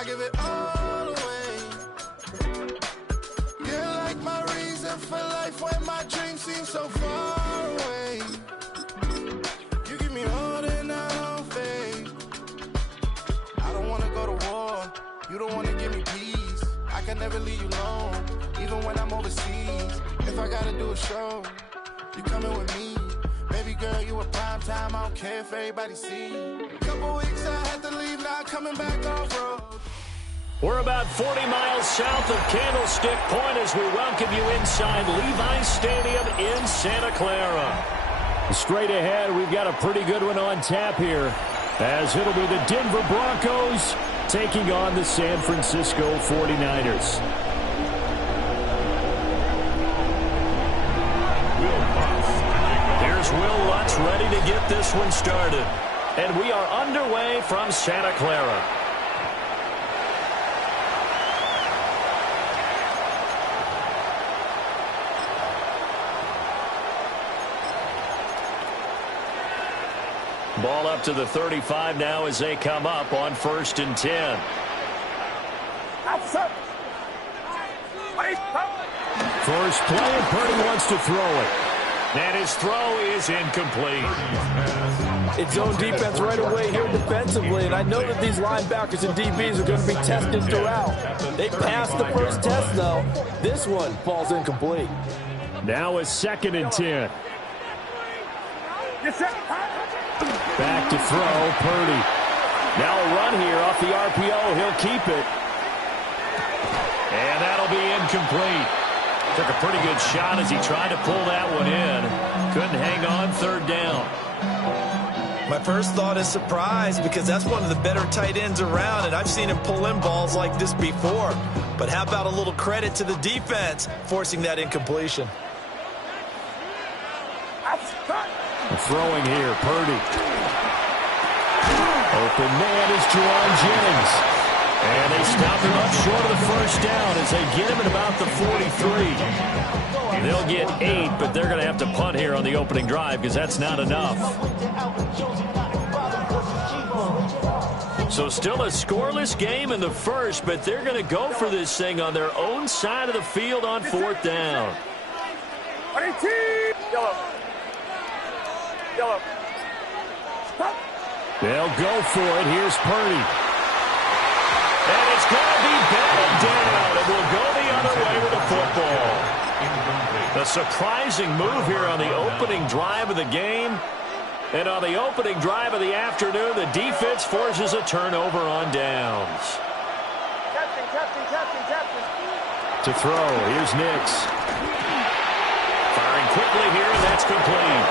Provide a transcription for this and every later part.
I give it all away. You're like my reason for life when my dreams seem so far away. You give me all that I don't fade. I don't wanna go to war. You don't wanna give me peace. I can never leave you alone, even when I'm overseas. If I gotta do a show, you coming with me. Baby girl, you a prime time. I don't care if everybody see. Couple weeks I had to leave, now coming back off road. We're about 40 miles south of Candlestick Point as we welcome you inside Levi's Stadium in Santa Clara. Straight ahead, we've got a pretty good one on tap here, as it'll be the Denver Broncos taking on the San Francisco 49ers. Here's Will Lutz ready to get this one started. And we are underway from Santa Clara. Ball up to the 35 now as they come up on 1st and 10. First play, and Purdy wants to throw it. And his throw is incomplete. It's zone defense right away here defensively, and I know that these linebackers and DBs are going to be tested throughout. They passed the first test, though. This one falls incomplete. Now a 2nd and 10. Back to throw, Purdy. Now a run here off the RPO. He'll keep it. And that'll be incomplete. Took a pretty good shot as he tried to pull that one in. Couldn't hang on, 3rd down. My first thought is surprise, because that's one of the better tight ends around, and I've seen him pull in balls like this before. But how about a little credit to the defense forcing that incompletion? Throwing here, Purdy. Open man is Juwan Jennings. And they stop him up short of the 1st down as they get him at about the 43. They'll get 8, but they're going to have to punt here on the opening drive because that's not enough. So still a scoreless game in the first, but they're going to go for this thing on their own side of the field on 4th down. They'll go for it. Here's Purdy. And it's going to be batted down. It will go the other way with the football. A surprising move here on the opening drive of the game. And on the opening drive of the afternoon, the defense forces a turnover on downs. To throw, here's Nix. Firing quickly here, and that's complete.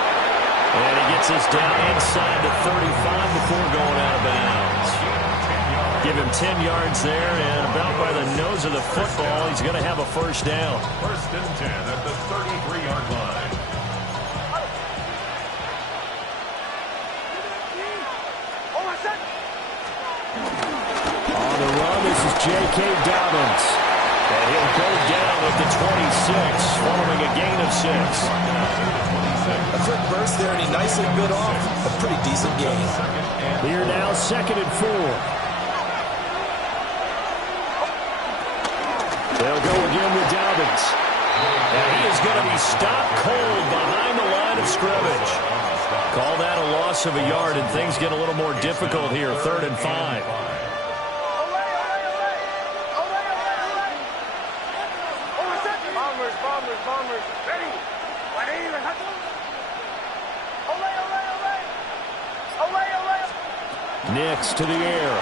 And he gets us down inside the 35 before going out of bounds. Give him 10 yards there, and about by the nose of the football, he's going to have a 1st down. 1st and 10 at the 33-yard line. On the run, this is J.K. Dobbins. And he'll go down at the 26, following a gain of 6. A quick burst there, and he nicely bit off a pretty decent gain. Here now, 2nd and 4. They'll go again with Dobbins. And he is going to be stopped cold behind the line of scrimmage. Call that a loss of a yard, and things get a little more difficult here, 3rd and 5. Nix to the air.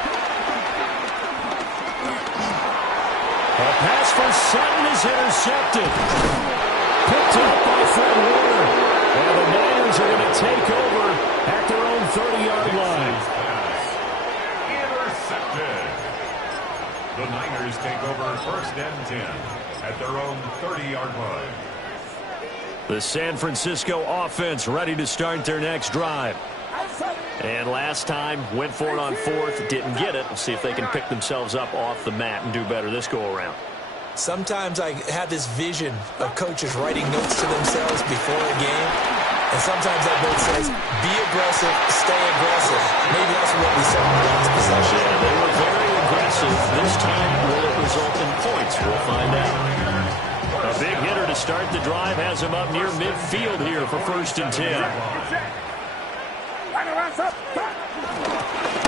A pass for Sutton is intercepted. Picked up by Fred Warner. And the Niners are going to take over at their own 30-yard line. Intercepted. The Niners take over 1st and 10 at their own 30-yard line. The San Francisco offense ready to start their next drive. And last time, went for it on 4th, didn't get it. We'll see if they can pick themselves up off the mat and do better this go-around. Sometimes I have this vision of coaches writing notes to themselves before a game. And sometimes that note says, be aggressive, stay aggressive. Maybe that's what we saw in the last possession. Yeah, they were very aggressive. chance? We'll find out. A big hitter to start the drive has him up near midfield here for 1st and 10.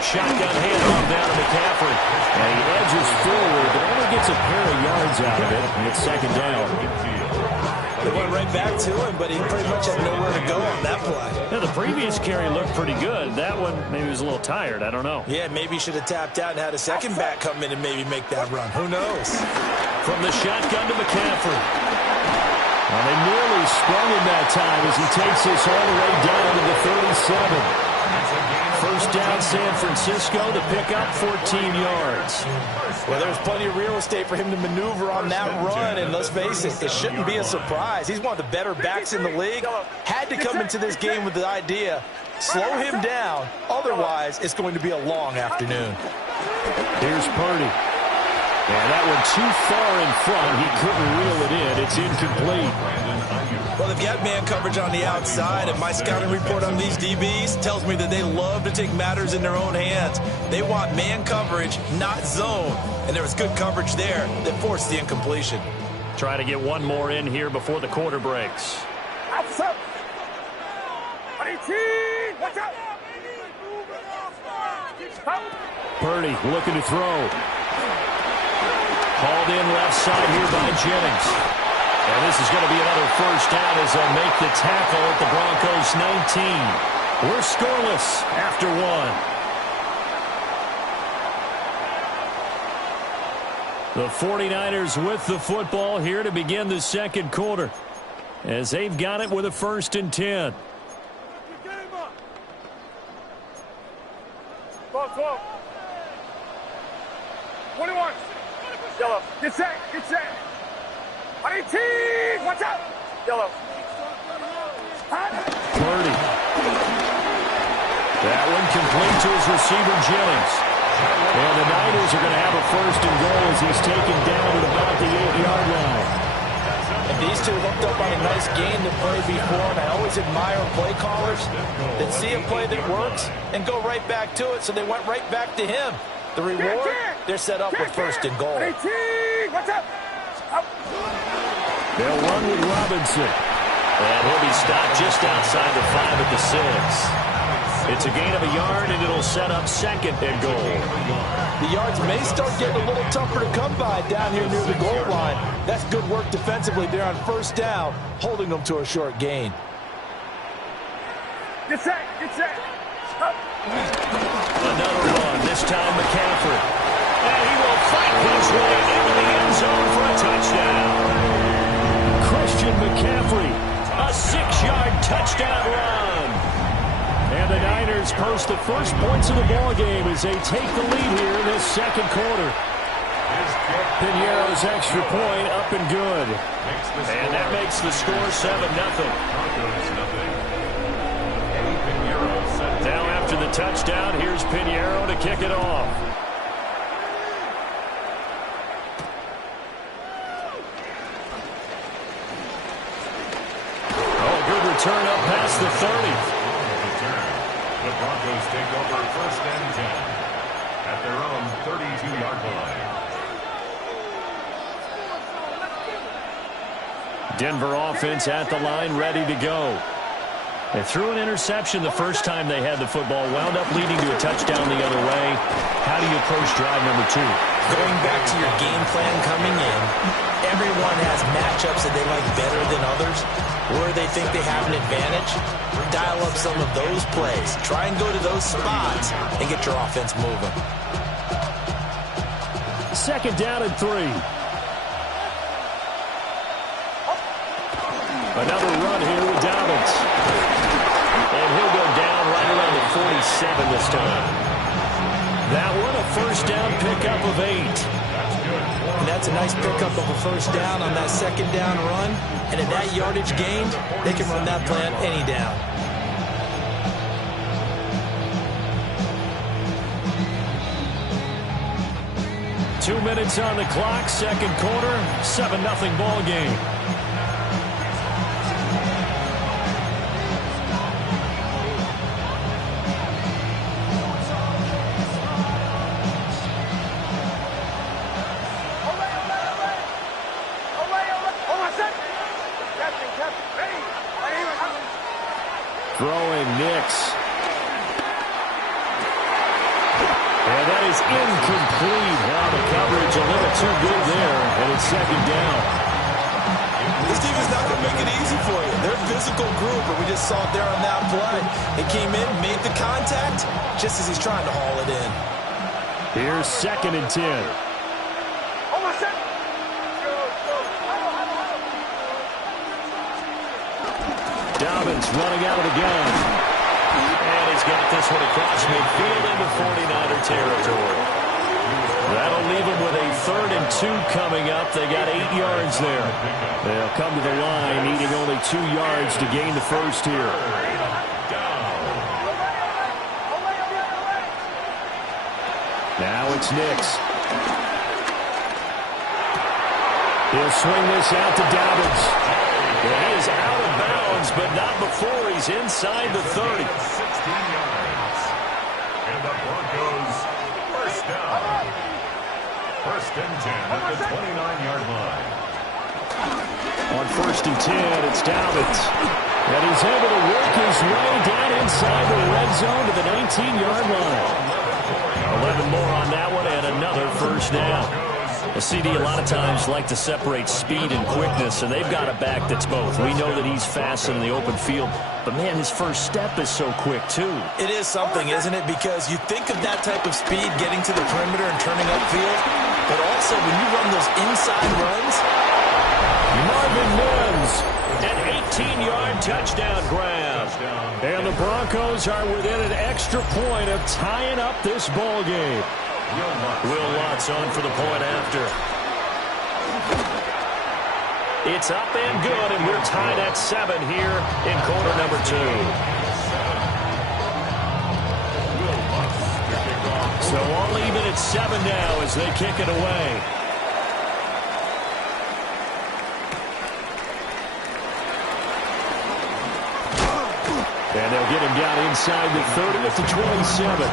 Shotgun handoff down to McCaffrey. And he edges forward, but only gets a pair of yards out of it. And it's 2nd down. They went right back to him, but he pretty much had nowhere to go on that play. Yeah, the previous carry looked pretty good. That one, maybe he was a little tired. I don't know. Yeah, maybe he should have tapped out and had a second back come in and maybe make that run. Who knows? From the shotgun to McCaffrey. Well, they nearly sprung him that time as he takes this all the way down to the 37. 1st down, San Francisco to pick up 14 yards. Well, there's plenty of real estate for him to maneuver on that run, and let's face it, it shouldn't be a surprise. He's one of the better backs in the league. Had to come into this game with the idea, slow him down, otherwise it's going to be a long afternoon. Here's Purdy. And that one too far in front. He couldn't reel it in. It's incomplete. Well, they've got man coverage on the outside, and my scouting report on these DBs tells me that they love to take matters in their own hands. They want man coverage, not zone. And there was good coverage there that forced the incompletion. Try to get one more in here before the quarter breaks. Purdy looking to throw. Called in left side here by Jennings. And this is going to be another 1st down as they'll make the tackle at the Broncos 19. We're scoreless after 1. The 49ers with the football here to begin the 2nd quarter as they've got it with a 1st and 10. 21. Yellow. Get set. Get set. 18. Watch out. Yellow. Purdy. That one complete to his receiver, Jennings. And the Niners are going to have a 1st and goal as he's taken down at about the 8-yard line. And these two hooked up on a nice game to play before, and I always admire play callers that see a play that works and go right back to it, so they went right back to him. The reward, they're set up with 1st and goal. 18. Watch out. They'll run with Robinson. And he'll be stopped just outside the 5 at the 6. It's a gain of a yard, and it'll set up 2nd and goal. The yards may start getting a little tougher to come by down here near the goal line. That's good work defensively there on 1st down, holding them to a short gain. Get set. Get set. Another run, this time McCaffrey. And he will fight his way into the end zone for a touchdown. Christian McCaffrey, a 6-yard touchdown run. And the Niners post the first points of the ballgame as they take the lead here in this 2nd quarter. Piñeiro's extra point up and good. And that makes the score 7-0. Now after the touchdown, here's Piñeiro to kick it off. Oh, good return up past the 30. The Broncos take over 1st and 10 at their own 32-yard line. Denver offense at the line, ready to go. They threw an interception the first time they had the football, wound up leading to a touchdown the other way. How do you approach drive number 2? Going back to your game plan coming in, everyone has matchups that they like better than others, where they think they have an advantage. Dial up some of those plays. Try and go to those spots and get your offense moving. 2nd down and 3. Another run here with Dobbins. And he'll go down right around the 47 this time. That one, a 1st down pickup of 8. And that's a nice pickup of a 1st down on that 2nd down run. And at that yardage gain, they can run that play on any down. Two minutes on the clock, 2nd quarter, 7-0 ball game. is incomplete. Well, the coverage a little too good there, and it's second down. This team is not going to make it easy for you. They're a physical group, and we just saw it there on that play. They came in, made the contact, just as he's trying to haul it in. Here's 2nd and 10. Dobbins running out of the gun. And he's got this one across midfield into 49er territory. That'll leave him with a 3rd and 2 coming up. They got 8 yards there. They'll come to the line, needing only 2 yards to gain the first here. Now it's Nix. He'll swing this out to Dobbins. He is out of bounds, but not before he's inside the 30. 16 yards. And the Broncos first down. 1st and 10 at the 29-yard line. On 1st and 10, it's Dobbins. And he's able to work his way down inside the red zone to the 19-yard line. 11 more on that one and another first down. A CD a lot of times like to separate speed and quickness, and they've got a back that's both. We know that he's fast in the open field, but, man, his first step is so quick, too. It is something, isn't it? Because you think of that type of speed getting to the perimeter and turning upfield, but also when you run those inside runs. Marvin Mims, an 18-yard touchdown grab. And the Broncos are within an extra point of tying up this ball game. Will Lutz on for the point after. It's up and good, and we're tied at 7 here in quarter number 2. So all even at 7 now as they kick it away. And they'll get him down inside the 30 at the 27.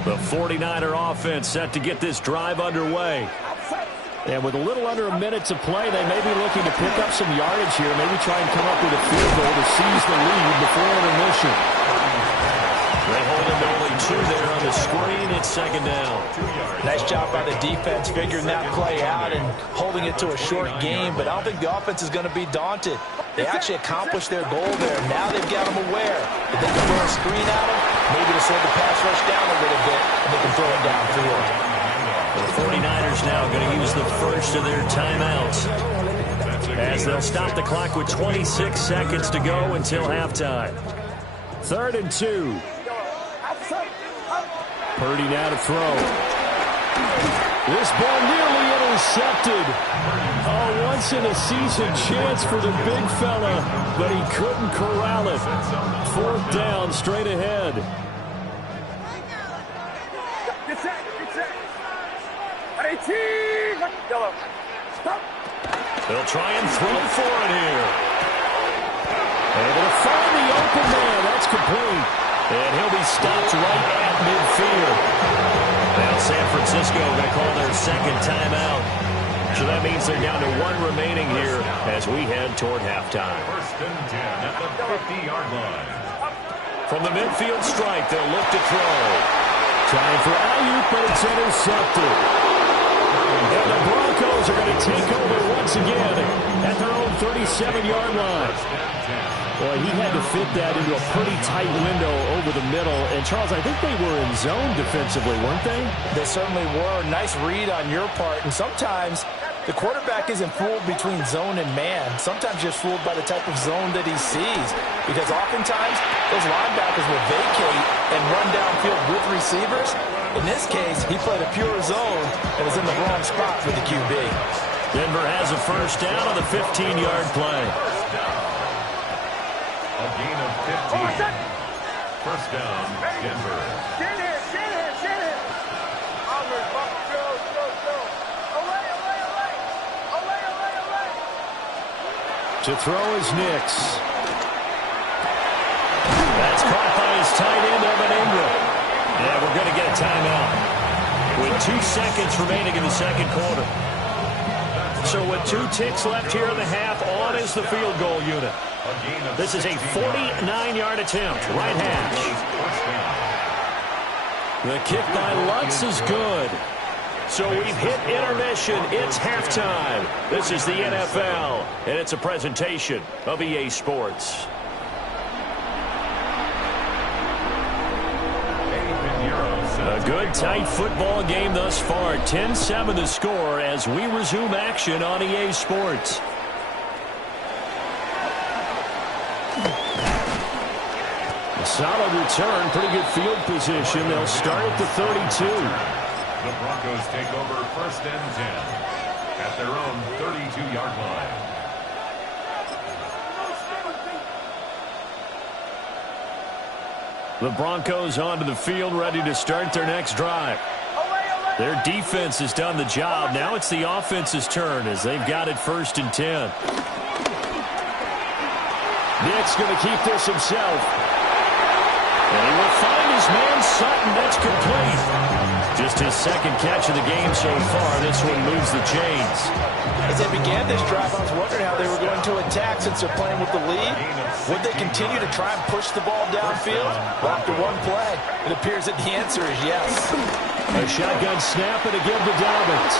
The 49er offense set to get this drive underway. And with a little under a minute to play, they may be looking to pick up some yardage here, maybe try and come up with a field goal to seize the lead before intermission. They hold him to only 2 there on the screen. It's 2nd down. Nice job by the defense figuring that play out and holding it to a short game, but I don't think the offense is going to be daunted. They actually accomplished their goal there. Now they've got them aware that they can throw a screen at them, maybe to slow the pass rush down a little bit, and they can throw it downfield. The 49ers now going to use the first of their timeouts as they'll stop the clock with 26 seconds to go until halftime. 3rd and 2. Purdy now to throw. This ball nearly intercepted. Oh, once-in-a-season chance for the big fella, but he couldn't corral it. 4th down, straight ahead. Get set. At 18. Yellow. Stop. They'll try and throw for it here. Able to find the open man. That's complete. And he'll be stopped right at midfield. Now San Francisco going to call their 2nd timeout. So that means they're down to 1 remaining here as we head toward halftime. 1st and 10 at the 50-yard line. From the midfield stripe, they'll look to throw. Trying for alley-oop, but it's intercepted. And the Broncos are going to take over once again at their own 37-yard line. Boy, he had to fit that into a pretty tight window over the middle. And, Charles, I think they were in zone defensively, weren't they? They certainly were. Nice read on your part. And sometimes the quarterback isn't fooled between zone and man. Sometimes just fooled by the type of zone that he sees. Because oftentimes those linebackers will vacate and run downfield with receivers. In this case, he played a pure zone and was in the wrong spot for the QB. Denver has a first down on the 15-yard play. A gain of 15. First down, Denver. Get it. Away. To throw is Nix. That's caught by his tight end, Evan Ingram. Yeah, we're going to get a timeout with 2 seconds remaining in the second quarter. So with 2 ticks left here in the half, on is the field goal unit. This is a 49-yard attempt, right hash. The kick by Lutz is good. So we've hit intermission. It's halftime. This is the NFL, and it's a presentation of EA Sports. A good, tight football game thus far. 10-7 the score as we resume action on EA Sports. A solid return, pretty good field position. They'll start at the 32. The Broncos take over 1st and 10 at their own 32-yard line. The Broncos onto the field, ready to start their next drive. Their defense has done the job. Now it's the offense's turn as they've got it 1st and 10. Nick's going to keep this himself. And he will find his man Sutton. That's complete. Just his 2nd catch of the game so far. This one moves the chains. As they began this drive, I was wondering how they were going to attack since they're playing with the lead. Would they continue to try and push the ball downfield? Well, after one play, it appears that the answer is yes. A shotgun snap and again to Dobbins.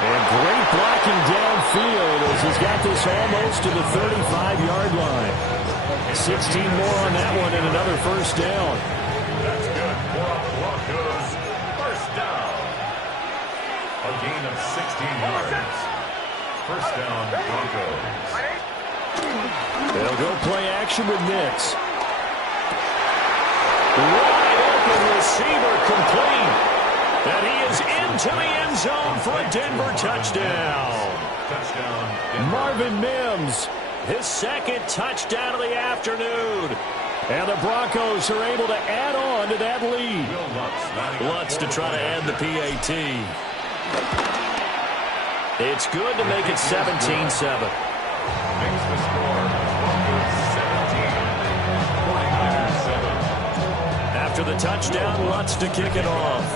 And great blocking downfield as he's got this almost to the 35-yard line. 16 more on that one and another 1st down. That's good for the Broncos. 1st down. A gain of 16 yards. 1st down, Broncos. They'll go play action with Nix. Wide open receiver complete. And he is into the end zone for a Denver touchdown. Touchdown. Marvin Mims, his 2nd touchdown of the afternoon. And the Broncos are able to add on to that lead. Lutz to try to add the PAT. It's good to make it 17-7. Makes the score. Broncos 17. 49ers 7. After the touchdown, Lutz to kick it off.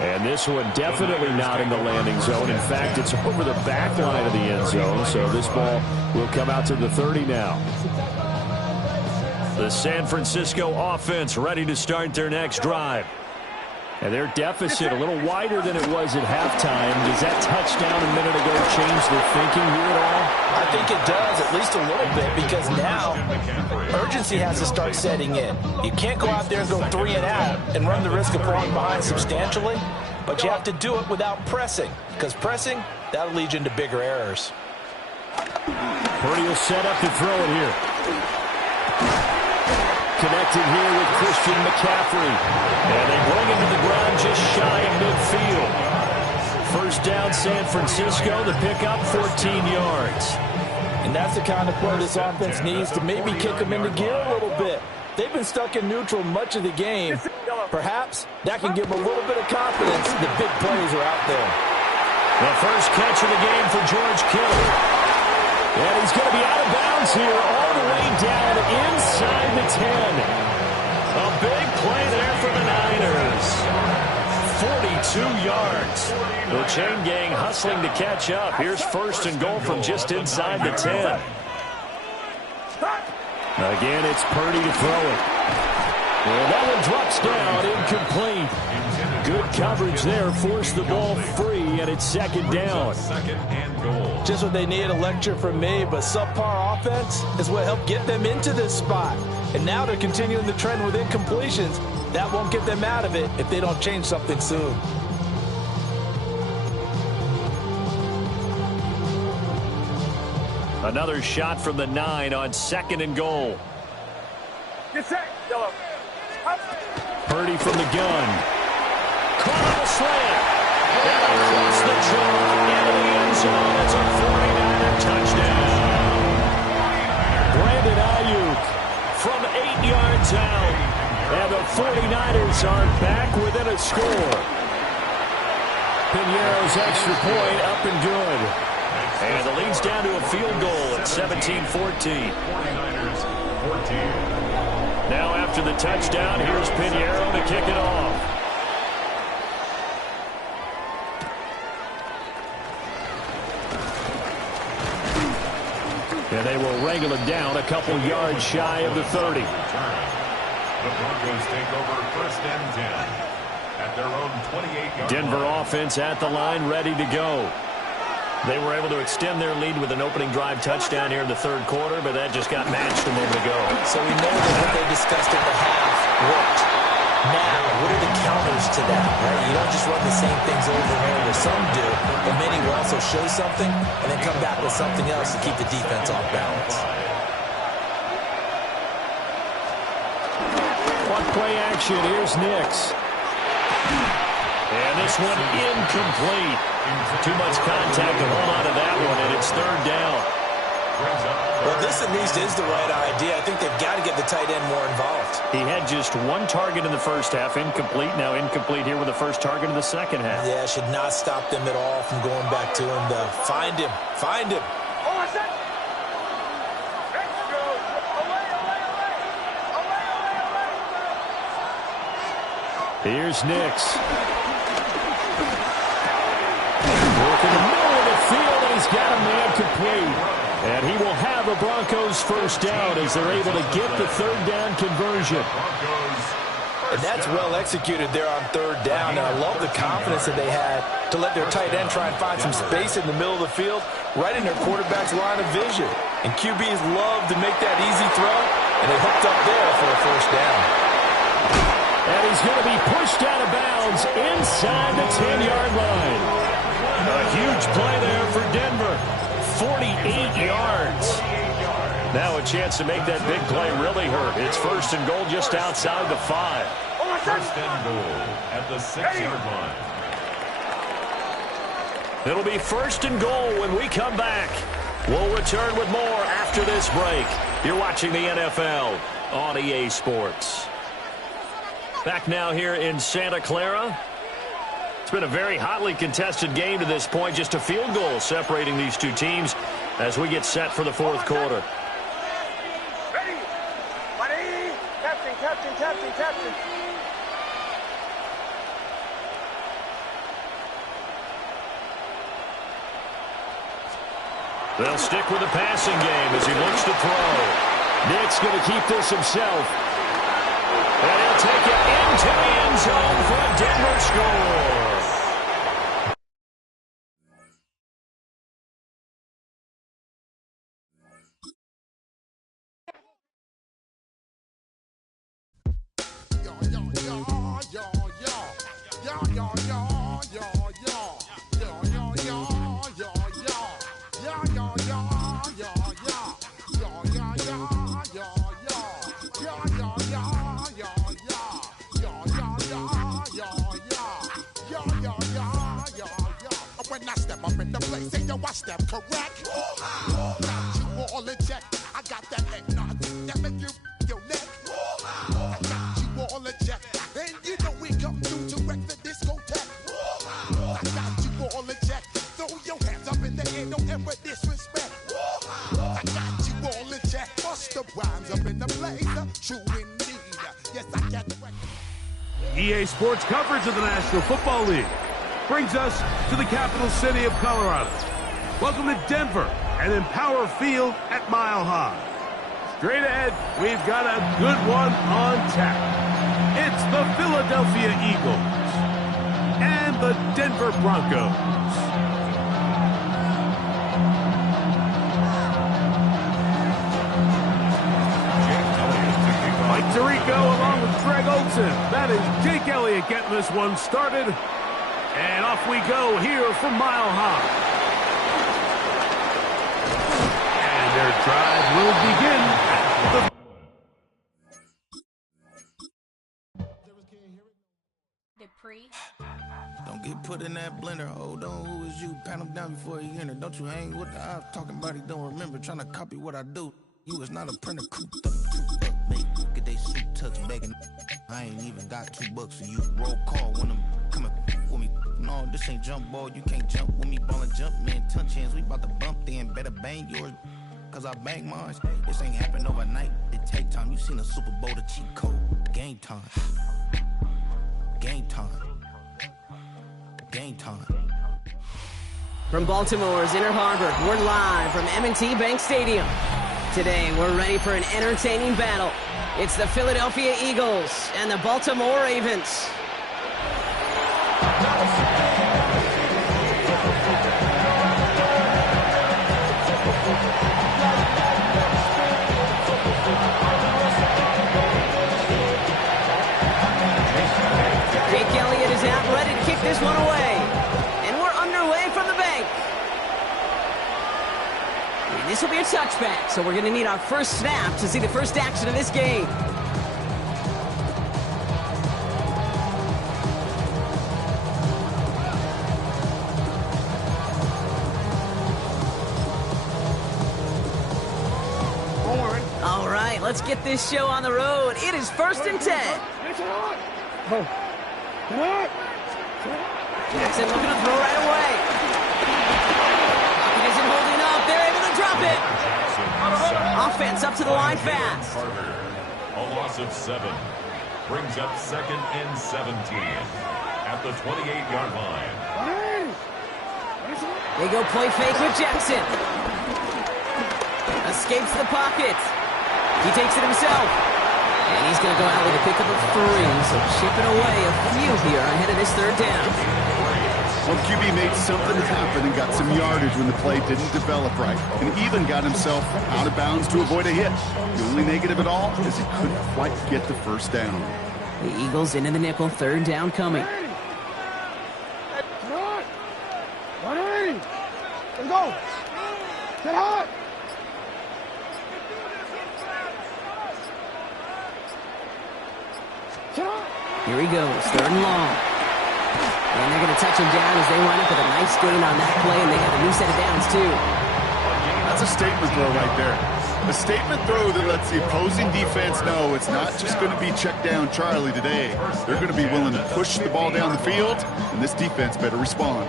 And this one definitely not in the landing zone. In fact, it's over the back line of the end zone. So this ball will come out to the 30 now. The San Francisco offense ready to start their next drive. And their deficit a little wider than it was at halftime. Does that touchdown a minute ago change their thinking here at all? I think it does, at least a little bit, because now urgency has to start setting in. You can't go out there and go 3 and out and run the risk of falling behind substantially, but you have to do it without pressing, because pressing, that'll lead you into bigger errors. Purdy will set up to throw it here. Connected here with Christian McCaffrey. And they bring him to the ground just shy of midfield. 1st down, San Francisco. The pickup, 14 yards. And that's the kind of play this offense needs to maybe kick them into gear a little bit. They've been stuck in neutral much of the game. Perhaps that can give them a little bit of confidence the big plays are out there. The first catch of the game for George Kittle. And he's going to be out of bounds here all the way down inside the 10. A big play there for the Niners. 42 yards. The chain gang hustling to catch up. Here's 1st and goal from just inside the 10. Again, it's Purdy to throw it. And that one drops down, incomplete. Good coverage there, forced the ball free, and it's 2nd down. 2nd and goal. Just what they need, a lecture from me, but subpar offense is what helped get them into this spot. And now they're continuing the trend with incompletions. That won't get them out of it if they don't change something soon. Another shot from the 9 on 2nd and goal. Get set, yellow. Purdy from the gun. Caught on a slant. And across the chalk into the end zone. It's a 49er touchdown. Brandon Ayuk from 8 yards out. And the 49ers are back within a score. Piñeiro's extra point up and good. And the lead's down to a field goal at 17-14. 49ers 14. Now after the touchdown, here's Piñeiro to kick it off. And they will wrangle it down a couple yards shy of the 30. The Broncos take over 1st and 10 at their own 28-yard Denver line. offense at the line, ready to go. They were able to extend their lead with an opening drive touchdown here in the 3rd quarter, but that just got matched a moment ago. So we know that what they discussed in the half worked. Now, what are the counters to that, right? You don't just run the same things over and over. Some do, but many will also show something and then come back with something else to keep the defense off balance. One play action. Here's Nix. And this one incomplete. Too much contact to hold on to that one, and it's 3rd down. Well, this at least is the right idea. I think they've got to get the tight end more involved. He had just 1 target in the 1st half, incomplete. Now incomplete here with the 1st target in the 2nd half. Yeah, should not stop them at all from going back to him to find him. Find him. Here's Nix. Working the middle of the field, and he's got a man complete. And he will have a Broncos 1st down as they're able to get the 3rd down conversion. And that's well executed there on 3rd down. And I love the confidence that they had to let their tight end try and find some space in the middle of the field, right in their quarterback's line of vision. And QBs love to make that easy throw, and they hooked up there for a 1st down. And he's going to be pushed out of bounds inside the 10-yard line. A huge play there for Denver. 48 yards. Now a chance to make that big play really hurt. It's 1st and goal just outside the 5. 1st and goal at the 6-yard line. It'll be 1st and goal when we come back. We'll return with more after this break. You're watching the NFL on EA Sports. Back now here in Santa Clara. It's been a very hotly contested game to this point. Just a field goal separating these two teams as we get set for the 4th quarter. Ready? Ready? Captain. They'll stick with the passing game as he looks to throw. Nick's going to keep this himself. And he'll take it into the end zone for a Denver score. When I step up in the place, say yo, I step correct. Got you all in check. I got that eggnog that make you your neck. I got you all in check. And you know we come through to wreck the discotheque. I got you all in check. Throw your hands up in the air, don't ever disrespect. I got you all in check. Bust the rhymes up in the place. True indeed. Yes, I got the record. EA Sports coverage of the National Football League brings us to the capital city of Colorado. Welcome to Denver and Empower Field at Mile High. Straight ahead, we've got a good one on tap. It's the Philadelphia Eagles and the Denver Broncos. Mike Tirico along with Greg Olson. That is Jake Elliott getting this one started. And off we go here from Mile High. And their drive will begin at the... Don't get put in that blender. Hold on, who is you? Pat him down before you enter. Don't you hang with the ops talking about he don't remember. Trying to copy what I do. You is not a printer. Cooped up, mate. Get they suit touch begging. I ain't even got $2 for you. Roll call when I'm coming with me. No, this ain't jump ball. You can't jump with me. Ballin' jump, man. Touch hands. We bout to bump then. Better bang yours. Cause I bang mine. This ain't happen overnight. It take time. You seen a Super Bowl, the cheat code. Game time. Game time. Game time. From Baltimore's Inner Harbor, we're live from M&T Bank Stadium. Today, we're ready for an entertaining battle. It's the Philadelphia Eagles and the Baltimore Ravens. Jake Elliott is out, ready to kick this one away. And we're underway from the bank. And this will be a touchback, so we're going to need our first snap to see the first action of this game. All right, let's get this show on the road. It is 1st and 10. Jackson looking to throw right away. He isn't holding up. They're able to drop it. Offense up to the line fast. A loss of 7. Brings up 2nd and 17 at the 28-yard line. They go play fake with Jackson. Escapes the pocket. He takes it himself. And he's going to go out with a pickup of 3. So chipping away a few here ahead of this 3rd down. Well, QB made something happen and got some yardage when the play didn't develop right. And even got himself out of bounds to avoid a hit. The only negative at all is he couldn't quite get the first down. The Eagles into the nickel. 3rd down coming. Let's go. Get hot. Here he goes, 3rd and long. And they're going to touch him down as they wind up with a nice gain on that play, and they got a new set of downs, too. That's a statement throw right there. A statement throw that lets the opposing defense know it's not just going to be check down Charlie today. They're going to be willing to push the ball down the field, and this defense better respond.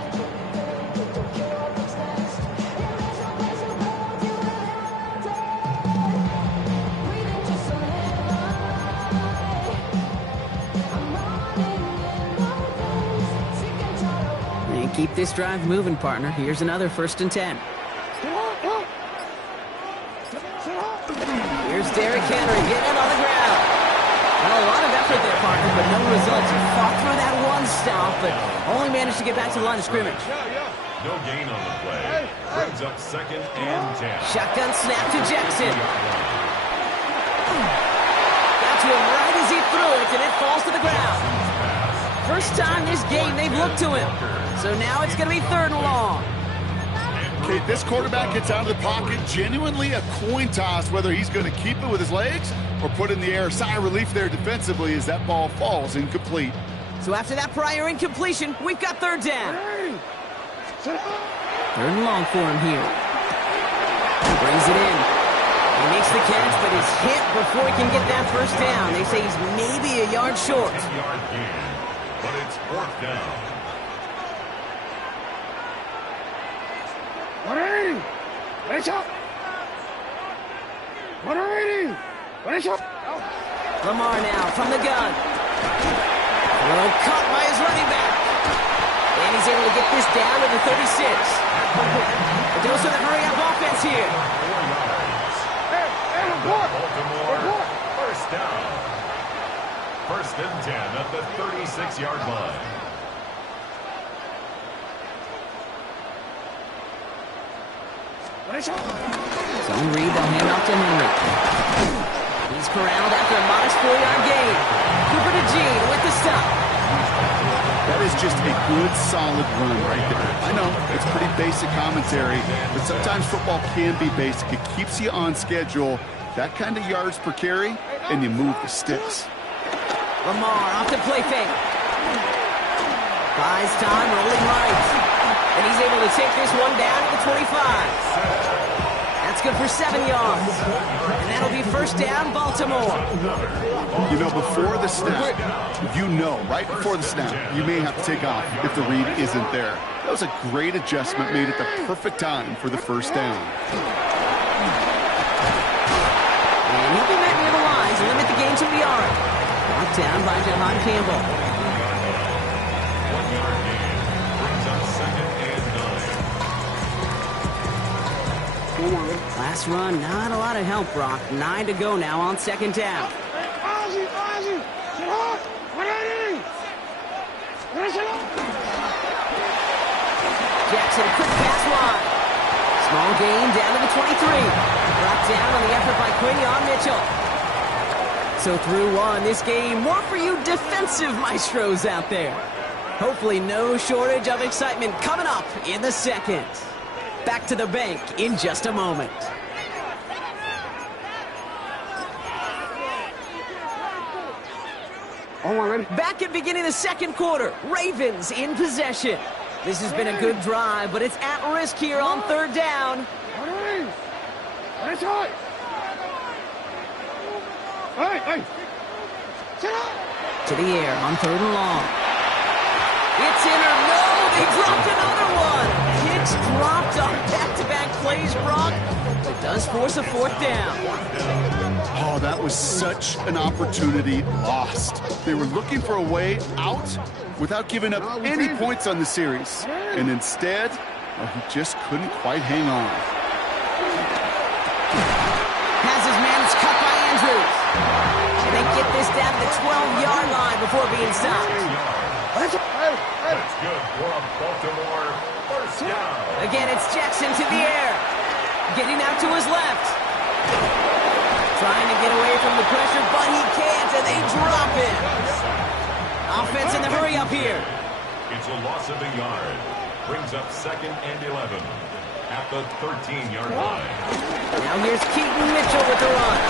Keep this drive moving, partner. Here's another 1st and 10. Here's Derrick Henry getting it on the ground. Well, a lot of effort there, partner, but no results. He fought through that one stop, but only managed to get back to the line of scrimmage. No gain on the play. Brings up 2nd and 10. Shotgun snap to Jackson. Got to him right as he threw it, and it falls to the ground. First time this game they've looked to him. So now it's going to be 3rd and long. Okay, this quarterback gets out of the pocket. Genuinely a coin toss whether he's going to keep it with his legs or put it in the air. Sigh of relief there defensively as that ball falls incomplete. So after that prior incompletion, we've got 3rd down. 3rd and long for him here. He brings it in. He makes the catch, but is hit before he can get that first down. They say he's maybe a yard short. 10-yard gain, but it's 4th down. 180. Finish up. 180. Finish up. Lamar now from the gun. Well, caught by his running back. And he's able to get this down to the 36. A dose of the hurry-up offense here. Baltimore, first down. 1st and 10 at the 36-yard line. Zone read, they'll hand off to Henry. He's corralled after a modest 4-yard gain. Cooper to Gene with the stop. That is just a good, solid run right there. I know, it's pretty basic commentary, but sometimes football can be basic. It keeps you on schedule, that kind of yards per carry, and you move the sticks. Lamar off to play fake. Buys time, rolling right. And he's able to take this one down to the 25. That's good for 7 yards. And that'll be 1st down, Baltimore. You know, before the snap, right before the snap, you may have to take off if the read isn't there. That was a great adjustment made at the perfect time for the 1st down. And he'll be met near the lines and limit the gain to a yard. Knocked down by Jahan Campbell. 1-yard gain brings up 2nd and 9. Last run, not a lot of help, Brock. 9 to go now on second down. Jackson, a quick pass wide. Small gain down to the 23. Brought down on the effort by Quinion Mitchell. So through one, this game, more for you defensive maestros out there. Hopefully no shortage of excitement coming up in the second. Back to the bank in just a moment. Back at beginning of the second quarter, Ravens in possession. This has been a good drive, but it's at risk here on third down. To the air on third and long. It's in or no, they dropped another one. Hicks dropped on back-to-back plays, Brock. It does force a fourth down. Oh, that was such an opportunity lost. They were looking for a way out without giving up any points on the series. And instead, he just couldn't quite hang on. Has his man, it's cut by Andrews. And they get this down to the 12-yard line before being stopped. That's good for a Baltimore first down. Again, it's Jackson to the air. Getting out to his left. Trying to get away from the pressure, but he can't, and they drop it. Offense in the hurry up here. It's a loss of a yard. Brings up 2nd and 11 at the 13-yard line. Now here's Keaton Mitchell with the run.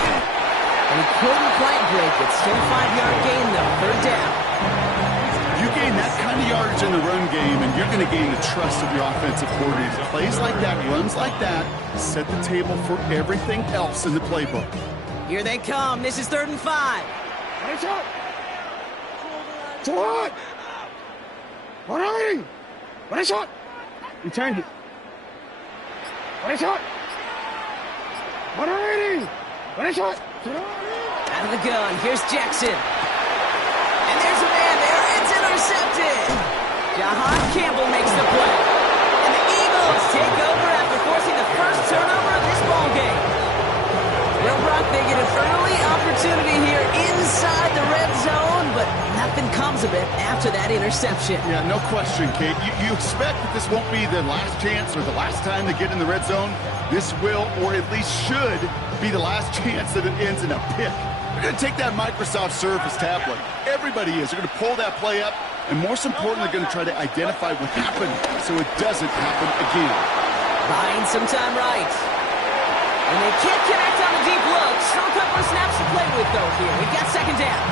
And he couldn't quite break it. Still 5-yard gain, though. Third down. You gain that kind of yardage in the run game, and you're going to gain the trust of your offensive coordinator. Plays like that, runs like that, set the table for everything else in the playbook. Here they come. This is 3rd and 5. Returned it. Out of the gun. Here's Jackson. And there's a man there. It's intercepted. Jahan Campbell makes the play. And the Eagles take over after forcing the first turnover of this ball game. Well, Brock, they get an early opportunity here inside the red zone, but nothing comes of it after that interception. Yeah, no question, Kate. You expect that this won't be the last chance or the last time they get in the red zone. This will, or at least should, be the last chance that it ends in a pick. They're going to take that Microsoft Surface tablet. Everybody is. They're going to pull that play up, and most importantly, they're going to try to identify what happened so it doesn't happen again. Buying some time right. And they can't connect on the deep look. Still a couple of snaps to play with, though, here. We've got second down.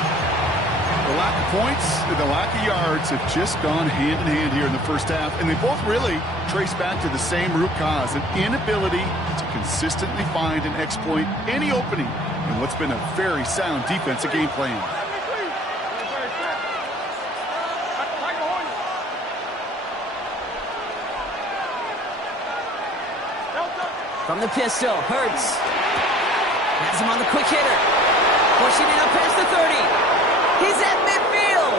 The lack of points and the lack of yards have just gone hand in hand here in the first half, and they both really trace back to the same root cause, an inability to consistently find and exploit any opening in what's been a very sound defensive game plan. From the pistol, Hurts. Has him on the quick hitter. Pushing it up past the 30. He's at midfield.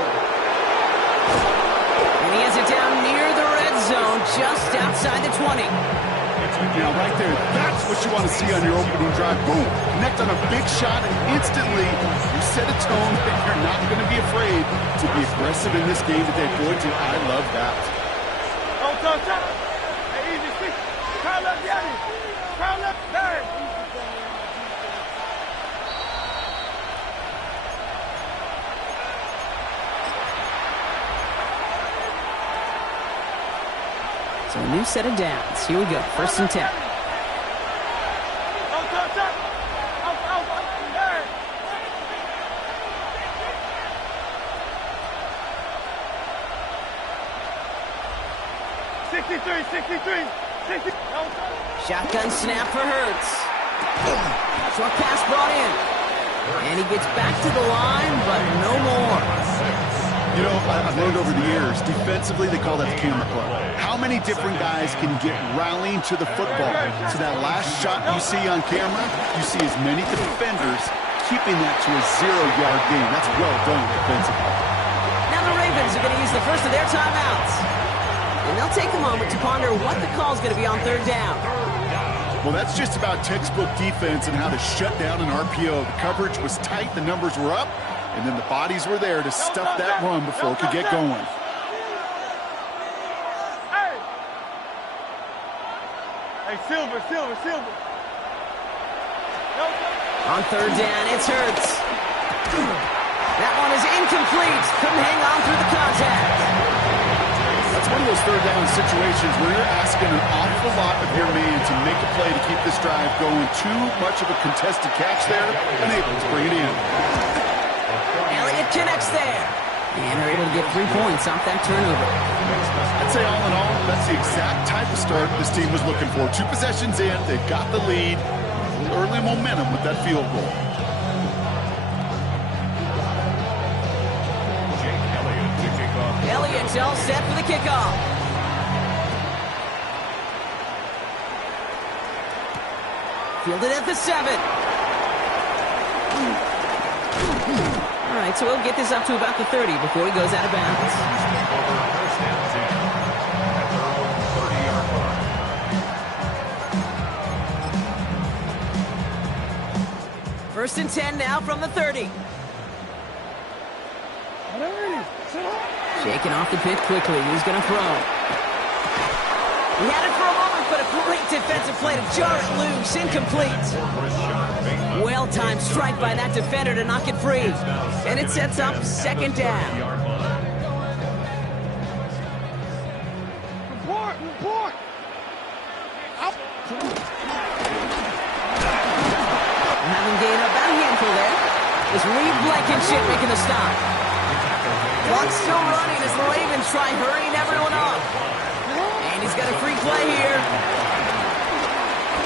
And he has it down near the red zone, just outside the 20. Now, right there, that's what you want to see on your opening drive. Boom. Connect on a big shot, and instantly you set a tone that you're not going to be afraid to be aggressive in this game today. Boy, dude, I love that. So a new set of downs. Here we go. 1st and 10. Shotgun snap for Hurts. Short pass brought in. And he gets back to the line, but no more. You know, I've learned over the years, defensively, they call that the camera club. How many different guys can get rallying to the football? So that last shot you see on camera, you see as many defenders keeping that to a 0-yard gain. That's well done defensively. Now the Ravens are going to use the first of their timeouts. And they'll take a moment to ponder what the call is going to be on third down. Well, that's just about textbook defense and how to shut down an RPO. The coverage was tight, the numbers were up, and then the bodies were there to stuff that run before it could get going. Hey, Silver. On third down, it's Hurts. That one is incomplete. Couldn't hang on through the contact. That's one of those third down situations where you're asking an awful lot of your man to make a play to keep this drive going. Too much of a contested catch there, unable to bring it in. Elliott connects there. And they're able to get 3 points off that turnover. I'd say all in all, that's the exact type of start this team was looking for. 2 possessions in, they've got the lead. Early momentum with that field goal. Elliott's all set for the kickoff. Fielded at the 7. All right, so we'll get this up to about the 30 before he goes out of bounds. First and 10 now from the 30. Shaking off the pit quickly. He's going to throw. He had it for a moment, but a great defensive play to jar it loose. Incomplete. Well-timed strike by that defender to knock it free. And it sets up second down. Report! Having gained about a handful there. Is Reed Blankenship making the stop. Clock still running as the Ravens try hurrying everyone up. And he's got a free play here.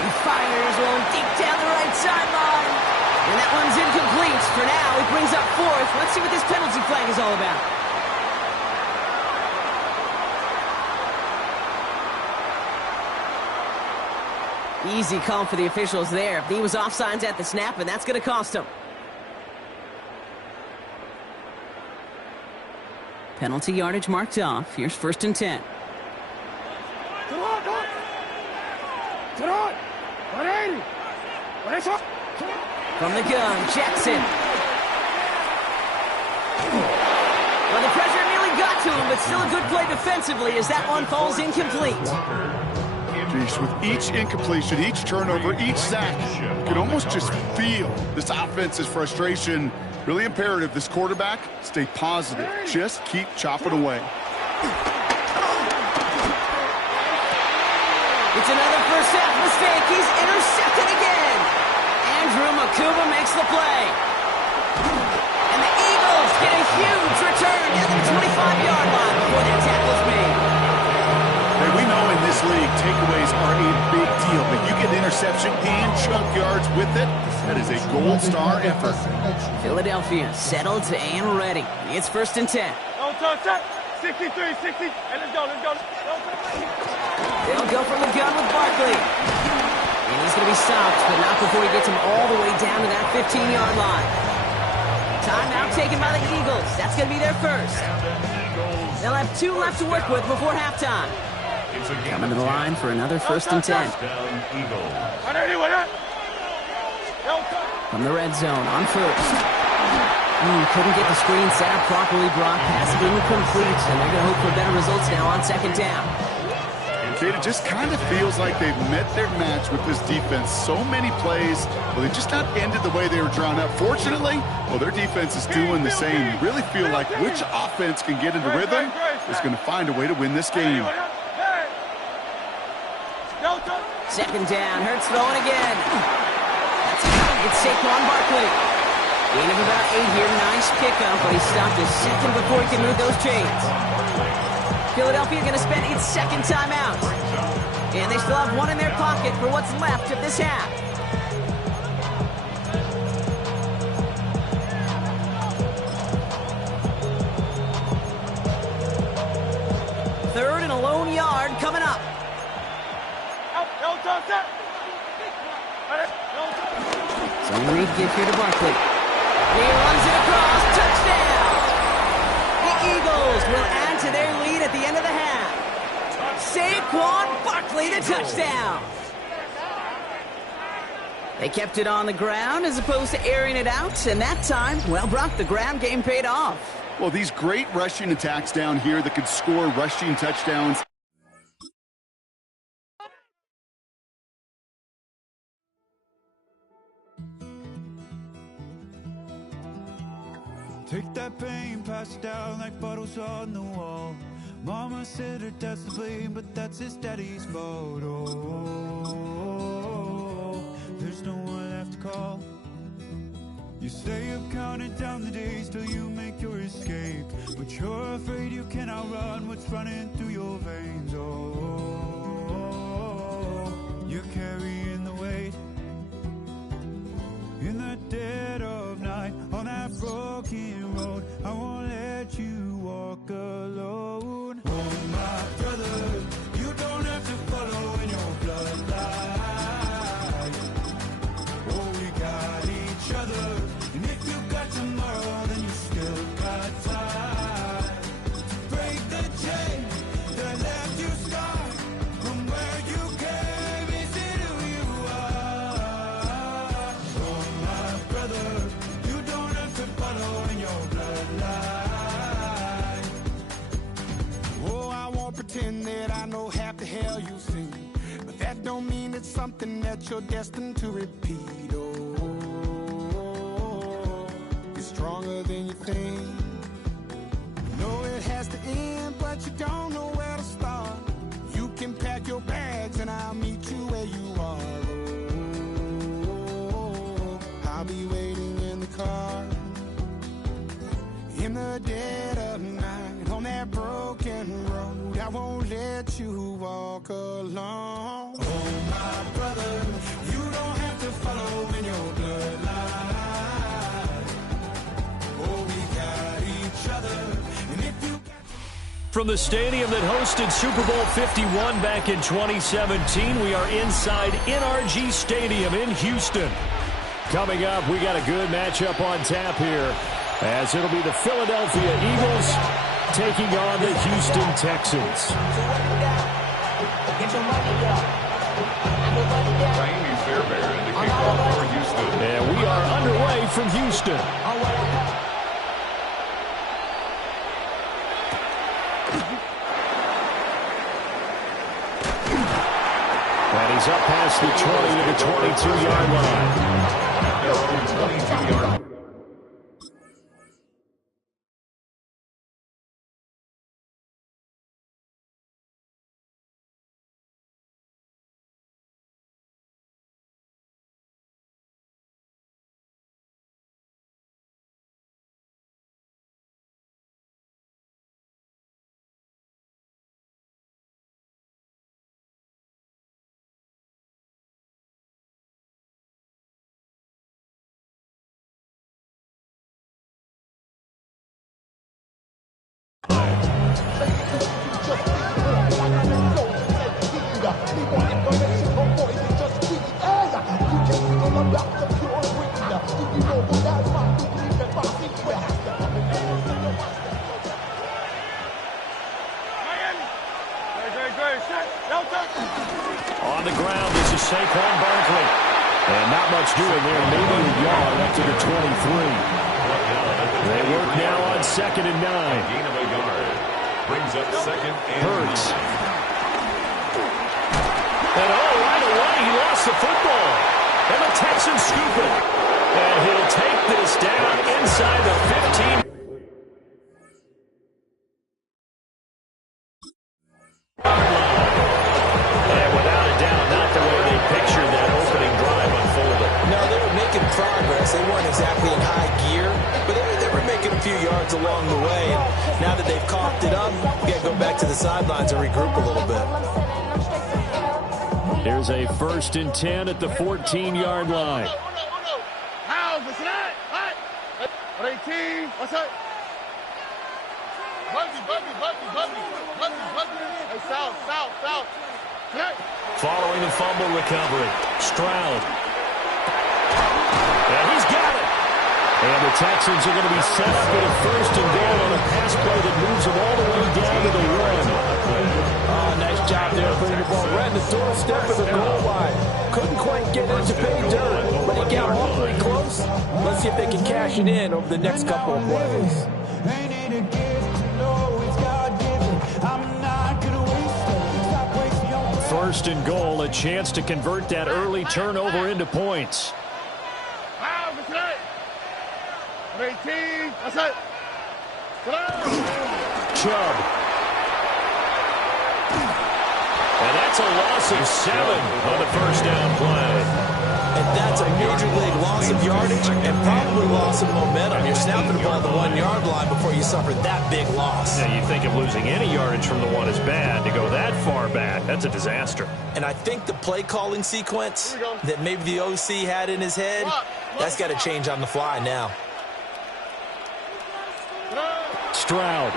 He fires one deep down the right sideline. And that one's incomplete. For now, it brings up 4th. Let's see what this penalty flag is all about. Easy call for the officials there. He was offsides at the snap, and that's going to cost him. Penalty yardage marked off. Here's first and 10. From the gun, Jackson. Well, the pressure nearly got to him, but still a good play defensively as that one falls incomplete. Geez, with each incompletion, each turnover, each sack, you can almost just feel this offense's frustration. Really imperative this quarterback stay positive. Just keep chopping away. It's another first half mistake. He's intercepted again. Andrew Makuba makes the play. And the Eagles get a huge return at the 25-yard line before that tackle's made. Hey, we know in this league, takeaways are a big deal, but you get interception and chunk yards with it. That is a gold star effort. Philadelphia settled and ready. It's first and 10. Don't touch that. 63, 60. And let's go. They'll go from the gun with Barkley. And he's going to be stopped, but not before he gets him all the way down to that 15-yard line. Timeout taken by the Eagles. That's going to be their first. They'll have 2 left to work with before halftime. Coming to the line for another first and 10. From the red zone on first. Couldn't get the screen set up properly. Brock pass incomplete, and they're going to hope for better results now on second down. It just kind of feels like they've met their match with this defense. So many plays, well, they just not ended the way they were drawn up. Fortunately, well, their defense is doing the same. You really feel like which offense can get into rhythm is going to find a way to win this game. Second down, Hurts throwing again. It's Saquon Barkley. Gain of about 8 here, nice pickup, but he stopped a second before he can move those chains. Philadelphia going to spend its second timeout. And they still have 1 in their pocket for what's left of this half. Third and a lone yard coming up. So Reed gives here to Barkley. He runs it across. Touchdown! The Eagles will add to their lead at the end of the half. Saquon Barkley, the touchdown. They kept it on the ground as opposed to airing it out, and that time, well, Brock, the ground game paid off. Well, these great rushing attacks down here that could score rushing touchdowns. Take that pain, pass it down like bottles on the wall. Mama said her dad's to blame, but that's his daddy's fault. Oh, there's no one left to call. You stay up counting down the days till you make your escape, but you're afraid you cannot run what's running through your veins. Oh, you're carrying the weight in the dead of night on that broken road. I won't let you walk alone. Oh, my brother, you don't have to follow in your bloodline. Oh, we got each other, and if you got tomorrow, then you still got time to break the chain that left you scarred from where you came into who you are. Oh, my brother, you don't have to follow in your bloodline. Oh, I won't pretend that I know half the hell you've seen, but that don't mean it's something that you're destined to repeat. Oh, you're stronger than you think. You know it has to end, but you don't know where to start. You can pack your bags and I'll meet you where you are. Oh, I'll be waiting in the car in the dead of night on that broken road. I won't let you walk alone. Oh, my brother, you don't have to follow in your bloodline. Oh, we got each other, and if you... From the stadium that hosted Super Bowl 51 back in 2017, we are inside NRG Stadium in Houston. Coming up, we got a good matchup on tap here, as it'll be the Philadelphia Eagles taking on the Houston Texans. Raimi Fairbairn in the kickoff for Houston. And we are underway from Houston. And he's up past the 20 to the 22-yard line. 22-yard. On the ground, this is Saquon Barkley. And not much doing there, maybe a yard up to the 23. They work now on 2nd and 9. Gain of a yard. Brings up 2nd and Hurts. And right away, he lost the football. And the Texans scoop it. And he'll take this down inside the 15. And without a doubt, not the way they pictured that opening drive unfolded. No, they were making progress. They weren't exactly in high gear, but they were making a few yards along the way. And now that they've coughed it up, you got to go back to the sidelines and regroup a little bit. Here's a 1st and 10 at the 14-yard line. How's this tonight? What? 18. What's up? Buggy. Hey, south. Following the fumble recovery, Stroud. And he's got it. And the Texans are going to be set up at a 1st and goal on a pass play that moves them all the way down to the 1. Nice job there putting the ball right in the doorstep of the goal line. Couldn't quite get it to pay dirt. work out awfully close. Let's see if they can cash it in over the next couple of plays. First and goal, a chance to convert that early turnover into points. Chubb. And that's a loss of 7 on the first down play. And that's a major league loss of yardage and probably loss of momentum. You're snapping the ball at the 1 yard line before you suffer that big loss. Yeah, you think of losing any yardage from the one is bad. To go that far back, that's a disaster. And I think the play calling sequence that maybe the OC had in his head, that's got to change on the fly now. Stroud.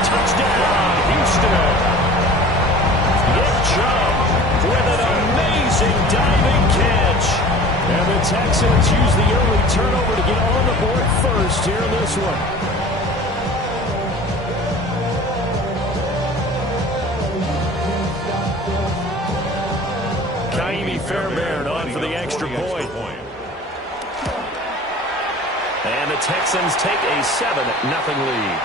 Touchdown, Houston. Nick Chubb with an amazing diving catch. And the Texans use the early turnover to get on the board first here in this one. Kaimi Fairbairn on for the extra point. And the Texans take a 7-0 lead.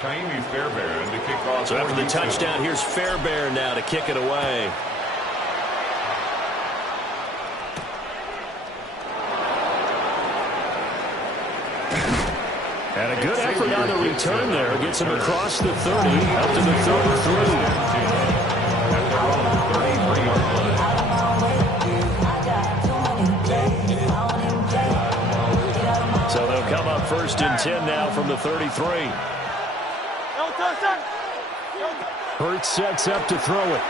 Kaimi Fairbairn to kick off. So after the touchdown, here's Fairbairn now to kick it away. And a good effort on the return there. Gets him across the 30, up to the 33. So they'll come up first and 10 now from the 33. Hurts sets up to throw it.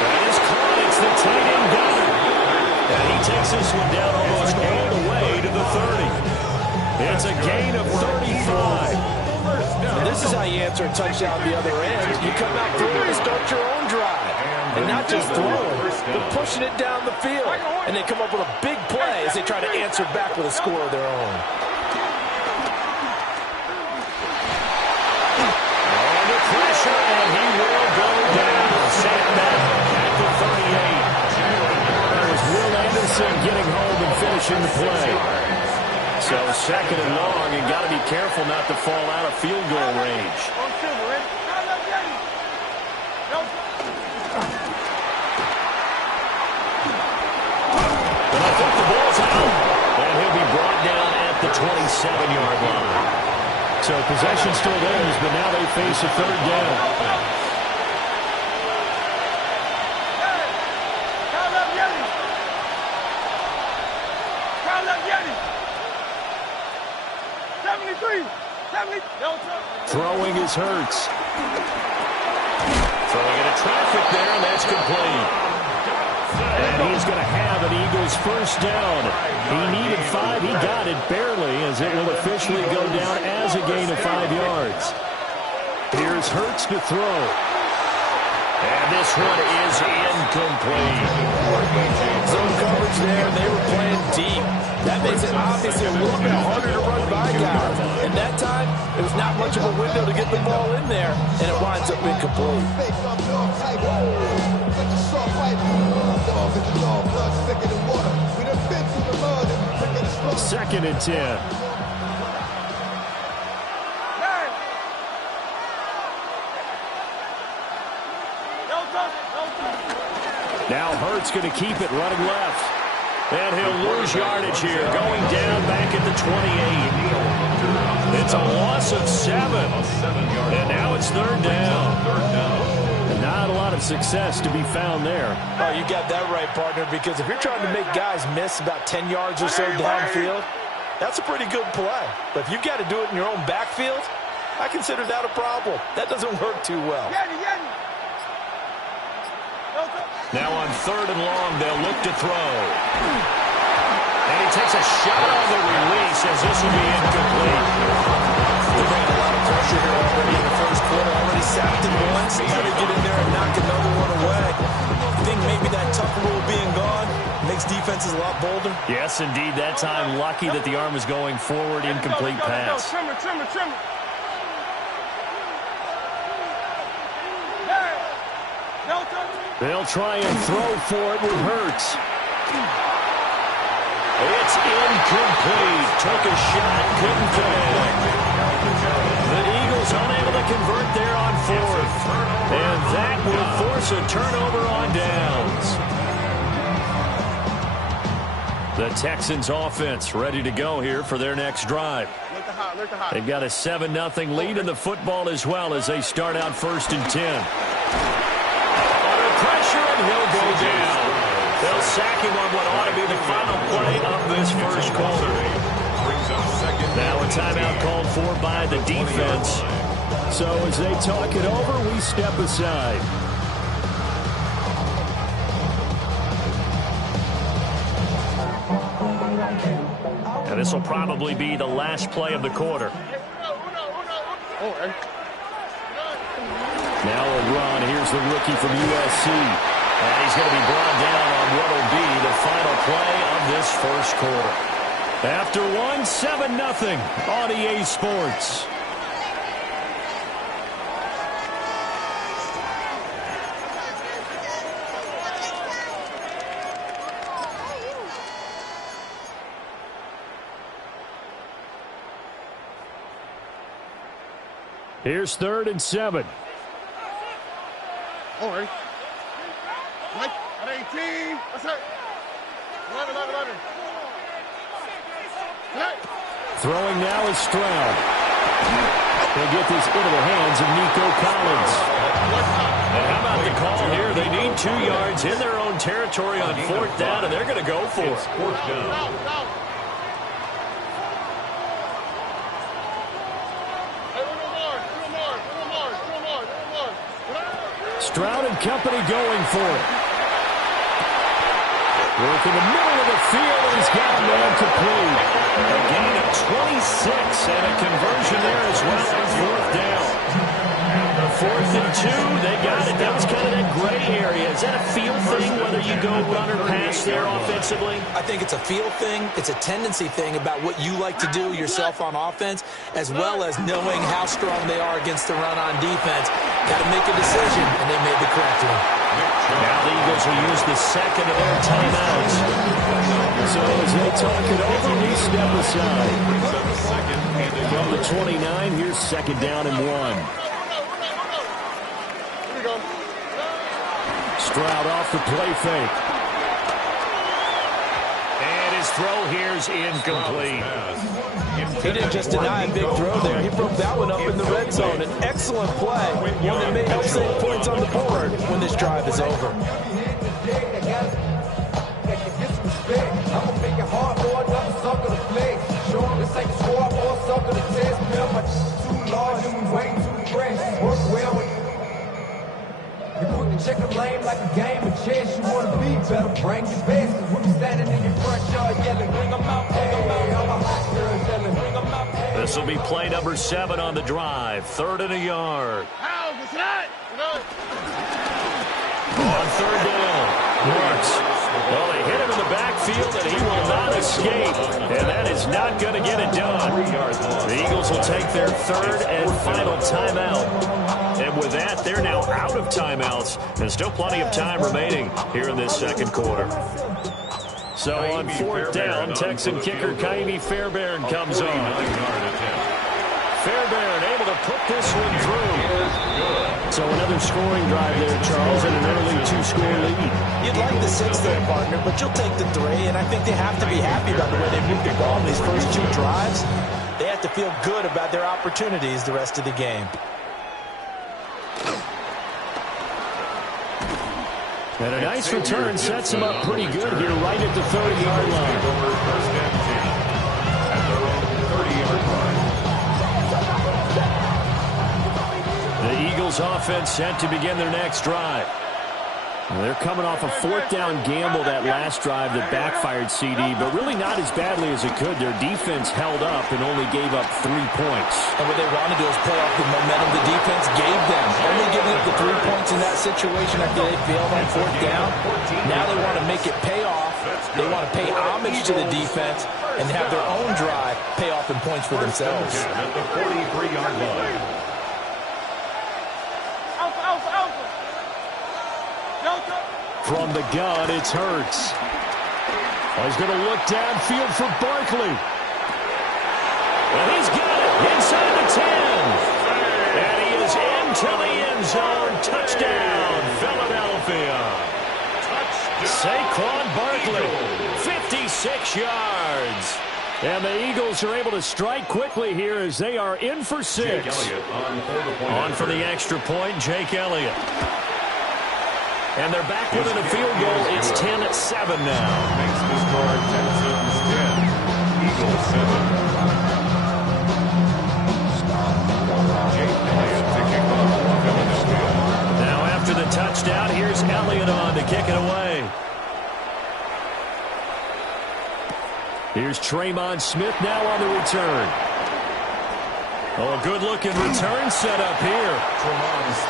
That is caught. It's the tight end gunner. And he takes this one down almost all the way to the 30. It's a gain of 35. And this is how you answer a touchdown the other end. You come out throwing and start your own drive. And not just throwing, but pushing it down the field. And they come up with a big play as they try to answer back with a score of their own. Pressure, and he will go down. Sam Madden at the 38. That was Will Anderson getting home and finishing the play. So second and long, and got to be careful not to fall out of field goal range. But I think the ball's out, and he'll be brought down at the 27-yard line. So possession still theirs, but now they face a third down. Throwing is Hurts. Throwing into traffic there, and that's complete. And he's going to have an Eagles first down. He needed 5. He got it barely, as it will officially go down as a gain of 5 yards. Here's Hurts to throw. And this one is incomplete. Zone coverage there. They were playing deep. That makes it obviously a little bit harder to run by guys. And that time, it was not much of a window to get the ball in there, and it winds up incomplete. Second and 10. Now Hurts going to keep it running left. And he'll lose yardage here, going down back at the 28. It's a loss of 7. And now it's third down. And not a lot of success to be found there. Oh, you got that right, partner, because if you're trying to make guys miss about 10 yards or so downfield, that's a pretty good play. But if you've got to do it in your own backfield, I consider that a problem. That doesn't work too well. Now on third and long, they'll look to throw. And he takes a shot on the release as this will be incomplete. They're bringing a lot of pressure here already in the first quarter. Already sacked him once. Now they get in there and knock another one away. I think maybe that tough rule being gone makes defenses a lot bolder. Yes, indeed. That time, lucky that the arm was going forward. Incomplete pass. Trimmer. They'll try and throw for it with Hurts. It's incomplete. Took a shot, couldn't connect. The Eagles unable to convert there on fourth. And that will force a turnover on downs. The Texans offense ready to go here for their next drive. They've got a 7-0 lead in the football as well as they start out 1st and 10. Under pressure, and he'll go down. They'll sack him on what ought to be the final play of this first quarter. Now a timeout called for by the defense. So as they talk it over, we step aside. And this will probably be the last play of the quarter. Now a run. Here's the rookie from USC. And he's going to be brought down on what will be the final play of this first quarter. After one, 7-0 on EA Sports. Here's 3rd and 7. All right. Mike, at 18. That's it. 11. Throwing now is Stroud. They get this into the hands of Nico Collins. And how about the call here? They need 2 yards in their own territory on 4th down, and they're going to go for it. 4th down. Stroud and company going for it. Work in the middle of the field, and he's got a man complete. A gain of 26 and a conversion there as well on 4th down. 4th and 2, they got it. That was kind of that gray area. Is that a feel thing, whether you go run or pass there offensively? I think it's a feel thing. It's a tendency thing about what you like to do yourself on offense, as well as knowing how strong they are against the run on defense. Got to make a decision, and they made the correct one. Now the Eagles will use the second of their timeouts. So as they talk it over, we step aside. From the 29, here's 2nd down and 1. Stroud off the play fake. And his throw here's incomplete. He didn't just deny a big throw there. He broke that one up in the red zone. An excellent play. One that may help save points on the board when this drive is over. Check the lane like a game of chess. You want to be better, bring your best. We'll be standing in your front yard yelling, bring them out, bring them out. All the hot girls yelling, bring them out. This will be play number 7 on the drive. 3rd and a yard. On 3rd down, Marks. Well, they hit him in the backfield, and he will not escape. And that is not going to get it done. The Eagles will take their 3rd and final timeout. And with that, they're now out of timeouts. And still plenty of time remaining here in this 2nd quarter. So on 4th down, Texan kicker Kaimi Fairbairn comes on. Fairbairn able to put this one through. So another scoring drive there, Charles, and an early 2-score lead. You'd like the 6 there, partner, but you'll take the 3, and I think they have to be happy about the way they moved the ball in these first 2 drives. They have to feel good about their opportunities the rest of the game. And a nice return sets him up pretty good here right at the 30-yard line. The Eagles offense set to begin their next drive. They're coming off a fourth down gamble that last drive that backfired, CD, but really not as badly as it could. Their defense held up and only gave up 3 points. And what they wanted to do is play off the momentum the defense gave them. Only giving up the 3 points in that situation after they failed on fourth down. Now they want to make it pay off. They want to pay homage to the defense and have their own drive pay off in points for themselves. At the 43-yard line. From the gun, it's Hurts. He's going to look downfield for Barkley. And he's got it inside the 10. And he is into the end zone. Touchdown, Philadelphia. Saquon Barkley, 56 yards. And the Eagles are able to strike quickly here as they are in for 6. On for the extra point, Jake Elliott. And they're back within a field goal. It's 10-7 now. Makes the score Texans 10, Eagles 7. Jake Elliott to kick off Philadelphia. Now after the touchdown, here's Elliott on to kick it away. Here's Traymon Smith now on the return. Oh, a good-looking return set up here.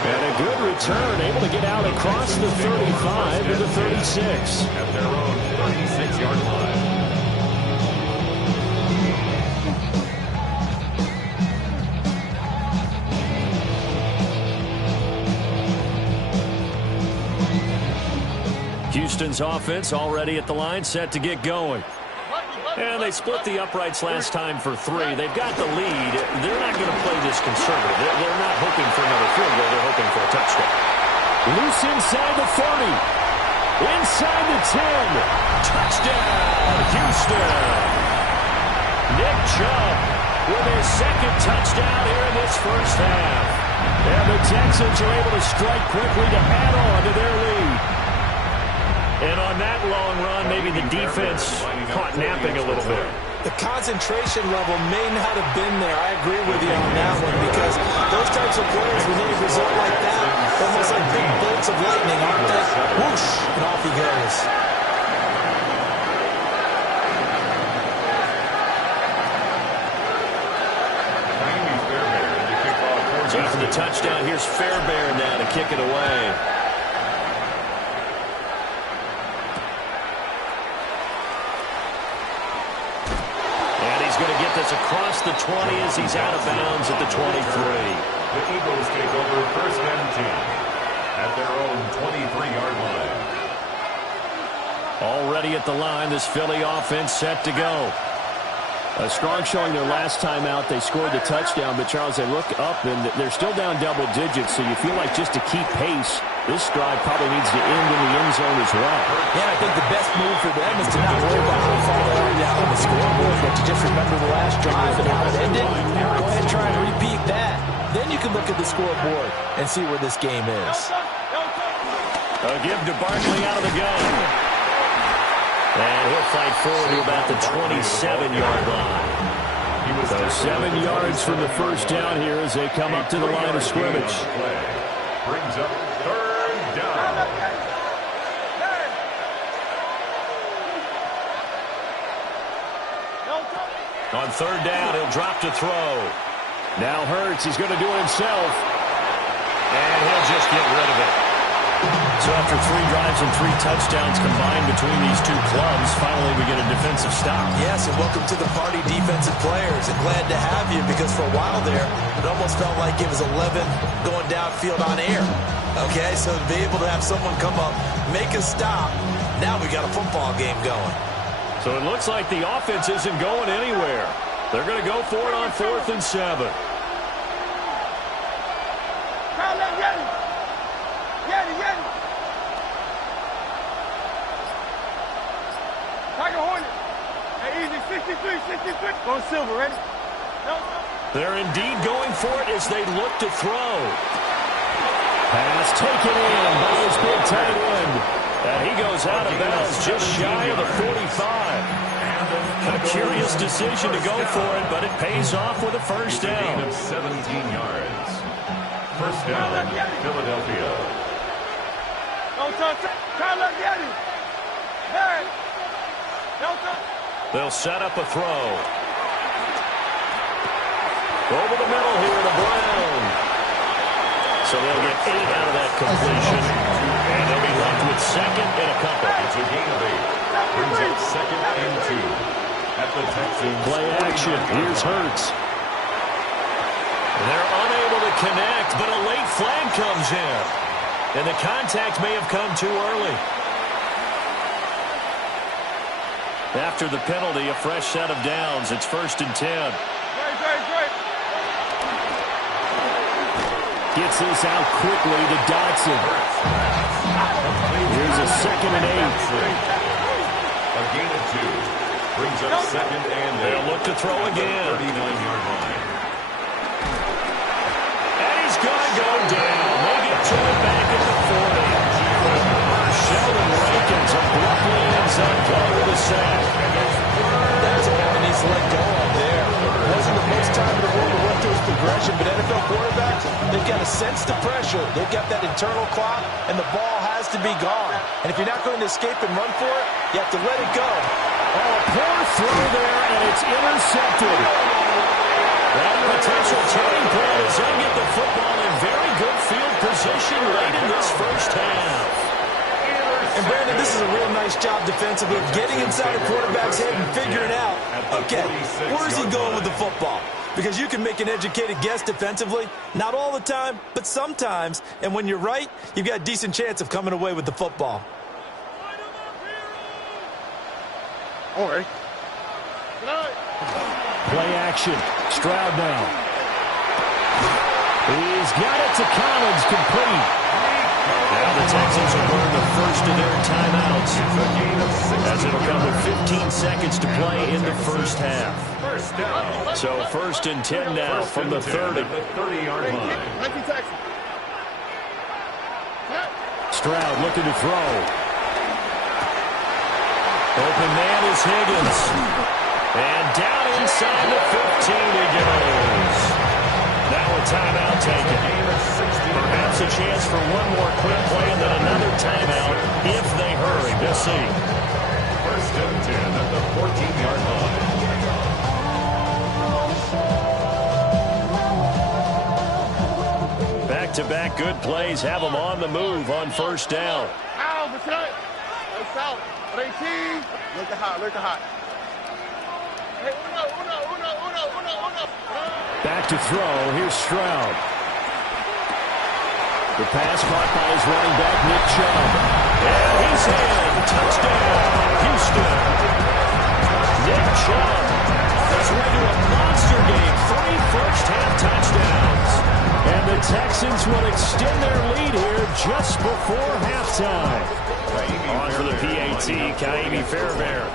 And a good return, able to get out across the 35 to the 36. At their own 36-yard line. Houston's offense already at the line, set to get going. And they split the uprights last time for 3. They've got the lead. They're not going to play this conservative. They're not hoping for another field goal. They're hoping for a touchdown. Loose inside the 30. Inside the 10. Touchdown, Houston. Nick Chubb with his second touchdown here in this first half. And the Texans are able to strike quickly to add on to their lead. And on that long run, maybe the defense caught napping a little bit. The concentration level may not have been there. I agree with you on that one because those types of plays, when they result like that, almost like big bolts of lightning, aren't they? Whoosh, and off he goes. So after the touchdown, here's Fairbairn now to kick it away. Going to get this across the 20 as he's out of bounds at the 23. The Eagles take over first and 10 at their own 23-yard line. Already at the line, this Philly offense set to go. A strong showing their last time out. They scored the touchdown, but Charles, they look up and they're still down double digits, so you feel like just to keep pace, this drive probably needs to end in the end zone as well. Yeah, I think the best move for them is to not worry about how far they are down on the scoreboard, but to just remember the last drive and how it ended. Go ahead and try and repeat that. Then you can look at the scoreboard and see where this game is. A give to Barkley out of the gun. And he'll fight forward to about the 27-yard line. So 7 yards from the first down here as they come up to the line of scrimmage. Brings up third down. On third down, he'll drop to throw. Now Hurts, he's going to do it himself. And he'll just get rid of it. So after 3 drives and 3 touchdowns combined between these two clubs, finally we get a defensive stop. Yes, and welcome to the party, defensive players. And glad to have you because for a while there, it almost felt like it was 11 going downfield on air. Okay, so to be able to have someone come up, make a stop, now we got a football game going. So it looks like the offense isn't going anywhere. They're going to go for it on 4th and 7. Go Silver, ready? They're indeed going for it as they look to throw. Pass taken in by his big tight end. And he goes out of bounds just shy of the 45. A curious decision to go for it, but it pays off with a first down. A gain of 17 yards. First down, Philadelphia. They'll set up a throw. Over the middle here to Brown. So they'll get 8 out of that completion. And they'll be left with second and a couple. It's a gain of 8. Brings up second and 2. At the Texans. Play action. Here's Hurts. They're unable to connect, but a late flag comes in. And the contact may have come too early. After the penalty, a fresh set of downs. It's 1st and 10. Gets this out quickly to Dotson. Here's a 2nd and 8. A gain of 2. Brings up second and 8. They'll look to throw again. 39-yard line. And he's going to go down. They get to it back at the 40. Sheldon Rankins abruptly ends up going to the sack. That's a ball he needs to let go of there. Wasn't the most time in the world to run through his progression, but NFL quarterbacks, they've got to sense the pressure. They've got that internal clock, and the ball has to be gone. And if you're not going to escape and run for it, you have to let it go. Oh, a poor throw there, and it's intercepted. That potential turning point as they get the football in very good field position late in this first half. And Brandon, this is a real nice job defensively, getting inside a quarterback's head and figuring out, okay, where is he going with the football? Because you can make an educated guess defensively, not all the time, but sometimes. And when you're right, you've got a decent chance of coming away with the football. All right. Play action. Stroud now. He's got it to Collins, complete. Now the Texans will burn the first of their timeouts as it'll come with 15 seconds to play in the first half. So 1st and 10 now from the 30. 30-yard line. Stroud looking to throw. Open man is Higgins. And down inside the 15 he goes. Now a timeout taken. Perhaps a chance for one more quick play and then another timeout if they hurry. We'll see. 1st and 10 at the 14-yard line. Back-to-back good plays have them on the move on 1st down. Back to throw. Here's Stroud. The pass caught by his running back, Nick Chubb. And he's in. Touchdown, Houston. Nick Chubb is ready to a monster game. 3 first-half touchdowns. And the Texans will extend their lead here just before halftime. On for the PAT, Kaimi Fairbairn.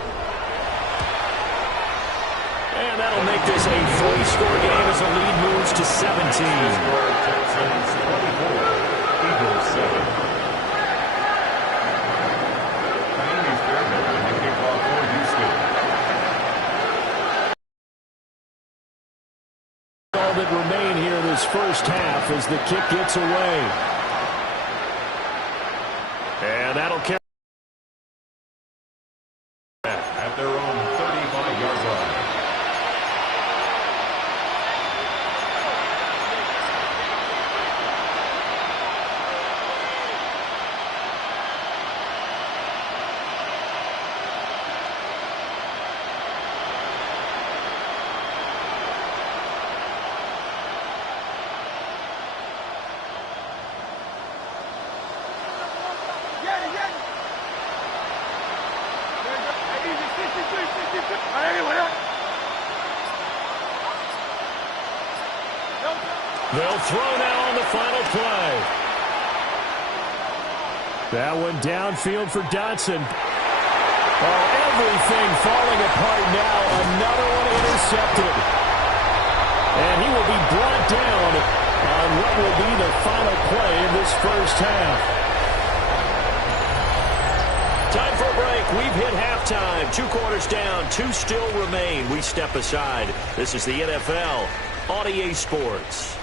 And that'll make this a 3-score game as the lead moves to 17. Texans 24, Eagles 7. Kaimi Fairbairn, the kickoff for Houston. All that remain here this first half as the kick gets away. And that'll carry At their own 35-yard line. They'll throw now on the final play. That one downfield for Dotson. Oh, everything falling apart now. Another one intercepted. And he will be brought down on what will be the final play of this first half. Time for a break. We've hit halftime. 2 quarters down. 2 still remain. We step aside. This is the NFL on EA Sports.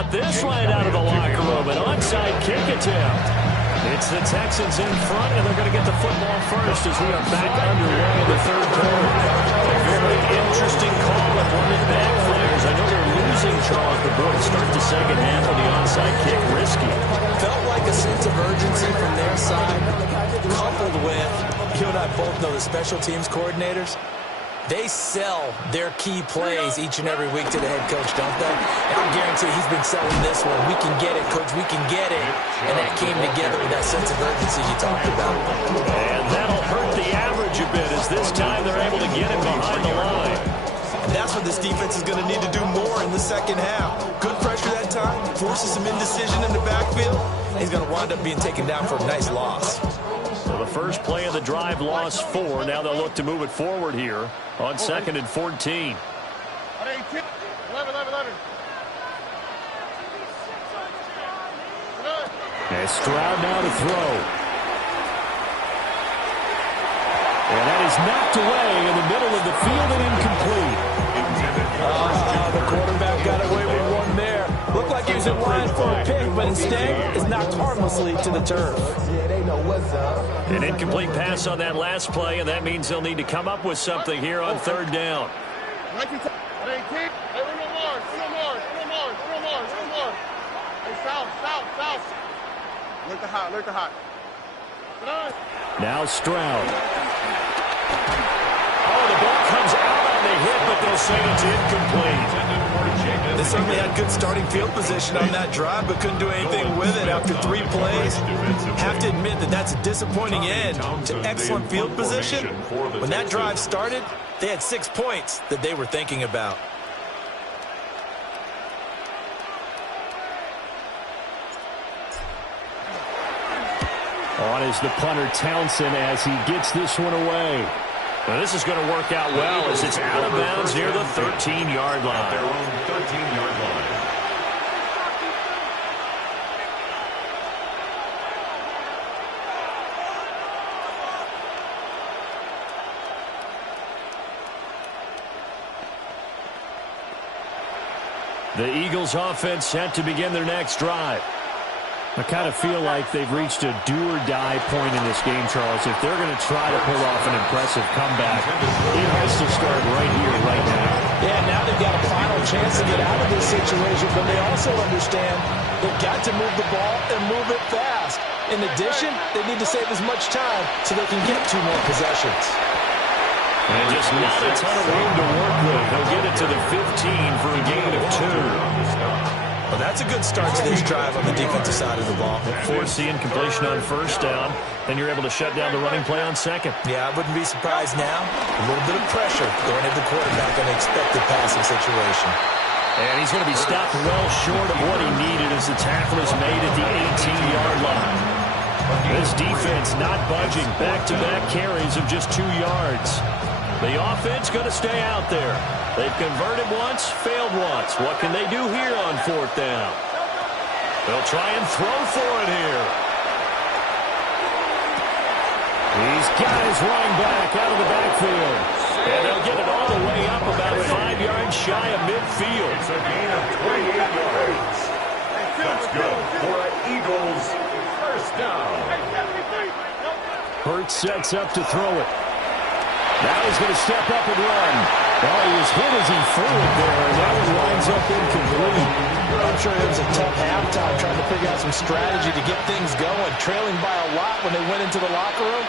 about this right out of the locker room? An onside kick attempt. It's the Texans in front, and they're going to get the football first as we are back underway in the third quarter. A very interesting call that one that backfires. I know they're losing Charles, but boy, to start the second half of the onside kick, risky. Felt like a sense of urgency from their side, coupled with, you and I both know the special teams coordinators, they sell their key plays each and every week to the head coach, don't they? And I guarantee he's been selling this one. We can get it, coach, we can get it. And that came together with that sense of urgency you talked about. And that'll hurt the average a bit as this time they're able to get him behind the line. And that's what this defense is going to need to do more in the second half. Good pressure that time, forces some indecision in the backfield. He's going to wind up being taken down for a nice loss. So the first play of the drive lost 4. Now they'll look to move it forward here on 2nd and 14. 11. And Stroud now to throw. And that is knocked away in the middle of the field and incomplete. The quarterback got away with one there. Looked like he was in line for a pick, but instead is knocked harmlessly to the turf. An incomplete pass on that last play, and that means they'll need to come up with something here on 3rd down. Hey, Uno more. Hey, south. Alert the hot. Now Stroud. Oh, the ball comes out on the hit, but they'll say it's incomplete. They certainly had good starting field position on that drive, but couldn't do anything with it after 3 plays. Have to admit that that's a disappointing end to excellent field position. When that drive started, they had 6 points that they were thinking about. On is the punter Townsend as he gets this one away. Well, this is going to work out well as it's out of bounds near the 13-yard line. Their own 13-yard line. The Eagles offense set to begin their next drive. I kind of feel like they've reached a do-or-die point in this game, Charles. If they're going to try to pull off an impressive comeback, it has to start right here, right now. Yeah, now they've got a final chance to get out of this situation, but they also understand they've got to move the ball and move it fast. In addition, they need to save as much time so they can get 2 more possessions. And just not a ton of room to work with. They'll get it to the 15 for a gain of 2. Well, that's a good start to this drive on the defensive side of the ball. Force the incompletion on 1st down, then you're able to shut down the running play on 2nd. Yeah, I wouldn't be surprised now. A little bit of pressure going at the quarterback on the expected passing situation. And he's going to be stopped well short of what he needed as the tackle is made at the 18-yard line. This defense not budging. Back-to-back carries of just 2 yards. The offense going to stay out there. They've converted once, failed once. What can they do here on 4th down? They'll try and throw for it here. He's got his running back out of the backfield. And they'll get it all the way up about 5 yards shy of midfield. It's a gain of 28 yards. That's good for an Eagles 1st down. Hurts sets up to throw it. Now he's going to step up and run. Well, he was hit as he threw it there, and that one winds up incomplete. I'm sure it was a tough halftime trying to figure out some strategy to get things going. Trailing by a lot when they went into the locker room.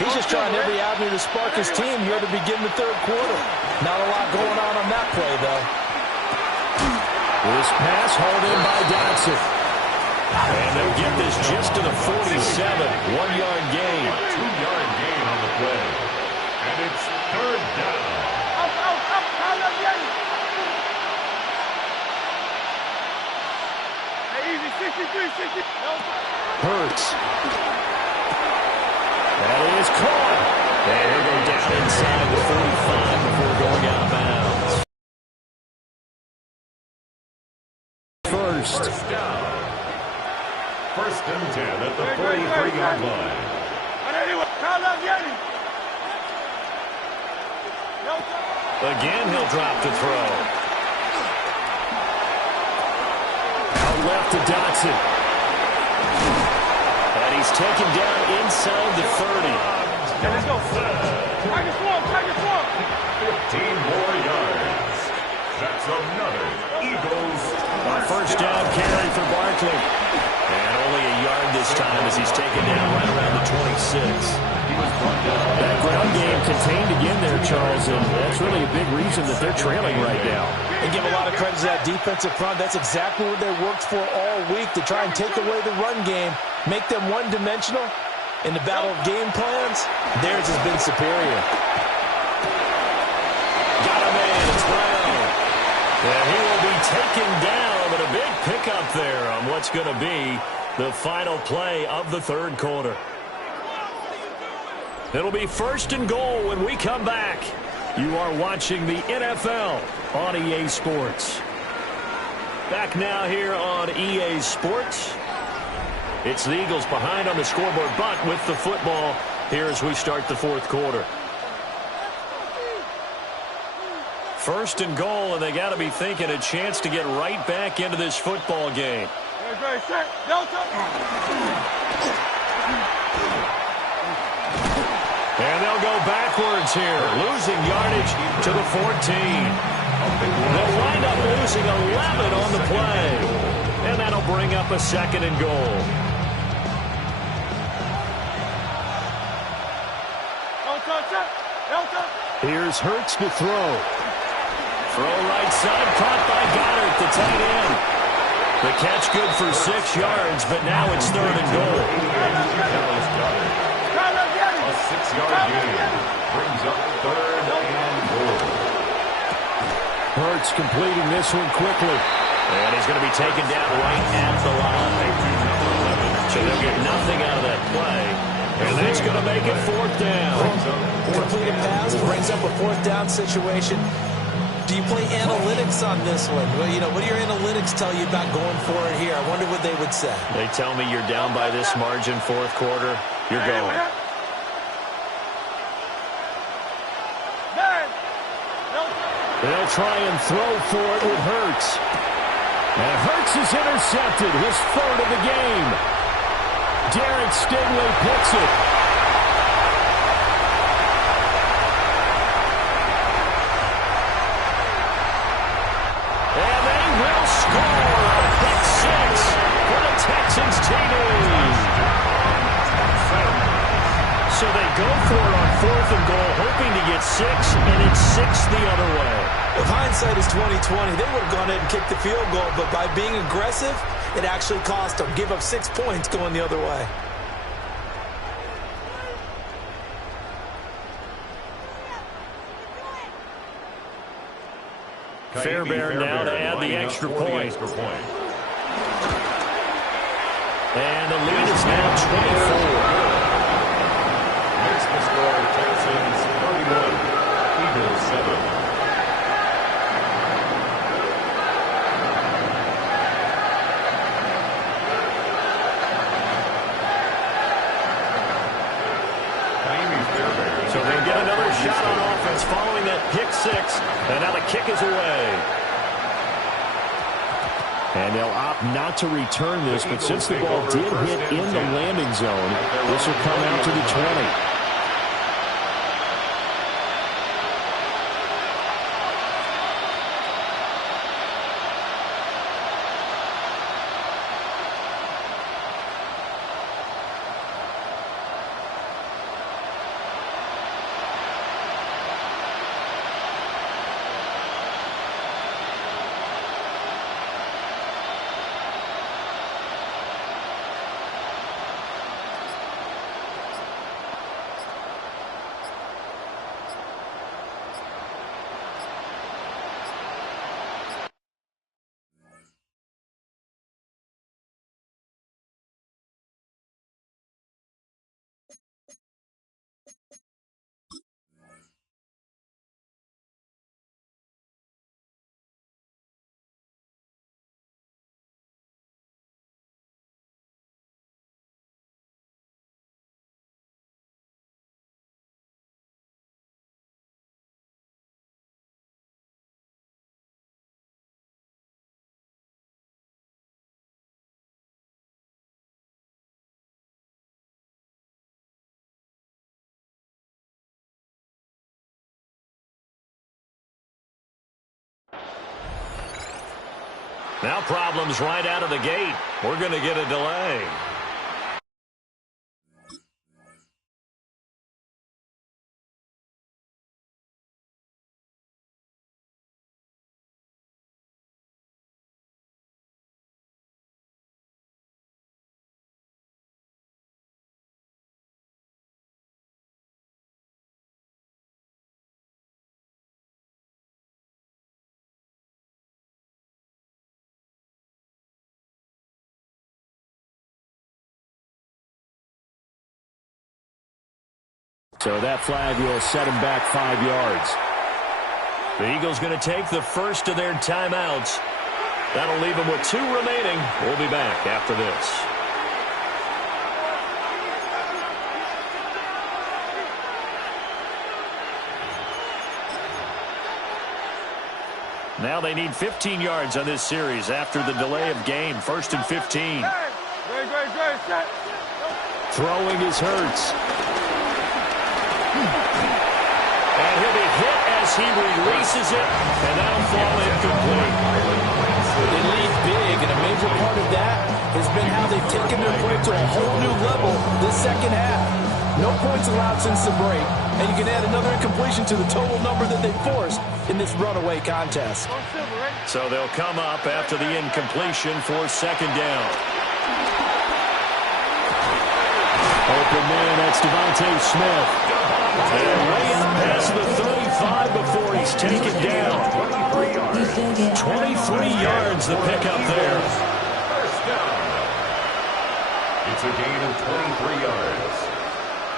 He's just trying every avenue to spark his team here to begin the 3rd quarter. Not a lot going on that play, though. This pass hauled in by Dotson. And they'll get this just to the 47. 1-yard gain. 2-yard gain on the play. And it's 3rd down. Hurts. That is caught. And he'll go down inside the 45 before going out of bounds. First down. 1st and 10 at the 43-yard line. Again, he'll drop to throw. left to Dotson. And he's taken down inside the 30. Okay, let's go. Tiger swamp, Tiger swamp. 15 more yards. That's another Eagles. A first down carry for Barkley. And only a yard this time as he's taken down right around the 26. That ground game contained again there, Charles, and that's really a big reason that they're trailing right now. And give a lot of credit to that defensive front. That's exactly what they worked for all week, to try and take away the run game, make them one-dimensional. In the battle of game plans, theirs has been superior. Got a man, it's Brown. And he will be taken down, but a big pickup there on what's going to be the final play of the third quarter. It'll be first and goal when we come back. You are watching the NFL on EA Sports. Back now here on EA Sports. It's the Eagles behind on the scoreboard, but with the football here as we start the fourth quarter. First and goal, and they got to be thinking a chance to get right back into this football game. Very set. Delta. And they'll go backwards here, losing yardage to the 14. They'll wind up losing 11 on the play. And that'll bring up a second and goal. Here's Hurts to throw. Throw right side, caught by Goddard, the tight end. The catch good for 6 yards, but now it's third and goal. A 6-yard gain brings up third and goal. Hurts completing this one quickly. And he's going to be taken down right at the line. So they'll get nothing out of that play. And that's going to make it fourth down. Completed pass brings up a fourth down situation. Do you play analytics on this one? Well, you know, what do your analytics tell you about going for it here? I wonder what they would say. They tell me you're down by this margin, fourth quarter. You're going. They'll try and throw for it with Hurts. And Hurts is intercepted, his third of the game. Derek Stingley picks it. And they will score a pick six for the Texans TD. So they go for it on fourth and goal, hoping to get 6, and it's 6 the other way. If hindsight is 20/20, they would have gone ahead and kicked the field goal, but by being aggressive, it actually cost them. Give up 6 points going the other way. Fairbairn now to add the extra point. And the lead is now 24. Makes the score Texans 31, Eagles 7. So they get another shot on offense following that pick six. And now the kick is away. And they'll opt not to return this, but since the ball did hit in the landing zone, this will come out to the 20. Now problems right out of the gate. We're going to get a delay. So that flag will set him back 5 yards. The Eagles going to take the first of their timeouts. That'll leave them with 2 remaining. We'll be back after this. Now they need 15 yards on this series after the delay of game. 1st and 15. Throwing is Hurts. And he'll be hit as he releases it, and that'll fall incomplete. They lead big, and a major part of that has been how they've taken their play to a whole new level this second half. No points allowed since the break, and you can add another incompletion to the total number that they forced in this runaway contest. So they'll come up after the incompletion for 2nd down. Open man, that's Devontae Smith. And way up past the 35 before he's taken down. 23 yards the pickup there. First down. It's a gain of 23 yards.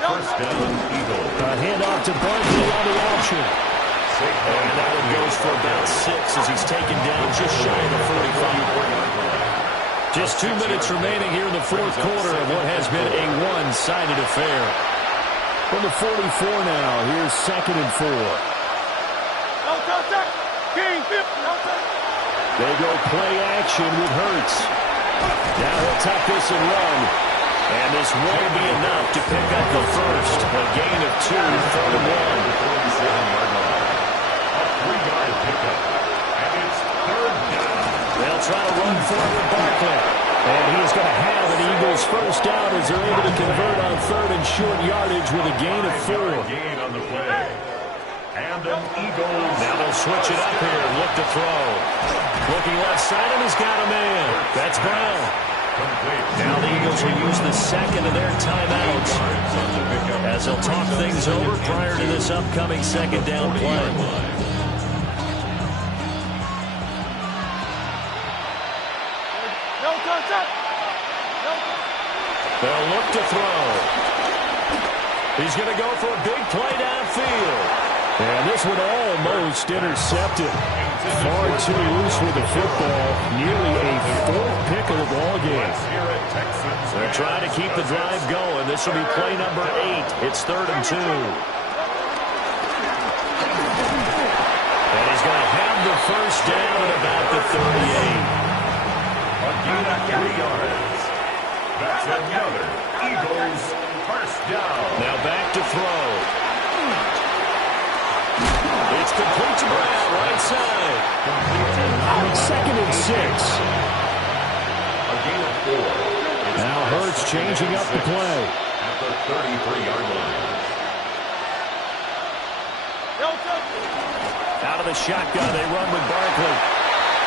First down, Eagles. A handoff to Barkley on the option. And that one goes for about 6 as he's taken down just shy of the 45. Just 2 minutes remaining here in the 4th quarter of what has been a one-sided affair. From the 44 now, here's 2nd and 4. They go play action with Hurts. Now he'll tuck this and run. And this won't be enough to pick up the first. A gain of 2, 3rd and 1. 47-yard line. A 3-yard pickup. And it's 3rd down. They'll try to run for it with Barkley. And he's going to have an Eagles first down as they're able to convert on 3rd and short yardage with a gain of 4. Gain on the play. And an Eagles. Now they'll switch it up here and look to throw. Looking left side, and he's got a man. That's Brown. Now the Eagles will use the 2nd of their timeouts as they'll talk things over prior to this upcoming 2nd down play. They'll look to throw. He's going to go for a big play downfield. And this one almost intercepted. Far too loose with the football. Nearly a 4th pick of the ball game. They're trying to keep the drive going. This will be play number 8. It's 3rd and 2. And he's going to have the first down at about the 38. A gain of 3 yards. That's another Eagles first down. Now back to throw. It's complete to Brown, right side. 2nd and 6. A gain of 4. Now Hurts changing up the play. At the 33-yard line. Out of the shotgun, they run with Barkley.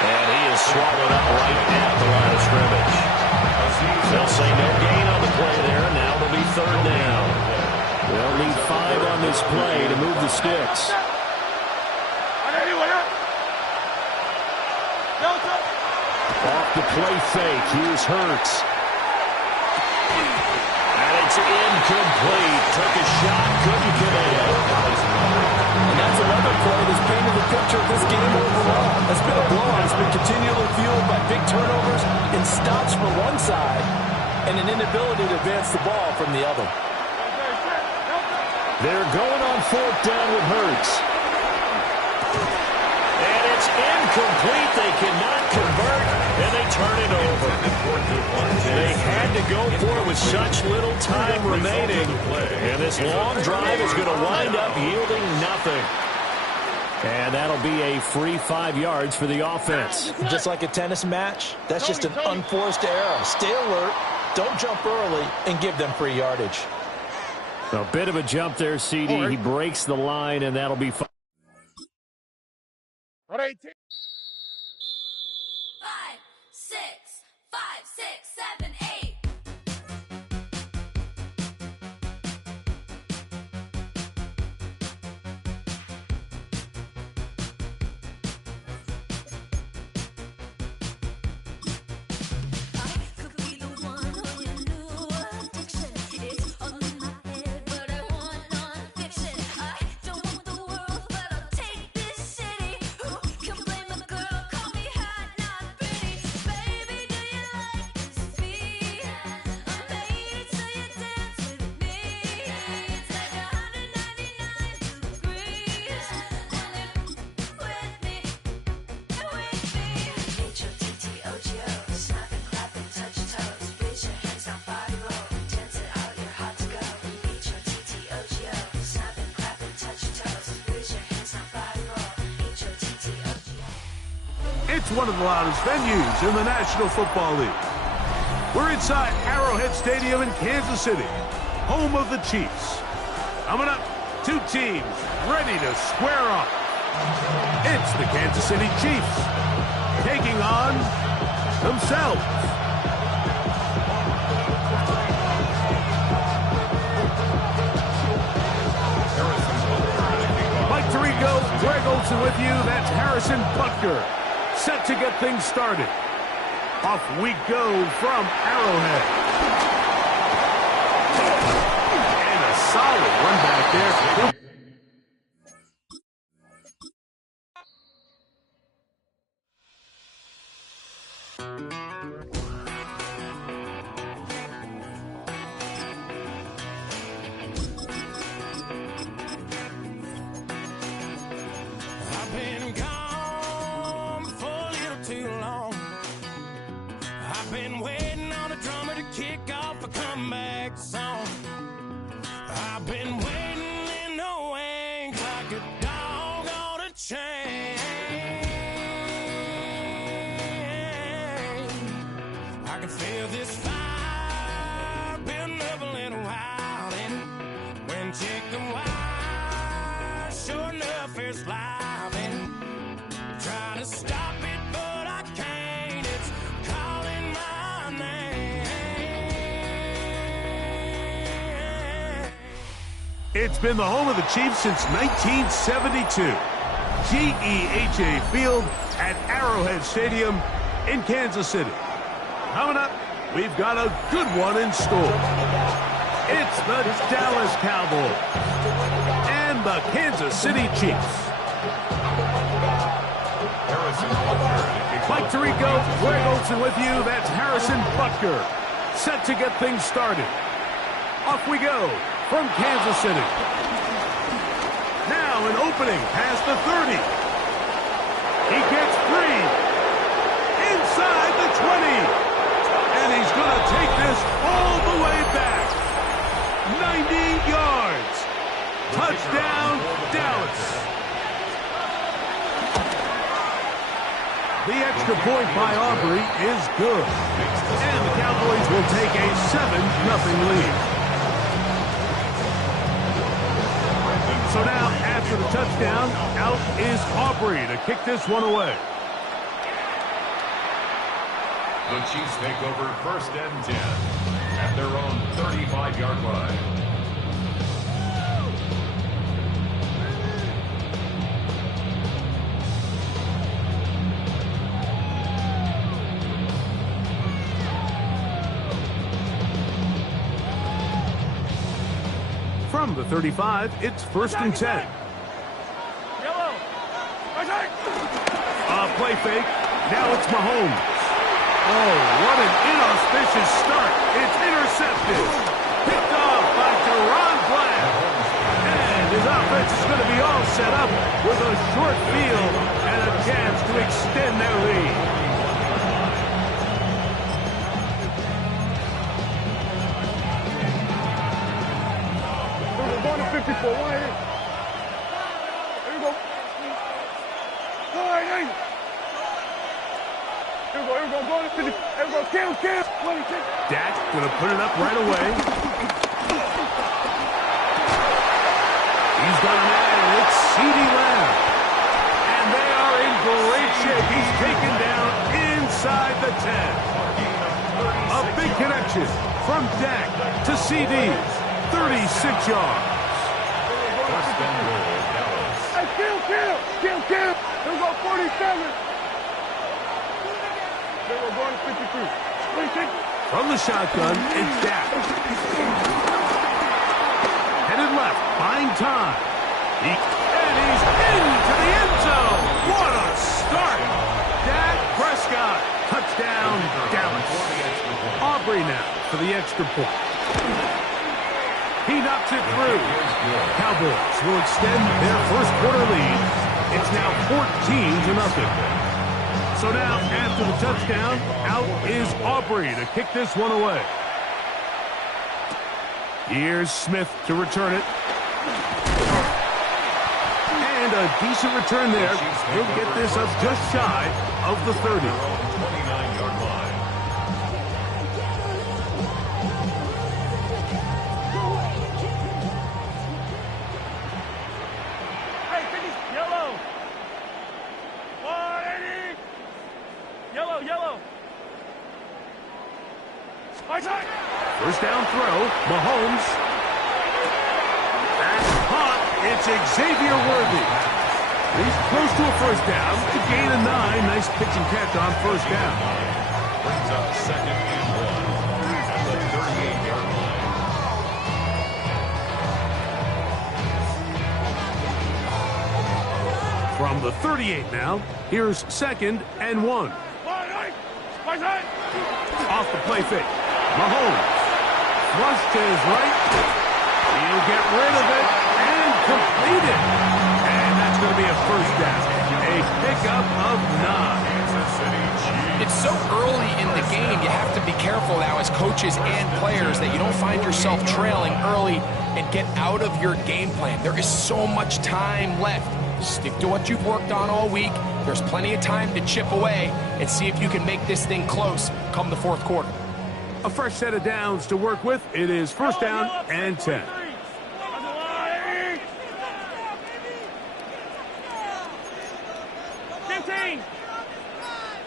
And he is swallowed up right at the line of scrimmage. They'll say no gain on the play there. Now it'll be 3rd down. They'll need 5 on this play to move the sticks. Off the play fake, here's Hurts. And it's incomplete. Took a shot, couldn't connect. And that's another play that's painted the picture of this game overall. It's been a blowout. It's been continually fueled by big turnovers and stops from one side and an inability to advance the ball from the other. They're going on 4th down with Hurts. And it's incomplete. They cannot convert, and they turn it over. They had to go for it with such little time remaining. And this long drive is going to wind up yielding nothing. And that'll be a free 5 yards for the offense. Just like a tennis match, that's just an unforced error. Stay alert, don't jump early, and give them free yardage. A bit of a jump there, CD. He breaks the line, and that'll be fine. 5, 6, 7, 8. It's one of the loudest venues in the National Football League. We're inside Arrowhead Stadium in Kansas City, home of the Chiefs. Coming up, two teams ready to square off. It's the Kansas City Chiefs taking on themselves. Mike Tirico, Greg Olsen with you. That's Harrison Butker. Set to get things started. Off we go from Arrowhead. And a solid run back there. It's been the home of the Chiefs since 1972. GEHA Field at Arrowhead Stadium in Kansas City. Coming up, we've got a good one in store. It's the Dallas Cowboys and the Kansas City Chiefs. Mike Tirico, Greg Olsen with you. That's Harrison Butker. Set to get things started. Off we go from Kansas City. Now an opening past the 30. He gets free. Inside the 20. And he's going to take this all the way back. 90 yards. Touchdown, Dallas. The extra point by Aubrey is good. And the Cowboys will take a 7-0 lead. So now, after the touchdown, out is Aubrey to kick this one away. The Chiefs take over 1st and 10 at their own 35-yard line. From the 35, it's 1st and 10. Play fake. Now it's Mahomes. Oh, what an inauspicious start. It's intercepted. Picked off by Deron Black. And his offense is going to be all set up with a short field and a chance to extend their lead. We're going to 54. One here. There you go. Dak going to put it up right away. He's got a man, and it's CeeDee Lamb. And they are in great shape. He's taken down inside the 10. A big connection from Dak to CD. 36 yards. Hey, kill. Here we go, 47. Then we're going to 52. From the shotgun, it's Dak. Headed left, buying time. And he's into the end zone. What a start. Dak Prescott. Touchdown, Dallas. Aubrey now for the extra point. He knocks it through. Cowboys will extend their first quarter lead. It's now 14-0. So now, after the touchdown, out is Aubrey to kick this one away. Here's Smith to return it. And a decent return there. He'll get this up just shy of the 30. 29-yard line. Hey, finish. Yellow. 180. Yellow. First down throw, Mahomes. That's caught. It's Xavier Worthy. He's close to a first down to gain a 9. Nice pitch and catch on first down. Brings up 2nd and 1 at the 38-yard line. From the 38 now, here's 2nd and 1. Off the play fake. Mahomes. Flush to his right. He'll get rid of it and complete it. And that's going to be a first down. A pickup of 9. It's so early in the game, you have to be careful now as coaches and players that you don't find yourself trailing early and get out of your game plan. There is so much time left. Stick to what you've worked on all week. There's plenty of time to chip away and see if you can make this thing close come the fourth quarter. A fresh set of downs to work with. It is first down and 10. 15.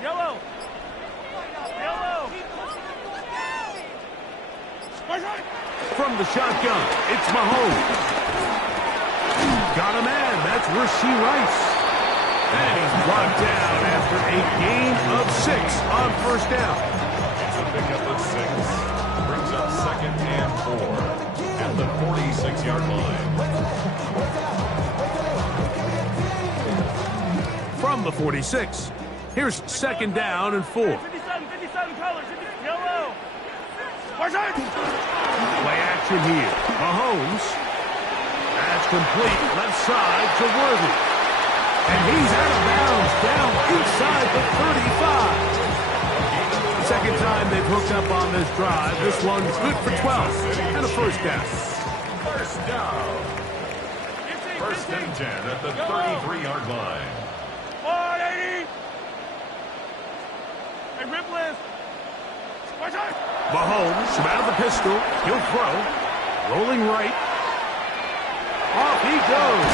Yellow. From the shotgun, it's Mahomes. Got a man. That's Rashee Rice. And he's brought down after a gain of 6 on first down. It's a pickup of 6. Brings up 2nd and 4 at the 46-yard line. From the 46, here's 2nd down and 4. 57 colors. Yellow. Play action here. Mahomes. That's complete. Left side to Worthy. And he's out of bounds down inside the 35. Second time they've hooked up on this drive. This one's good for 12 and a first down. First down. 1st and 10 at the 33-yard line. 180. Hey, Ripley. Mahomes from out of the pistol. He'll throw. Rolling right. Off he goes.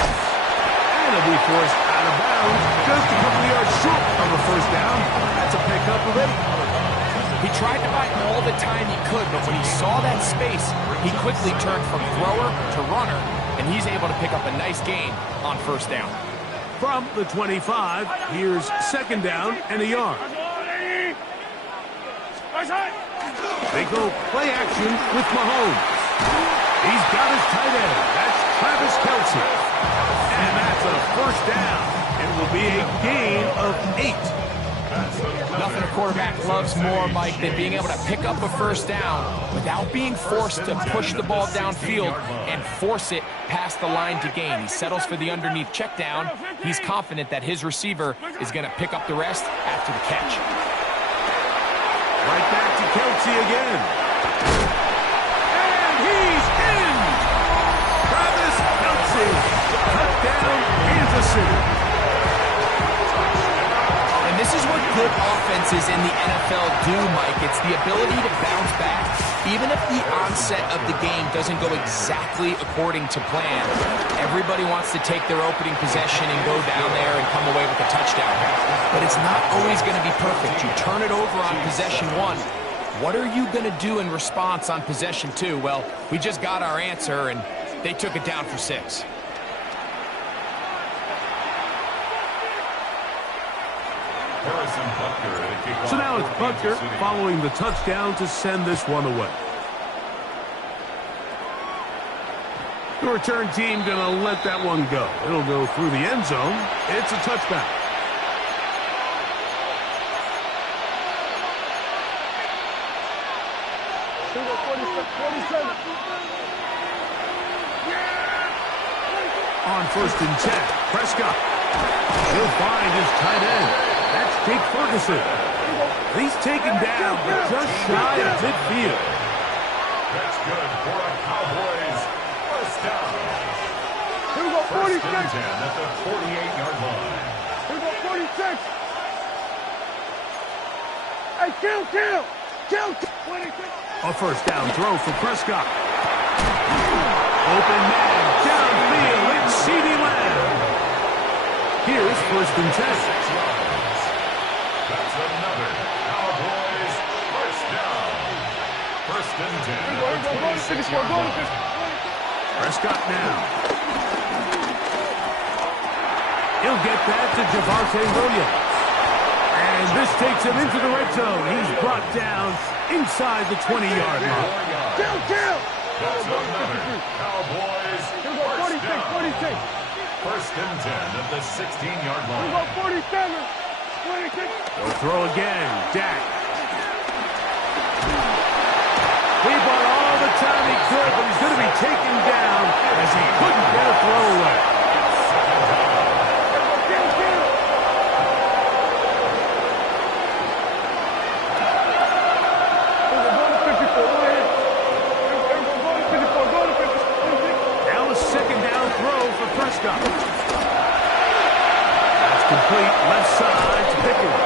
And he'll be forced out of bounds. Just a couple yards short of the first down. That's a pickup of 8. He tried to buy all the time he could, but when he saw that space, he quickly turned from thrower to runner, and he's able to pick up a nice gain on first down. From the 25, here's 2nd down and a yard. They go play action with Mahomes. He's got his tight end. That's Travis Kelce. And that's a first down. It will be a gain of 8. Nothing a quarterback loves more, Mike, than being able to pick up a first down without being forced to push the ball downfield and force it past the line to gain. He settles for the underneath check down. He's confident that his receiver is going to pick up the rest after the catch. Right back to Kelce again. And he's in! Travis Kelce. Touchdown, Kansas City. And this is what good offenses in the NFL do, Mike. It's the ability to bounce back. Even if the onset of the game doesn't go exactly according to plan, everybody wants to take their opening possession and go down there and come away with a touchdown. But it's not always going to be perfect. You turn it over on possession 1. What are you going to do in response on possession 2? Well, we just got our answer, and they took it down for 6. So now it's Butker following the touchdown to send this one away. The return team going to let that one go. It'll go through the end zone. It's a touchback. On 1st and 10, Prescott. He'll find his tight end. That's Jake Ferguson. He's taken down, but just shy of midfield. That's good for a Cowboys first down. Here we go, 46. First and 10 at the 48-yard line. Here we go, 46. Hey, kill. 26. A first down throw for Prescott. Open man, downfield, it's CeeDee Lamb. Here's 1st and 10. 6 yards. That's another Cowboys first down. 1st and 10 at the 26-yard line. Prescott now. He'll get that to Javonte Williams. And this takes him into the red zone. He's brought down inside the 20-yard line. Kill. That's another Cowboys first down. 46. 1st and 10 at the 16-yard Here we line. go, 47. 26. They'll throw again. Dak. He bought all the time he could, but he's going to be taken down as he couldn't get a throw away. Now a 2nd down throw for Prescott. That's complete left side to Pickens.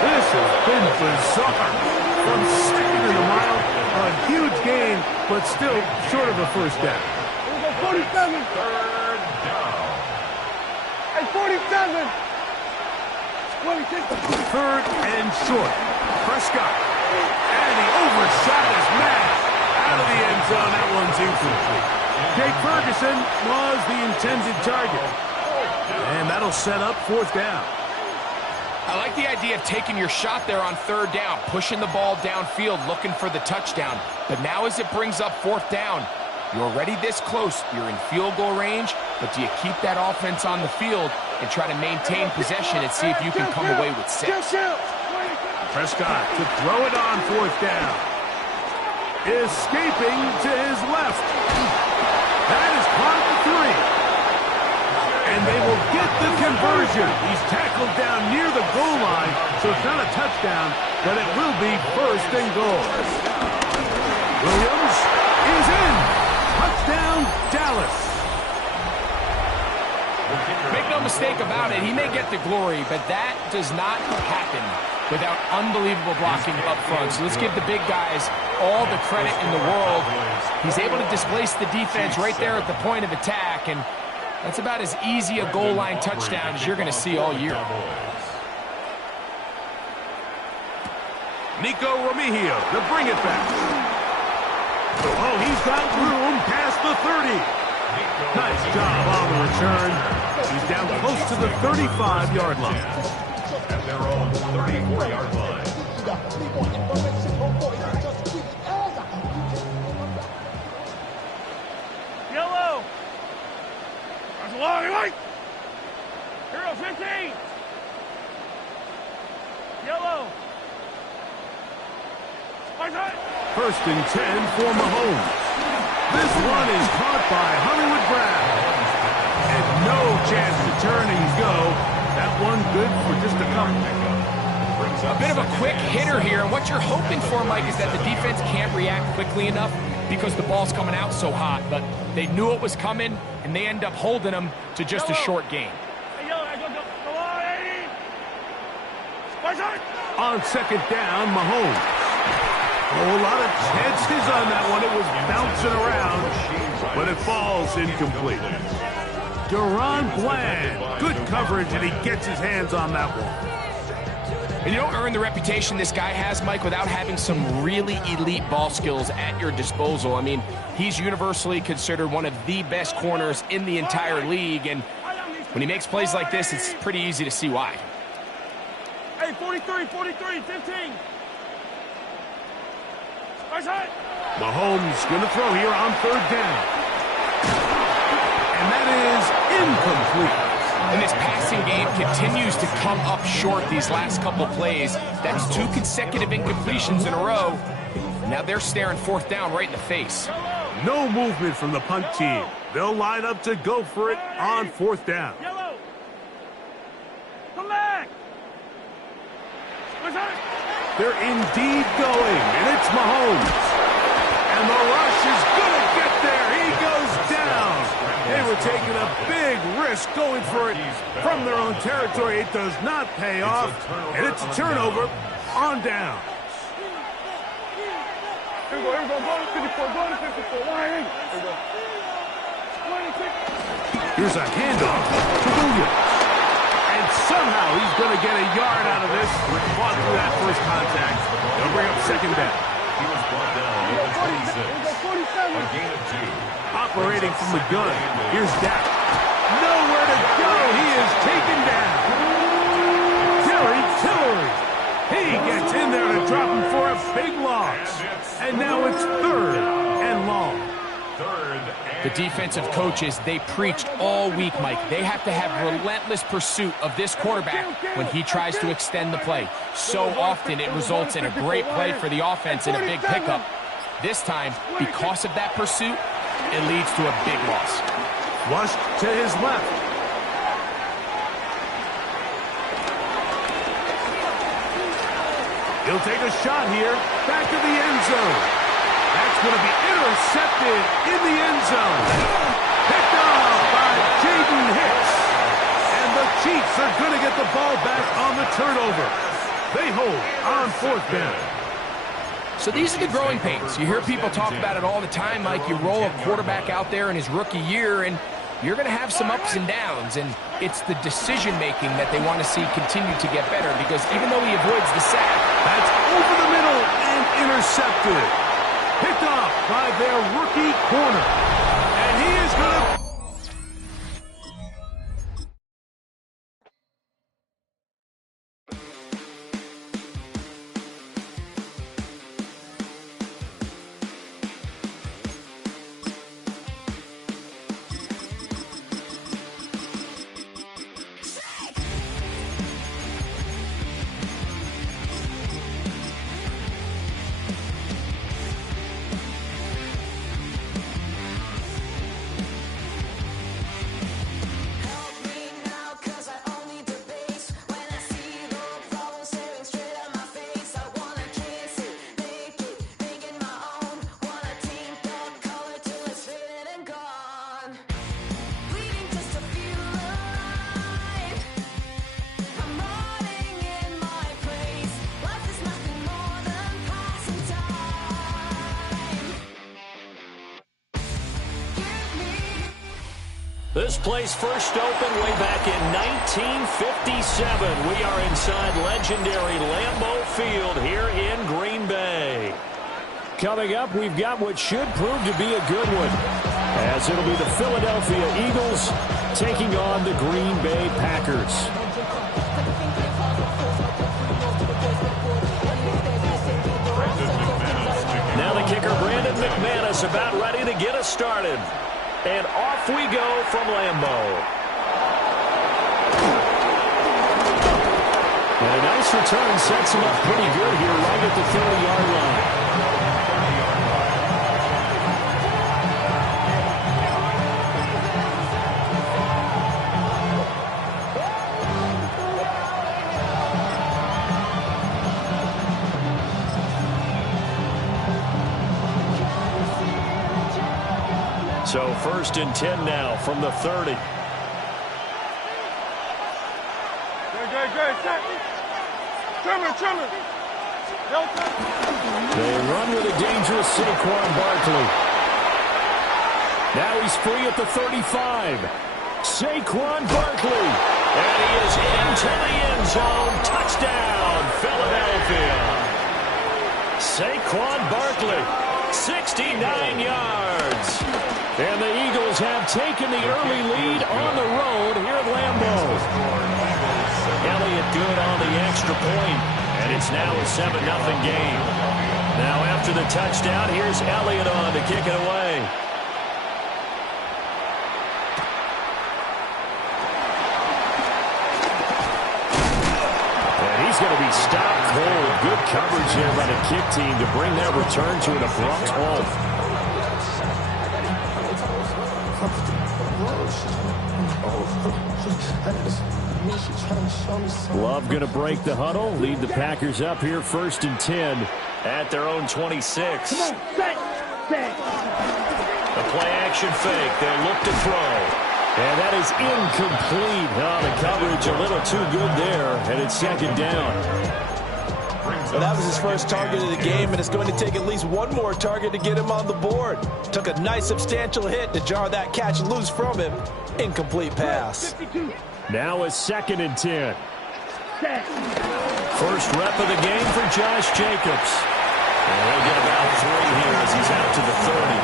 This has been bizarre. From 2nd in the mile, a huge gain, but still short of a first down. 47. 3rd down. Hey, 47. 26. 3rd and short. Prescott. And he overshot his man. Out of the end zone, that one's incomplete. Jake Ferguson was the intended target. And that'll set up 4th down. I like the idea of taking your shot there on 3rd down, pushing the ball downfield, looking for the touchdown. But now as it brings up 4th down, you're already this close. You're in field goal range, but do you keep that offense on the field and try to maintain possession and see if you can come away with 6? Prescott to throw it on 4th down. Escaping to his left. That is caught at the 3. And they will get the conversion. He's tackled down near the goal line, so it's not a touchdown, but it will be 1st and goal. Williams is in. Touchdown, Dallas. Make no mistake about it, he may get the glory, but that does not happen without unbelievable blocking up front. So let's give the big guys all the credit in the world. He's able to displace the defense right there at the point of attack, and that's about as easy a goal line touchdown as you're going to see all year. Nico Remigio to bring it back. Oh, he's got room past the 30. Nice job on the return. He's down close to the 35-yard line. At their own 34-yard line. Yellow. That's a long light. Hero 15. Yellow. 1st and 10 for Mahomes. This one is caught by Hollywood Brown. And no chance to turn and go. That one good for just a couple. A bit of a quick hitter here, and what you're hoping for, Mike, is that the defense can't react quickly enough because the ball's coming out so hot, but they knew it was coming, and they end up holding them to just a short gain. On second down, Mahomes. Oh, a lot of chances on that one. It was bouncing around, but it falls incomplete. Deron Bland. Good coverage, and he gets his hands on that one. And you don't earn the reputation this guy has, Mike, without having some really elite ball skills at your disposal. I mean, he's universally considered one of the best corners in the entire league, and when he makes plays like this, it's pretty easy to see why. Hey, 43, 15. Mahomes going to throw here on third down. And that is incomplete. And this passing game continues to come up short these last couple plays. That's 2 consecutive incompletions in a row. Now they're staring fourth down right in the face. No movement from the punt team. They'll line up to go for it on fourth down. Yellow. Come back. They're indeed going, and it's Mahomes. And the rush is going to get there. He goes down. They were taking a big risk going for it from their own territory. It does not pay off, and it's a turnover on down. Here we go. Go to 54. Here's a handoff to Williams. And somehow he's going to get a yard out of this. Fought through that first contact. They'll bring up second down. He was brought down at 26. A gain of 2. Operating from the gun. Here's Dak. Nowhere to go. He is taken down. Jerry Tillery. He gets in there to drop him for a big loss. And now it's third and long. The defensive coaches, they preached all week, Mike. They have to have relentless pursuit of this quarterback when he tries to extend the play. So often it results in a great play for the offense and a big pickup. This time, because of that pursuit, it leads to a big loss. Flushed to his left. He'll take a shot here. Back to the end zone. That's going to be intercepted in the end zone. Picked off by Jaden Hicks. And the Chiefs are going to get the ball back on the turnover. They hold on fourth down. So these are the growing pains. You hear people talk about it all the time, Mike. You roll a quarterback out there in his rookie year, and you're going to have some ups and downs. And it's the decision-making that they want to see continue to get better, because even though he avoids the sack, that's over the middle and intercepted. Picked off by their rookie corner. And he is going to... This place first opened way back in 1957. We are inside legendary Lambeau Field here in Green Bay. Coming up, we've got what should prove to be a good one, as it'll be the Philadelphia Eagles taking on the Green Bay Packers. Now the kicker, Brandon McManus, about ready to get us started. And off we go from Lambeau. And a nice return sets him up pretty good here right at the 30-yard line. So 1st and 10 now from the 30. Good. They run with a dangerous Saquon Barkley. Now he's free at the 35. Saquon Barkley. And he is into the end zone. Touchdown, Philadelphia. Saquon Barkley, 69 yards. And the Eagles have taken the early lead on the road here at Lambeau. Elliott good on the extra point, and it's now a 7-0 game. Now after the touchdown, here's Elliott on to kick it away. And he's going to be stopped cold. Good coverage there by the kick team to bring that return to an abrupt halt. Love going to break the huddle, lead the Packers up here 1st and 10 at their own 26. The play action fake, they'll look to throw. And that is incomplete. Oh, the coverage a little too good there, and it's 2nd down. Well, that was his first target of the game, and it's going to take at least one more target to get him on the board. Took a nice substantial hit to jar that catch loose from him. Incomplete pass. Now a 2nd and 10. First rep of the game for Josh Jacobs. And they'll get about 3 here as he's out to the 30.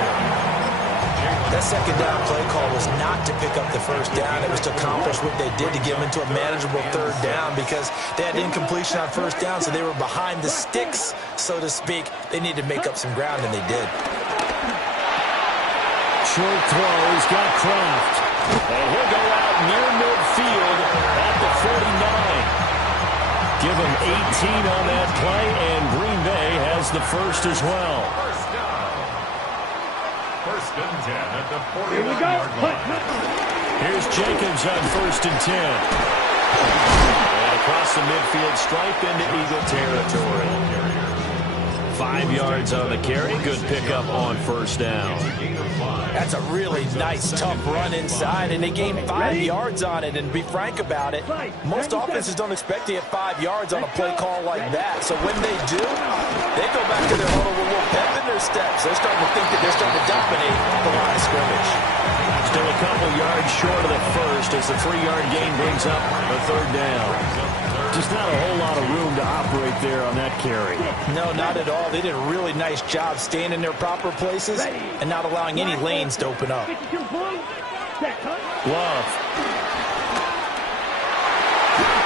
That 2nd down play call was not to pick up the 1st down. It was to accomplish what they did to get them into a manageable 3rd down because they had incompletion on 1st down, so they were behind the sticks, so to speak. They needed to make up some ground, and they did. Short throw. He's got Kraft. And he'll go out near midfield at the 49. Give him 18 on that play, and Green Bay has the first as well. First and 10 at the 49-yard line. Here's Jacobs on 1st and 10. And across the midfield stripe into Eagle territory. 5 yards on the carry. Good pickup on 1st down. That's a really nice, tough run inside, and they gained 5 yards on it. And to be frank about it, most offenses don't expect to get 5 yards on a play call like that. So when they do, they go back to their huddle with a little pep in their steps. They're starting to think that they're starting to dominate the line of scrimmage. Still a couple yards short of the first as the 3-yard gain brings up a 3rd down. Just not a whole lot of room to operate there on that carry. No, not at all. They did a really nice job staying in their proper places and not allowing any lanes to open up. Love.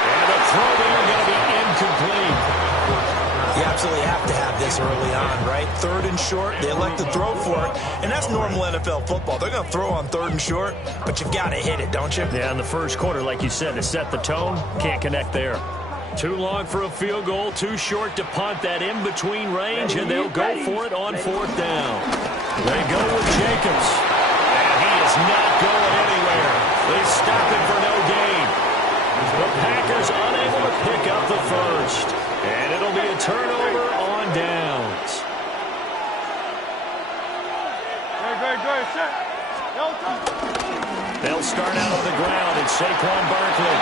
And the throw there going to be incomplete. You absolutely have to have this early on, right? 3rd and short, they elect to throw for it, and that's normal NFL football. They're going to throw on 3rd and short, but you've got to hit it, don't you? Yeah, in the first quarter, like you said, to set the tone, can't connect there. Too long for a field goal, too short to punt that in-between range, and they'll go for it on 4th down. They go with Jacobs, and he is not going anywhere. They stop him for no gain. The Packers unable to pick up the first, and it'll be a turnover on downs. They'll start out on the ground. It's Saquon Barkley.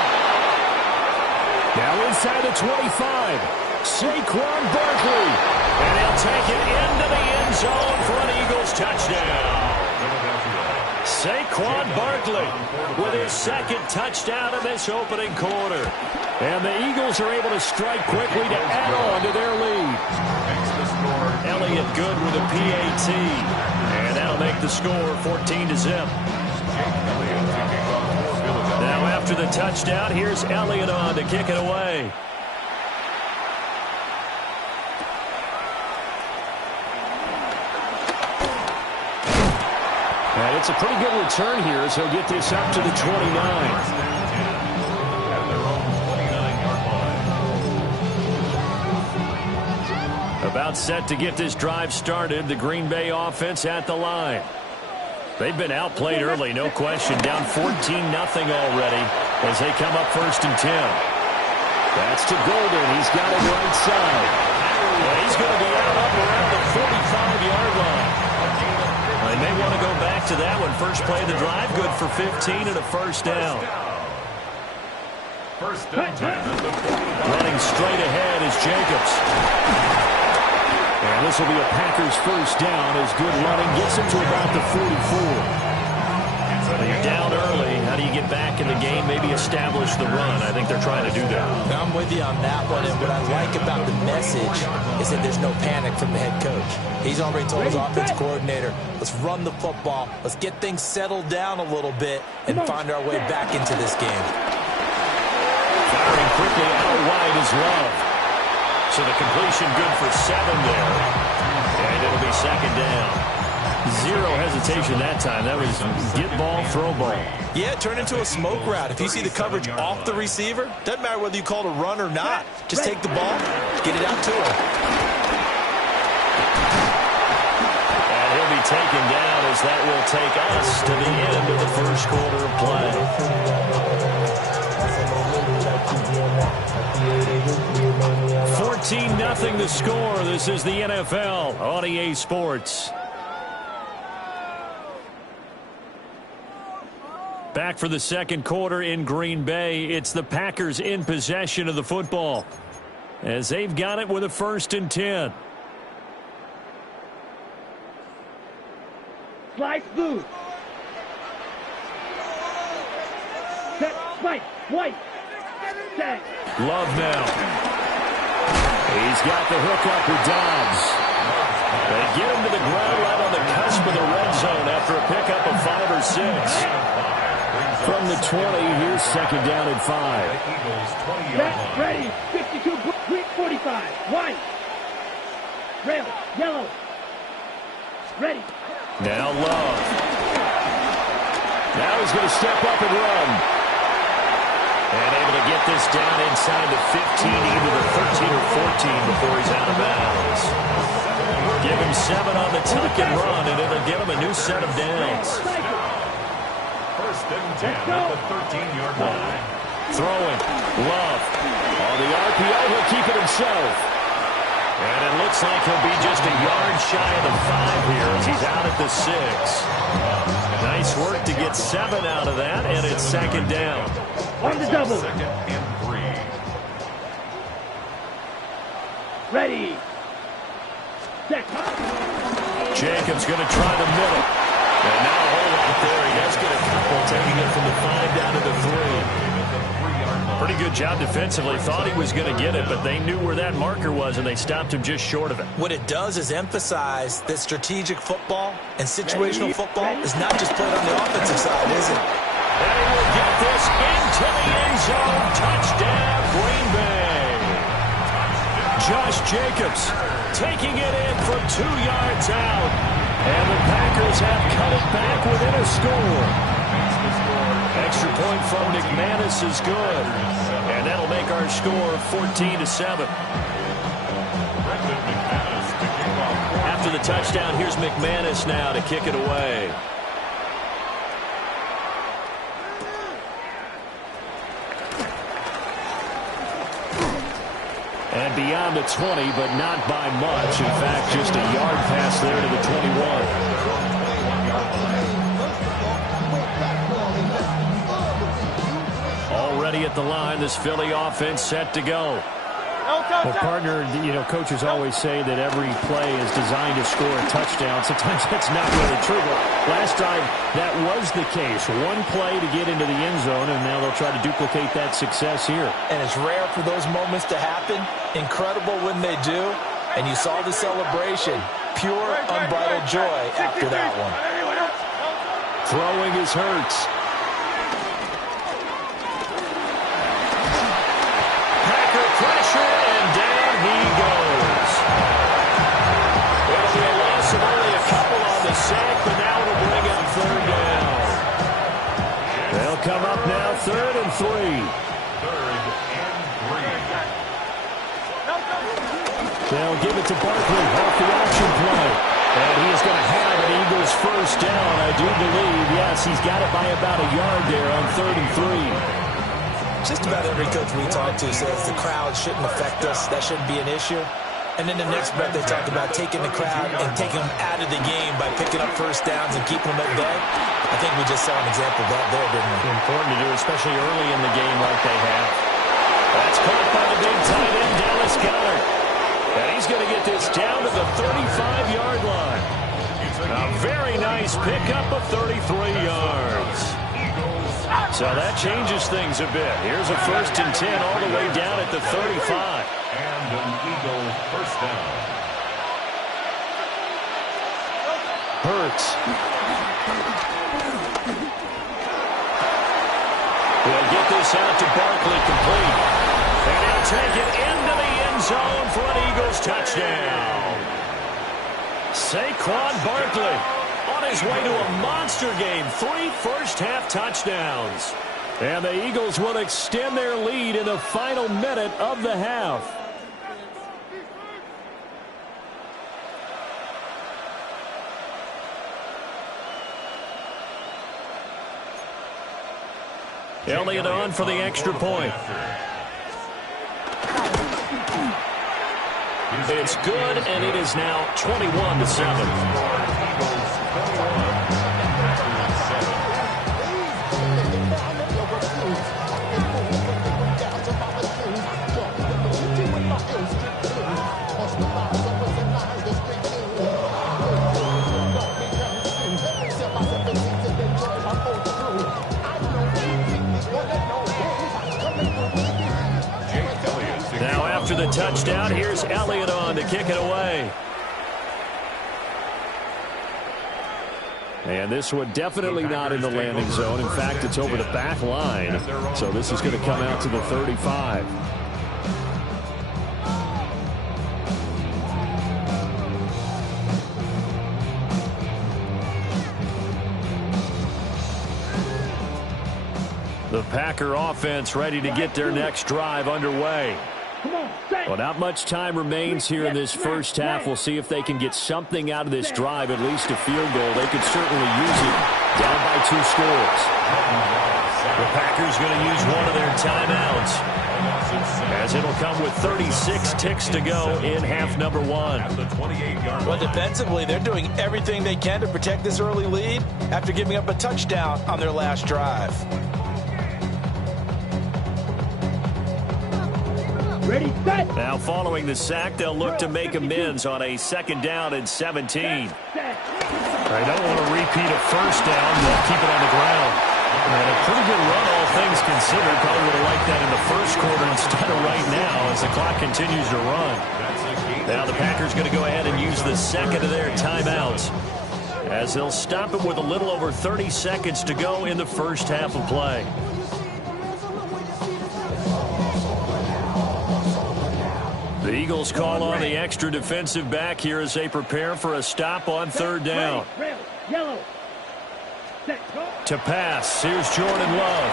Now inside the 25. Saquon Barkley. And they'll take it into the end zone for an Eagles touchdown. Saquon Barkley with his 2nd touchdown of this opening quarter. And the Eagles are able to strike quickly to add on to their lead. Elliott good with a PAT. And that'll make the score 14-0. Now after the touchdown, here's Elliott on to kick it away. And it's a pretty good return here as he'll get this up to the 29. About set to get this drive started. The Green Bay offense at the line. They've been outplayed early, no question. Down 14-0 already as they come up 1st and 10. That's to Golden. He's got it right side. And he's going to be out up around the 45-yard line. They may want to go back to that one. First play of the drive, good for 15 and a 1st down. First and 10 at the 49. Running straight ahead is Jacobs. And this will be a Packers first down as good running gets him to about the 44. You're down early. How do you get back in the game? Maybe establish the run. I think they're trying to do that. Now I'm with you on that one, and what I like about the message is that there's no panic from the head coach. He's already told his offense coordinator, let's run the football, let's get things settled down a little bit, and find our way back into this game. Firing quickly out wide is Love. So the completion good for 7 there. And it'll be second down. Zero hesitation that time. That was get ball, throw ball. Yeah, it turned into a smoke route. If you see the coverage off the receiver, doesn't matter whether you call it a run or not. Just take the ball, get it out to him. And he'll be taken down as that will take us to the end of the first quarter of play. 14-0 the score. This is the NFL on EA Sports. Back for the second quarter in Green Bay. It's the Packers in possession of the football as they've got it with a 1st and 10. Slice blue. Set, spike, white. Set. Love now. He's got the hook up with Dobbs. They get him to the ground right on the cusp of the red zone after a pickup of 5 or 6. From the 20, here's second down and 5. Set, ready, 52, quick, 45, white. Red, yellow. Ready. Now Love. Now he's going to step up and run. And able to get this down inside the 15, either the 13 or 14 before he's out of bounds. Give him 7 on the tuck and run, and it'll give him a new set of downs. 1st and 10 at the 13-yard line. Throwing. Love. On the RPO, he'll keep it himself. And it looks like he'll be just a yard shy of the 5 here as he's out at the 6. Nice work to get 7 out of that, and it's second down. On the double. 2nd and 3. Ready. Set. Jacobs going to try the middle. And not a whole lot there. He does get a couple, taking it from the 5 down to the 3. Pretty good job defensively. Thought he was going to get it, but they knew where that marker was, and they stopped him just short of it. What it does is emphasize that strategic football and situational football is not just played on the offensive side, is it? And he will get this into the end zone. Touchdown, Green Bay. Josh Jacobs taking it in from 2 yards out. And the Packers have cut it back within a score. Extra point from McManus is good. And that'll make our score 14-7. After the touchdown, here's McManus now to kick it away. And beyond the 20, but not by much. In fact, just a yard pass there to the 21. Already at the line, this Philly offense set to go. Well, partner, you know, coaches always say that every play is designed to score a touchdown. Sometimes that's not really true, but last time that was the case. One play to get into the end zone, and now they'll try to duplicate that success here. And it's rare for those moments to happen. Incredible when they do. And you saw the celebration. Pure, unbridled joy after that one. Throwing is Hurts. Pressure, and down he goes. It'll be a loss of only a couple on the sack, but now it'll bring up 3rd down. They'll come up now 3rd and 3. 3rd and 3. They'll give it to Barkley off the option play. And he is going to have an Eagles first down, I do believe. Yes, he's got it by about a yard there on 3rd and 3. Just about every coach we talk to says the crowd shouldn't affect us. That shouldn't be an issue. And then the next breath they talk about taking the crowd and taking them out of the game by picking up first downs and keeping them at bay. I think we just saw an example of that there, didn't we? Important to do, especially early in the game like they have. That's caught by the big tight end, Dallas Goedert. very nice pickup of 33 yards. So that changes things a bit. Here's a 1st and 10 all the way down at the 35. And an Eagle first down. Hurts. He'll get this out to Barkley, complete. And he'll take it into the end zone for an Eagles touchdown. Saquon Barkley on his way to a monster game. 3 first-half touchdowns. And the Eagles will extend their lead in the final minute of the half. Elliott on for the extra point. It's good, and it is now 21-7. Now after the touchdown, here's Elliott on to kick it away. And this one definitely not in the landing zone. In fact, it's over the back line. So this is going to come out to the 35. The Packer offense ready to get their next drive underway. Well, not much time remains here in this first half. We'll see if they can get something out of this drive, at least a field goal. They could certainly use it. Down by 2 scores. The Packers going to use one of their timeouts, as it'll come with 36 ticks to go in half number 1. Well, defensively, they're doing everything they can to protect this early lead after giving up a touchdown on their last drive. Ready, set. Now following the sack, they'll look to make amends on a 2nd down and 17. They don't want to repeat a 1st down. They'll keep it on the ground. And a pretty good run, all things considered. Probably would have liked that in the 1st quarter instead of right now as the clock continues to run. Now the Packers going to go ahead and use the 2nd of their timeouts, as they'll stop it with a little over 30 seconds to go in the first half of play. The Eagles call on the extra defensive back here as they prepare for a stop on 3rd down. Yellow. To pass, here's Jordan Love.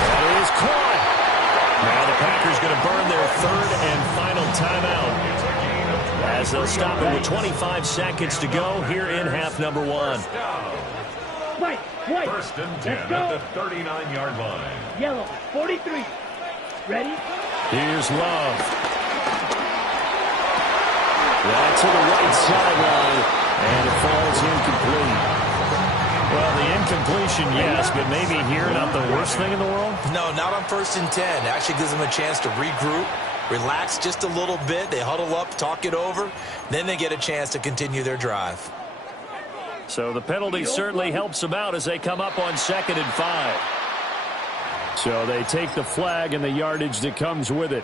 That is caught. Now the Packers going to burn their 3rd and final timeout, as they'll stop it with 25 seconds to go here in half number 1. First and 10 at the 39-yard line. Yellow, 43. Ready? Here's Love. That's to the right sideline, and it falls incomplete. Well, the incompletion, yes, but maybe here not the worst thing in the world? No, not on 1st and 10. Actually gives them a chance to regroup, relax just a little bit. They huddle up, talk it over. Then they get a chance to continue their drive. So the penalty certainly helps them out as they come up on 2nd and 5. So they take the flag and the yardage that comes with it.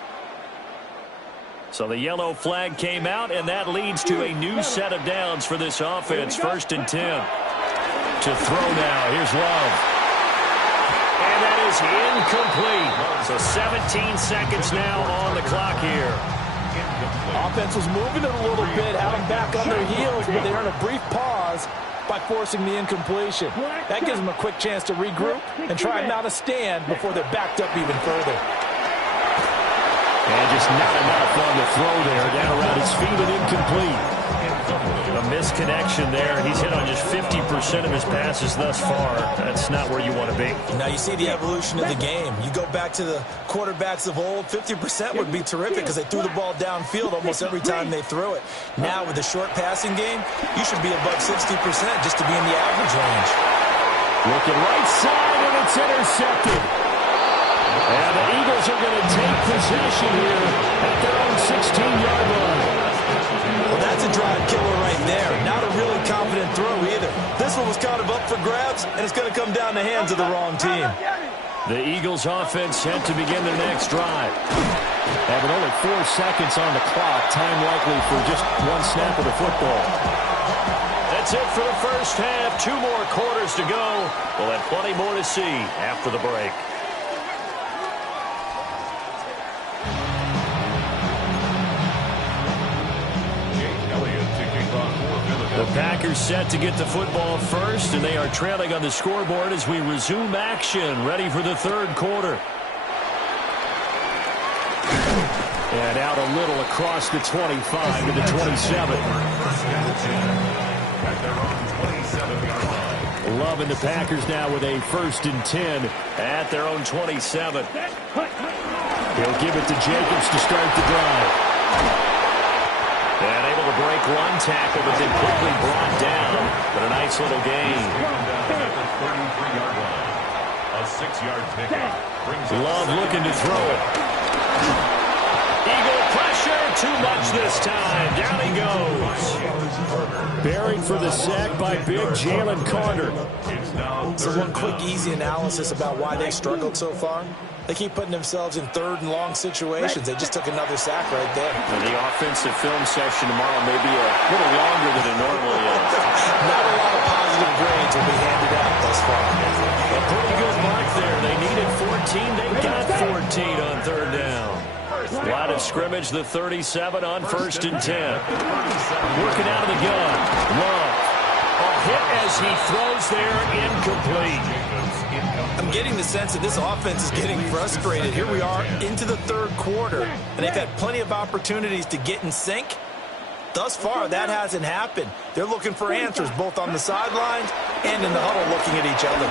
So the yellow flag came out, and that leads to a new set of downs for this offense. 1st and 10. To throw now. Here's Love. And that is incomplete. So 17 seconds now on the clock here. Offense was moving it a little bit, had them back on their heels, but they earned a brief pause by forcing the incompletion. That gives them a quick chance to regroup and try not to stand before they're backed up even further. And just not enough on the throw there. Down around his feet and incomplete. A misconnection there. He's hit on just 50% of his passes thus far. That's not where you want to be. Now you see the evolution of the game. You go back to the quarterbacks of old, 50% would be terrific because they threw the ball downfield almost every time they threw it. Now with the short passing game, you should be above 60% just to be in the average range. Looking right side, and it's intercepted. And the Eagles are going to take possession here at their own 16-yard line. Well, that's a drive outside killer right there. Not a really confident throw either. This one was kind of up for grabs, and it's going to come down the hands of the wrong team. The Eagles offense set to begin their next drive. And with only 4 seconds on the clock, time likely for just one snap of the football. That's it for the first half. 2 more quarters to go. We'll have plenty more to see after the break. The Packers set to get the football first, and they are trailing on the scoreboard as we resume action, ready for the third quarter. And out a little across the 25 to the 27. Loving the Packers now with a 1st and 10 at their own 27. He'll give it to Jacobs to start the drive. And able to break one tackle, but then quickly brought down. But a nice little gain. A 6-yard pickup. Love looking to throw it. Eagle pressure, too much this time. Down he goes. Buried for the sack by big Jalen Carter. So one quick, easy analysis about why they struggled so far. They keep putting themselves in 3rd and long situations. They just took another sack right there. And the offensive film session tomorrow may be a little longer than it normally is. Not a lot of positive grades will be handed out thus far. A pretty good mark there. They needed 14. They got 14 on 3rd down. Line of scrimmage, the 37 on 1st and 10. Working out of the gun. Love. A hit as he throws there, incomplete. I'm getting the sense that this offense is getting frustrated. Here we are into the 3rd quarter, and they've had plenty of opportunities to get in sync. Thus far, that hasn't happened. They're looking for answers both on the sidelines and in the huddle looking at each other.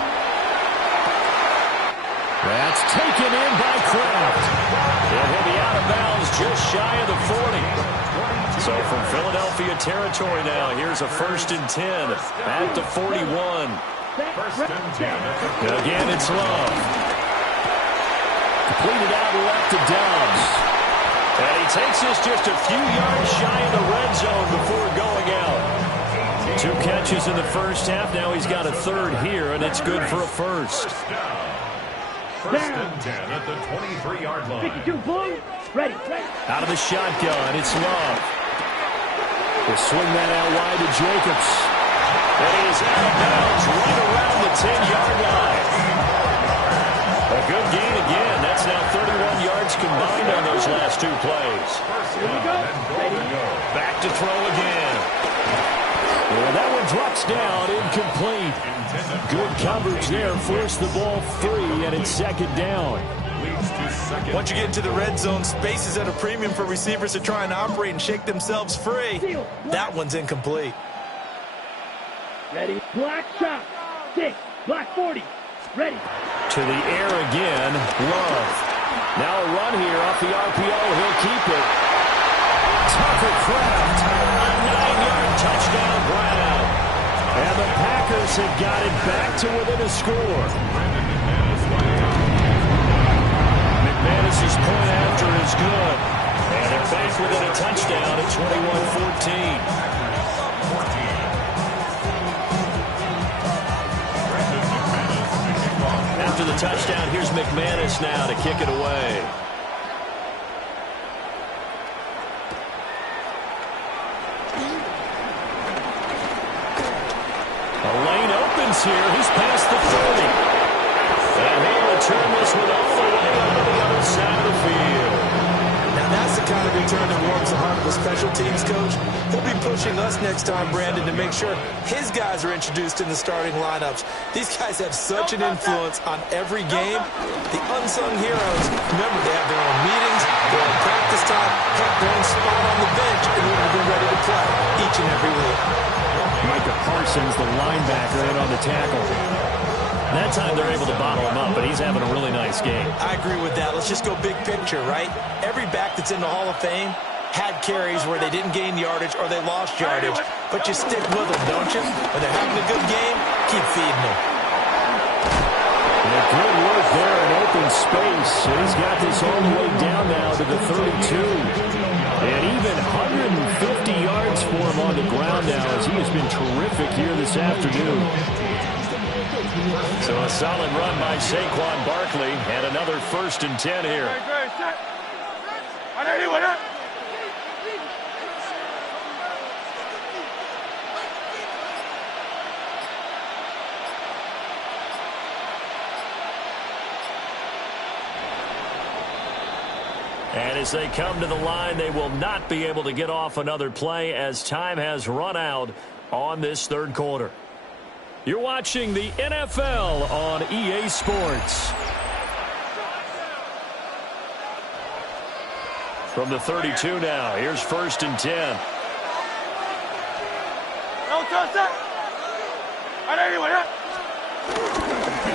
That's taken in by Kraft. And he'll be out of bounds just shy of the 40. So from Philadelphia territory now, here's a 1st and 10 at the 41. Again, it's Love. Completed out left to Dobbs. And he takes us just a few yards shy of the red zone before going out. 2 catches in the first half. Now he's got a 3rd here, and it's good for a 1st. 1st and 10 at the 23-yard line. 52, Blue. Ready. Out of the shotgun, it's Love. We'll swing that out wide to Jacobs. And he is out of bounds right around the 10-yard line. A good gain again. That's now 31 yards combined on those last 2 plays. Here we go. Ready. Back to throw again. Well, that one drops down, incomplete. Good coverage there, forced the ball free, and it's 2nd down. Once you get into the red zone, space is at a premium for receivers to try and operate and shake themselves free. That one's incomplete. Ready. Black shot. 6. Black 40. Ready. To the air again, Love. Now a run here off the RPO. He'll keep it. Tucker Kraft, a 9-yard touchdown grab. And the Packers have got it back to within a score. McManus's point after is good. And they're back within a touchdown at 21-14. After the touchdown, here's McManus now to kick it away. A lane opens here. He's past the 30. And he'll return this one all the way over the other side of the field. Now that's the kind of return that warms the heart of a special teams coach. He'll be pushing us next time, Brandon, to make sure his guys are introduced in the starting lineups. These guys have such an influence on every game. The unsung heroes, remember, they have their own meetings, their own practice time, have their own spot on the bench in order to be ready to play each and every week. Micah Parsons, the linebacker, in on the tackle. That time they're able to bottle him up, but he's having a really nice game. I agree with that. Let's just go big picture, right? Every back that's in the Hall of Fame had carries where they didn't gain yardage or they lost yardage, but you stick with them, don't you? When they're having a good game, keep feeding them. And good work there in open space. He's got this all the way down now to the 32. And even 150 yards for for him on the ground now, as he has been terrific here this afternoon. So a solid run by Saquon Barkley, and another 1st and 10 here. And as they come to the line, they will not be able to get off another play as time has run out on this 3rd quarter. You're watching the NFL on EA Sports. From the 32 now, here's 1st and 10.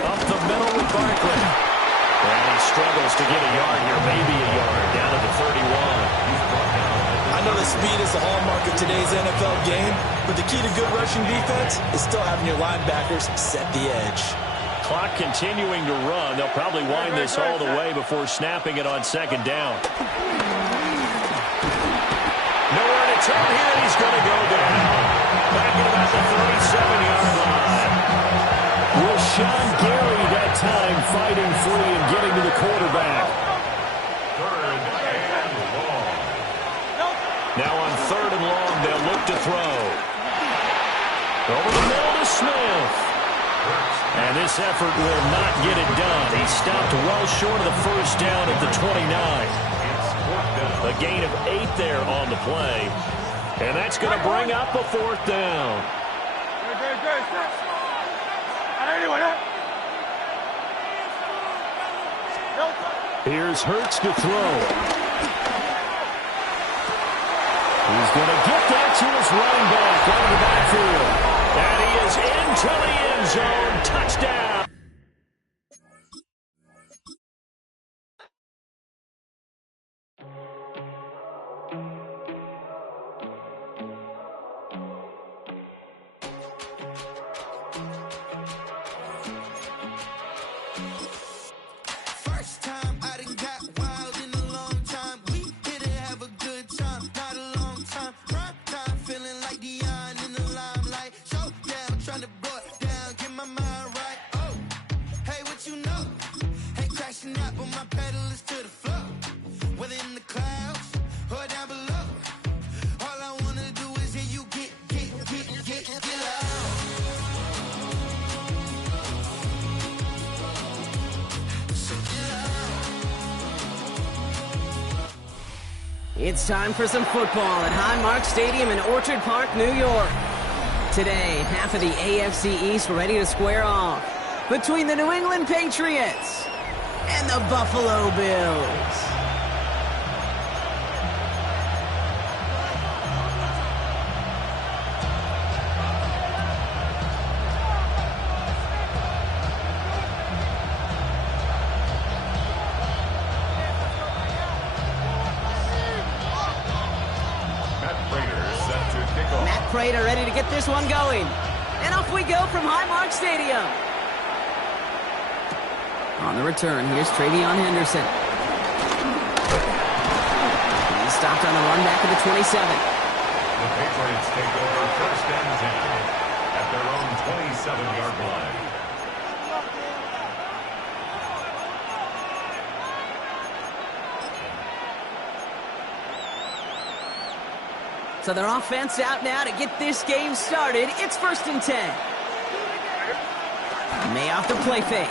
Up the middle with Barkley. And he struggles to get a yard here, maybe a yard, down to the 31. I know that speed is the hallmark of today's NFL game, but the key to good rushing defense is still having your linebackers set the edge. Clock continuing to run. They'll probably wind this all the way before snapping it on 2nd down. Nowhere to turn here, and he's going to go down. Back at about the 37-yard line. Will Sean Gary that time fighting free and getting to the quarterback. Now on 3rd and long, they'll look to throw. Over the middle to Smith. And this effort will not get it done. He stopped well short of the 1st down at the 29. A gain of 8 there on the play. And that's going to bring up a 4th down. Here's Hurts to throw. He's going to get that to his running back out of the backfield. And he is into the end zone. Touchdown. It's time for some football at Highmark Stadium in Orchard Park, New York. Today, half of the AFC East ready to square off between the New England Patriots and the Buffalo Bills. Prater ready to get this one going. And off we go from Highmark Stadium. On the return, here's Travion Henderson. He's stopped on the run back of the 27. The Patriots take over 1st and 10 at their own 27-yard line. So their offense out now to get this game started. It's 1st and 10. May off the play fake.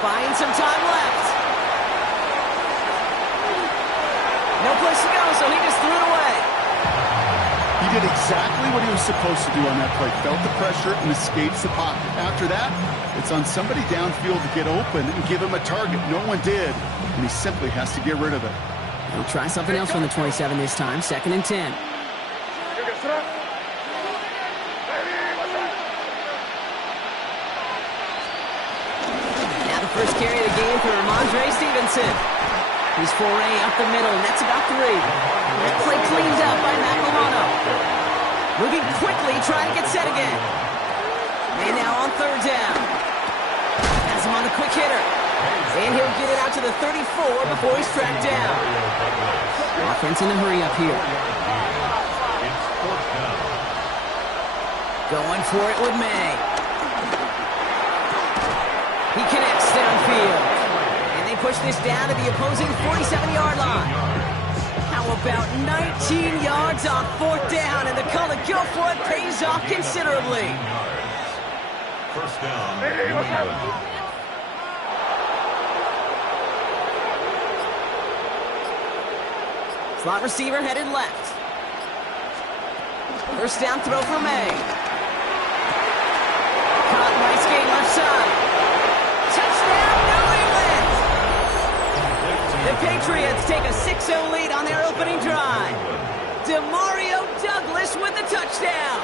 Buying some time left. No place to go, so he just threw it away. He did exactly what he was supposed to do on that play. Felt the pressure and escapes the pocket. After that, it's on somebody downfield to get open and give him a target. No one did, and he simply has to get rid of it. He'll try something else from the 27 this time. 2nd and 10. Now the first carry of the game for Ramondre Stevenson. His foray up the middle, and that's about 3. That play cleaned up by Matt Milano. Moving quickly, trying to get set again. And now on 3rd down. Has him on a quick hitter. And he'll get it out to the 34 before he's tracked down. Offense in a hurry up here. It's 4th Going for it with May. He connects downfield. And they push this down to the opposing 47-yard line. How about 19 yards on 4th down, and the call to go for it pays off considerably. First down, New England. Slot receiver headed left. First down throw for May. Caught, nice gain left side. Touchdown, New England! The Patriots take a 6-0 lead on their opening drive. Demario Douglas with the touchdown.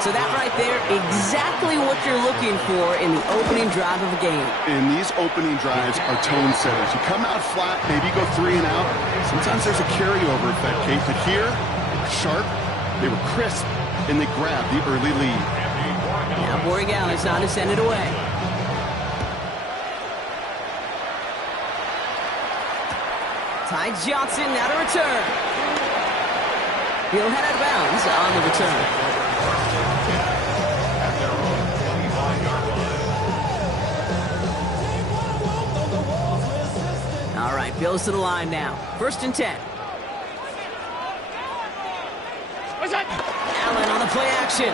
So that right there, exactly what you're looking for in the opening drive of a game. And these opening drives are tone setters. You come out flat, maybe go 3 and out. Sometimes there's a carryover effect, Kate. But here, they were sharp, they were crisp, and they grabbed the early lead. Now Borregales on to send it away. Ty Johnson now to return. He'll head out of bounds on the return. All right, Bills to the line now. 1st and 10. Allen on the play action.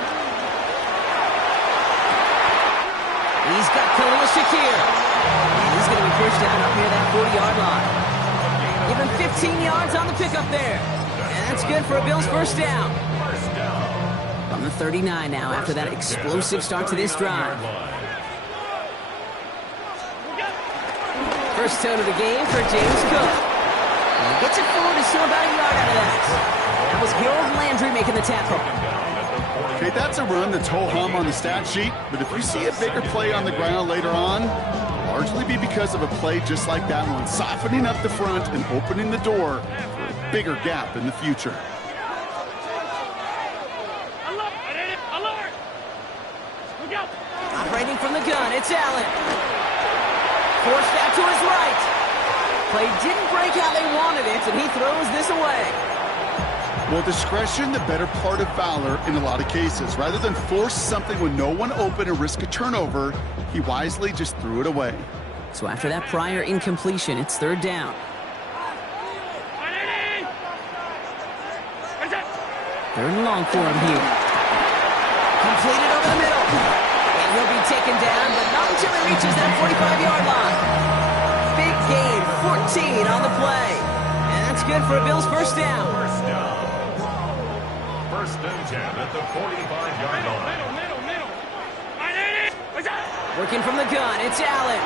He's got Khalil Shakir. He's going to be pushed down up near that 40-yard line. Give him 15 yards on the pickup there. And that's good for a Bills first down. On the 39 now after that explosive start to this drive. First tone of the game for James Cook. And he gets it forward to still about a yard out of that. That was Harold Landry making the tackle. Okay, that's a run that's ho-hum on the stat sheet, but if you see a bigger play on the ground later on, largely be because of a play just like that one, softening up the front and opening the door for a bigger gap in the future. Operating from the gun, it's Allen. Forced out to his right. Play didn't break how they wanted it, and he throws this away. Well, discretion, the better part of valor in a lot of cases. Rather than force something with no one open and risk a turnover, he wisely just threw it away. So after that prior incompletion, it's 3rd down. 3rd and long for him here. Completed over the middle. And he'll be taken down, but not until he reaches that 45-yard line. Big gain, 14 on the play. And that's good for a Bills first down. First and 10 at the 45-yard line. Working from the gun, it's Allen.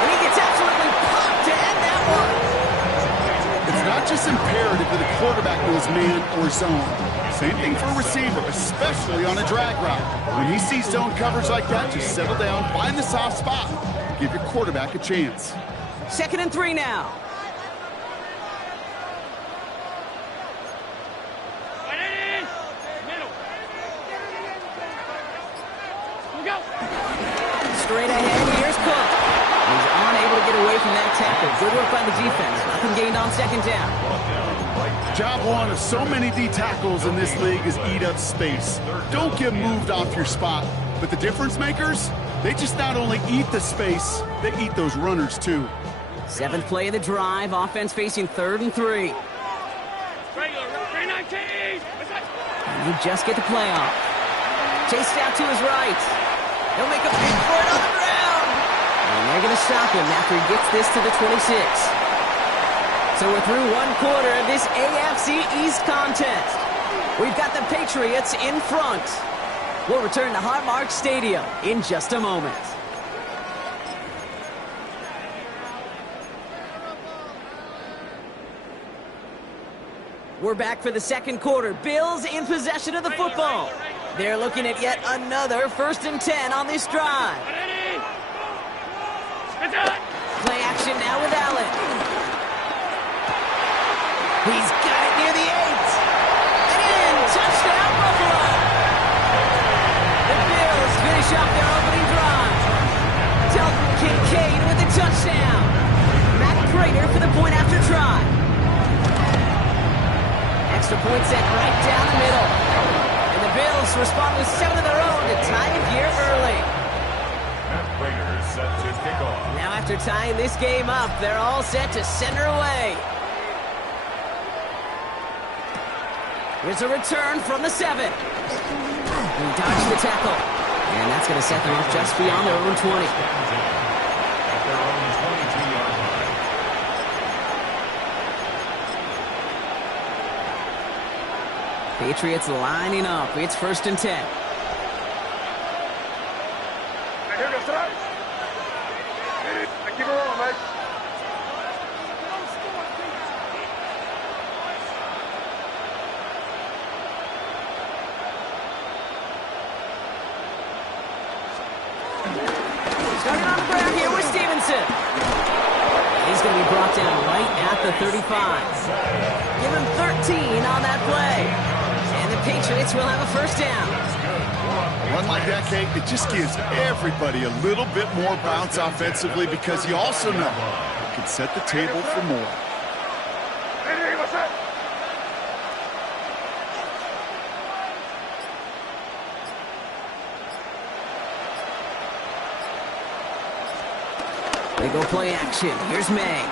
And he gets absolutely popped to end that one. It's not just imperative that a quarterback knows man or zone. Same thing for a receiver, especially on a drag route. When he sees zone coverage like that, just settle down, find the soft spot, give your quarterback a chance. 2nd and 3 now. Straight ahead, here's Cook. He's unable to get away from that tackle. Good work by the defense. Nothing gained on 2nd down. Job one of so many D tackles in this league is eat up space. Don't get moved off your spot. But the difference makers, they just not only eat the space, they eat those runners too. 7th play of the drive. Offense facing 3rd and 3. And you just get the play off. Chased out to his right. He'll make a big for it on the ground. And they're going to stop him after he gets this to the 26. So we're through 1 quarter of this AFC East contest. We've got the Patriots in front. We'll return to Highmark Stadium in just a moment. We're back for the 2nd quarter. Bills in possession of the football. They're looking at yet another 1st and 10 on this drive. Play action now with Allen. He's got it near the 8. And in, touchdown Buffalo. The Bills finish off their opening drive. Dalton Kincaid with the touchdown. Matt Prater for the point after try. extra point sent right down the middle. And the Bills respond with 7 of their own to tie it here early. Raiders set to kick off. Now after tying this game up, they're all set to center away. Here's a return from the 7. He dodged the tackle. And that's going to set them off just beyond their own 20. At their own 22-yard line. Patriots lining up. It's 1st and 10. Here goes tonight. Keep it rolling, mate. Starting on the ground here with Stevenson. He's going to be brought down right at the 35. Give him 13 on that play. And the Patriots will have a 1st down. A run like that, Kate, it just gives everybody a little bit more bounce offensively because you also know it can set the table for more. Hey, what's that? They go play action. Here's May.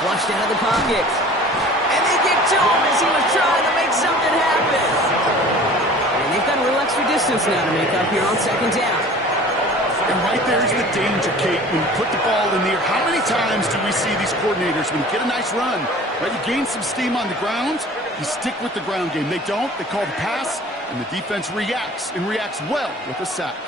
Flushed out of the pocket. And they get to him as he was trying to make something happen. And they've got a little extra distance now to make up here on 2nd down. And right there's the danger, Kate. When you put the ball in the air, how many times do we see these coordinators, when you get a nice run, right, you gain some steam on the ground, you stick with the ground game. They don't. They call the pass, and the defense reacts, and reacts well with a sack.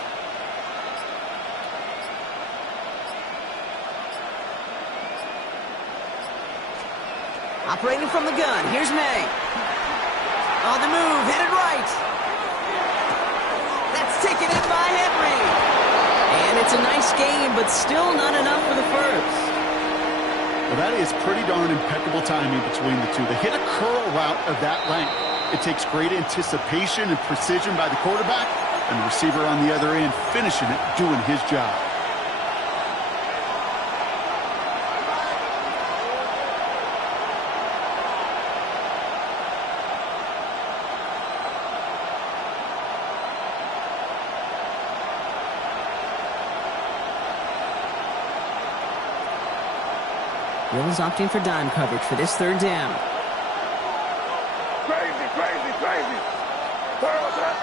Operating from the gun, here's May. On the move, headed right. That's taken in by Henry. And it's a nice game, but still not enough for the 1st. Well, that is pretty darn impeccable timing between the two. They hit a curl route of that length. It takes great anticipation and precision by the quarterback, and the receiver on the other end finishing it, doing his job. Bills opting for dime coverage for this 3rd down. Crazy, crazy, crazy. Sorry, what's that?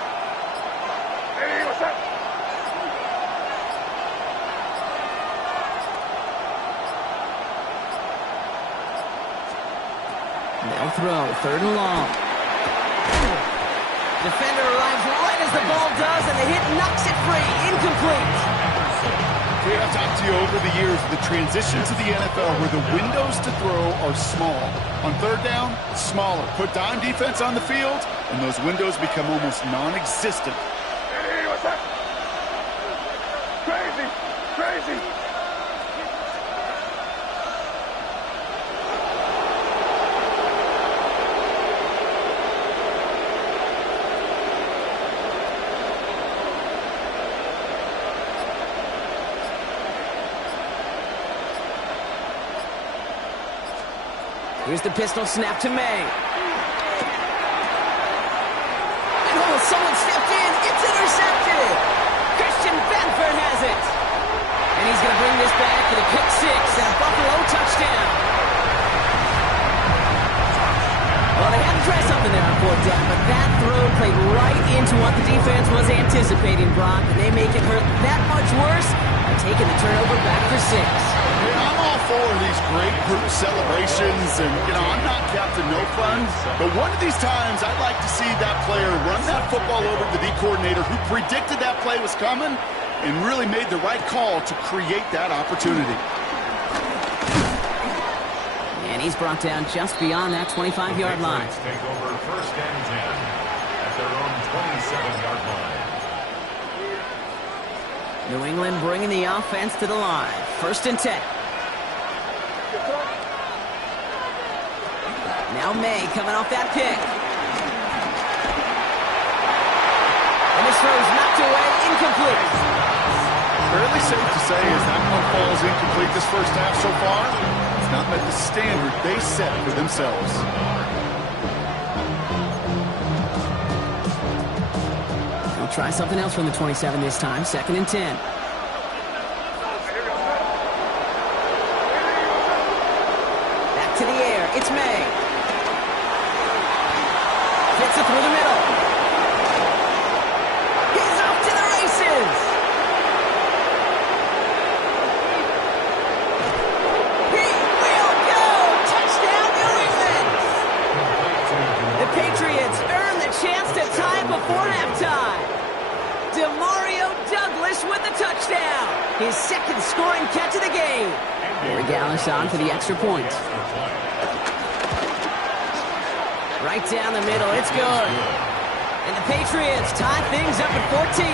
Hey, what's that? They'll throw, 3rd and long. Defender arrives right as the ball does, and the hit knocks it free. Incomplete. I've talked to you over the years, the transition to the NFL where the windows to throw are small. On 3rd down, smaller. Put dime defense on the field, and those windows become almost non-existent. Hey, what's that? Crazy, crazy. Here's the pistol snap to May. And oh, someone stepped in. It's intercepted. Christian Benford has it. And he's going to bring this back to the pick 6 and a Buffalo touchdown. Well, they had to try something there on 4th down, but that throw played right into what the defense was anticipating, Brock, and they make it hurt that much worse by taking the turnover back for 6. Yeah, I'm all for these great group celebrations, and, I'm not Captain No Fun, but one of these times I'd like to see that player run that football over to the D coordinator who predicted that play was coming and really made the right call to create that opportunity. And he's brought down just beyond that 25-yard line. Take over 1st and 10 at their own 27-yard line. New England bringing the offense to the line. 1st and 10. Now May coming off that pick. And this throw is knocked away, incomplete. Fairly safe to say as that one falls incomplete this 1st half so far, it's not met the standard they set for themselves. try something else from the 27 this time. 2nd and 10. Back to the air. It's May. Hits it through the middle. He's off to the races. He will go. Touchdown, New England. The Patriots earn the chance to tie before halftime. DeMario Douglas with the touchdown. His 2nd scoring catch of the game. Gary Gallis on for the extra point. Right down the middle, it's good. And the Patriots tie things up at 14.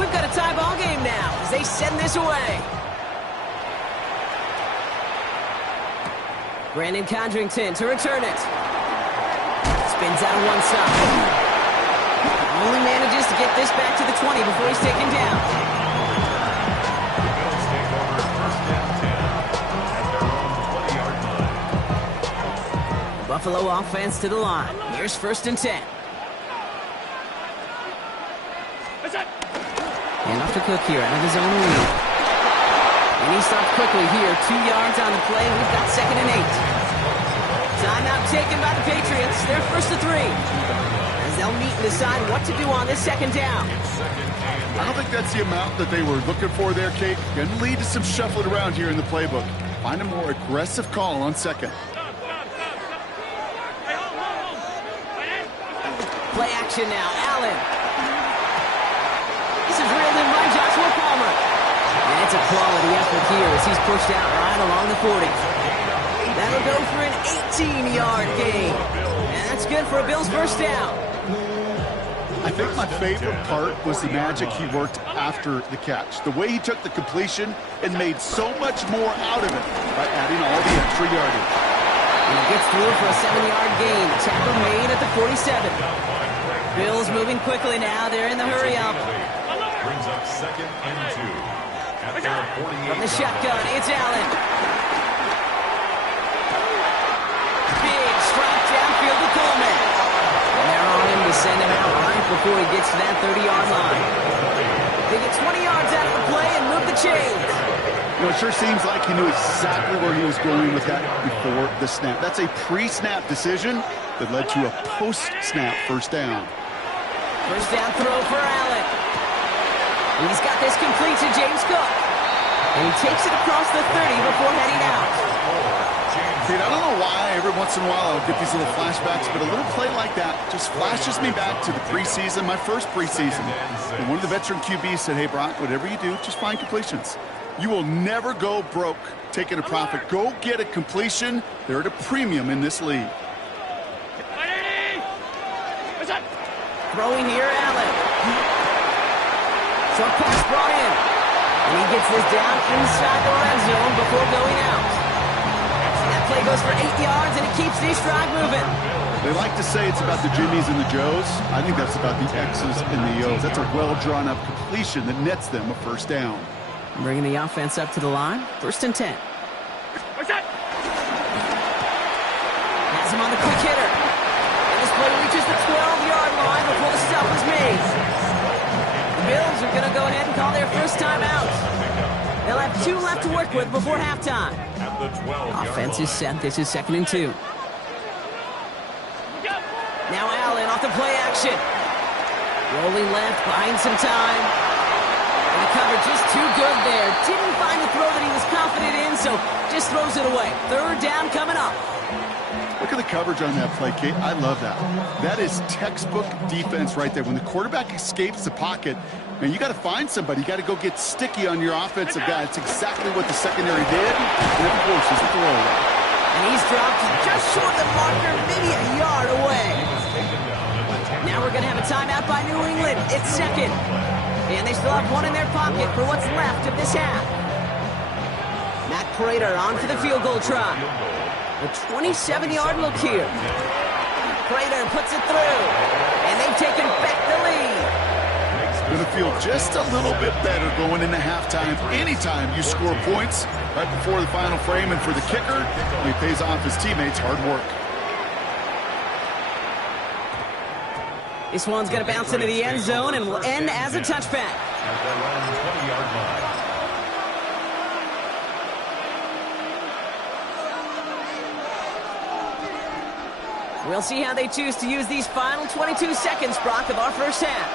We've got a tie ball game now as they send this away. Brandon Condrington to return it. Spins out on one side. Only manages to get this back to the 20 before he's taken down. Buffalo offense to the line. Here's 1st and 10. And off to Cook here out of his own lead. And he stops quickly here. 2 yards on the play. We've got 2nd and 8. Timeout taken by the Patriots. They're 1st to 3. As they'll meet and decide what to do on this 2nd down. I don't think that's the amount that they were looking for there, Kate. Going to lead to some shuffling around here in the playbook. Find a more aggressive call on 2nd. Play action now. Allen. This is reeled in by Joshua Palmer. And it's a quality effort here as he's pushed out right along the 40. That'll go for an 18-yard gain. And that's good for a Bills 1st down. I think my favorite part was the magic he worked after the catch. The way he took the completion and made so much more out of it by adding all the extra yardage. And he gets through for a 7-yard gain. Tackle made at the 47. Bills moving quickly now. They're in the hurry-up. Brings up 2nd and 2. At their 48. From the shotgun, it's Allen. Big strike downfield to Coolin. And they're on him to send him out right before he gets to that 30-yard line. They get 20 yards out of the play and move the chains. You know, it sure seems like he knew exactly where he was going with that before the snap. That's a pre-snap decision that led to a post-snap 1st down. 1st down throw for Allen. And he's got this complete to James Cook. And he takes it across the 30 before heading out. Dude, I don't know why every once in a while I'll get these little flashbacks, but a little play like that just flashes me back to the preseason, my first preseason. And one of the veteran QBs said, hey, Brock, whatever you do, just find completions. You will never go broke taking a profit. Go get a completion. They're at a premium in this league. Throwing here, Allen. Short pass brought in. And he gets this down inside the red zone before going out. And that play goes for 8 yards, and it keeps this drive moving. They like to say it's about the Jimmies and the Joes. I think that's about the X's and the O's. That's a well-drawn-up completion that nets them a 1st down. Bringing the offense up to the line. 1st and 10. Has him on the quick hitter. And this play reaches the 12-yard line before the stop is made. The Bills are going to go ahead and call their 1st timeout. They'll have 2 left to work with before halftime. Offense is set. This is 2nd and 2. Now Allen off the play action. Rolling left, buying some time. And the coverage just too good there. Didn't find the throw that he was confident in, so just throws it away. 3rd down coming up. Look at the coverage on that play, Kate. I love that. That is textbook defense right there. When the quarterback escapes the pocket, man, you got to find somebody. You got to go get sticky on your offensive guy. It's exactly what the secondary did, and it forces the throw away. And he's dropped just short of the marker, maybe a yard away. Now we're going to have a timeout by New England. It's 2nd. And they still have 1 in their pocket for what's left of this half. Matt Prater on for the field goal try. A 27-yard look here. Prater puts it through. And they've taken back the lead. Been a feel just a little bit better going into halftime. Anytime you score points right before the final frame, and for the kicker, he pays off his teammates' hard work. This one's going to bounce into the end zone and will end as a touchback. At their own 20-yard line. We'll see how they choose to use these final 22 seconds, Brock, of our first half.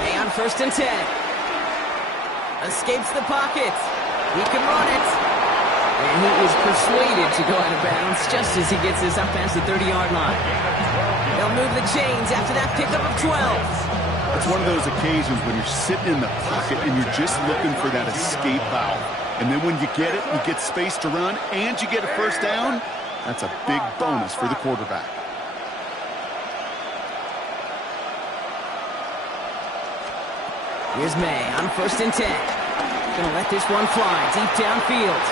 May on 1st and 10. Escapes the pocket. He can run it. And he is persuaded to go out of bounds just as he gets this up past the 30-yard line. They'll move the chains after that pickup of 12. It's one of those occasions when you're sitting in the pocket and you're just looking for that escape valve. And then when you get it, you get space to run, and you get a first down, that's a big bonus for the quarterback. Here's May on 1st and 10. Gonna let this one fly deep downfield.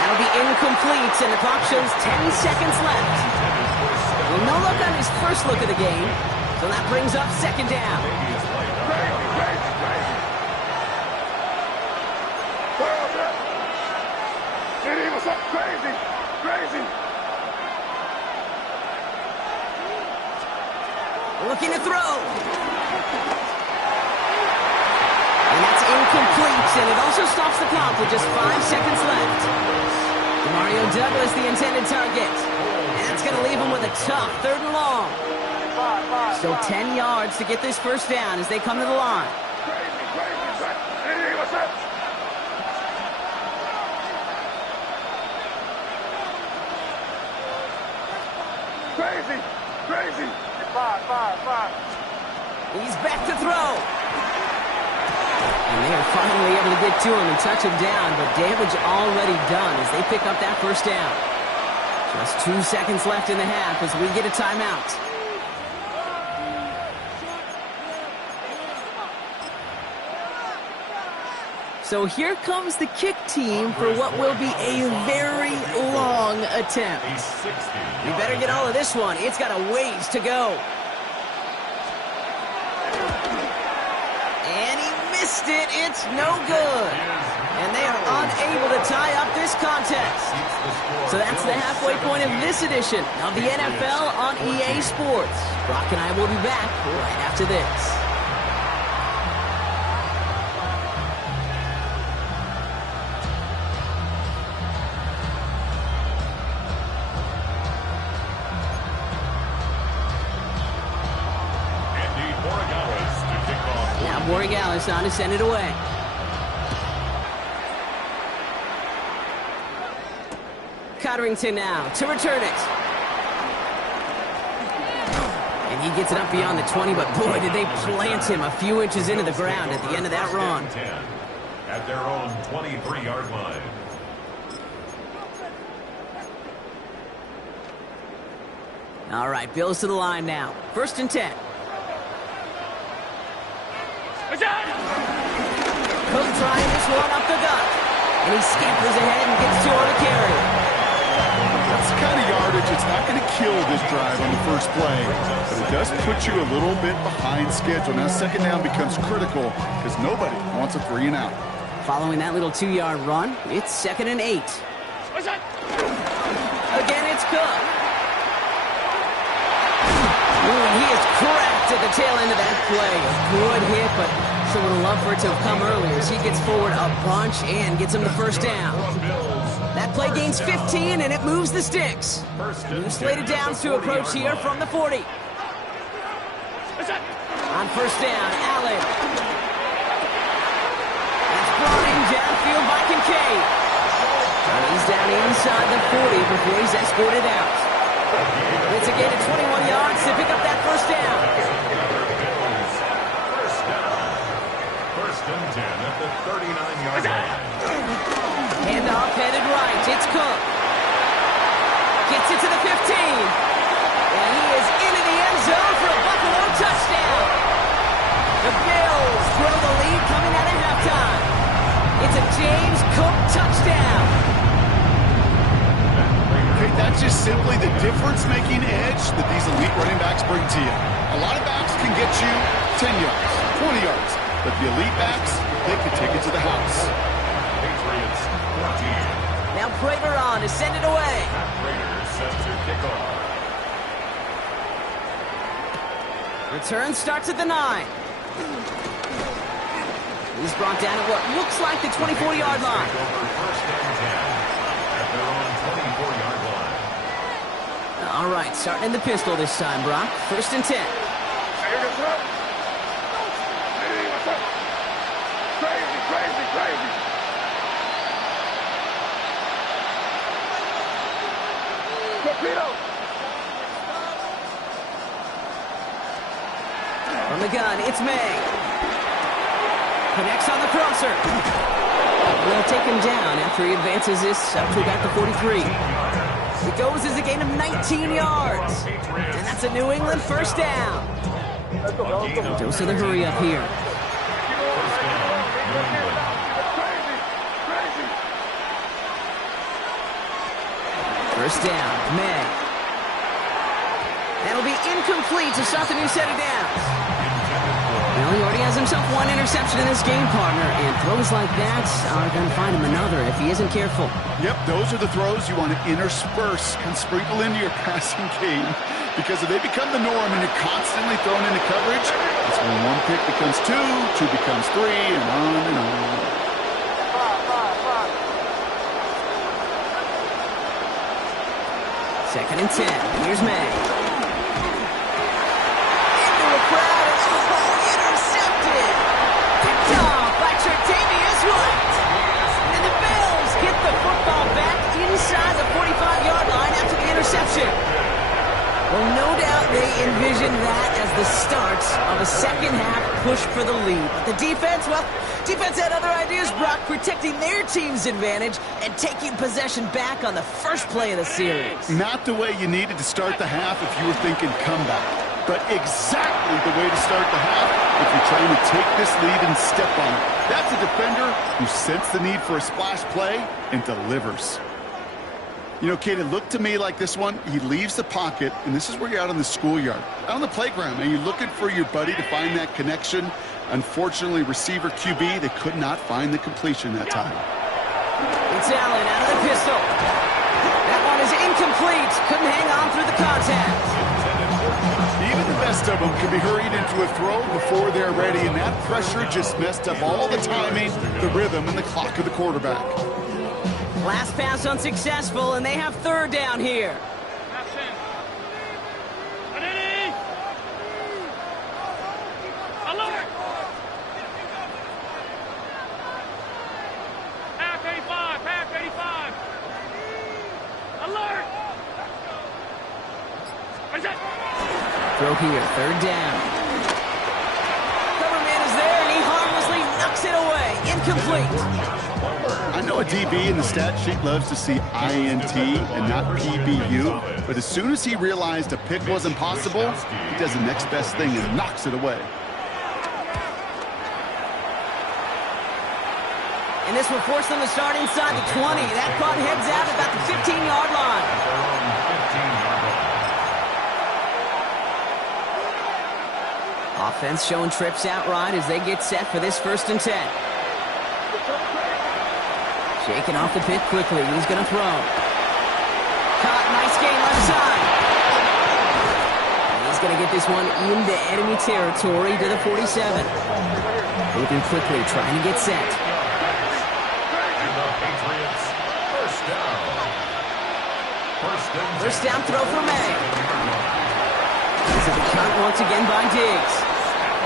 That'll be incomplete, and the clock shows 10 seconds left. Well, no look on his first look of the game, so that brings up 2nd down. Crazy, crazy. Looking to throw. And that's incomplete, and it also stops the clock with just 5 seconds left. Mario Douglas, the intended target. And that's going to leave him with a tough 3rd and long. Still 10 yards to get this first down as they come to the line. Crazy, crazy. Five. He's back to throw. And they are finally able to get to him and touch him down, but damage already done as they pick up that first down. Just 2 seconds left in the half as we get a timeout. So here comes the kick team for what will be a very long attempt. You better get all of this one. It's got a ways to go. And he missed it. It's no good. And they are unable to tie up this contest. So that's the halfway point of this edition of the NFL on EA Sports. Brock and I will be back right after this. Borregales on to send it away. Cotterington now to return it. And he gets it up beyond the 20, but boy, did they plant him a few inches into the ground at the end of that run. At their own 23-yard line. All right, Bills to the line now. 1st and 10. Cook trying this one up the gut. And he scampers ahead and gets 2 on the carry. That's the kind of yardage. It's not going to kill this drive on the first play, but it does put you a little bit behind schedule. Now 2nd down becomes critical because nobody wants a 3 and out. Following that little 2-yard run, it's 2nd and 8. Again, it's Cook. Ooh, and he is cracked at the tail end of that play. A good hit, but sure would have loved for it to have come earlier as he gets forward a bunch and gets him the first down. That play gains 15, and it moves the sticks. New slated downs to approach here from the 40. On 1st down, Allen. That's brought in downfield by Kincaid. And he's down inside the 40 before he's escorted out. It's a gain of 21 yards to pick up that first down. First and 10 at the 39-yard line. Handoff headed right. It's Cook. Gets it to the 15. And he is into the end zone for a Buffalo touchdown. The Bills throw the lead coming out of halftime. It's a James Cook touchdown. Okay, That's just simply the difference-making edge that these elite running backs bring to you. A lot of backs can get you 10 yards, 20 yards, but the elite backs, they can take it to the house. Patriots 14. Now Prater on to send it away. Prater set to kick off. Return starts at the 9. He's brought down at what looks like the 24-yard line. First and 10 at their own 24-yard line. All right, starting in the pistol this time, Brock. First and 10. Crazy. Torpedo. From the gun, it's May. Connects on the crosser. They'll take him down after he advances this up to about the 43. It goes as a gain of 19 yards. And that's a New England first down. Dose of the hurry up here. First down, May. That'll be incomplete to start the new set of downs. Well, he already has himself one interception in this game, partner, and throws like that are going to find him another if he isn't careful. Yep, those are the throws you want to intersperse and sprinkle into your passing game, because if they become the norm and you're constantly thrown into coverage, that's when one pick becomes two becomes three, and on and on. Second and 10. Here's May. Into a crowd. It's intercepted. Picked off by Tre'Davious White. And the Bills get the football back inside the 45-yard line after the interception. Well, no doubt they envisioned that as the start of a second-half push for the lead. But the defense had other ideas, Brock, protecting their team's advantage and taking possession back on the first play of the series. Not the way you needed to start the half if you were thinking comeback, but exactly the way to start the half if you're trying to take this lead and step on it. That's a defender who sensed the need for a splash play and delivers. You know, Kate, it looked to me like this one, he leaves the pocket, and this is where you're out on the schoolyard, out on the playground, and you're looking for your buddy to find that connection. Unfortunately, receiver QB, they could not find the completion that time. It's Allen out of the pistol. That one is incomplete. Couldn't hang on through the contact. Even the best of them can be hurried into a throw before they're ready, and that pressure just messed up all the timing, the rhythm, and the clock of the quarterback. Last pass unsuccessful, and they have third down here. Throw here, third down. Coverman is there, and he harmlessly knocks it away. Incomplete. I know a DB in the stat sheet loves to see INT and not PBU, but as soon as he realized a pick wasn't possible, he does the next best thing and knocks it away. And this will force them to start inside the 20. That caught heads out at about the 15-yard line. Offense showing trips outright as they get set for this first and 10. Shaking off the pit quickly. He's going to throw. Caught, nice game left side. And he's going to get this one into enemy territory to the 47. Moving quickly, trying to get set. First down throw for May. This is a count once again by Diggs.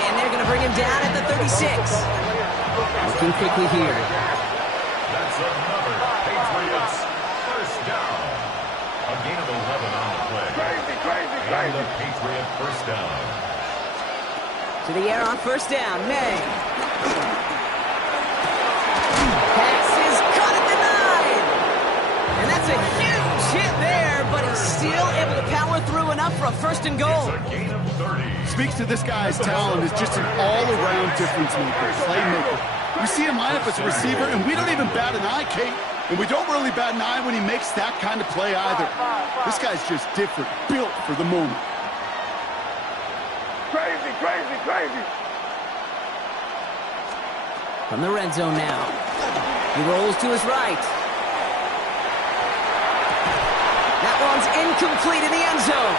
And they're going to bring him down at the 36. Looking quickly here. That's another Patriots first down. A gain of 11 on the play. Crazy. And the Patriot first down. To the air on first down, May. Pass is caught at the 9. And that's a huge hit there, but he's still able to power through enough for a first and goal. It's a gain of 30. Speaks to this guy's talent as just an all-around difference maker, playmaker. We see him line up as a receiver, and we don't even bat an eye, Kate. And we don't really bat an eye when he makes that kind of play either. This guy's just different, built for the moment. Crazy, crazy, crazy. From the red zone now. He rolls to his right. That one's incomplete in the end zone.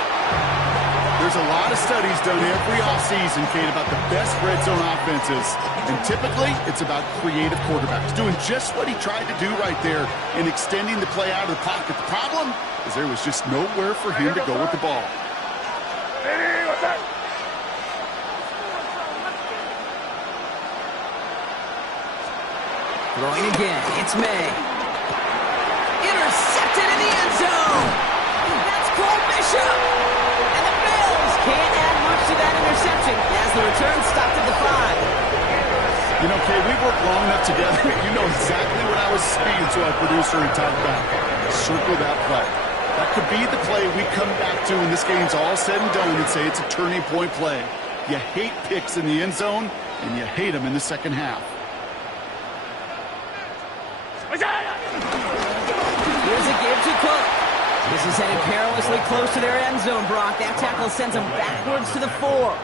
There's a lot of studies done every offseason, Kate, about the best red zone offenses. And typically, it's about creative quarterbacks, doing just what he tried to do right there and extending the play out of the pocket. The problem is there was just nowhere for him to go with the ball. Hey, what's that? Throwing again. It's May. Intercepted in the end zone. That's Cole Bishop. And the Bills can't add much to that interception as the return stopped at the 5. You know, Kay, we've worked long enough together. You know exactly what I was speaking to our producer and talked about. Circle that play. That could be the play we come back to when this game's all said and done and say it's a turning point play. You hate picks in the end zone, and you hate them in the second half. Here's a give to Cook. This is headed perilously close to their end zone, Brock. That tackle sends them backwards to the 4.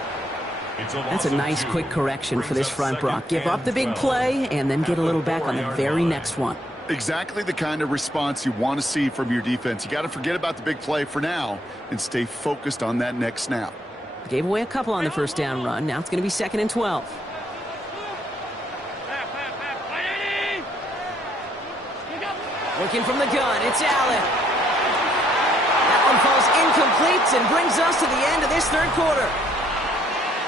That's a nice quick correction for this front, Brock. Give up the big play and then get a little back on the very next one. Exactly the kind of response you want to see from your defense. You got to forget about the big play for now and stay focused on that next snap. Gave away a couple on the first down run. Now it's going to be 2nd and 12. Working from the gun, it's Allen. That one falls incomplete and brings us to the end of this third quarter.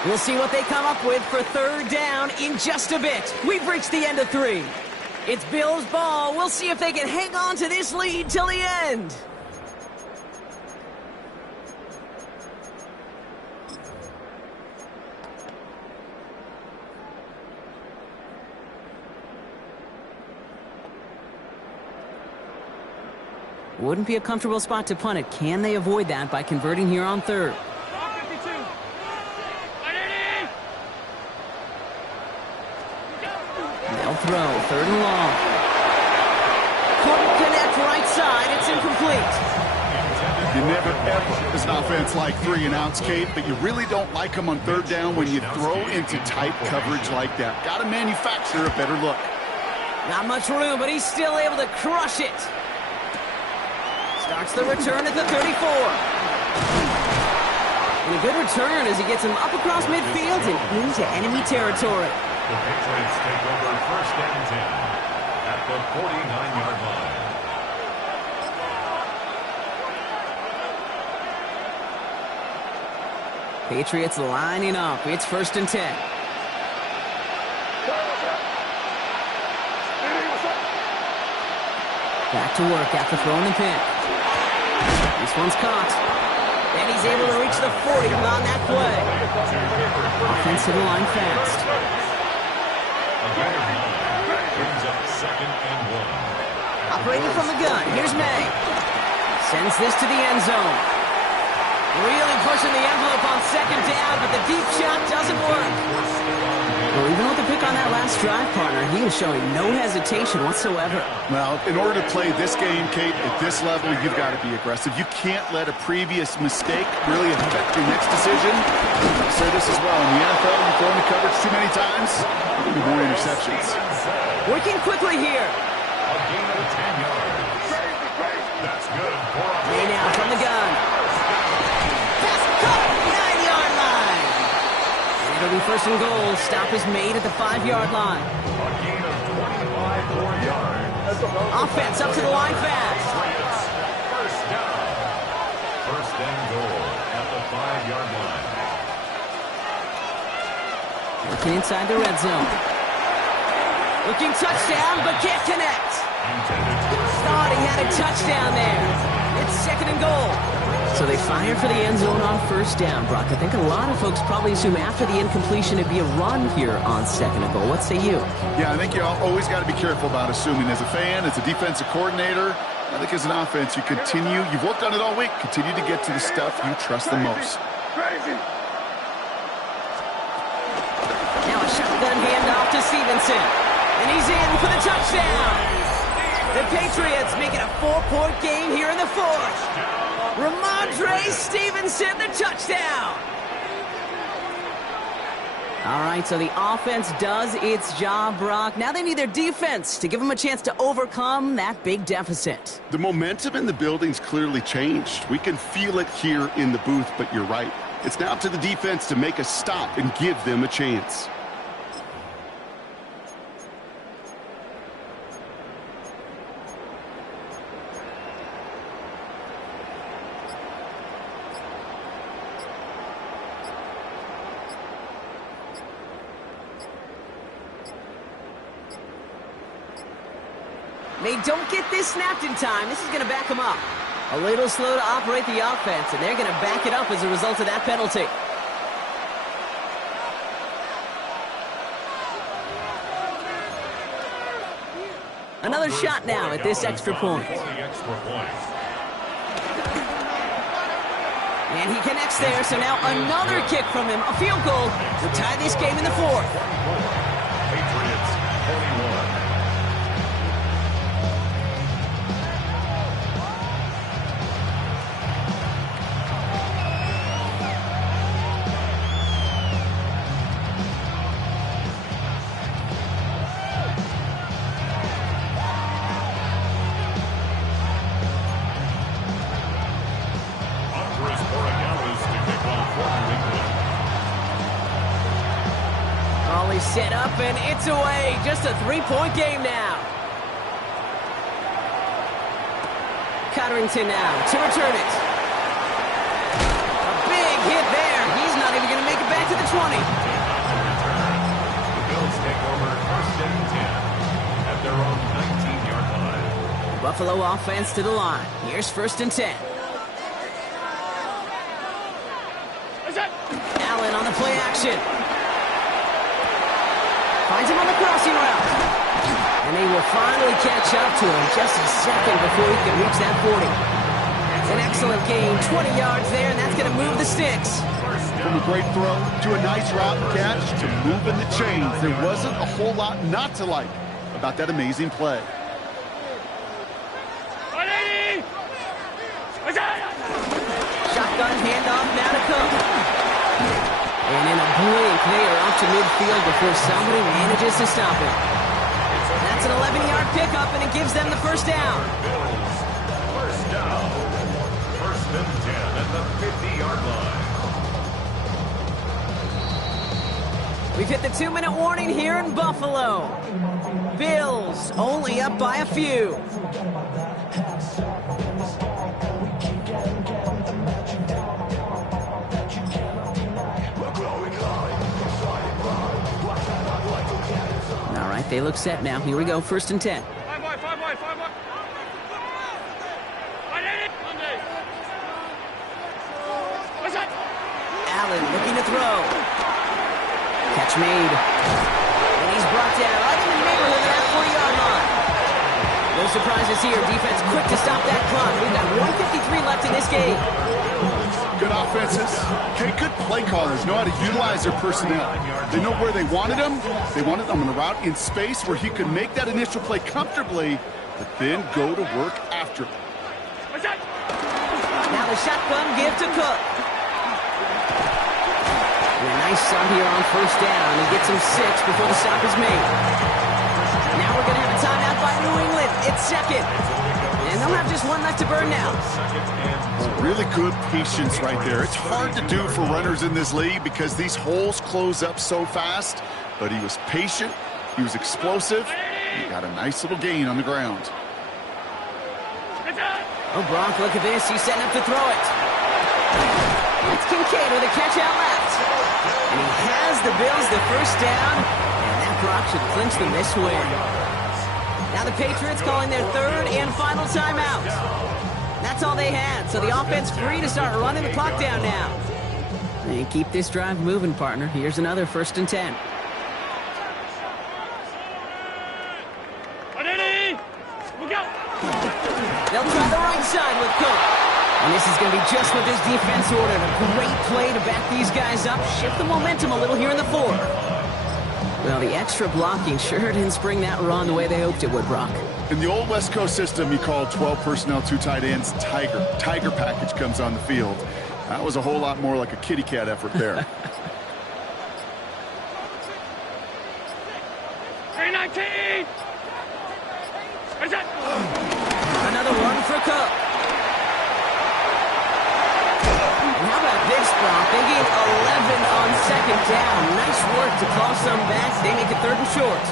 We'll see what they come up with for third down in just a bit. We've reached the end of 3. It's Bills ball. We'll see if they can hang on to this lead till the end. Wouldn't be a comfortable spot to punt it. Can they avoid that by converting here on third? They'll throw. 3rd and long. Couldn't connect right side. It's incomplete. You never, ever, as an offense, like 3 and outs, Kate, but you really don't like them on third down when you throw into tight coverage like that. Got to manufacture a better look. Not much room, but he's still able to crush it. Starts the return at the 34. And a good return as he gets him up across midfield and into enemy territory. The Patriots take over 1st and 10 at the 49-yard line. Patriots lining up. It's 1st and 10. Back to work after throwing the pick. This one's caught. And he's able to reach the 40 on that play. Offensive line fast. Brings up 2nd and 1. Operating from the gun. Here's May. Sends this to the end zone. Really pushing the envelope on 2nd down, but the deep shot doesn't work. Well, even with the pick on that last drive, partner, he was showing no hesitation whatsoever. Well, in order to play this game, Kate, at this level, you've got to be aggressive. You can't let a previous mistake really affect your next decision. I say this as well. In the NFL, you throw into coverage too many times, there'll be more interceptions. Working quickly here. A gain of 10 yards. That's good. May now from the gun. Pass cut, 9-yard line. And it'll be 1st and goal. Stop is made at the 5-yard line. A gain of 25 yards. Offense up to the line fast. 1st down. 1st and goal at the 5-yard line. Working inside the red zone. Looking touchdown, but can't connect. Thought he had a touchdown there. It's 2nd and goal. So they fire for the end zone on 1st down, Brock. I think a lot of folks probably assume after the incompletion it'd be a run here on 2nd and goal. What say you? Yeah, I think you always got to be careful about assuming. As a fan, as a defensive coordinator, I think as an offense, you continue. You've worked on it all week. Continue to get to the stuff you trust the most. Crazy. Now a shotgun handoff to Stevenson. And he's in for the touchdown. The Patriots make it a 4-point game here in the fourth. Ramondre Stevenson, the touchdown. All right, so the offense does its job, Brock. Now they need their defense to give them a chance to overcome that big deficit. The momentum in the building's clearly changed. We can feel it here in the booth, but you're right. It's now up to the defense to make a stop and give them a chance. They don't get this snapped in time. This is going to back them up. A little slow to operate the offense, and they're going to back it up as a result of that penalty. Another shot now at this extra point. And he connects there, so now another kick from him. A field goal to tie this game in the fourth. Patriots 41. Set up, and it's away. Just a 3-point game now. Cotterington now to return it. A big hit there. He's not even going to make it back to the 20. The Bills take over 1st and 10 at their own 19-yard line. Buffalo offense to the line. Here's 1st and 10. Allen on the play action. Finds him on the crossing route. And they will finally catch up to him just a second before he can reach that 40. It's an excellent gain. 20 yards there, and that's going to move the sticks. From a great throw to a nice route and catch to moving the chains, there wasn't a whole lot not to like about that amazing play. Shotgun handoff now to Cook. And in a blink, they are off to midfield before somebody manages to stop it. That's an 11-yard pickup, and it gives them the first down. First down. 1st and 10 at the 50-yard line. We've hit the 2-minute warning here in Buffalo. Bills only up by a few. All right, they look set now. Here we go, 1st and 10. Allen looking to throw. Catch made. And he's brought down right in the neighborhood of that 40-yard line. No surprises here. Defense quick to stop that clock. We've got 1:53 left in this game. Good offenses. Okay, good play callers know how to utilize their personnel. They know where they wanted them. They wanted them on a route in space where he could make that initial play comfortably, but then go to work after. Now the shotgun give to Cook. And a nice start here on 1st down. He gets him 6 before the stop is made. Now we're going to have a timeout by New England. It's 2nd. And they'll have just 1 left to burn now. Really good patience right there. It's hard to do for runners in this league because these holes close up so fast. But he was patient. He was explosive. He got a nice little gain on the ground. Oh, Brock, look at this. He's setting up to throw it. It's Kincaid with a catch out left. And he has the Bills the first down. And that Brock should clinch them this win. Now the Patriots calling their 3rd and final timeout. That's all they had. So the offense free to start running the clock down now. And keep this drive moving, partner. Here's another 1st and 10. They'll try the right side with Cook. And this is going to be just what this defense ordered. A great play to back these guys up, shift the momentum a little here in the 4th. Well, the extra blocking sure didn't spring that run the way they hoped it would, Brock. In the old West Coast system, you call 12 personnel, 2 tight ends, Tiger. Tiger package comes on the field. That was a whole lot more like a kitty cat effort there. 319! Another one for Cook. And how about this, Brock? They gain 11 on second down. Nice work to call some back. They make it 3rd and short.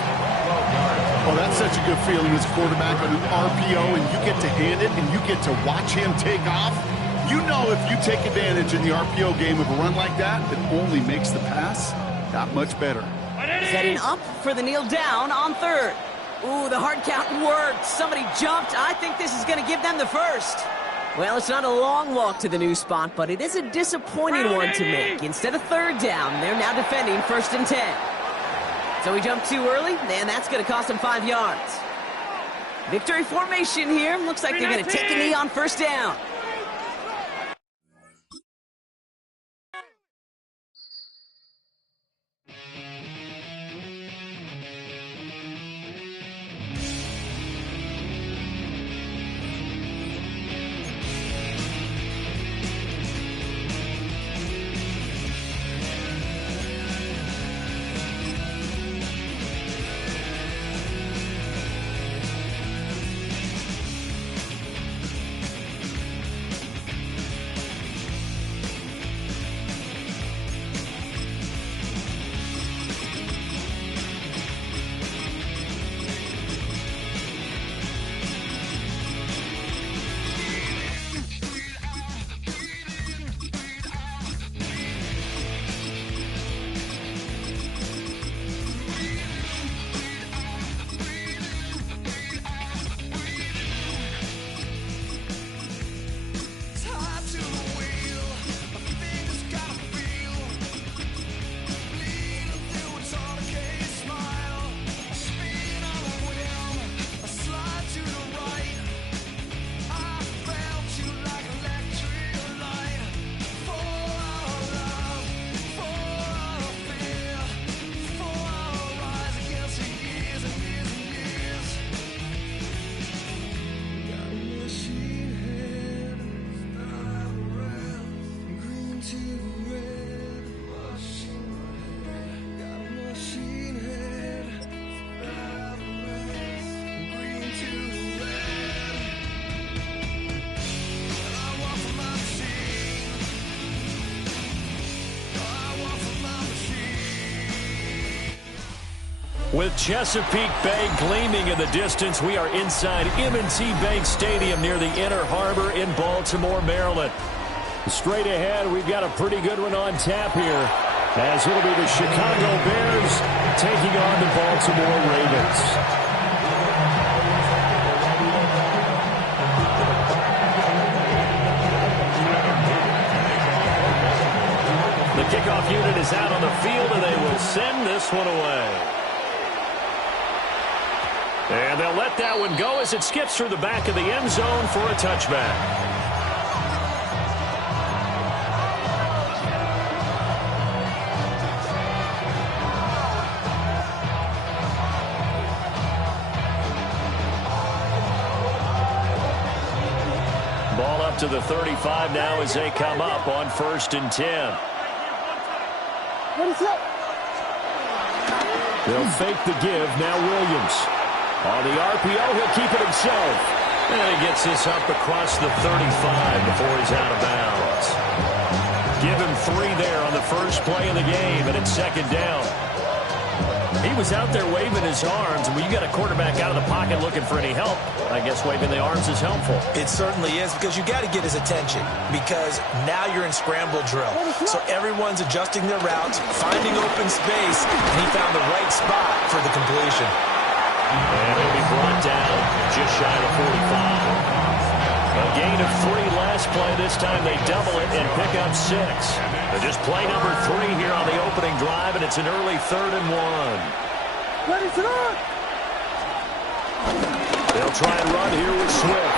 Well, that's such a good feeling as a quarterback on an RPO, and you get to hand it, and you get to watch him take off. You know if you take advantage in the RPO game of a run like that, it only makes the pass that much better. Setting up for the kneel down on 3rd. Ooh, the hard count worked. Somebody jumped. I think this is going to give them the first. Well, it's not a long walk to the new spot, but it is a disappointing one to make. Instead of 3rd down, they're now defending 1st and 10. So he jumped too early, and that's going to cost him 5 yards. Victory formation here. Looks like they're going to take a knee on 1st down. With Chesapeake Bay gleaming in the distance, we are inside M&T Bank Stadium near the Inner Harbor in Baltimore, Maryland. Straight ahead, we've got a pretty good one on tap here, as it'll be the Chicago Bears taking on the Baltimore Ravens. The kickoff unit is out on the field, and they will send this one away. And they'll let that one go as it skips through the back of the end zone for a touchback. Ball up to the 35 now as they come up on 1st and 10. They'll fake the give. Now Williams. On the RPO, he'll keep it himself. And he gets this up across the 35 before he's out of bounds. Give him 3 there on the first play of the game, and it's 2nd down. He was out there waving his arms, and when you got a quarterback out of the pocket looking for any help, I guess waving the arms is helpful. It certainly is, because you got to get his attention, because now you're in scramble drill. So everyone's adjusting their routes, finding open space, and he found the right spot for the completion. And he'll be brought down just shy of 45. A gain of 3 last play. This time they double it and pick up 6. They're just play number 3 here on the opening drive, and it's an early 3rd and 1. They'll try and run here with Swift.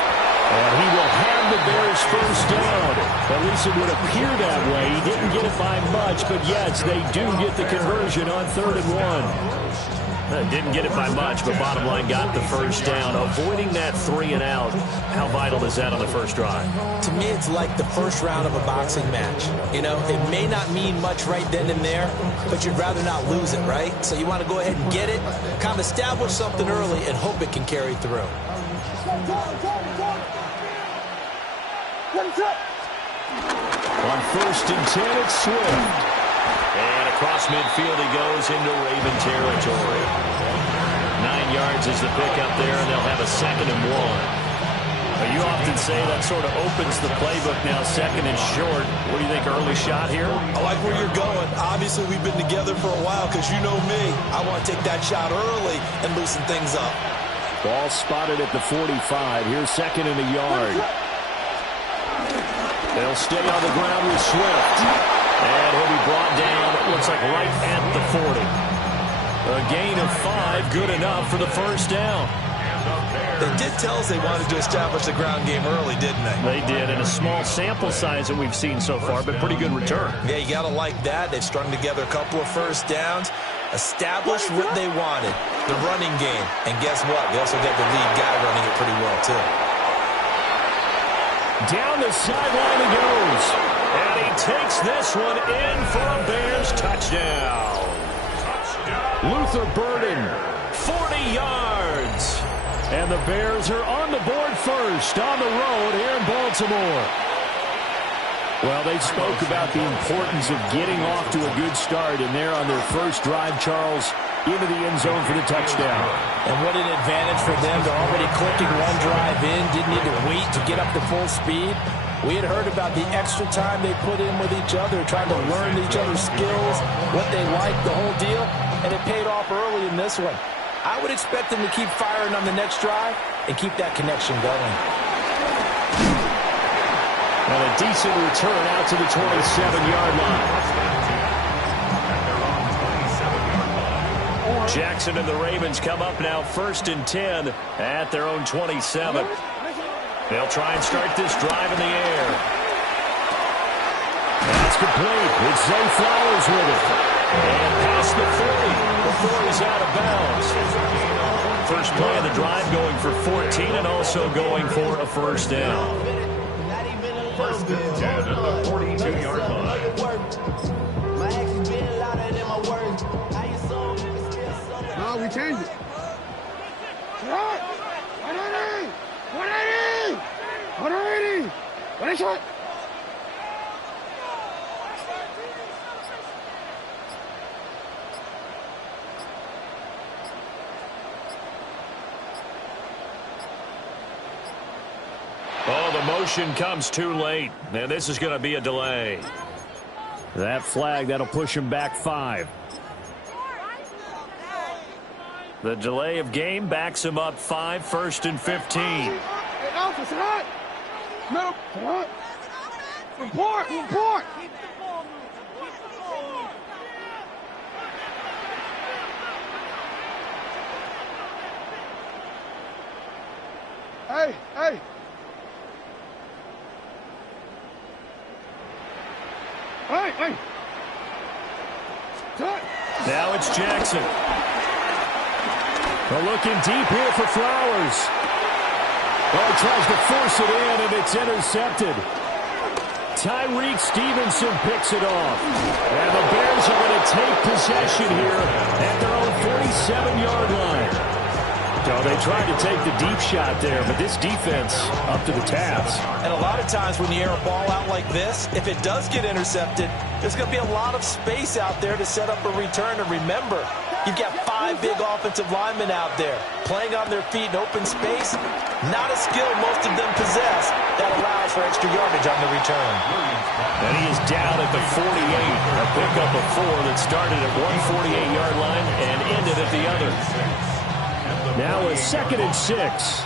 And he will have the Bears first down. At least it would appear that way. He didn't get it by much, but yes, they do get the conversion on 3rd and 1. Didn't get it by much, but bottom line got the first down. Avoiding that 3 and out, how vital is that on the first drive? To me, it's like the first round of a boxing match. You know, it may not mean much right then and there, but you'd rather not lose it, right? So you want to go ahead and get it, kind of establish something early, and hope it can carry through. On 1st and 10, it's Swift. And across midfield he goes into Raven territory. 9 yards is the pickup there, and they'll have a 2nd and 1. You often say that sort of opens the playbook now, 2nd and short. What do you think, early shot here? I like where you're going. Obviously, we've been together for a while because you know me. I want to take that shot early and loosen things up. Ball spotted at the 45. Here's 2nd and a yard. They'll stay on the ground with Swift. And he'll be brought down, looks like right at the 40. A gain of 5, good enough for the first down. They did tell us they wanted to establish the ground game early, didn't they? They did, and a small sample size that we've seen so far, but pretty good return. Yeah, you got to like that. They've strung together a couple of first downs, established what they wanted, the running game. And guess what? They also got the lead guy running it pretty well, too. Down the sideline he goes. And he takes this one in for a Bears touchdown. Luther Burden, 40 yards. And the Bears are on the board first on the road here in Baltimore. Well, they spoke about the importance of getting off to a good start, and they're on their first drive, Charles, into the end zone for the touchdown. And what an advantage for them. They're already clicking one drive in, didn't need to wait to get up to full speed. We had heard about the extra time they put in with each other, trying to learn each other's skills, what they like, the whole deal, and it paid off early in this one. I would expect them to keep firing on the next drive and keep that connection going. And a decent return out to the 27-yard line. Jackson and the Ravens come up now 1st and 10 at their own 27. They'll try and start this drive in the air. That's complete. It's Zay Flowers with it. And past the 40 before he's out of bounds. First play of the drive going for 14 and also going for a first down. 1st and 10 at the 42-yard line. No, we changed it. What? 180! 180! What is it? Oh, the motion comes too late. And this is going to be a delay. That flag, that'll push him back 5. The delay of game backs him up 5, 1st and 15. Hey, Alpha, sit hot. Middle, sit hot. Report. Hey. Hey. Now it's Jackson. They're looking deep here for Flowers. Oh, he tries to force it in, and it's intercepted. Tyreek Stevenson picks it off. And the Bears are going to take possession here at their own 47-yard line. So they tried to take the deep shot there, but this defense up to the task. And a lot of times when you air a ball out like this, if it does get intercepted, there's going to be a lot of space out there to set up a return. And remember, you've got 5 big offensive linemen out there playing on their feet in open space. Not a skill most of them possess that allows for extra yardage on the return. And he is down at the 48. A pickup of 4 that started at one 48-yard line and ended at the other. Now a 2nd and 6.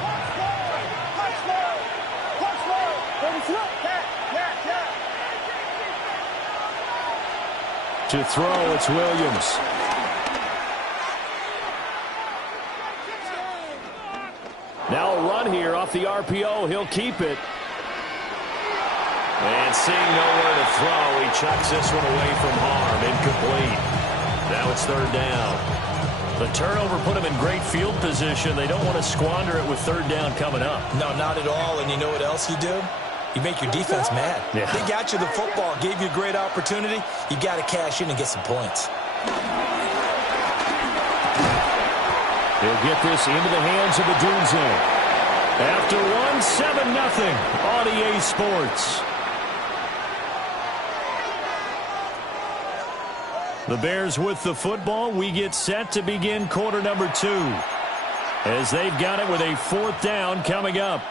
To throw, it's Williams. Now a run here off the RPO. He'll keep it. And seeing nowhere to throw, he chucks this one away from harm. Incomplete. Now it's 3rd down. The turnover put them in great field position. They don't want to squander it with third down coming up. No, not at all. And you know what else you do? You make your defense mad. Yeah. They got you the football, gave you a great opportunity. You got to cash in and get some points. They'll get this into the hands of the Dunze. After one, 7-0 on EA Sports. The Bears with the football. We get set to begin quarter number 2 as they've got it with a 4th down coming up.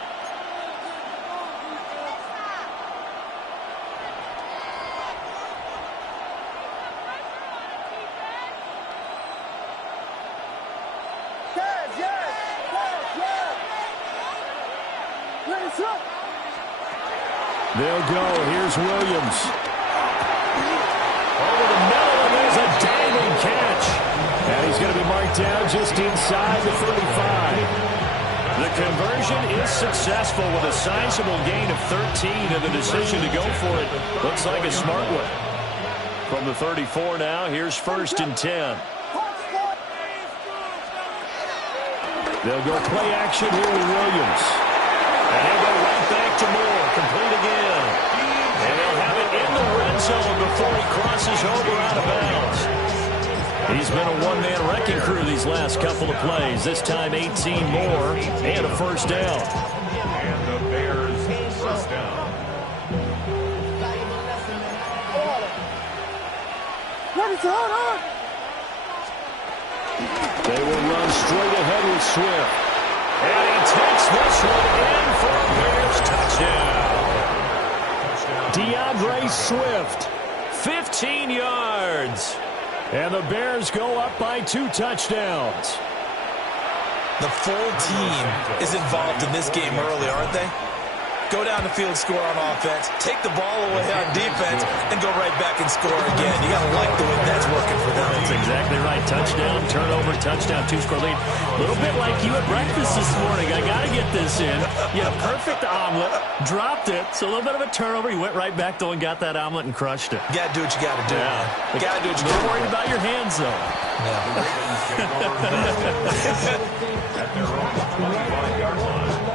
They'll go. Here's Williams. Over the middle, and there's a dangling catch. And he's going to be marked down just inside the 35. The conversion is successful with a sizable gain of 13, and the decision to go for it looks like a smart one. From the 34 now, here's 1st and 10. They'll go play action here with Williams. And he'll go right back to Moore. Complete again. And he'll have it in the red zone before he crosses over out of bounds. He's been a one-man wrecking crew these last couple of plays. This time 18 more and a 1st down. And the Bears first down. They will run straight ahead with Swift. And he takes this one in for a Bears touchdown. DeAndre Swift, 15 yards. And the Bears go up by 2 touchdowns. The full team is involved in this game early, aren't they? Go down the field, score on offense, take the ball away on defense, and go right back and score again. You got to like the way that's working for them. That's exactly right. Touchdown, turnover, touchdown, 2-score lead. A little bit like you at breakfast this morning. I got to get this in. You had a perfect omelet, dropped it, so a little bit of a turnover. You went right back, though, and got that omelet and crushed it. You got to do what you got to do. Yeah. You got to do what you got to do. Don't worry about your hands, though. Yeah. At their own 25-yard line.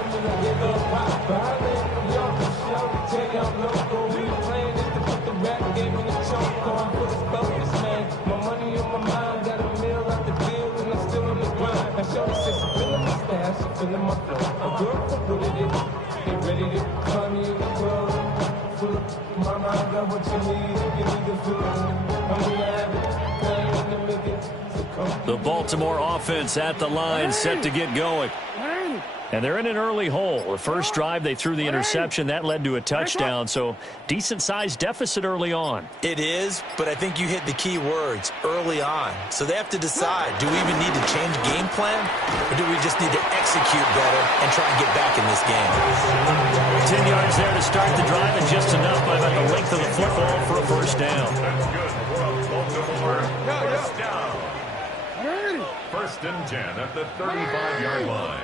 The Baltimore offense at the line, set to get going. And they're in an early hole. The first drive, they threw the interception. That led to a touchdown, so decent-sized deficit early on. It is, but I think you hit the key words, early on. So they have to decide, do we even need to change game plan, or do we just need to execute better and try and get back in this game? 10 yards there to start the drive, and just enough by about the length of the football for a 1st down. That's good for a Baltimore 1st down. 1st and 10 at the 35-yard line.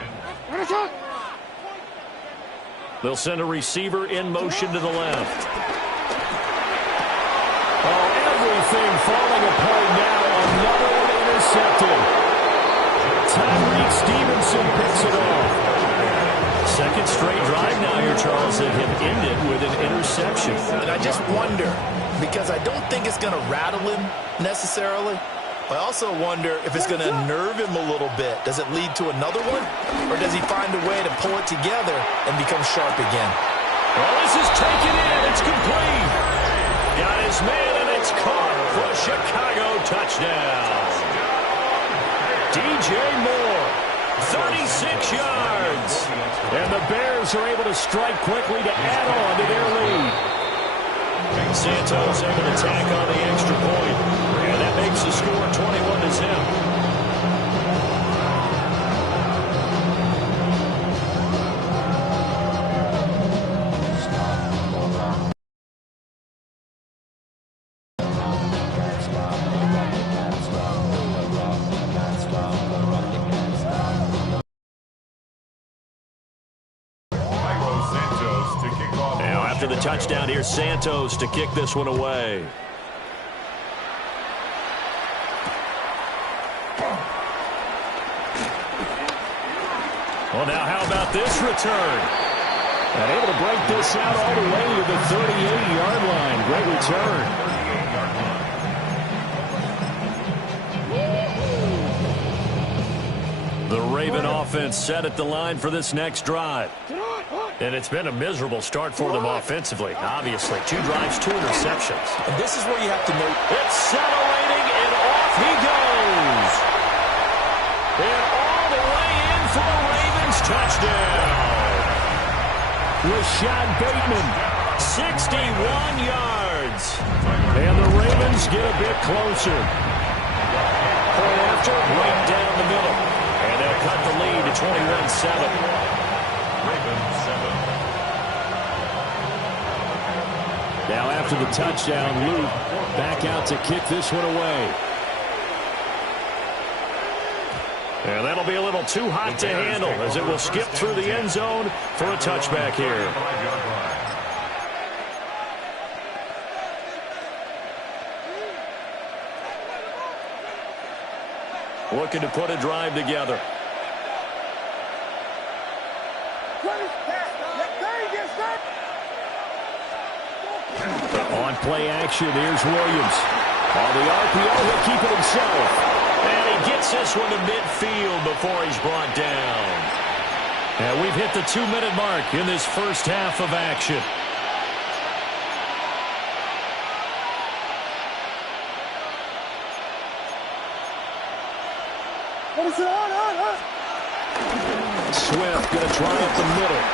They'll send a receiver in motion to the left. Oh, everything falling apart now. Another one intercepted. Tyreek Stevenson picks it off. Second straight drive now here, Charles, that have ended with an interception. And I just wonder, because I don't think it's going to rattle him necessarily. I also wonder if it's going to nerve him a little bit. Does it lead to another one? Or does he find a way to pull it together and become sharp again? Well, this is taken in. It's complete. Got his man, and it's caught for a Chicago touchdown. DJ Moore, 36 yards. And the Bears are able to strike quickly to add on to their lead. Santos able to tack on the extra point. And that makes the score 21-0. After the touchdown, here's Santos to kick this one away. Well, now how about this return? And able to break this out all the way to the 38-yard line. Great return. The Raven offense set at the line for this next drive. And it's been a miserable start for them offensively. Obviously, 2 drives, 2 interceptions. And this is where you have to note. It's accelerating, and off he goes. And all the way in for a Ravens touchdown. Rashad Bateman, 61 yards. And the Ravens get a bit closer. Point after, right down the middle. And they'll cut the lead to 21-7. Ravens 7. Now after the touchdown, Luke back out to kick this one away. And that'll be a little too hot to handle as it will skip through the end zone for a touchback here. Looking to put a drive together. On play action, here's Williams. On the RPO, he'll keep it himself. And he gets this one to midfield before he's brought down. And we've hit the 2-minute mark in this first half of action. Swift going to try up the middle.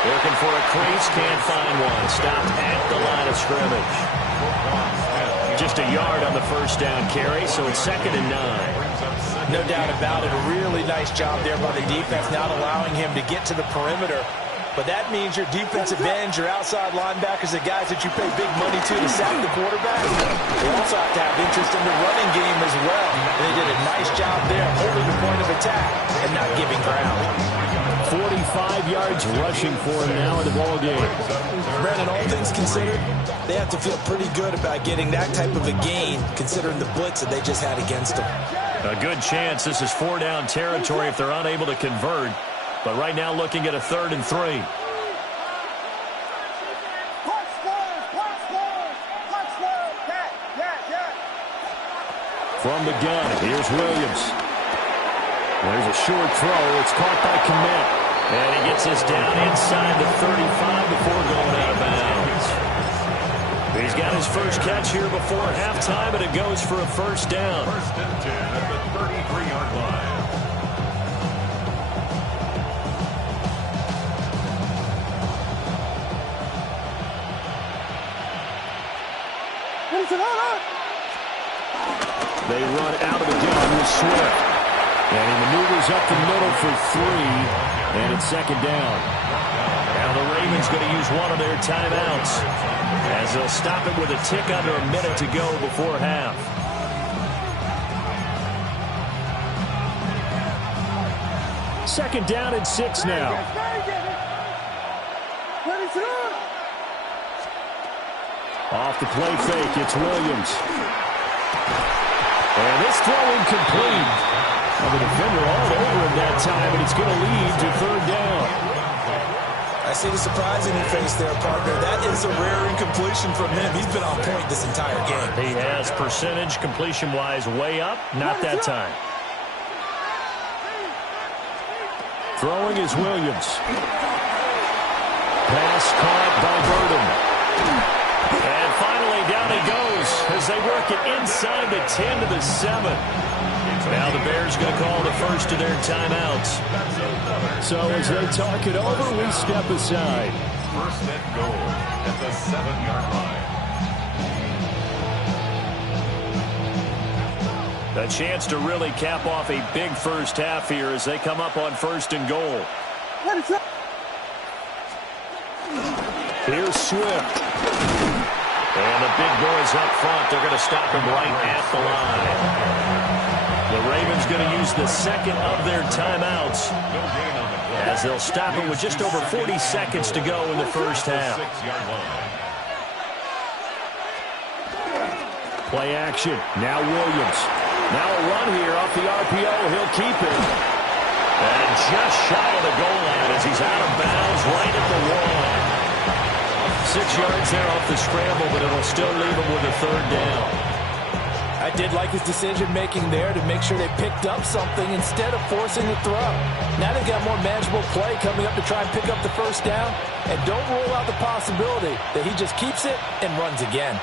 Looking for a crease, can't find one. Stopped at the line of scrimmage. Just a yard on the first down carry, so it's 2nd and 9. No doubt about it. A really nice job there by the defense, not allowing him to get to the perimeter. But that means your defensive ends, your outside linebackers, the guys that you pay big money to sack the quarterback, they also have to have interest in the running game as well. And they did a nice job there, holding the point of attack and not giving ground. 45 yards rushing for him now in the ball game. Brandon, all things considered, they have to feel pretty good about getting that type of a gain, considering the blitz that they just had against them. A good chance this is 4-down territory if they're unable to convert. But right now looking at a 3rd and 3. From the gun, here's Williams. There's a short throw. It's caught by Kmet. And he gets this down inside the 35 before going out of bounds. He's got his first catch here before halftime, and it goes for a first down. 1st and 10 at the 33-yard line. They run out of the gun with Swift. And he maneuvers up the middle for 3. And it's 2nd down. Now the Ravens going to use one of their timeouts as they'll stop it with a tick under a minute to go before half. Second down and 6 now. Off the play fake, it's Williams. And this throw incomplete. Well, the defender all over him that time, and it's going to lead to 3rd down. I see the surprise in your face there, partner. That is a rare incompletion from him. He's been on point this entire game. He has percentage completion-wise way up. Not that time. Throwing is Williams. Pass caught by Burden. And finally, down he goes as they work it inside the 10 to the 7. Now the Bears going to call the first of their timeouts. So as they talk it over, we step aside. 1st and goal at the 7-yard line. A chance to really cap off a big first half here as they come up on 1st and goal. Here's Swift. And the big boys up front, they're going to stop him right at the line. The Ravens going to use the 2nd of their timeouts as they'll stop it with just over 40 seconds to go in the first half. Play action. Now Williams. Now a run here off the RPO. He'll keep it. And just shy of the goal line as he's out of bounds right at the 1. 6 yards there off the scramble, but it'll still leave him with a 3rd down. I did like his decision-making there to make sure they picked up something instead of forcing the throw. Now they've got more manageable play coming up to try and pick up the 1st down. And don't rule out the possibility that he just keeps it and runs again.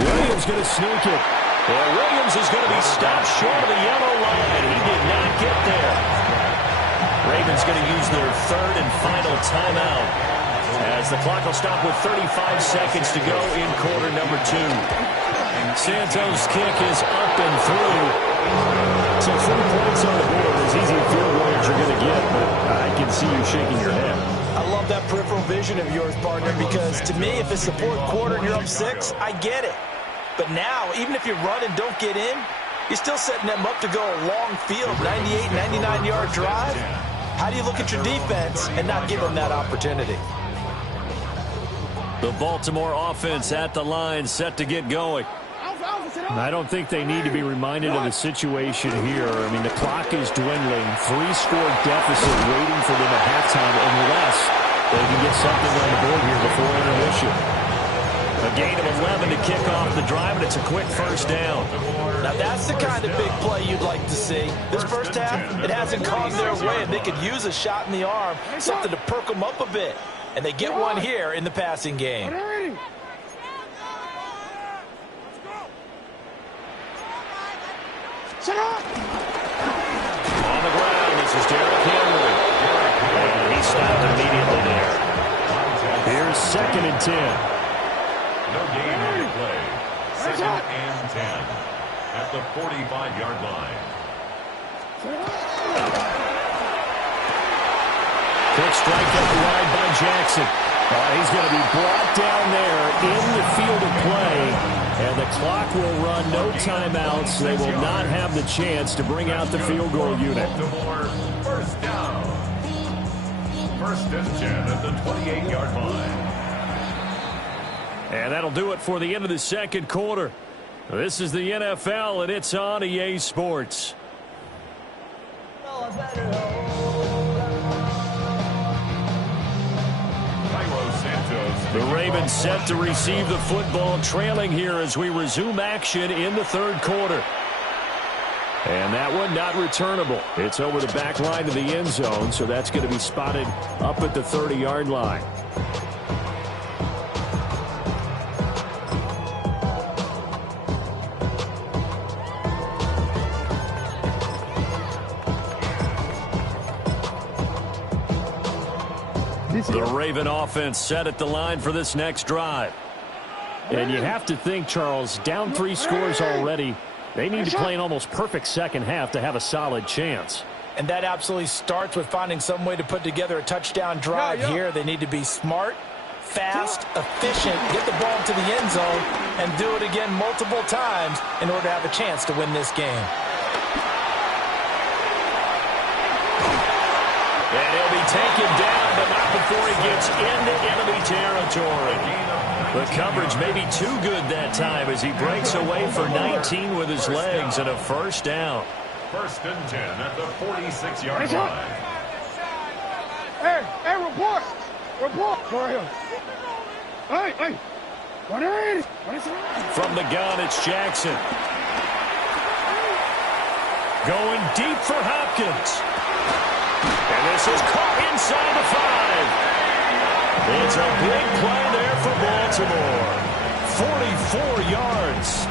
Williams going to sneak it. Well, Williams is going to be stopped short of the yellow line. He did not get there. Ravens going to use their 3rd and final timeout as the clock will stop with 35 seconds to go in quarter number 2. Santos' kick is up and through. So 3 points on the board, as easy a field goal as you're going to get, but I can see you shaking your head. I love that peripheral vision of yours, partner, because to me, if it's the 4th quarter and you're up 6, I get it. But now, even if you run and don't get in, you're still setting them up to go a long field, 98, 99-yard drive. How do you look at your defense and not give them that opportunity? The Baltimore offense at the line, set to get going. I don't think they need to be reminded of the situation here. I mean, the clock is dwindling. 3-score deficit waiting for them at halftime unless they can get something on the board here before intermission. A gain of 11 to kick off the drive, and it's a quick 1st down. Now, that's the kind of big play you'd like to see. This 1st half, it hasn't gone their way, and they could use a shot in the arm, something to perk them up a bit. And they get one here in the passing game. On the ground, this is Derrick Henry. And he stopped immediately there. Here's 2nd and 10. No gain on the play. 2nd and 10 at the 45-yard line. Quick strike up wide by Jackson. He's going to be brought down there in the field of play, and the clock will run, no timeouts. They will not have the chance to bring out the field goal unit. 1st down. 1st and 10 at the 28-yard line. And that'll do it for the end of the 2nd quarter. This is the NFL, and it's on EA Sports. The Ravens set to receive the football, trailing here as we resume action in the 3rd quarter. And that one not returnable. It's over the back line of the end zone, so that's going to be spotted up at the 30-yard line. The Raven offense set at the line for this next drive. And you have to think, Charles, down 3 scores already. They need to play an almost perfect 2nd half to have a solid chance. And that absolutely starts with finding some way to put together a touchdown drive here. They need to be smart, fast, efficient, get the ball to the end zone, and do it again multiple times in order to have a chance to win this game. And he'll be taken down, but not before he gets into enemy territory. The coverage may be too good that time as he breaks away for 19 with his legs and a 1st down. 1st and 10 at the 46-yard line. Hey, report! Report! Hey! From the gun, it's Jackson. Going deep for Hopkins. And this is caught inside the 5. It's a big play there for Baltimore. 44 yards.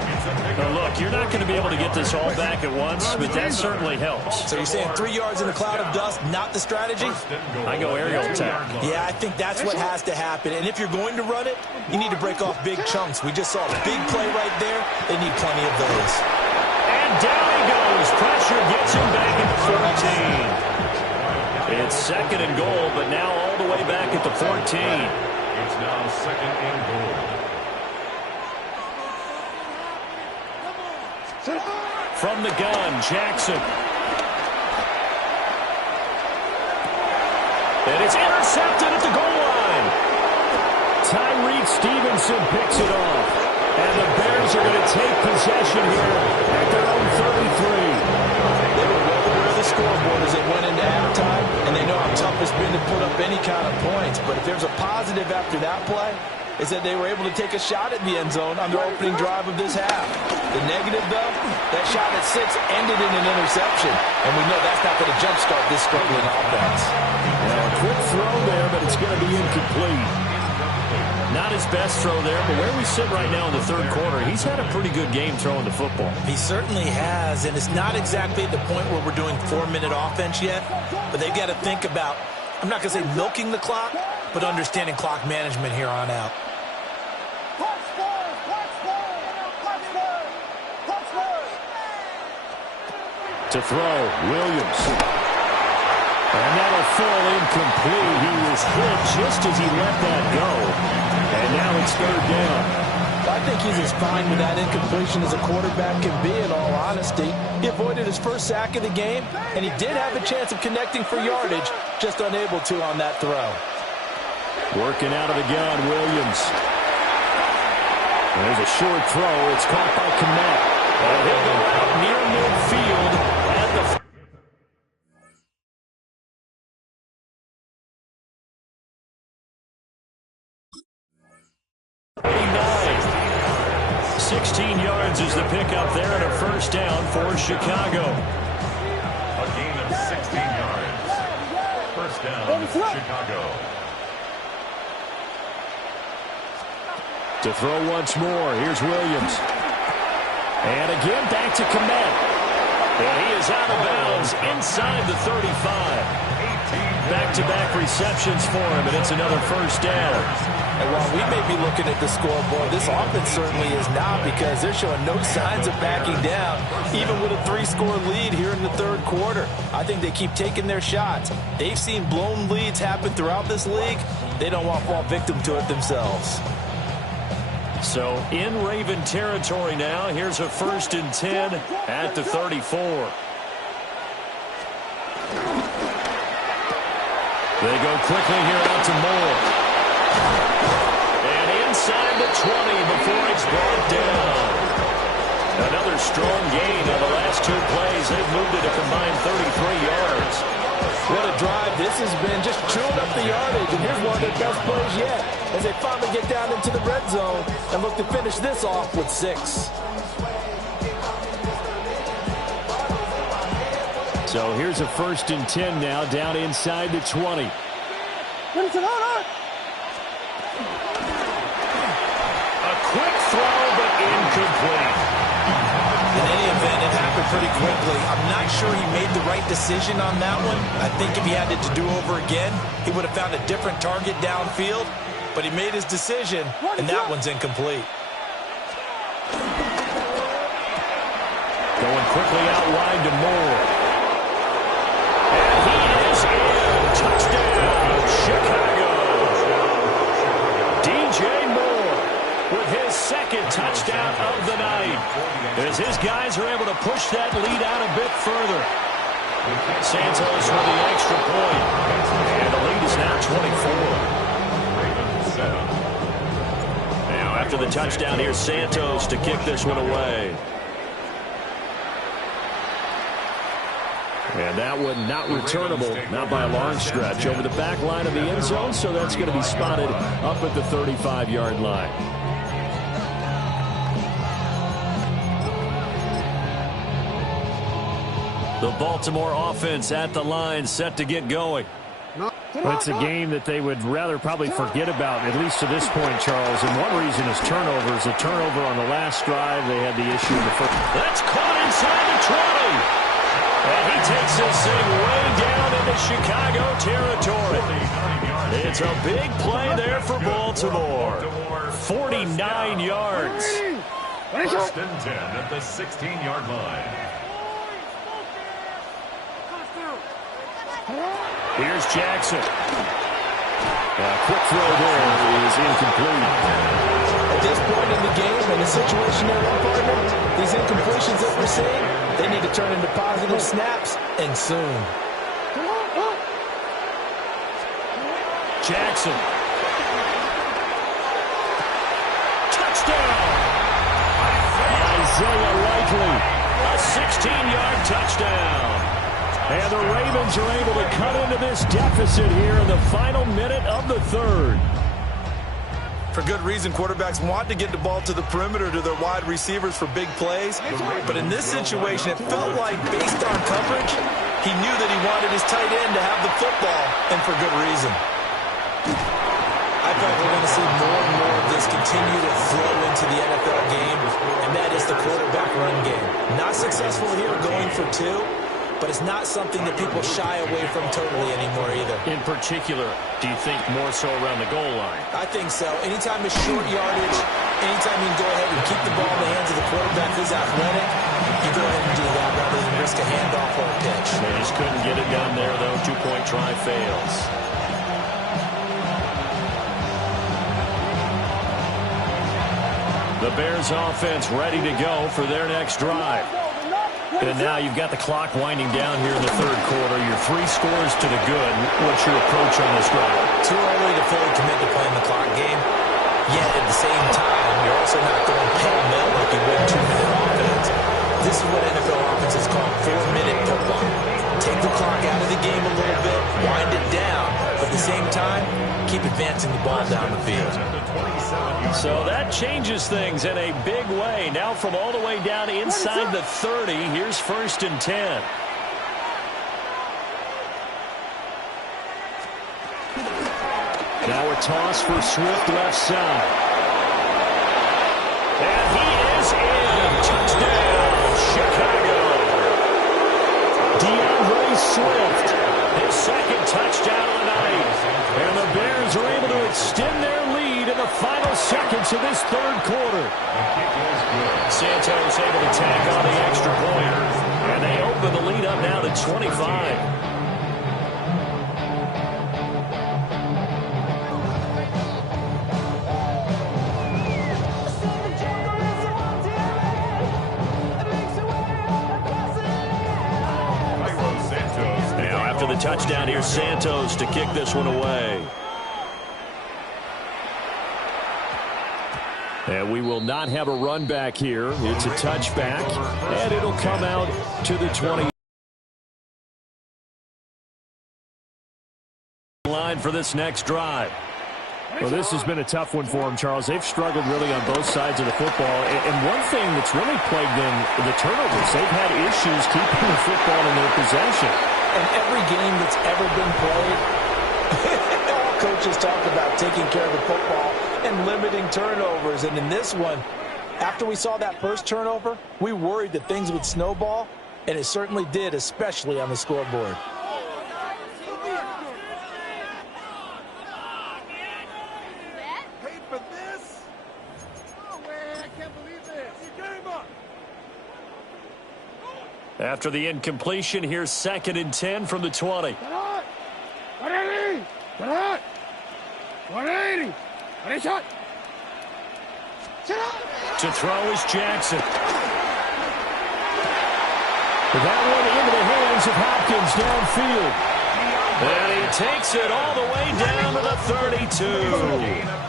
Now look, you're not going to be able to get this all back at once, but that certainly helps. So you're saying 3 yards in a cloud of dust, not the strategy? I go aerial attack. Yeah, I think that's what has to happen. And if you're going to run it, you need to break off big chunks. We just saw a big play right there. They need plenty of those. And down he goes. Pressure gets him back at the 14. It's 2nd and goal, but now all the way back at the 14. It's now 2nd and goal. From the gun, Jackson. And it's intercepted at the goal line. Tyreek Stevenson picks it off. And the Bears are going to take possession here at their own 33. They were well aware of the scoreboard as they went into halftime, and they know how tough it's been to put up any kind of points. But if there's a positive after that play, is that they were able to take a shot at the end zone on their opening drive of this half. The negative, though, that shot at 6 ended in an interception, and we know that's not going to jumpstart this struggling offense. Now a quick throw there, but it's going to be incomplete. Not his best throw there, but where we sit right now in the third quarter, he's had a pretty good game throwing the football. He certainly has, and it's not exactly at the point where we're doing 4-minute offense yet, but they've got to think about, I'm not going to say milking the clock, but understanding clock management here on out. To throw, Williams. And that'll fall incomplete. He was hit just as he let that go. And now it's third down. I think he's as fine with that incompletion as a quarterback can be, in all honesty. He avoided his first sack of the game, and he did have a chance of connecting for yardage, just unable to on that throw. Working out of the gun, Williams. There's a short throw. It's caught by Kmet. And he'll go out near midfield at the 16 yards is the pickup there and a first down for Chicago. A gain of 16 yards. First down, Chicago. To throw once more, here's Williams. And again, back to Kmet. And he is out of bounds inside the 35. Back-to-back receptions for him, and it's another first down. And while we may be looking at the scoreboard, this offense certainly is not, because they're showing no signs of backing down, even with a 3-score lead here in the third quarter. I think they keep taking their shots. They've seen blown leads happen throughout this league. They don't want to fall victim to it themselves. So in Raven territory now, here's a 1st and 10 at the 34. They go quickly here out to Moore. And inside the 20 before it's brought down. Another strong gain on the last 2 plays. They've moved it a combined 33 yards. What a drive this has been, just chewing up the yardage. And here's one of their best plays yet, as they finally get down into the red zone and look to finish this off with 6. So here's a 1st and 10 now, down inside the 20. A quick throw, but incomplete. In any event, it happened pretty quickly. I'm not sure he made the right decision on that one. I think if he had it to do over again, he would have found a different target downfield. But he made his decision, and that one's incomplete. Going quickly out wide to Moore. And he is in. Touchdown, Chicago. DJ Moore with his 2nd touchdown of the night, as his guys are able to push that lead out a bit further. Santos with the extra point, and the lead is now 24. Now after the touchdown, here's Santos to kick this one away. And that one not returnable, not by a long stretch, over the back line of the end zone, so that's going to be spotted up at the 35-yard line. The Baltimore offense at the line, set to get going. Well, it's a game that they would rather probably forget about, at least to this point, Charles. And one reason is turnovers. A turnover on the last drive. They had the issue in the first. That's caught inside the 20. And he takes this thing way down into Chicago territory. It's a big play there for Baltimore. 49 yards. 1st and 10 at the 16-yard line. Here's Jackson. A quick throw there is incomplete. At this point in the game, in a situation they're in, partner, these incompletions that we're seeing, they need to turn into positive snaps, and soon. Jackson. touchdown. Isaiah Likely, a 16-yard touchdown. And the Ravens are able to cut into this deficit here in the final minute of the third. For good reason, quarterbacks want to get the ball to the perimeter to their wide receivers for big plays. But in this situation, it felt like, based on coverage, he knew that he wanted his tight end to have the football, and for good reason. I feel like we're going to see more and more of this continue to flow into the NFL game, and that is the quarterback run game. Not successful here going for two, but it's not something that people shy away from totally anymore either. In particular, do you think more so around the goal line? I think so. Anytime it's short yardage, anytime you can go ahead and keep the ball in the hands of the quarterback who's athletic, you go ahead and do that rather than risk a handoff or a pitch. They just couldn't get it done there, though. Two-point try fails. The Bears offense ready to go for their next drive. And now you've got the clock winding down here in the third quarter. You're 3 scores to the good. What's your approach on this drive? Too early to fully commit to playing the clock game. Yet at the same time, you're also not going pell-mell like you would 2-minute offense. This is what NFL offenses call 4-minute football. Take the clock out of the game a little bit, wind it down, but at the same time, keep advancing the ball down the field. So that changes things in a big way. Now from all the way down inside the 30, here's 1st and 10. Now a toss for Swift left side. And he is in. Touchdown, Chicago. DeAndre Swift, his 2nd touchdown of the night. And the Bears are able to extend their lead in the final seconds of this third quarter. Santos able to tag on the extra point. And they open the lead up now to 25. The touchdown here, Santos to kick this one away. And we will not have a run back here. It's a touchback, and it'll come out to the 20 line for this next drive. Well, this has been a tough one for them, Charles. They've struggled really on both sides of the football. And one thing that's really plagued them, the turnovers. They've had issues keeping the football in their possession. And every game that's ever been played, all coaches talk about taking care of the football and limiting turnovers. And in this one, after we saw that first turnover, we worried that things would snowball, and it certainly did, especially on the scoreboard. After the incompletion, here's 2nd and 10 from the 20. To throw is Jackson. That one into the hands of Hopkins downfield. And he takes it all the way down to the 32.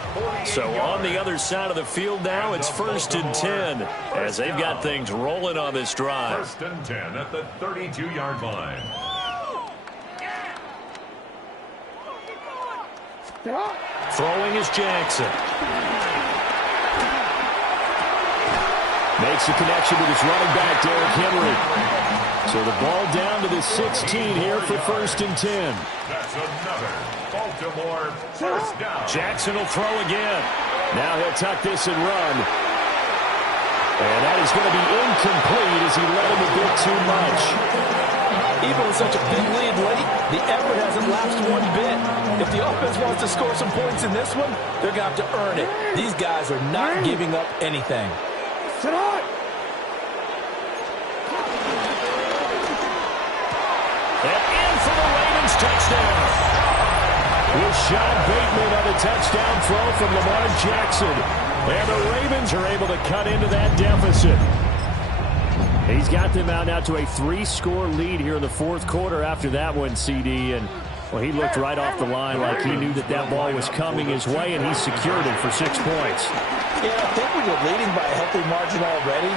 So on the other side of the field now, it's 1st and 10 as they've got things rolling on this drive. 1st and 10 at the 32-yard line. Throwing is Jackson. Makes a connection with his running back, Derrick Henry. So the ball down to the 16 here for 1st and 10. That's another Baltimore first down. Jackson will throw again. Now he'll tuck this and run. And that is going to be incomplete as he led him a bit too much. Even with such a big lead late, the effort hasn't lapsed one bit. If the offense wants to score some points in this one, they're going to have to earn it. These guys are not giving up anything. Sit on! And in for the Ravens touchdown. Rashad Bateman on a touchdown throw from Lamar Jackson. And the Ravens are able to cut into that deficit. He's got them out now to a 3-score lead here in the fourth quarter after that one, CD. And Well, he looked right off the line like he knew that that ball was coming his way, and he secured it for 6 points. Yeah, I think when you're leading by a healthy margin already,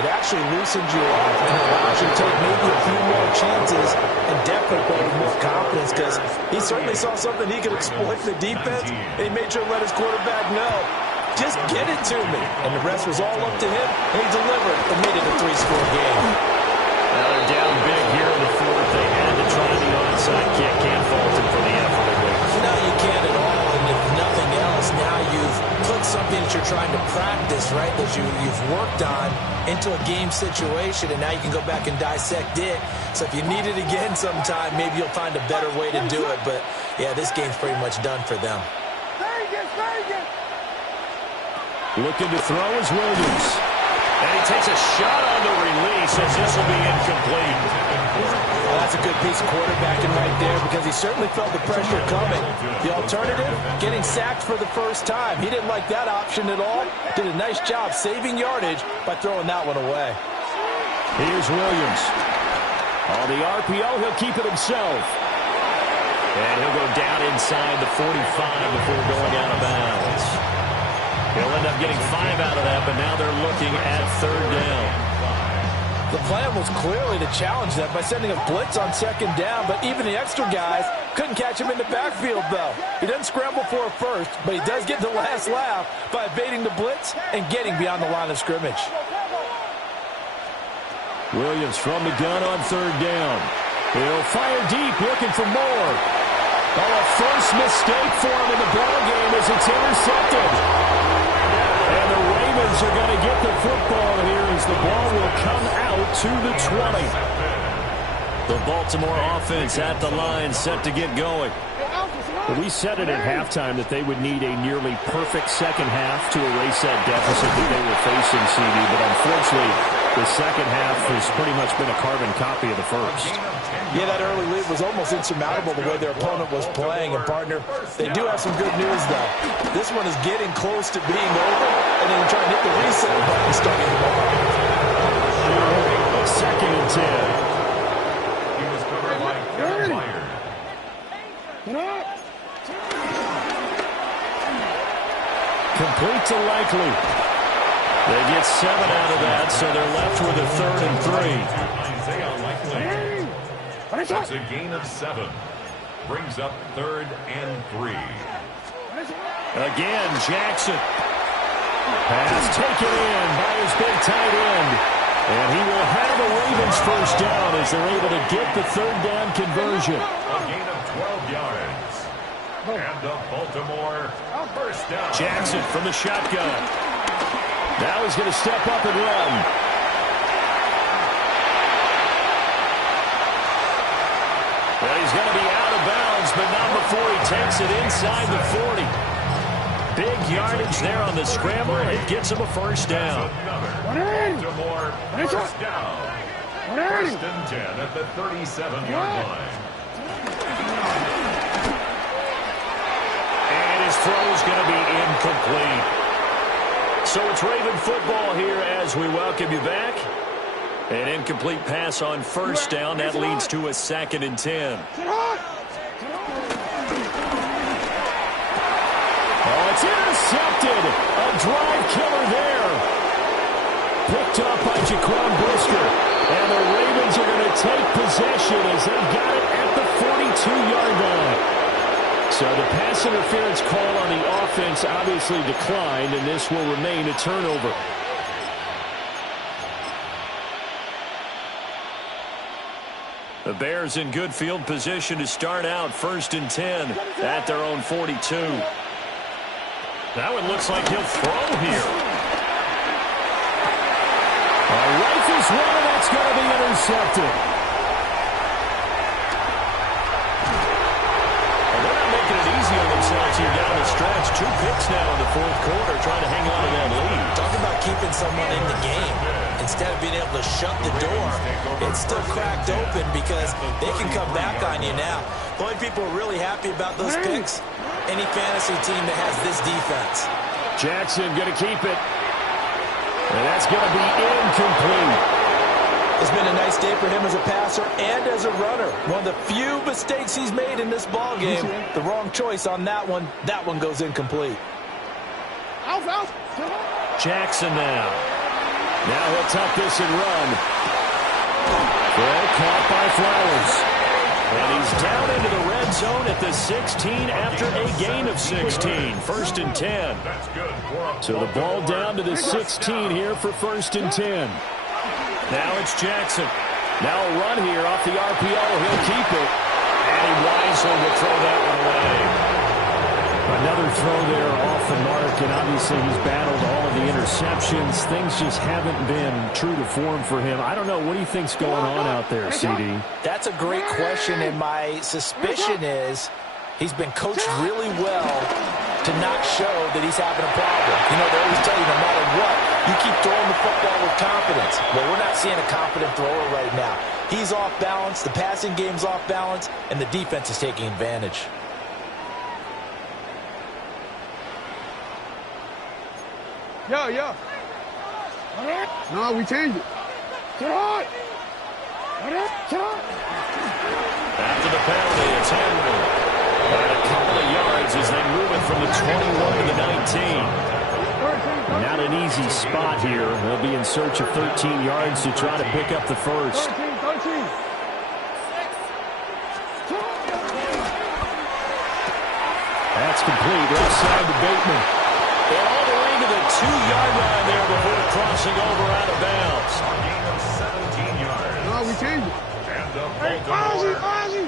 it actually loosens you up and allows you to take maybe a few more chances and definitely play with more confidence because he certainly saw something he could exploit in the defense, and he made sure to let his quarterback know, just get it to me. And the rest was all up to him, and he delivered and made it a 3-score game. Now they're down big here in the fourth. They had to try the onside kick. Can't fault him for the effort it was. No, you can't at all. And if nothing else, now you've put something that you're trying to practice, right, that you've worked on into a game situation, and now you can go back and dissect it. So if you need it again sometime, maybe you'll find a better way to do it. But, yeah, this game's pretty much done for them. Looking to throw is Williams. And he takes a shot on the release, and this will be incomplete. Well, that's a good piece of quarterbacking right there because he certainly felt the pressure coming. The alternative, getting sacked for the first time. He didn't like that option at all. Did a nice job saving yardage by throwing that one away. Here's Williams. On the RPO, he'll keep it himself. And he'll go down inside the 45 before going out of bounds. He'll end up getting 5 out of that, but now they're looking at 3rd down. The plan was clearly to challenge them by sending a blitz on 2nd down, but even the extra guys couldn't catch him in the backfield, though. He doesn't scramble for a first, but he does get the last laugh by evading the blitz and getting beyond the line of scrimmage. Williams from the gun on 3rd down. He'll fire deep, looking for more. Oh, a first mistake for him in the ballgame as it's intercepted. And the Ravens are going to get the football here as the ball will come out to the 20. The Baltimore offense at the line, set to get going. Well, we said it at halftime that they would need a nearly perfect second half to erase that deficit that they were facing, CD. But unfortunately, the second half has pretty much been a carbon copy of the first. Yeah, that early lead was almost insurmountable the way their opponent was playing. And, partner, they do have some good news, though. This one is getting close to being over, and then trying to hit the reset button and starting to move. 2nd and 10. He was covered by Kevin Byard. Complete to Likely. They get 7 out of that, so they're left with a 3rd and 3. Isaiah Likely. That's a gain of 7. Brings up 3rd and 3. Again, Jackson. Pass taken in by his big tight end. And he will have a Ravens first down as they're able to get the 3rd down conversion. A gain of 12 yards. And the Baltimore first down. Jackson from the shotgun. Now he's going to step up and run. Well, he's going to be out of bounds, but not before he takes it inside the 40. Big yardage there on the scramble. It gets him a first down. Baltimore first down. 1st and 10 at the 37-yard line. And his throw is going to be incomplete. So it's Raven football here as we welcome you back. An incomplete pass on first down. That leads to a 2nd and 10. Oh, it's intercepted. A drive killer there. Picked up by Jaquan Brisker. And the Ravens are going to take possession as they've got it at the 42-yard line. So the pass interference call on the offense obviously declined, and this will remain a turnover. The Bears in good field position to start out 1st and 10 at their own 42. Now it looks like he'll throw here. Rifles one, and that's going to be intercepted. And they're not making it easy on themselves here down the stretch. 2 picks now in the 4th quarter trying to hang on to that lead. Talk about keeping someone in the game. Instead of being able to shut the door, it's still cracked open because they can come back on you now. The only people are really happy about those picks, any fantasy team that has this defense. Jackson going to keep it. And that's going to be incomplete. It's been a nice day for him as a passer and as a runner. One of the few mistakes he's made in this ball game. The wrong choice on that one. That one goes incomplete. Jackson now. Now he'll tuck this and run. Throw caught by Flowers. And he's down into the red zone at the 16 after a gain of 16. 1st and 10. So the ball down to the 16 here for 1st and 10. Now it's Jackson. Now a run here off the RPO. He'll keep it. And he wisely will throw that one away. Another throw there off the mark, and obviously he's battled all of the interceptions. Things just haven't been true to form for him. I don't know. What do you think's going on out there, CD? That's a great question, and my suspicion is he's been coached really well to not show that he's having a problem. You know, they always tell you no matter what, you keep throwing the football with confidence. Well, we're not seeing a confident thrower right now. He's off balance, the passing game's off balance, and the defense is taking advantage. Yeah. No, we changed it. After the penalty, it's Henry. And a couple of yards as they move it from the 21 to the 19. Not an easy spot here. They'll be in search of 13 yards to try to pick up the first. 13. That's complete. Left side to Bateman. And all the way to the 2-yard line there before crossing over out of bounds. A gain of 17 yards. No, we changed it. And the Baltimore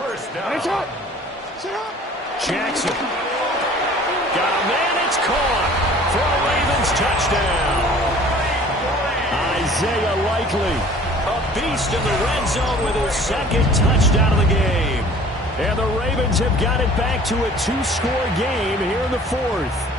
first down. Jackson. Got a man. It's caught. For a Ravens touchdown. Isaiah Likely. A beast in the red zone with his 2nd touchdown of the game. And the Ravens have got it back to a 2-score game here in the 4th.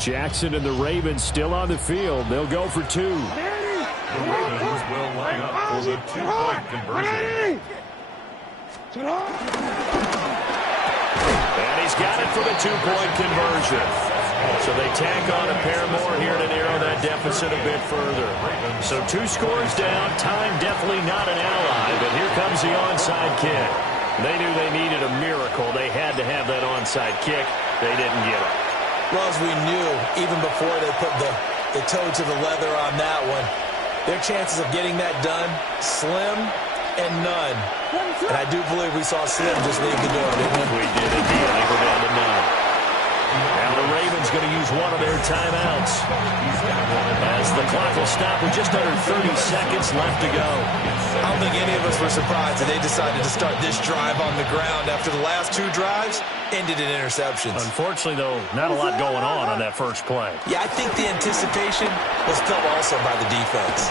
Jackson and the Ravens still on the field. They'll go for 2. The Ravens will line up for the 2-point conversion. And he's got it for the 2-point conversion. So they tack on a pair more here to narrow that deficit a bit further. So 2 scores down. Time definitely not an ally, but here comes the onside kick. They knew they needed a miracle. They had to have that onside kick. They didn't get it. Well, as we knew, even before they put the toe to the leather on that one, their chances of getting that done, slim and none. And I do believe we saw Slim just leave the door, didn't we? We did indeed. I think we're down to none. Now the Ravens going to use one of their timeouts as the clock will stop with just under 30 seconds left to go. I don't think any of us were surprised that they decided to start this drive on the ground after the last 2 drives ended in interceptions. Unfortunately, though, not a lot going on that first play. Yeah, I think the anticipation was felt also by the defense.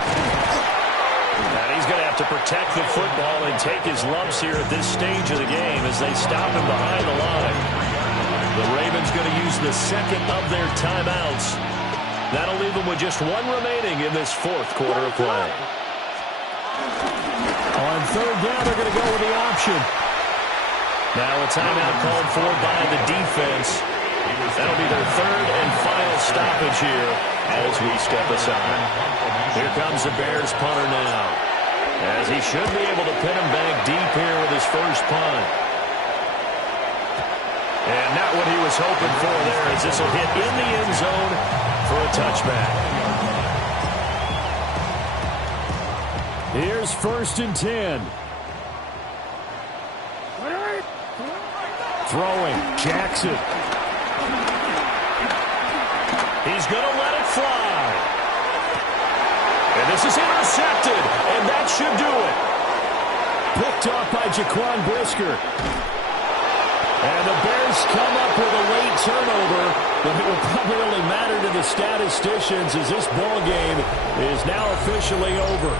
And he's going to have to protect the football and take his lumps here at this stage of the game as they stop him behind the line. The Ravens going to use the 2nd of their timeouts. That'll leave them with just 1 remaining in this 4th quarter of play. On 3rd down, they're going to go with the option. Now a timeout called for by the defense. That'll be their 3rd and final stoppage here as we step aside. Here comes the Bears punter now, as he should be able to pin him back deep here with his first punt. And not what he was hoping for there, as this will hit in the end zone for a touchback. Here's 1st and 10. Throwing, Jackson. He's going to let it fly. And this is intercepted, and that should do it. Picked off by Jaquan Brisker. And the Bears come up with a late turnover, but it will probably only matter to the statisticians as this ball game is now officially over.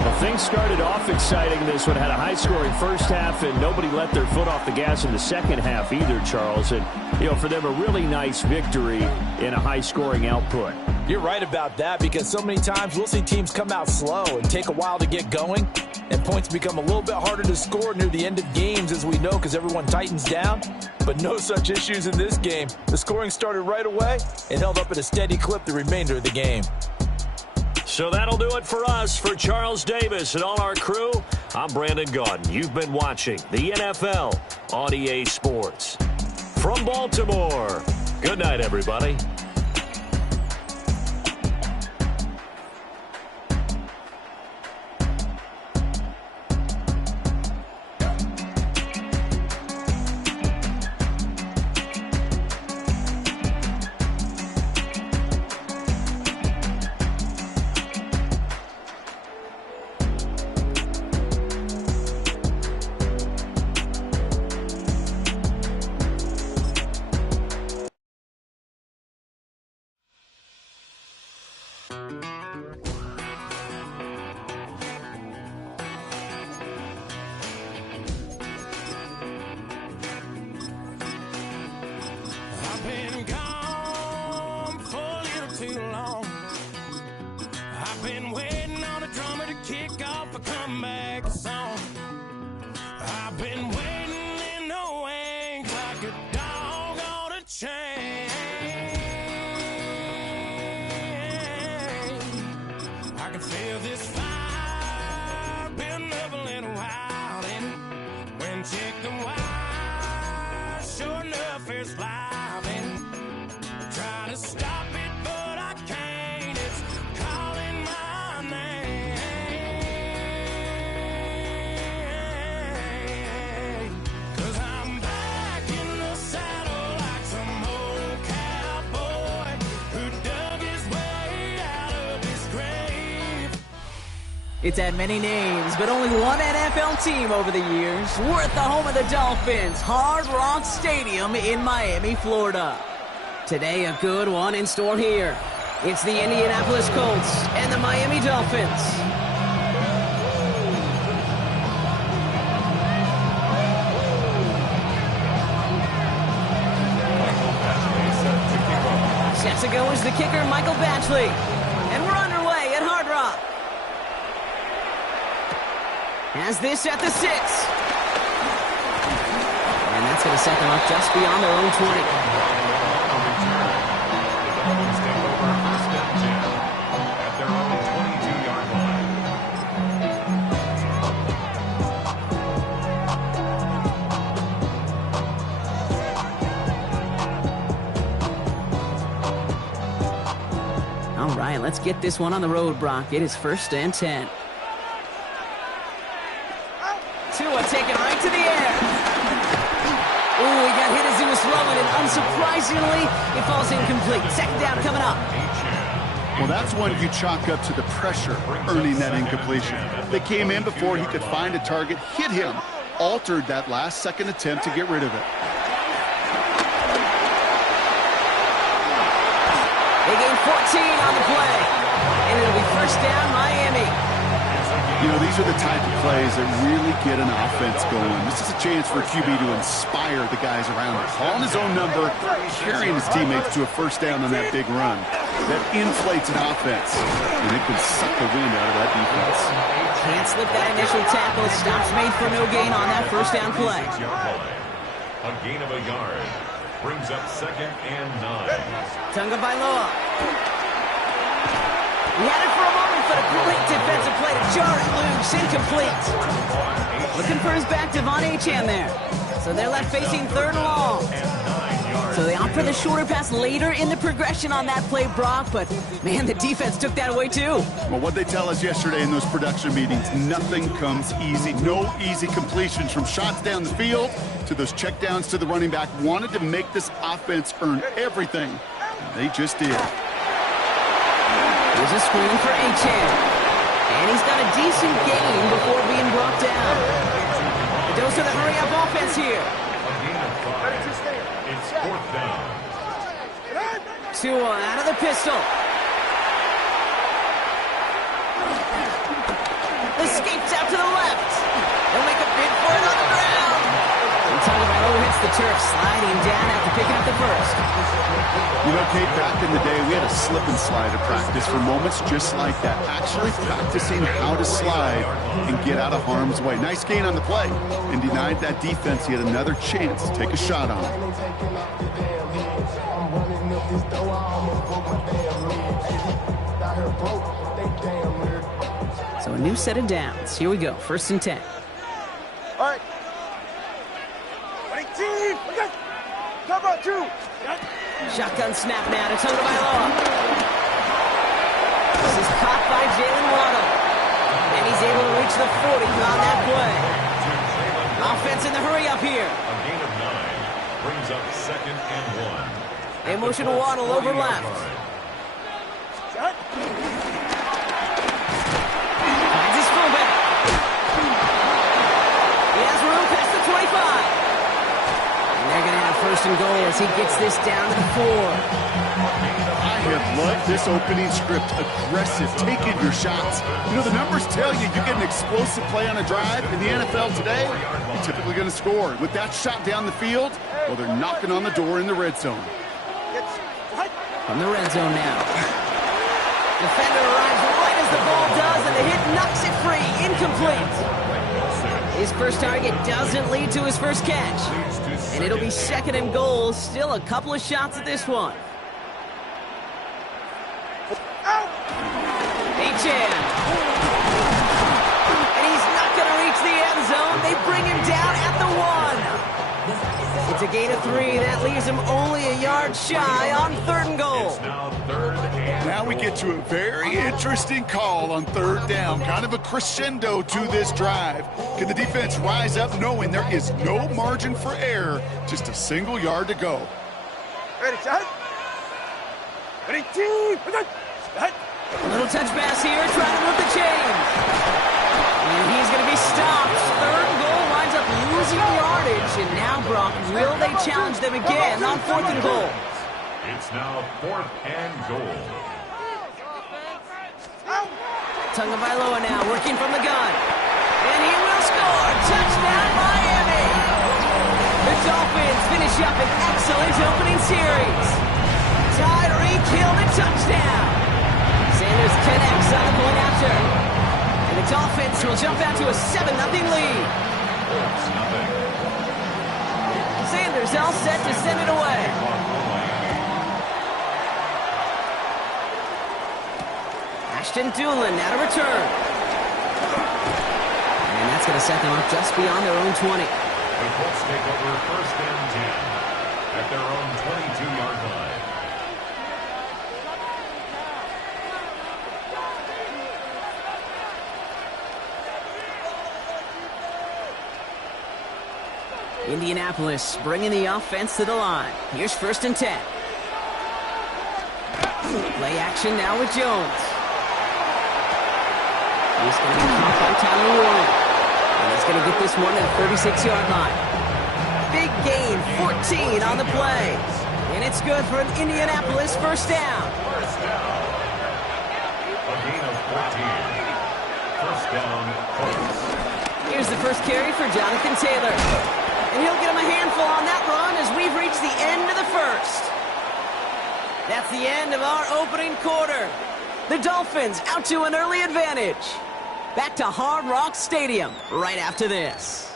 Well, things started off exciting. This one had a high-scoring first half, and nobody let their foot off the gas in the second half either, Charles. And, you know, for them, a really nice victory in a high-scoring output. You're right about that, because so many times we'll see teams come out slow and take a while to get going, and points become a little bit harder to score near the end of games, as we know, because everyone tightens down. But no such issues in this game. The scoring started right away and held up at a steady clip the remainder of the game. So that'll do it for us. For Charles Davis and all our crew, I'm Brandon Gaudin. You've been watching the NFL on EA Sports. From Baltimore, good night, everybody. It's had many names, but only one NFL team over the years. We're at the home of the Dolphins, Hard Rock Stadium in Miami, Florida. Today, a good one in store here. It's the Indianapolis Colts and the Miami Dolphins. Set to go is the kicker, Michael Batchley. And we're underway at Hard Rock. Has this at the 6. And that's going to set them up just beyond their own 20. At their own 22-yard line. All right, let's get this one on the road, Brock. It is 1st and 10. Tua taken right to the air. Ooh, he got hit as he was throwing, and unsurprisingly, it falls incomplete. 2nd down coming up. Well, that's one you chalk up to the pressure earning that incompletion. They came in before he could find a target, hit him, altered that last second attempt to get rid of it. They gain 14 on the play, and it'll be 1st down, Miami. You know, these are the type of plays that really get an offense going. This is a chance for QB to inspire the guys around him. Calling his own number, carrying his teammates to a 1st down on that big run. That inflates an offense, and it can suck the wind out of that defense. Can't slip that initial tackle. Stops made for no gain on that 1st down play. A gain of a yard brings up 2nd and 9. Tunga Bailoa. He had it for a moment, but a great defensive play to jar it loose. Incomplete. Looking for his back, Devon Achane there. So they're left facing 3rd and long. So they opt for the shorter pass later in the progression on that play, Brock. But, man, the defense took that away, too. Well, what they tell us yesterday in those production meetings, nothing comes easy. No easy completions, from shots down the field to those checkdowns to the running back. Wanted to make this offense earn everything. They just did. Here's a screen for Achane. And he's got a decent gain before being brought down. A dose of the hurry-up offense here. It's 4th down. Tua out of the pistol. Escapes out to the left. They'll make a bid for it on the ground. And Tagovailoa hits the turf sliding down after picking up the first. You know, Kate, back in the day, we had a slip and slide at practice for moments just like that. Actually practicing how to slide and get out of harm's way. Nice gain on the play. And denied that defense. He had another chance to take a shot on him. So a new set of downs. Here we go. 1st and 10. All right. 18. Come on, 2. Shotgun snap now to Tagovailoa. This is caught by Jalen Waddle. And he's able to reach the 40 on that play. Offense in the hurry up here. A gain of 9 brings up 2nd and 1. They motion Waddle over left. Finds his fullback. He has room past the 25. And they're going to have 1st and goal as he gets this down to the 4. I have loved this opening script. Aggressive, taking your shots. You know, the numbers tell you get an explosive play on a drive. In the NFL today, you're typically going to score. With that shot down the field, well, they're knocking on the door in the red zone. From the red zone now. Defender arrives right as the ball does, and the hit knocks it free. Incomplete. His first target doesn't lead to his first catch. And it'll be 2nd and goal. Still a couple of shots at this one. Achan. And he's not going to reach the end zone. They bring him down at the 1. It's a gain of 3. That leaves him only a yard shy on 3rd and goal. Now we get to a very interesting call on 3rd down. Kind of a crescendo to this drive. Can the defense rise up knowing there is no margin for error? Just a single yard to go. Ready, shot. Ready, 2. A little touch pass here, trying to move the chains. And he's going to be stopped. 3rd and goal winds up losing yardage. And now, Brock, will they challenge them again on 4th and goal? It's now 4th and goal. Tagovailoa now working from the gun. And he will score. Touchdown, Miami. The Dolphins finish up an excellent opening series. Tyreek Hill to touchdown. Sanders connects on the point after. And the Dolphins will jump out to a 7-0 lead. Sanders all set to send it away. Ashton Doolin now to return. And that's going to set them up just beyond their own 20. The Colts take over 1st and 10 at their own 22-yard line. Indianapolis bringing the offense to the line. Here's 1st and 10. Play action now with Jones. He's going to be caught by Tyler Warren. And he's going to get this one at the 36-yard line. Big gain, 14 on the play. And it's good for an Indianapolis 1st down. A gain of 14. 1st down, Colts. Here's the first carry for Jonathan Taylor. And he'll get him a handful on that run as we've reached the end of the 1st. That's the end of our opening quarter. The Dolphins out to an early advantage. Back to Hard Rock Stadium right after this.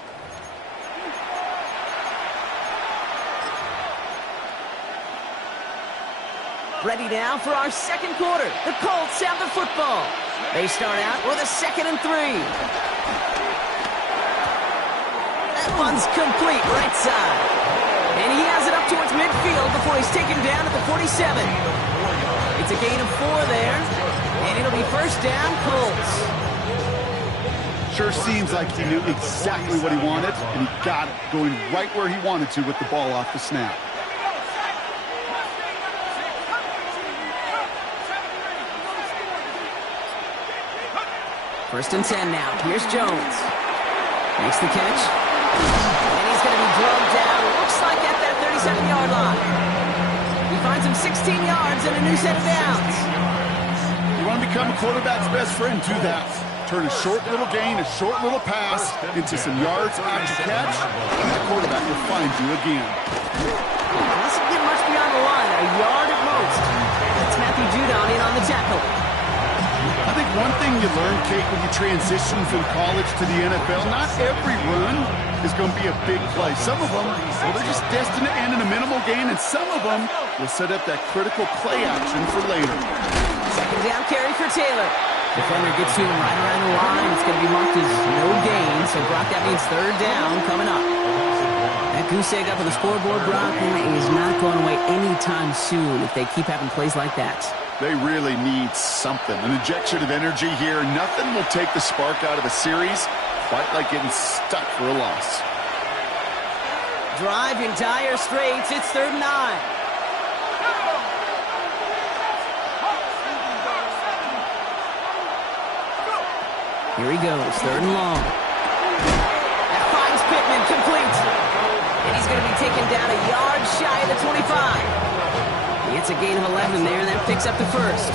Ready now for our 2nd quarter. The Colts have the football. They start out with a 2nd and 3. That one's complete right side. And he has it up towards midfield before he's taken down at the 47. It's a gain of 4 there. And it'll be 1st down, Colts. Sure seems like he knew exactly what he wanted, and he got it, going right where he wanted to with the ball off the snap. First and 10 now. Here's Jones. Makes the catch. And he's going to be drugged down. Looks like at that 37-yard line. He finds him 16 yards and a new set of downs. You want to become a quarterback's best friend, do that. turn a short little gain, a short little pass into some yards after catch, and that quarterback will find you again. Doesn't get much beyond the line, a yard at most. That's Matthew Judon in on the tackle. I think one thing you learn, Kate, when you transition from college to the NFL, not every run is going to be a big play. Some of them, well, they're just destined to end in a minimal gain, and some of them will set up that critical play action for later. Second down carry for Taylor. Defender gets to him right around the line. It's going to be marked as no gain, so Brock, that means third down coming up. That goose egg up on the scoreboard, Brock, is not going away anytime soon if they keep having plays like that. They really need something, an injection of energy here. Nothing will take the spark out of a series quite like getting stuck for a loss. Drive in dire straits. It's 3rd and 9. Here he goes, 3rd and long. That finds Pittman, complete. And he's going to be taken down a yard shy of the 25. It's a gain of 11 there, and that picks up the first.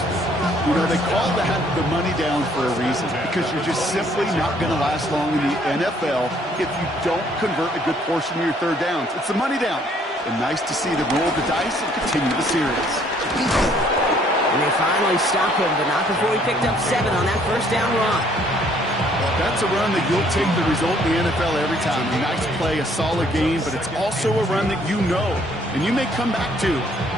You know, they call that the money down for a reason, because you're just simply not going to last long in the NFL if you don't convert a good portion of your third downs. It's the money down. And nice to see them roll the dice and continue the series. And they finally stop him, but not before he picked up 7 on that first down run. That's a run that you'll take the result in the NFL every time. A nice play, a solid game, but it's also a run that you know, and you may come back to,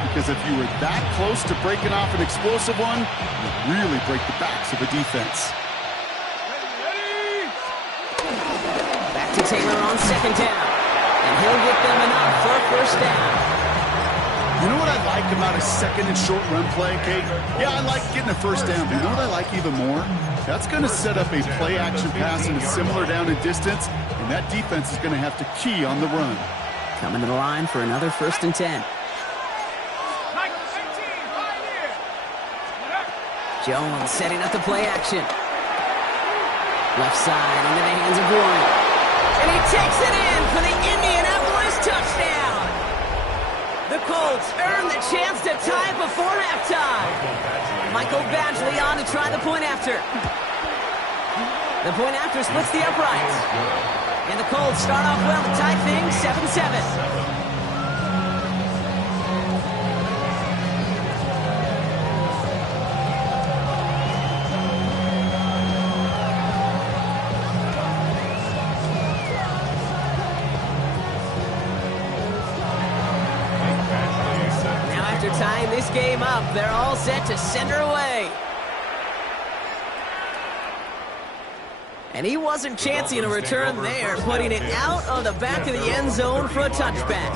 because if you were that close to breaking off an explosive one, you really break the backs of a defense. Back to Taylor on 2nd down, and he'll get them enough for a first down. You know what I like about a second and short run play, Kate? Yeah, I like getting a first down, but you know what I like even more? That's going to set up a play-action pass in a similar down and distance, and that defense is going to have to key on the run. Coming to the line for another 1st and 10. Jones setting up the play action. Left side into the hands of Warren. And he takes it in for the Indianapolis touchdown. The Colts earn the chance to tie before halftime. Michael Badgley on to try the point after. The point after splits the uprights. And the Colts start off well to tie things 7-7. Tying this game up, they're all set to send her away. And he wasn't chancing a return there, putting it out of the back of the end zone for a touchback.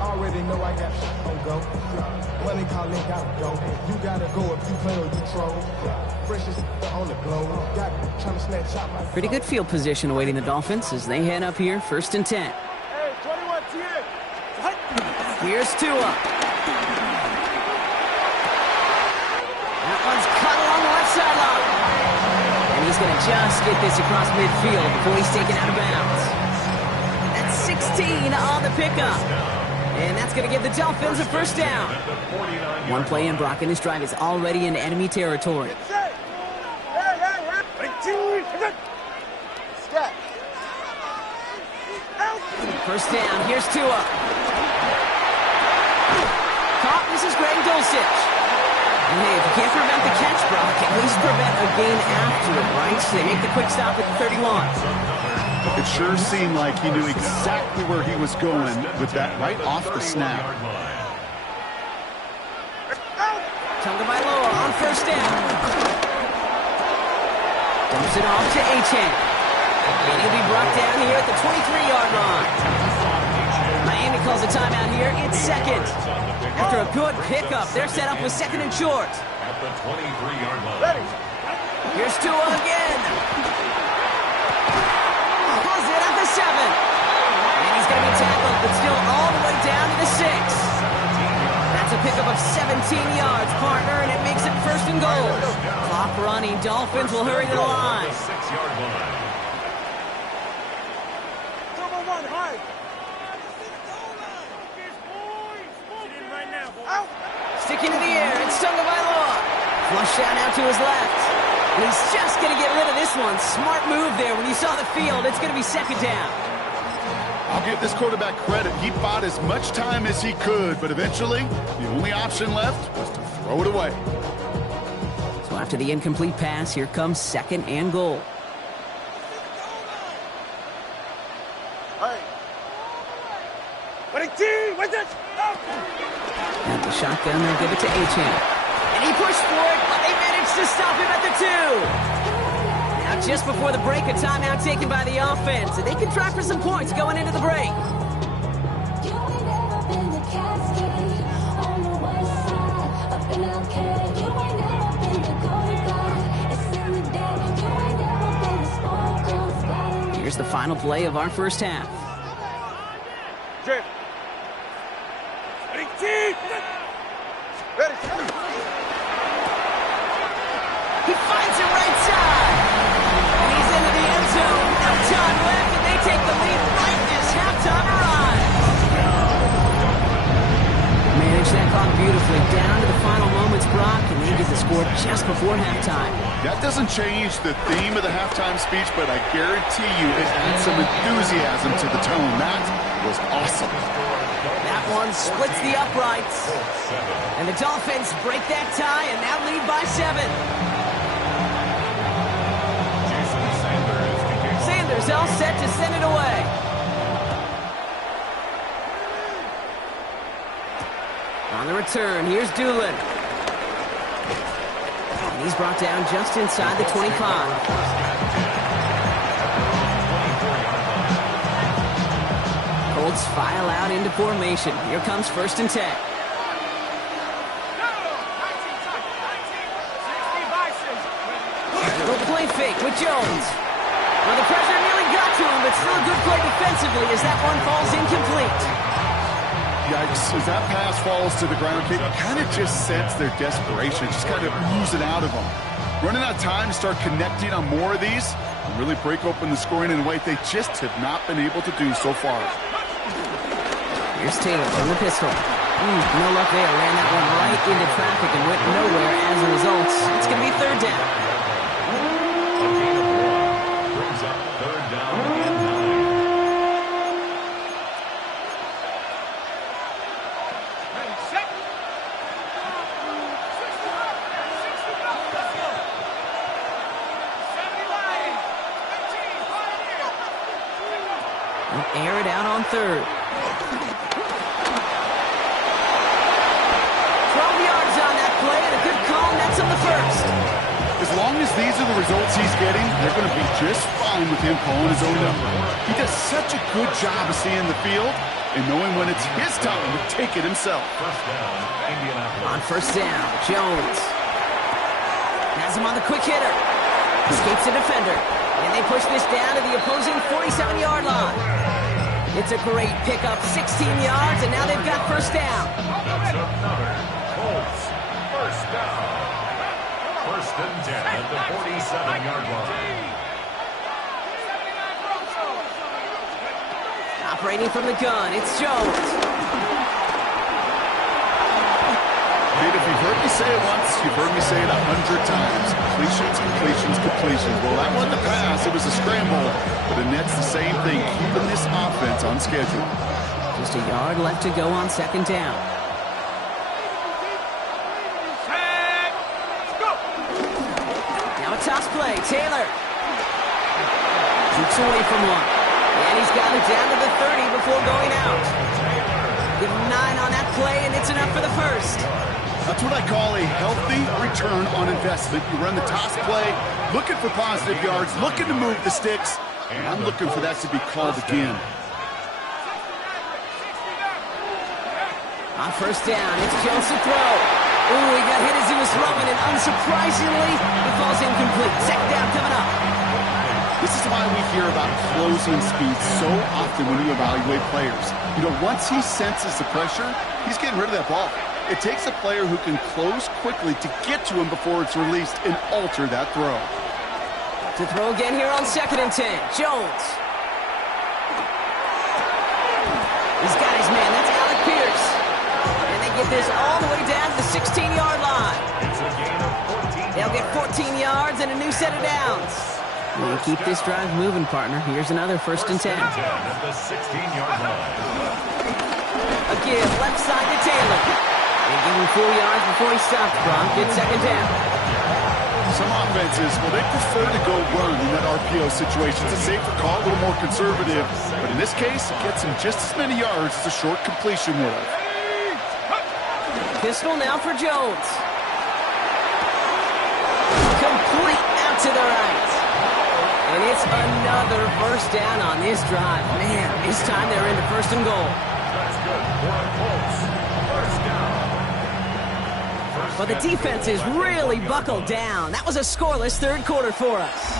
Already know I got shit on go. Money calling, gotta go. You gotta go if you play or you troll. Freshest on the globe. Got trying to snatch out my. Pretty good field position awaiting the Dolphins as they head up here, 1st and 10. Hey, 21 10. Here's Tua. That one's cut along the left sideline. And he's going to just get this across midfield before he's taken out of bounds. That's 16 on the pickup. And that's going to give the Dolphins a first down. One play in, Brock, and this drive is already in enemy territory. First down, here's Tua. Caught, this is Greg Dulcich. And hey, if you can't prevent the catch, Brock, at least prevent a gain after it, right? So they make the quick stop at the 31. It sure seemed like he knew exactly where he was going with that right off the snap. Tagovailoa on first down. Dumps it off to Achane. And he'll be brought down here at the 23-yard line. Miami calls a timeout here. It's 2nd. After a good pickup, they're set up with 2nd and short. At the 23-yard line. Here's Tua again. Pulls it at the 7. And he's going to be tackled, but still all the way down to the 6. That's a pickup of 17 yards, partner, and it makes it 1st and goal. Clock running. Dolphins will hurry to the line. Push out now to his left. And he's just going to get rid of this one. Smart move there. When you saw the field, it's going to be second down. I'll give this quarterback credit. He bought as much time as he could, but eventually, the only option left was to throw it away. So after the incomplete pass, here comes second and goal. And the shotgun, they'll give it to Achane. And he pushed for it, but they managed to stop him at the 2. Now just before the break, a timeout taken by the offense. And they can try for some points going into the break. Here's the final play of our first half. He finds it right side. And he's into the end zone. No time left, and they take the lead right as halftime arrives. Manage that clock beautifully. Down to the final moments, Brock, and they get the score just before halftime. That doesn't change the theme of the halftime speech, but I guarantee you it adds some enthusiasm to the tone. That was awesome. That one splits the uprights. And the Dolphins break that tie and now lead by 7. Sanders all set to send it away. On the return, here's Doolin. And he's brought down just inside the 25. Colts file out into formation. Here comes 1st and 10. Little play fake with Jones. Well, the pressure nearly got to him, but still a good play defensively as that one falls incomplete. Yikes, as that pass falls to the ground, you kind of just sense their desperation, just kind of oozing out of them. Running out of time to start connecting on more of these and really break open the scoring in a way they just have not been able to do so far. Here's Taylor from the pistol. No luck there. Ran that one right into traffic and went nowhere as a result. It's going to be 3rd down. A gain of 1 brings up 3rd down and 9. Air it out on 3rd. 12 yards on that play and a good call, and that's on the 1st. As long as these are the results he's getting, they're going to be just fine with him calling his own number. He does such a good job of seeing the field and knowing when it's his time to take it himself. On 1st down, Jones has him on the quick hitter. Escapes the defender. And they push this down to the opposing 47-yard line. It's a great pickup, 16 yards, and now they've got 1st down. That's another Colts 1st down. 1st and 10 at the 47-yard line. Operating from the gun, it's Jones. Kid, if you've heard me say it once, you've heard me say it 100 times. Completions, completions, completions. Well, that wasn't a pass. It was a scramble. But the net's the same thing, keeping this offense on schedule. Just a yard left to go on 2nd down. Now a toss play. Taylor keeps away from one. And he's got it down to the 30 before going out. Give him 9 on that play, and it's enough for the 1st. That's what I call a healthy return on investment. You run the toss play, looking for positive yards, looking to move the sticks, and I'm looking for that to be called again. On 1st down, it's Jones to throw. Ooh, he got hit as he was throwing, and unsurprisingly, it falls incomplete. 2nd down coming up. This is why we hear about closing speed so often when you evaluate players. You know, once he senses the pressure, he's getting rid of that ball. It takes a player who can close quickly to get to him before it's released and alter that throw. To throw again here on 2nd and 10. Jones. He's got his man. That's Alec Pierce. And they get this all the way down to the 16-yard line. It's a gain of 14 They'll get 14 yards and a new set of downs. You keep this drive moving, partner. Here's another 1st and 10. At the 16-yard line. A give left side to Taylor. They give him 4 yards before he stops. Gronk gets 2nd down. Some offenses, well, they prefer to go run in that RPO situation. It's a safer call, a little more conservative. But in this case, it gets him just as many yards as a short completion would have. Pistol now for Jones. Complete out to the right. And it's another 1st down on this drive. Man, this time they're into 1st and goal. That's good for the Colts. 1st down. But the defense is really buckled down. That was a scoreless 3rd quarter for us.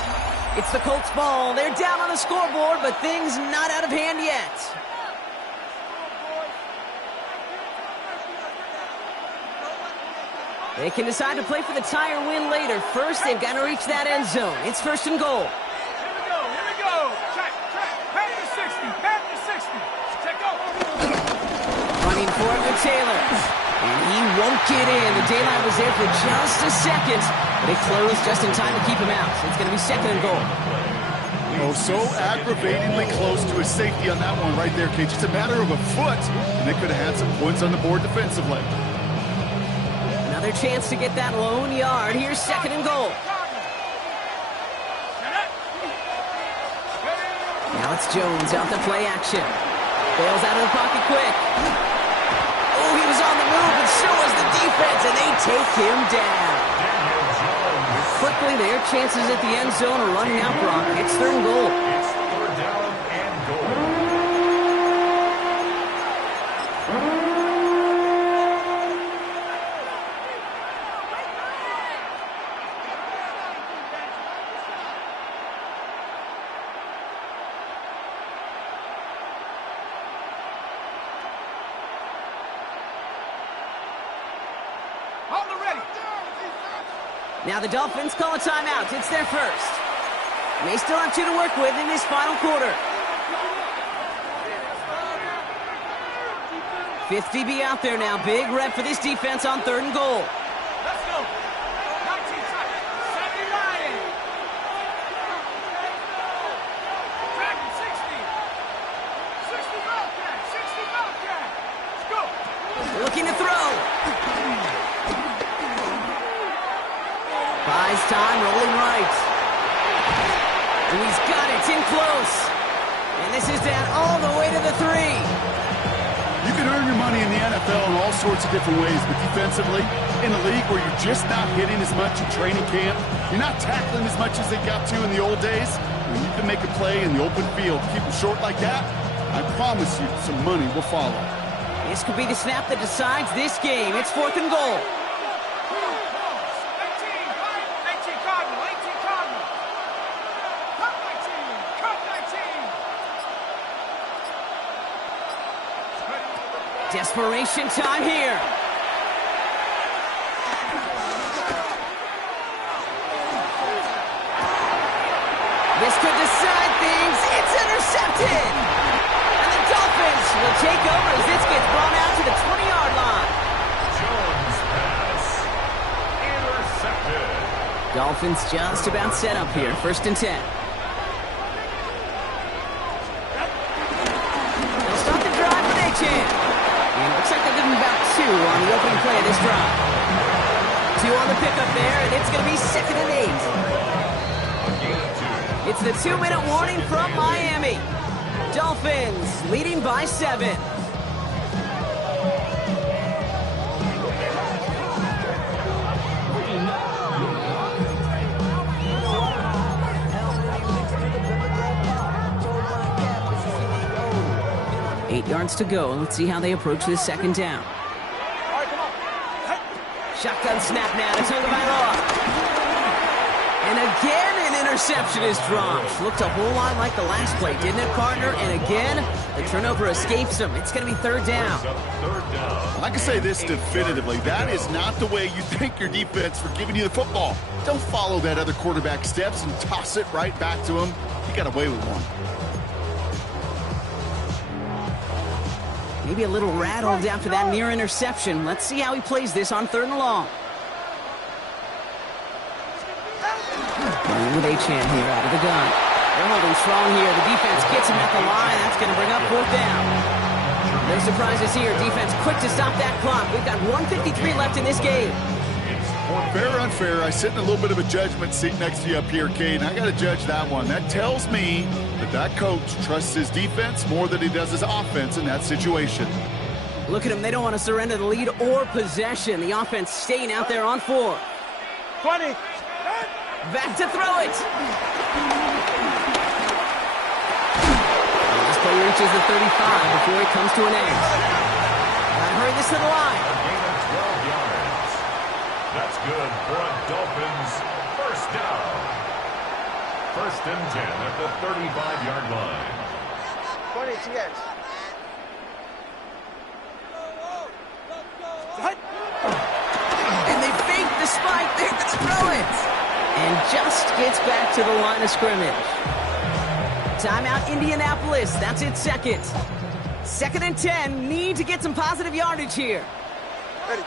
It's the Colts ball. They're down on the scoreboard, but things not out of hand yet. They can decide to play for the tie or win later. First, they've got to reach that end zone. It's 1st and goal. Here we go. Check. Pat the 60. Pat the 60. Check go. Running for it with Taylor. And he won't get in. The daylight was there for just a second, but it closed just in time to keep him out. So it's going to be 2nd and goal. Oh, so aggravatingly close to a safety on that one right there, Kate. Just a matter of a foot, and they could have had some points on the board defensively. Another chance to get that lone yard. Here's 2nd and goal. Now it's Jones out the play action. Bails out of the pocket quick. Oh, he was on the move, and so was the defense, and they take him down. Quickly, their chances at the end zone are running out, Brock. It's 3rd and goal. It's 3rd down and goal. Now the Dolphins call a timeout. It's their first. And they still have 2 to work with in this final quarter. 5th DB out there now. Big rep for this defense on 3rd and goal. Let's go. 19 seconds. 79. Dragon 60. 60 Bobcat. 60 Bobcat. Let's go. Looking to throw. Buys time, rolling right. And he's got it, in close. And this is down all the way to the 3. You can earn your money in the NFL in all sorts of different ways, but defensively, in a league where you're just not hitting as much in training camp, you're not tackling as much as they got to in the old days, when you can make a play in the open field, keep them short like that, I promise you some money will follow. This could be the snap that decides this game. It's 4th and goal. Desperation time here. This could decide things. It's intercepted. And the Dolphins will take over as this gets brought out to the 20-yard line. Jones pass. Intercepted. Dolphins just about set up here. 1st and 10. They'll start the drive when they can. And it looks like they're getting about 2 on the opening play of this drive. 2 on the pickup there, and it's going to be 2nd and 8. It's the 2-minute warning from Miami. Dolphins leading by 7. Yards to go. Let's see how they approach this 2nd down. Shotgun snap now to Tagovailoa. And again, an interception is dropped. Looked a whole lot like the last play, didn't it, partner? And again, the turnover escapes him. It's going to be 3rd down. I can say this definitively. That is not the way you thank your defense for giving you the football. Don't follow that other quarterback steps and toss it right back to him. You got away with one. Maybe a little rattled after that near interception. Let's see how he plays this on 3rd and long. With Achan here out of the gun. They're holding strong here. The defense gets him at the line. That's going to bring up 4th down. No surprises here. Defense quick to stop that clock. We've got 1:53 left in this game. Fair or unfair, I sit in a little bit of a judgment seat next to you up here, Cade, and I got to judge that one. That tells me that coach trusts his defense more than he does his offense in that situation. Look at them. They don't want to surrender the lead or possession. The offense staying out there on 4. 20. Back to throw it. This play reaches the 35 before it comes to an end. Gotta hurry this to the line. That's good for a Dolphins first down. 1st and 10 at the 35-yard line. 20 TX. And they fake the spike. They're going to throw it. And just gets back to the line of scrimmage. Timeout Indianapolis. That's its 2nd. 2nd and 10. Need to get some positive yardage here. Ready.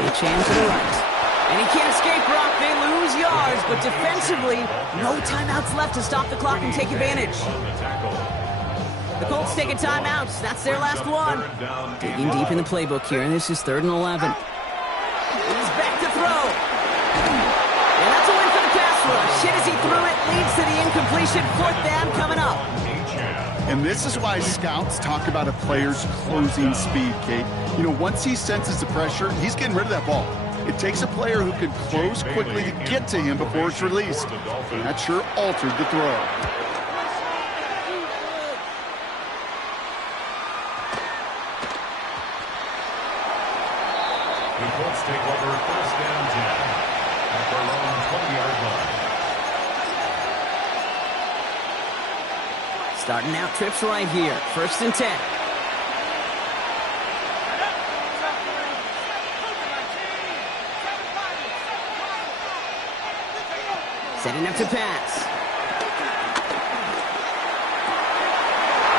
Achan to the right. And he can't escape, Brock. They lose yards, but defensively, no timeouts left to stop the clock and take advantage. The Colts take a timeout. That's their last one. Digging deep in the playbook here, and this is 3rd and 11. He's back to throw. And that's a win for the pass rush. Hit as he threw it, leads to the incompletion. 4th down coming up. And this is why scouts talk about a player's closing speed, Kate. You know, once he senses the pressure, he's getting rid of that ball. It takes a player who can close quickly to get to him before it's released. And that sure altered the throw. The Colts take over 1st and 10 at their own 20-yard line. Starting out trips right here. 1st and 10. Setting up to pass.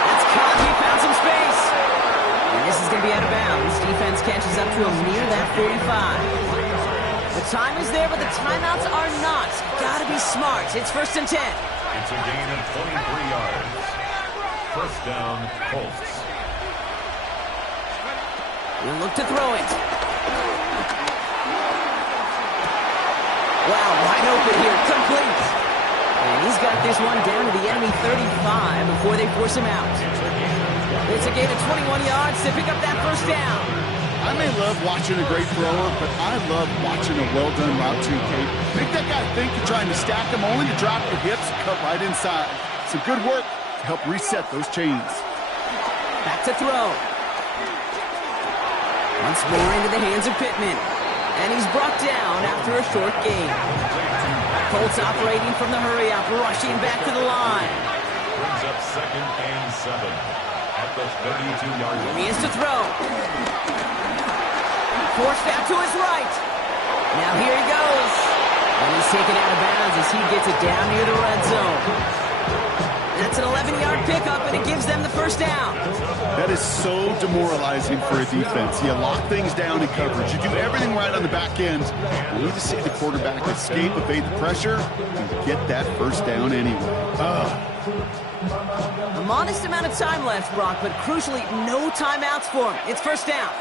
That's caught. He found some space. And this is going to be out of bounds. Defense catches up to him near that 45. The time is there, but the timeouts are not. Got to be smart. It's 1st and 10. It's a gain of 23 yards. 1st down, Colts. We'll look to throw it. Wow, wide open here, complete. And he's got this one down to the enemy 35 before they force him out. It's a gain of 21 yards to pick up that 1st down. I may love watching a great thrower, but I love watching a well-done route too, Kate. Make that guy think you're trying to stack him only to drop your hips and cut right inside. Some good work to help reset those chains. Back to throw. Once more into the hands of Pittman. And he's brought down after a short gain. Colts operating from the hurry-up, rushing back to the line. Brings up 2nd and 7 at the 32-yard line. He is to throw. Forced out to his right. Now here he goes. And he's taken out of bounds as he gets it down near the red zone. That's an 11-yard pickup, and it gives them the 1st down. That is so demoralizing for a defense. You lock things down in coverage. You do everything right on the back end. You need to see the quarterback escape, evade the pressure, and get that 1st down anyway. A modest amount of time left, Brock, but crucially, no timeouts for him. It's 1st down.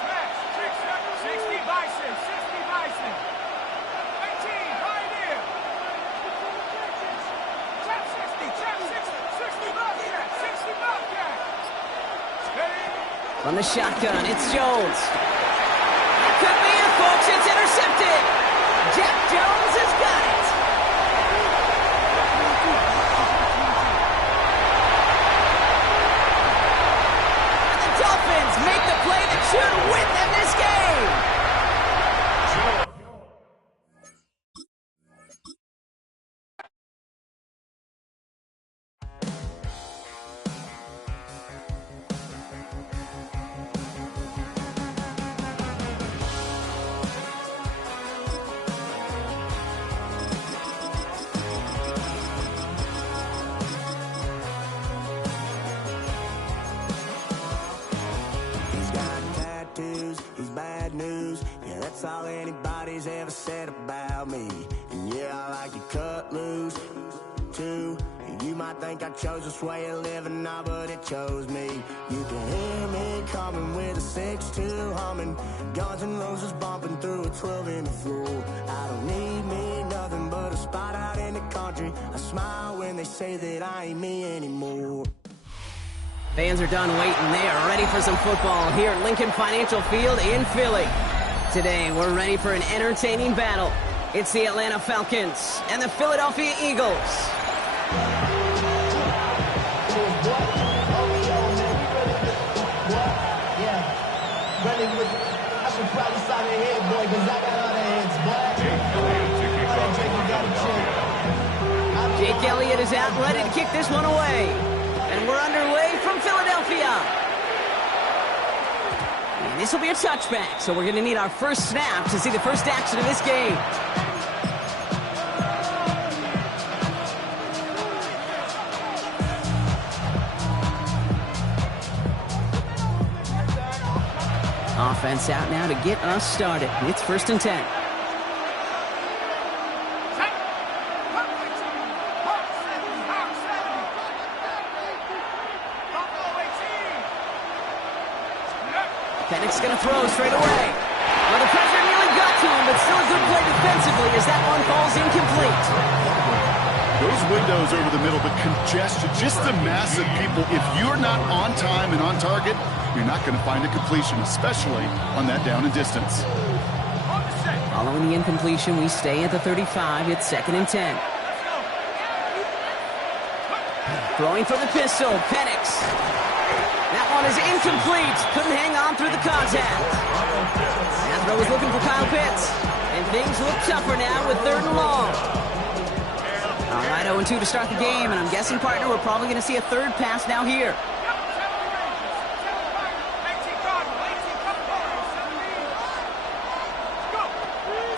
60 Bison, 60 Bison. 18, Pioneer. Trap 60 Bobcat, 60 Bobcat. From the shotgun, it's Jones. That could be it, folks. It's intercepted. Jeff Jones has got it. And the Dolphins make the play that should win them this game. do. You might think I chose this way of living now, but it chose me. You can hear me coming with a 6-2 humming, Guns N' Roses bumping through a 12 in the floor. I don't need me nothing but a spot out in the country. I smile when they say that I ain't me anymore. Fans are done waiting. They are ready for some football here at Lincoln Financial Field in Philly. Today, we're ready for an entertaining battle. It's the Atlanta Falcons and the Philadelphia Eagles. Jake Elliott is out ready to kick this one away. And we're underway from Philadelphia. And this will be a touchback, so we're going to need our first snap to see the first action of this game. Offense out now to get us started. It's 1st and 10. Penix going to throw straight away. Well, the pressure nearly got to him, but still a good play defensively as that one falls incomplete. Those windows over the middle, the congestion, just the mass of people. If you're not on time and on target, you're not going to find a completion, especially on that down and distance. Following the incompletion, we stay at the 35. It's 2nd and 10. Throwing for the pistol, Penix. That one is incomplete. Couldn't hang on through the contact. That throw was looking for Kyle Pitts. And things look tougher now with 3rd and long. All right, 0-2 to start the game, and I'm guessing, partner, we're probably going to see a 3rd pass now here.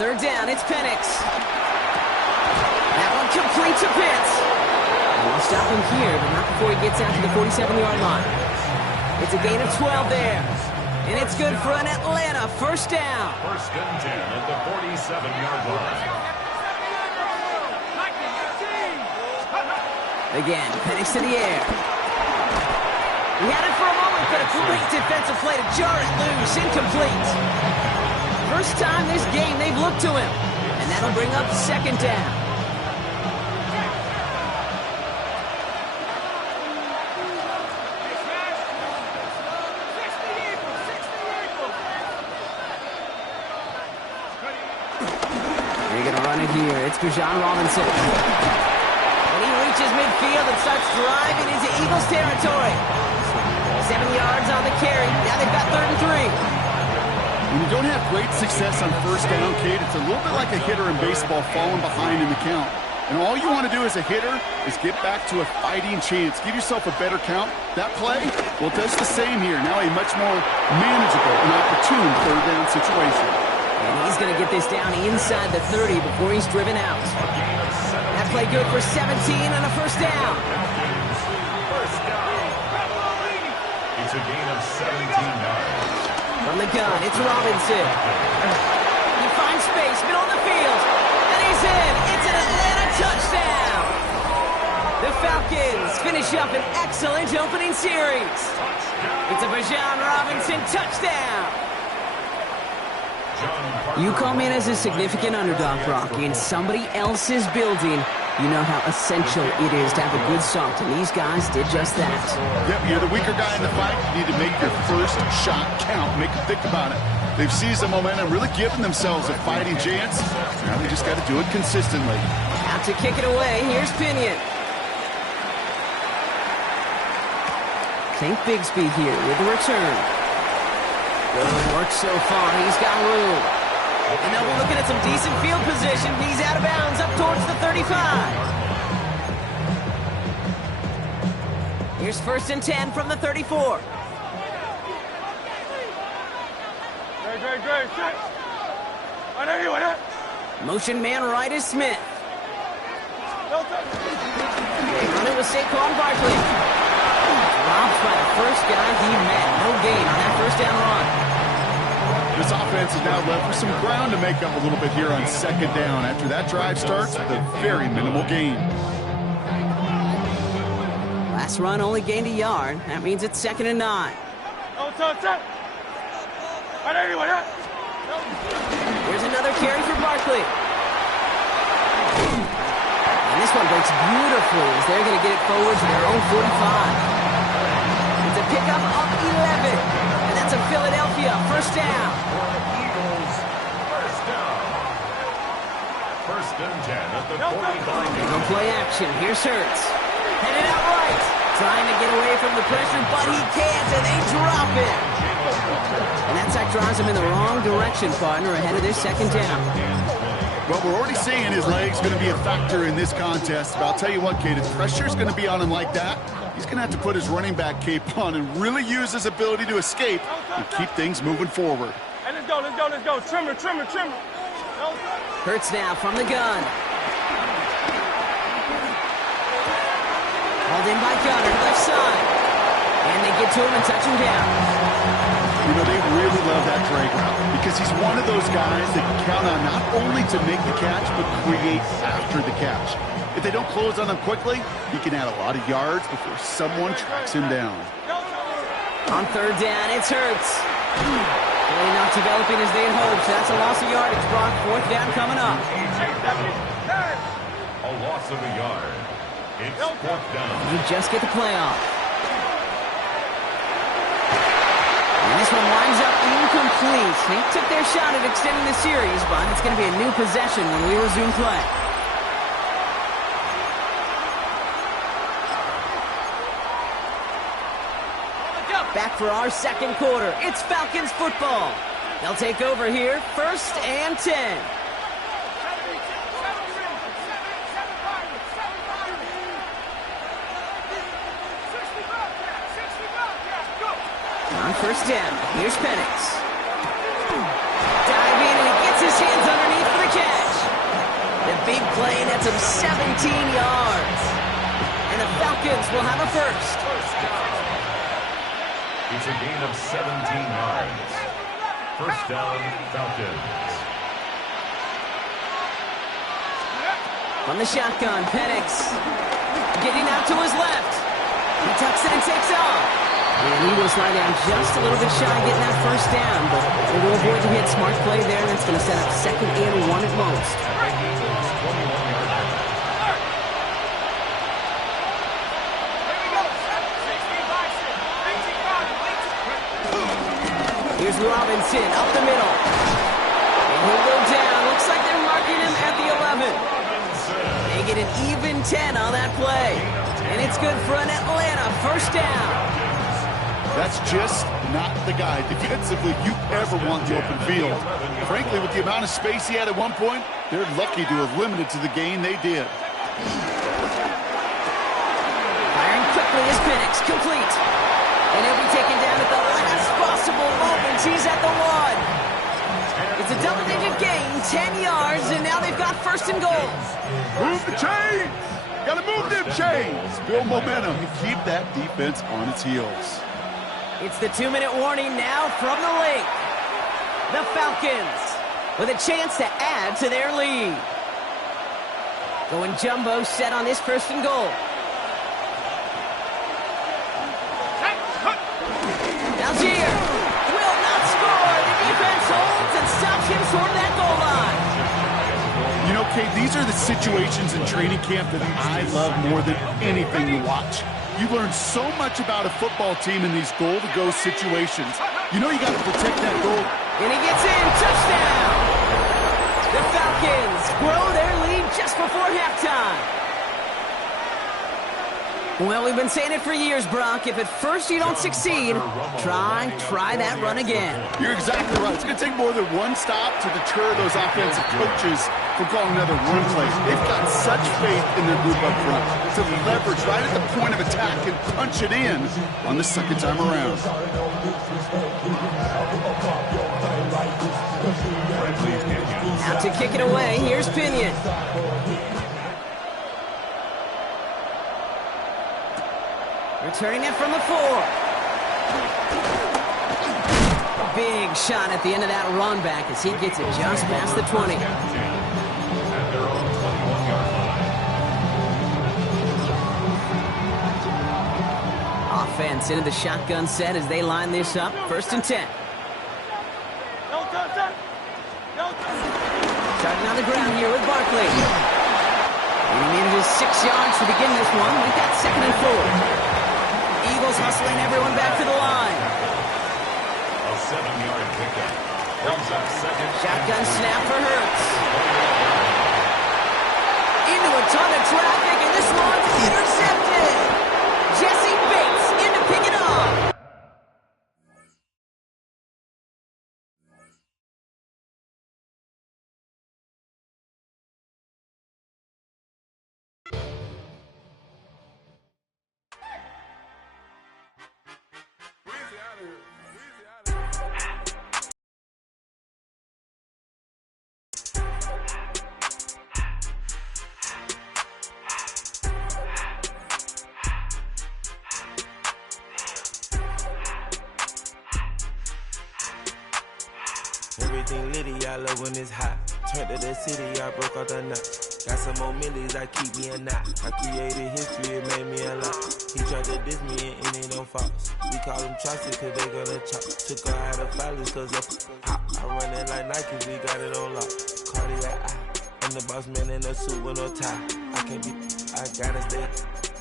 Third down, it's Penix. That one complete to Pitts. And we'll stop him here, but not before he gets out to the 47-yard line. It's a gain of 12 there. And it's good for an Atlanta 1st down. 1st and 10 at the 47-yard line. Again, Penix to the air. He had it for a moment, but a great defensive play to jar it loose. Incomplete. First time this game they've looked to him. And that'll bring up 2nd down. They're going to run it here. It's Bijan Robinson. And he reaches midfield and starts driving into Eagles territory. 7 yards on the carry. Now they've got 3rd and 3. When you don't have great success on 1st down, Kate, it's a little bit like a hitter in baseball falling behind in the count. And all you want to do as a hitter is get back to a fighting chance. Give yourself a better count. That play, well, it does the same here. Now a much more manageable and opportune 3rd down situation. And he's going to get this down inside the 30 before he's driven out. That play good for 17 and a 1st down. It's a gain of 17 yards. From the gun, it's Robinson. He finds space, middle of the field, and he's in. It's an Atlanta touchdown. The Falcons finish up an excellent opening series. It's a Bijan Robinson touchdown. You come in as a significant underdog, Rocky, in somebody else's building. You know how essential it is to have a good start, and these guys did just that. Yep, you're the weaker guy in the fight. You need to make your first shot count. Make them think about it. They've seized the momentum, really given themselves a fighting chance. Now they just got to do it consistently. Out to kick it away, here's Pinion. St. Bigsby here with the return. Good work so far, he's got room. And now we're looking at some decent field position. He's out of bounds up towards the 35. Here's 1st and 10 from the 34. Motion man right is Smith. They run it with Saquon Barkley. Dropped by the first guy he met. No gain on that 1st down run. This offense is now left with some ground to make up a little bit here on 2nd down after that drive starts with a very minimal gain. Last run only gained a yard. That means it's 2nd and 9. Here's another carry for Barkley. And this one breaks beautifully as they're going to get it forward to their own 45. It's a pickup of 11. And that's a Philadelphia first down. Eagles, first down. First and 10 at the 45. There's no play action. Here's Hurts. Headed out right. Trying to get away from the pressure, but he can't, and they drop it. And that sack drives him in the wrong direction, partner, ahead of their 2nd down. Well, we're already seeing his leg's going to be a factor in this contest. But I'll tell you what, Kate, if pressure's going to be on him like that, he's going to have to put his running back cape on and really use his ability to escape and keep things moving forward. Hey, let's go. Trimmer. Hurts now from the gun. Hauled in by Gunner, left side. And they get to him and touch him down. You know, they really love that drag route because he's one of those guys that can count on not only to make the catch, but create after the catch. If they don't close on him quickly, he can add a lot of yards before someone tracks him down. On 3rd down, it's Hurts. Really not developing as they had hoped. That's a loss of yardage, Brock. 4th down coming up. A loss of a yard. It's 4th down. You just get the play off. And this one winds up incomplete. They took their shot at extending the series, but it's going to be a new possession when we resume play. Back for our 2nd quarter. It's Falcons football. They'll take over here, 1st and 10. On 1st down, here's Penix. Dive in and he gets his hands underneath for the catch. The big play nets him 17 yards. And the Falcons will have a first. It's a gain of 17 yards. First down, Falcons. From the shotgun, Penix. Getting out to his left. He tucks it and takes off. And he will slide down just a little bit shy getting that first down. But we'll avoid the hit. Smart play there. That's going to set up 2nd and 1 at most. Here's Robinson up the middle. And he'll go down. Looks like they're marking him at the 11. They get an even 10 on that play. And it's good for an Atlanta first down. That's just not the guy defensively you ever want the open field. Frankly, with the amount of space he had at one point, they're lucky to have limited to the gain they did. Firing quickly is Penix, complete. And he'll be taken down at the last possible moment. He's at the 1. It's a double-digit gain, 10 yards, and now they've got 1st and goal. Move the chains! Gotta move them chains! Build momentum and keep that defense on its heels. It's the 2-minute warning now from the lake. The Falcons with a chance to add to their lead. Going jumbo set on this 1st and goal. Algier will not score. The defense holds and stops him short of that goal line. You know, Kate, these are the situations in training camp that I love more than anything to watch. You learn so much about a football team in these goal-to-go situations. You know you got to protect that goal. And he gets in. Touchdown! The Falcons grow their lead just before halftime. Well, we've been saying it for years, Brock. If at first you don't succeed, try that run again. You're exactly right. It's going to take more than one stop to deter those offensive coaches from calling another run play. They've got such faith in their group up front to leverage right at the point of attack and punch it in on the 2nd time around. Out to kick it away. Here's Pinion. Returning it from the 4. Big shot at the end of that run back as he gets it just past the 20. defense into the shotgun set as they line this up. 1st and 10. Starting on the ground here with Barkley. And he manages 6 yards to begin this one. We've got 2nd and 4. Eagles hustling everyone back to the line. A 7-yard pickup. Brings up 2nd. Shotgun snap for Hurts. Into a ton of traffic, and this one's intercepted. Jesse Bates in to pick it off. Everything litty, I love when it's hot. Turned to the city, I broke out the knot. Got some more millies, I keep me a knot. I created history, it made me a lot. He tried to diss me and it on Fox. We call them chopsticks cause they gonna chop. Took her out of filers cause of hop. I run it like Nike, we got it on lock. Cardiac eye. I'm the boss man in a suit with no tie. I can't be, I gotta stay.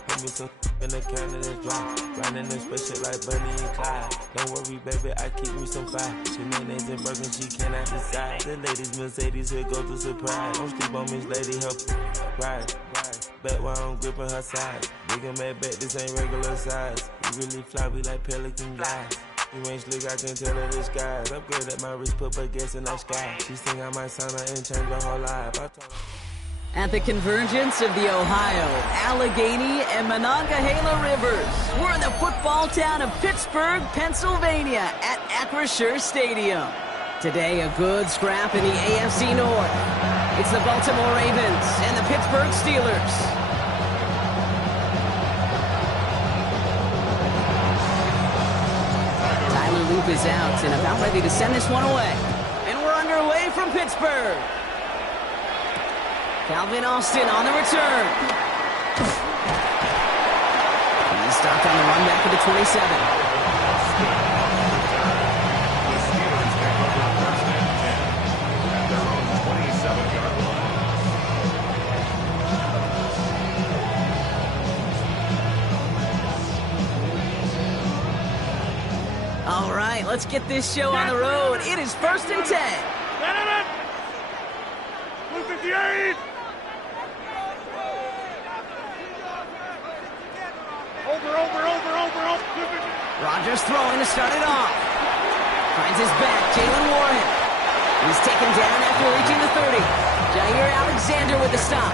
Put me some in the counter that's dry. Riding the special like Bunny and Clyde. Don't worry, baby, I keep me some fire. Shenanigans and Birkin, she cannot decide. The ladies Mercedes, here go to surprise. Don't sleep on Miss Lady, help ride. Back while I'm gripping her side. Big and mad back, this ain't regular size. We really fly, we like pelican guys. You ain't slick, I can tell her disguise. Upgrade at my wrist, put her gas in the sky. She think I might sign her and change her whole life. I told her. At the convergence of the Ohio, Allegheny, and Monongahela Rivers, we're in the football town of Pittsburgh, Pennsylvania, at Acrisure Stadium. Today, a good scrap in the AFC North. It's the Baltimore Ravens and the Pittsburgh Steelers. Tyler Loop is out and about ready to send this one away. And we're underway from Pittsburgh. Calvin Austin on the return. He's stopped on the run back to the 27. All right, let's get this show on the road. It is 1st and 10. 158. Over. Rodgers throwing to start it off. Finds his back, Jalen Warren. He's taken down after reaching the 30. Jair Alexander with the stop.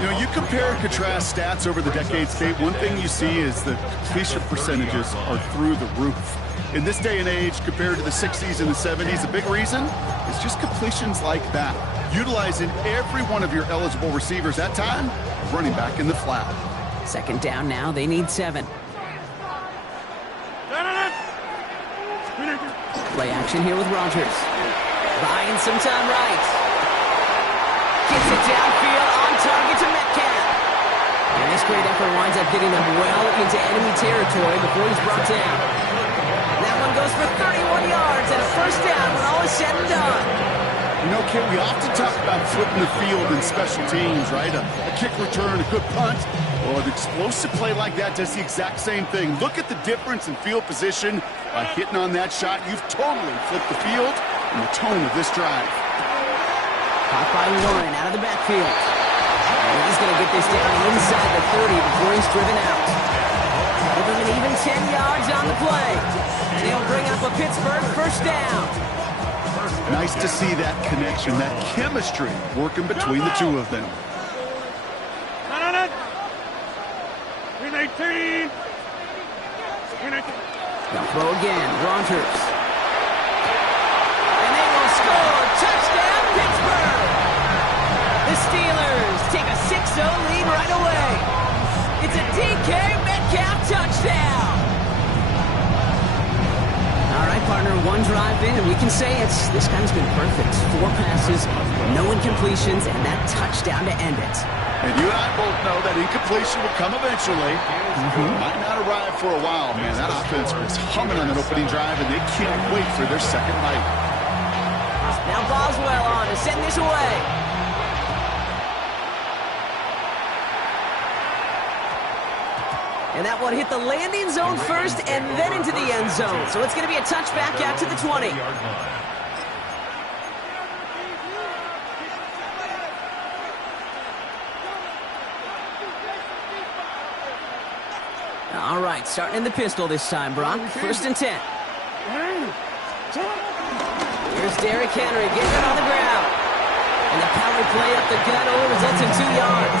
You know, you compare and contrast stats over the decades, Kate. One thing you see is the completion percentages are through the roof. In this day and age, compared to the 60s and the 70s, a big reason is just completions like that. Utilizing every one of your eligible receivers that time, running back in the flat. 2nd down now, they need 7. Play action here with Rodgers. Buying some time right. Gets it downfield, on target to Metcalf. And this great effort winds up getting them well into enemy territory before he's brought down. That one goes for 31 yards and a 1st down when all is said and done. You know, Kate, we often talk about flipping the field in special teams, right? A kick return, a good punt. Well, an explosive play like that does the exact same thing. Look at the difference in field position. By hitting on that shot, you've totally flipped the field and the tone of this drive. Caught by Warren out of the backfield. And he's going to get this down inside the 30 before he's driven out. Give him an even 10 yards on the play. And he'll bring up a Pittsburgh 1st down. Nice to see that connection, that chemistry working between the two of them. 18. They'll throw again, Rodgers. And they will score. Touchdown, Pittsburgh! The Steelers take a 6-0 lead right away. It's a DK Metcalf touchdown. All right, partner, one drive in, and we can say this guy's been perfect. 4 passes, no incompletions, and that touchdown to end it. And you and I both know that incompletion will come eventually. Might not arrive for a while, man. That offense was humming on that opening drive, and they can't wait for their second bite. Now Boswell on to send this away. And that one hit the landing zone first and then into the end zone. So it's going to be a touchback out to the 20. All right, starting in the pistol this time, Brock. 1st and 10. Here's Derrick Henry getting it on the ground. And the power play up the gut only results in 2 yards.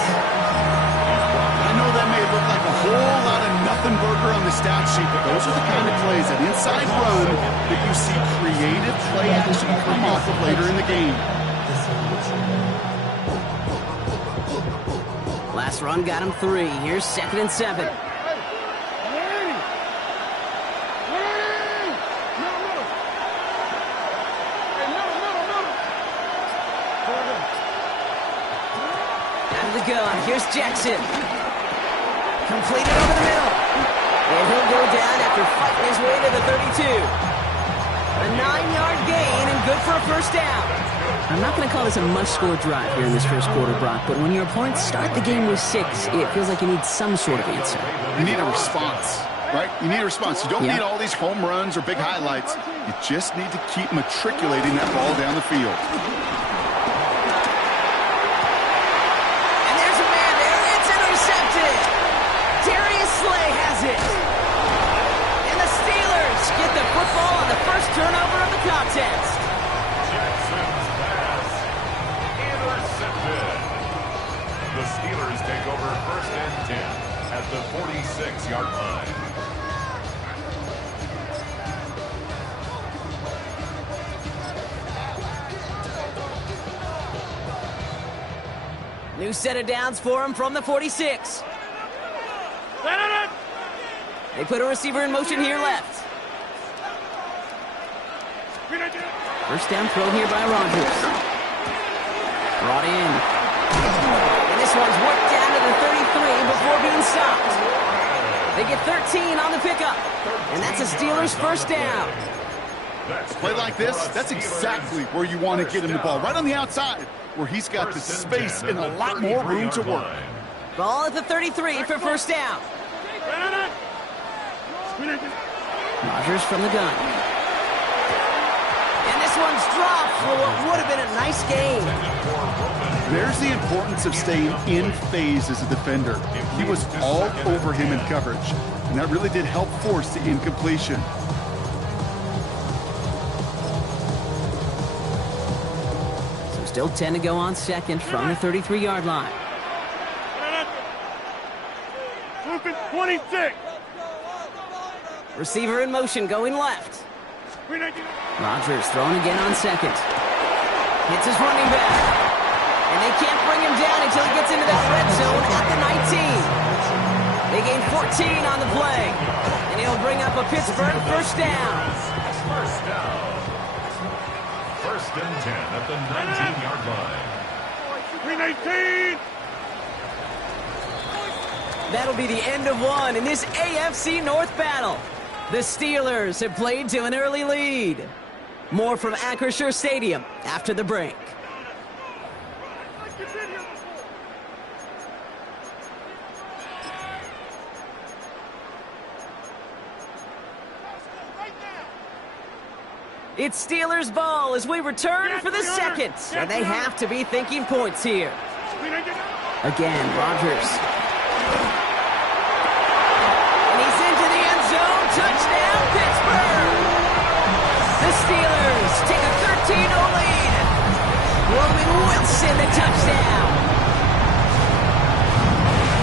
I know that may look like a whole lot of nothing burger on the stat sheet, but those are the kind of plays, that inside run, that you see creative play action come off of later in the game. Last run got him 3. Here's 2nd and 7. Gun. Here's Jackson. Completed over the middle. And he'll go down after fighting his way to the 32. A 9-yard gain and good for a 1st down. I'm not going to call this a must-score drive here in this 1st quarter, Brock, but when your opponents start the game with 6, it feels like you need some sort of answer. You need a response, right? You need a response. You don't need all these home runs or big highlights. You just need to keep matriculating that ball down the field. And the Steelers get the football on the first turnover of the contest. Jackson's pass intercepted. The Steelers take over 1st and 10 at the 46-yard line. New set of downs for him from the 46. They put a receiver in motion here left. 1st down throw here by Rodgers. Brought in. And this one's worked down to the 33 before being stopped. They get 13 on the pickup. And that's a Steelers 1st down. Play like this, that's exactly where you want to get him the ball. Right on the outside, where he's got the space and a lot more room to work. Ball at the 33 for 1st down. Rodgers from the gun. And this one's dropped for what would have been a nice game. There's the importance of staying in phase as a defender. He was all over him in coverage, and that really did help force the incompletion. So still 10 to go on 2nd from the 33-yard line. 26. Receiver in motion going left. Rodgers throwing again on 2nd. Hits his running back. And they can't bring him down until he gets into that red zone at the 19. They gain 14 on the play. And he'll bring up a Pittsburgh 1st down. 1st and 10 at the 19-yard line. 319. That'll be the end of one in this AFC North battle. The Steelers have played to an early lead. More from Acrisure Stadium after the break. It's Steelers ball as we return for the 2nd. And they have to be thinking points here. Again, Rodgers. And he's into the end zone. Touchdown, Pittsburgh. The Steelers take a 13-0 lead. Roman Wilson, the touchdown.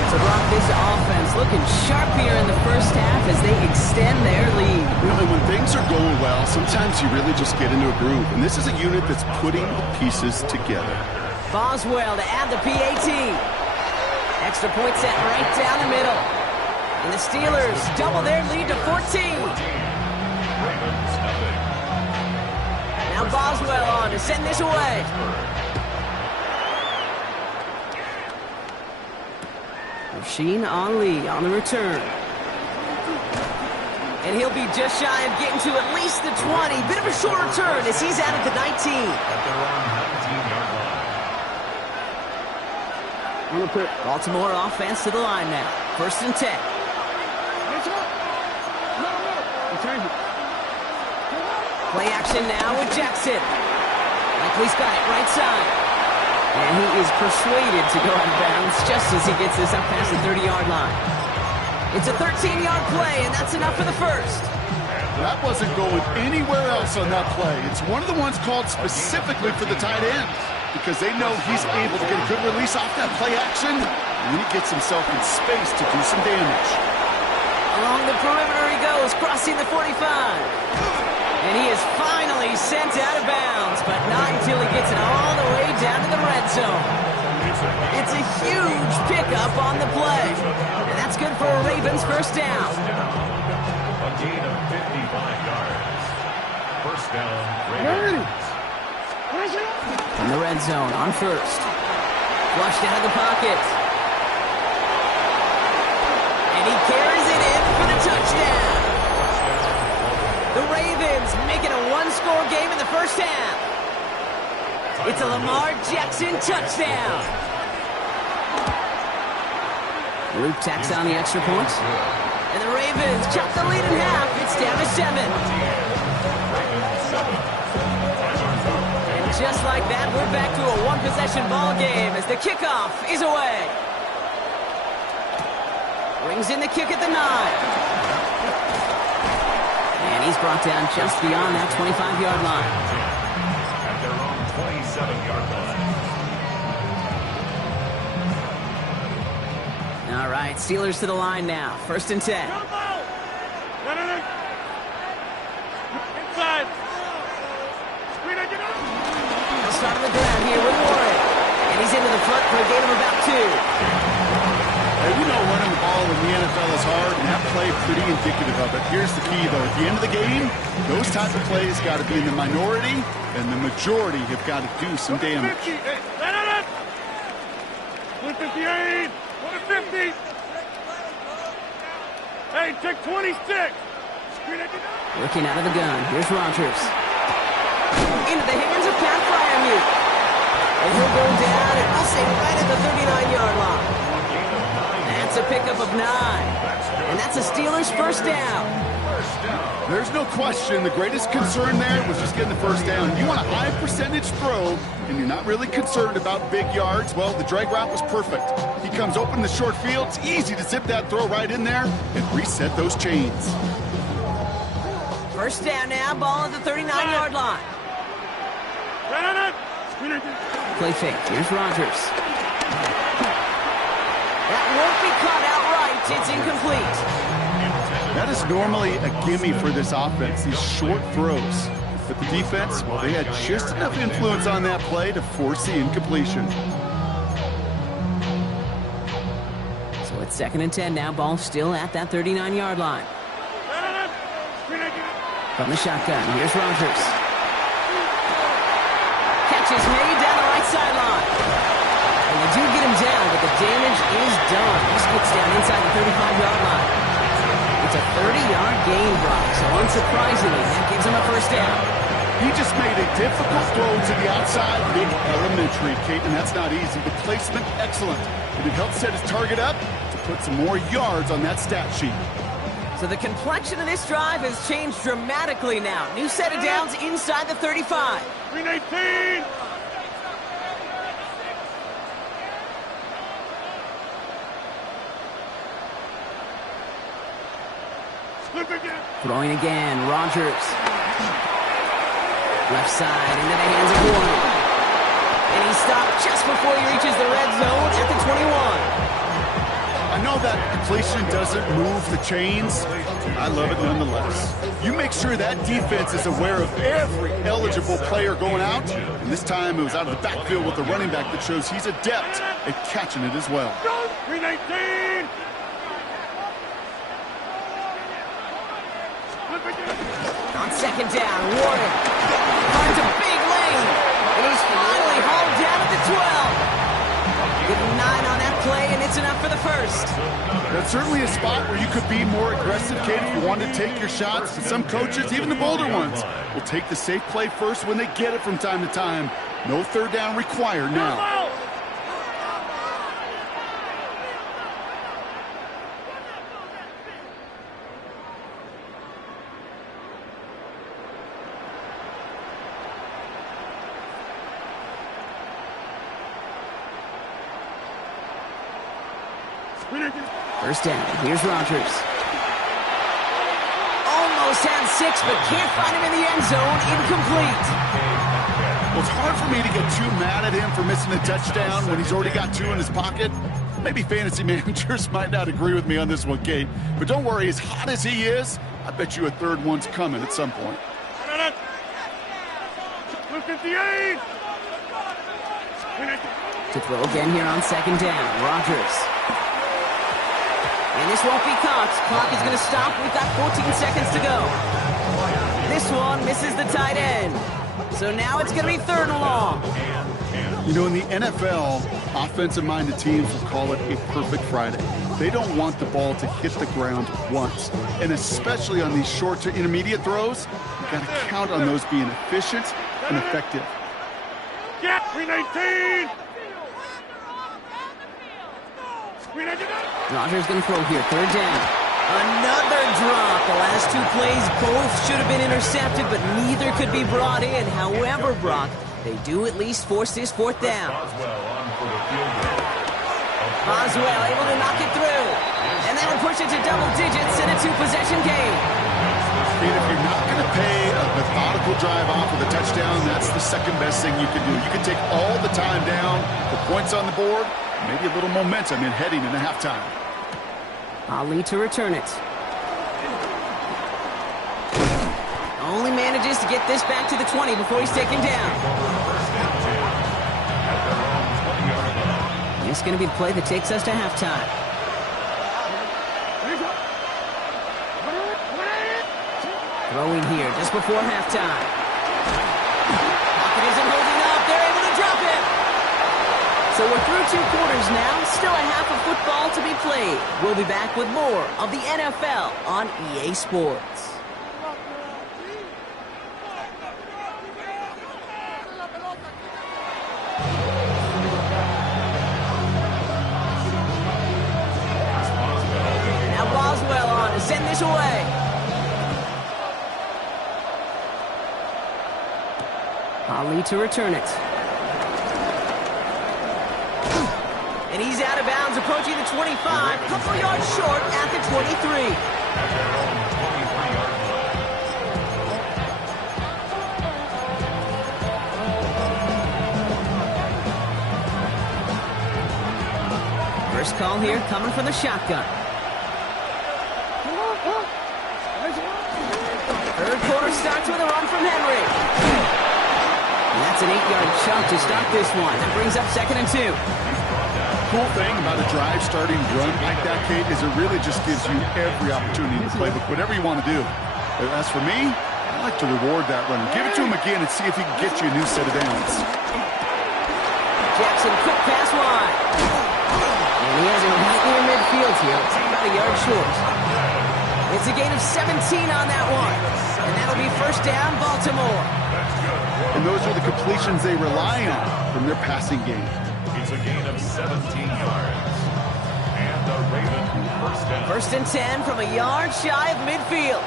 So, Brock, this offense looking sharp here in the 1st half as they extend their lead. Really, when things are going well, sometimes you really just get into a groove. And this is a unit that's putting the pieces together. Boswell to add the PAT. Extra point set right down the middle. And the Steelers double their lead to 14. Now Boswell on to send this away. Rasheen Ali on the return. And he'll be just shy of getting to at least the 20. Bit of a short return as he's out at the 19. At their own 19-yard line. Baltimore offense to the line now. 1st and 10. Play action now with Jackson. Likely's got it right side. And he is persuaded to go out of bounds just as he gets this up past the 30-yard line. It's a 13-yard play, and that's enough for the first. That wasn't going anywhere else on that play. It's one of the ones called specifically for the tight end because they know he's able to get a good release off that play action, and then he gets himself in space to do some damage. Along the perimeter he goes, crossing the 45. And he is finally sent out of bounds, but not until he gets it all the way down to the red zone. It's a huge pickup on the play. And that's good for a Ravens first down. A gain of 55 yards. First down, Ravens. From the red zone on first. Flushed out of the pocket. And he carries it in for the touchdown. The Ravens making a one-score game in the first half. It's a Lamar Jackson touchdown. Luke tacks on the extra points. And the Ravens chop the lead in half. It's down to 7. And just like that, we're back to a one-possession ball game as the kickoff is away. Brings in the kick at the 9. And he's brought down just beyond that 25-yard line. At their own 27-yard line. All right, Steelers to the line now. 1st and 10. Inside. Start on the ground here with Warren. And he's into the front for a gain of about 2. Hey, we know running the ball in the NFL is hard, and that play pretty indicative of it. Here's the key, though. At the end of the game, those type of plays got to be in the minority, and the majority have got to do some damage. 158. 150. Hey, take 26. Working out of the gun. Here's Rodgers. Into the hands of Pat Fryermuth. And he'll go down, and we'll say right at the 39-yard line. That's a pickup of 9. And that's a Steelers first down. There's no question. The greatest concern there was just getting the first down. You want a high percentage throw, and you're not really concerned about big yards. Well, the drag route was perfect. He comes open in the short field. It's easy to zip that throw right in there and reset those chains. First down now, ball at the 39-yard line. Play fake. Here's Rodgers. That won't be caught outright. It's incomplete. That is normally a gimme for this offense, these short throws. But the defense, well, they had just enough influence on that play to force the incompletion. So it's 2nd and 10 now. Ball still at that 39-yard line. From the shotgun, here's Rodgers. Catch is made down the right sideline. And they do get him down, but the damage is done. He gets down inside the 35-yard line. It's a 30-yard gain, Brock, so unsurprisingly, that gives him a first down. He just made a difficult throw to the outside, big elementary, Kate, and that's not easy. The placement, excellent. And it helped set his target up to put some more yards on that stat sheet. So the complexion of this drive has changed dramatically now. New set of downs inside the 35. 319. Throwing again, Rodgers. Left side into the hands of Warren. And he stopped just before he reaches the red zone at the 21. I know that completion doesn't move the chains. I love it nonetheless. You make sure that defense is aware of every eligible player going out. And this time it was out of the backfield with the running back that shows he's adept at catching it as well. 319. On 2nd down, Warren finds a big lane. And he's finally hauled down at the 12. Give him 9 on that play, and it's That's enough for the first. That's certainly a spot where you could be more aggressive, Kate, if you wanted to take your shots. But some coaches, even the bolder ones, will take the safe play first when they get it from time to time. No third down required now. First down. Here's Rodgers. Almost had 6, but can't find him in the end zone. Incomplete. Well, it's hard for me to get too mad at him for missing a touchdown when he's already got 2 in his pocket. Maybe fantasy managers might not agree with me on this one, Kate. But don't worry, as hot as he is, I bet you a third one's coming at some point. To throw again here on second down. Rodgers. And this won't be caught. Clock is going to stop. We've got 14 seconds to go. This one misses the tight end. So now it's going to be third and long. You know, in the NFL, offensive-minded teams will call it a perfect Friday. They don't want the ball to hit the ground once. And especially on these short to intermediate throws, you've got to count on those being efficient and effective. Get 319! Rodgers going to throw here. Third down. Another drop. The last 2 plays both should have been intercepted, but neither could be brought in. However, Brock, they do at least force this fourth down. Boswell able to knock it through. And that'll push it to double digits in a 2-possession game. If you're not going to pay a methodical drive off with a touchdown, that's the second best thing you can do. You can take all the time down, the points on the board, maybe a little momentum in heading into halftime. Ali to return it. Only manages to get this back to the 20 before he's taken down. This is going to be the play that takes us to halftime. Throwing here just before halftime. Pocket isn't holding up. They're able to drop it. So we're through 2 quarters now. Still a half of football to be played. We'll be back with more of the NFL on EA Sports. Now Boswell on to send this away. Ali to return it. And he's out of bounds, approaching the 25, couple yards short at the 23. First call here coming from the shotgun. Third quarter starts with a run from Henry. And that's an 8-yard chunk to start this one. That brings up 2nd and 2. Cool thing about a drive starting run like that, Kate, is it really just gives you every opportunity to play with whatever you want to do. As for me, I like to reward that runner. Give it to him again and see if he can get you a new set of downs. Jackson, quick pass wide. And he has it right near midfield here. It's about a yard short. It's a gain of 17 on that one. And that'll be first down, Baltimore. And those are the completions they rely on from their passing game. It's a gain of 17 yards. And the Ravens first down. First and 10 from a yard shy of midfield.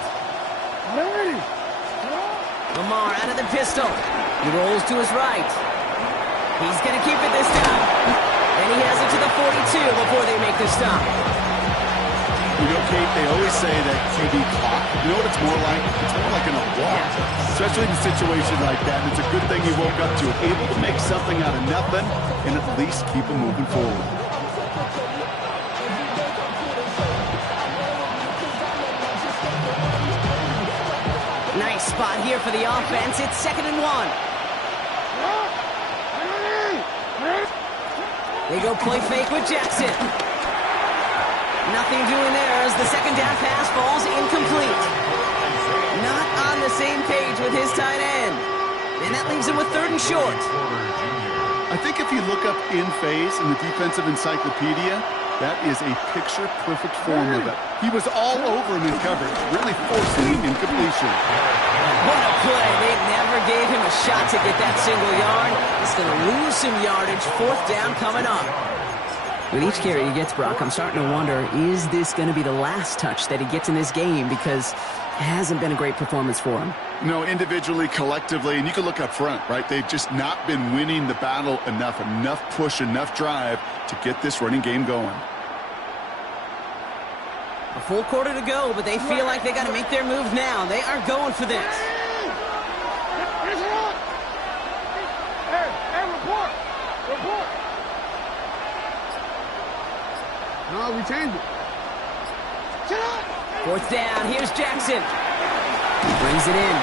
Lamar out of the pistol. He rolls to his right. He's going to keep it this time. And he has it to the 42 before they make the stop. You know, Kate, they always say that QB clock. You know what it's more like? It's more like an applause. Especially in a situation like that. And it's a good thing he woke up to it. Able to make something out of nothing and at least keep him moving forward. Nice spot here for the offense. It's 2nd and 1. They go play fake with Jackson. Nothing doing there as the second down pass falls incomplete. Not on the same page with his tight end. And that leaves him with 3rd and short. I think if you look up in phase in the defensive encyclopedia, That is a picture-perfect form of it. He was all over him in coverage, really forcing the incompletion. What a play. They never gave him a shot to get that single yard. He's going to lose some yardage. 4th down coming up. With each carry he gets, Brock, I'm starting to wonder, is this going to be the last touch that he gets in this game? Because it hasn't been a great performance for him. No, individually, collectively, and you can look up front, right? They've just not been winning the battle enough push, enough drive to get this running game going. A full quarter to go, but they feel like they got to make their move now. They are going for this. Report. No, we changed it. 4th down. Here's Jackson. He brings it in.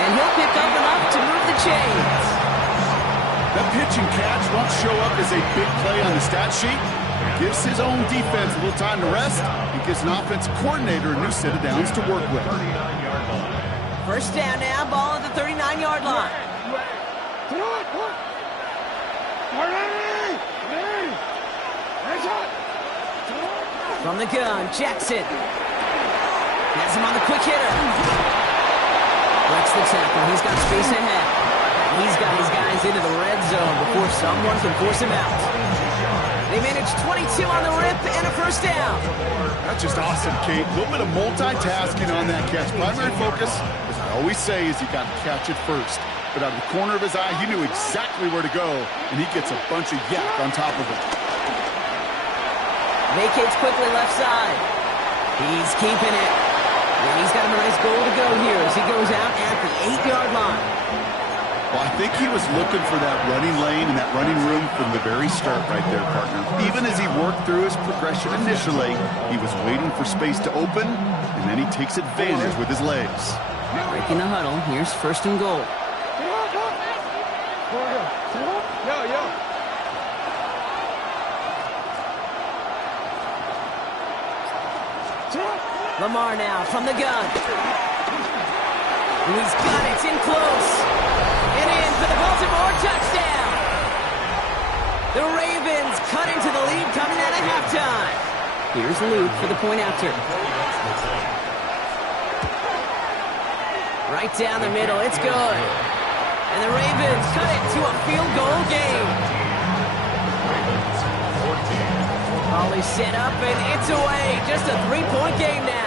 And he'll pick up enough to move the chains. That pitch and catch won't show up as a big play on the stat sheet. It gives his own defense a little time to rest. It gives an offensive coordinator a new set of downs to work with. 1st down now. Ball at the 39-yard line. From the gun, Jackson. Has him on the quick hitter. Breaks the tackle. He's got space ahead. He's got his guys into the red zone before someone can force him out. They managed 22 on the rip and a 1st down. That's just awesome, Kate. A little bit of multitasking on that catch. Primary focus, as I always say, is you got to catch it first. But out of the corner of his eye, he knew exactly where to go, and he gets a bunch of yak on top of it. Vacates quickly left side. He's keeping it. And he's got him a nice goal to go here as he goes out at the 8-yard line. Well, I think he was looking for that running lane and that running room from the very start right there, partner. Even as he worked through his progression initially, he was waiting for space to open, and then he takes advantage with his legs. Breaking the huddle. Here's 1st and goal. Lamar now from the gun. And he's got it in close. And in for the Baltimore touchdown. The Ravens cut into the lead coming out of halftime. Here's Luke for the point after. Right down the middle. It's good. And the Ravens cut it to a field goal game. Ball is set up, and it's away. Just a 3-point game now.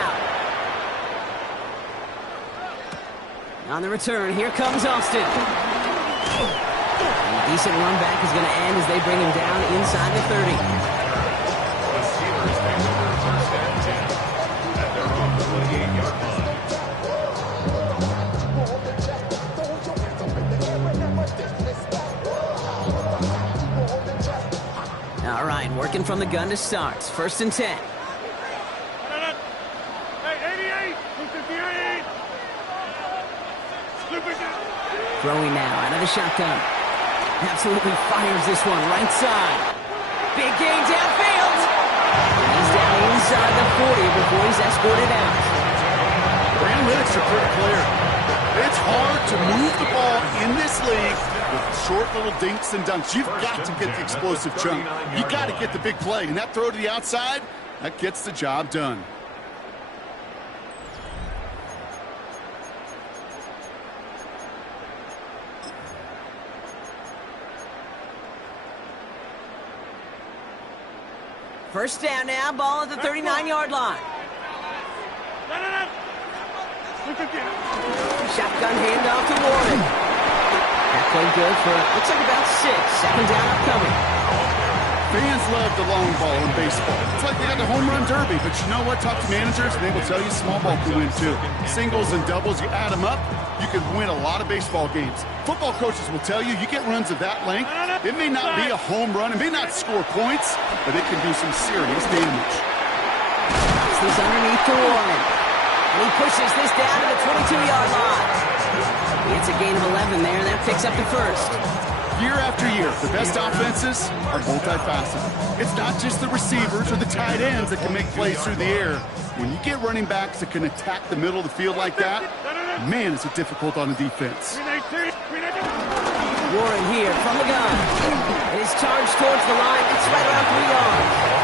On the return, here comes Austin. And a decent run back is going to end as they bring him down inside the 30. The Steelers make the first and 10 at their own 28-yard line. All right, working from the gun to start. 1st and 10. Throwing now out of the shotgun. Absolutely fires this one right side. Big gain downfield. He's down inside the 40 before he's escorted out. The analytics are pretty clear. It's hard to move the ball in this league with short little dinks and dunks. You've got to get the explosive chunk. You got to get the big play. And that throw to the outside, that gets the job done. First down now, ball at the 39-yard line. Shotgun handoff to Warren. That played good for, looks like about 6. 2nd down upcoming. Fans love the long ball in baseball. It's like they got the home run derby, but you know what? Talk to managers, and they will tell you small ball can win too. Singles and doubles, you add them up, you can win a lot of baseball games. Football coaches will tell you, you get runs of that length, it may not be a home run, it may not score points, but it can do some serious damage. Drops this underneath to Warren. And he pushes this down to the 22-yard line. It's a gain of 11 there, and that picks up the 1st. Year after year, the best offenses are multifaceted. It's not just the receivers or the tight ends that can make plays through the air. When you get running backs that can attack the middle of the field like that, man, is it difficult on the defense. Warren here from the gun. And he's charged towards the line. It's right around 3 yards.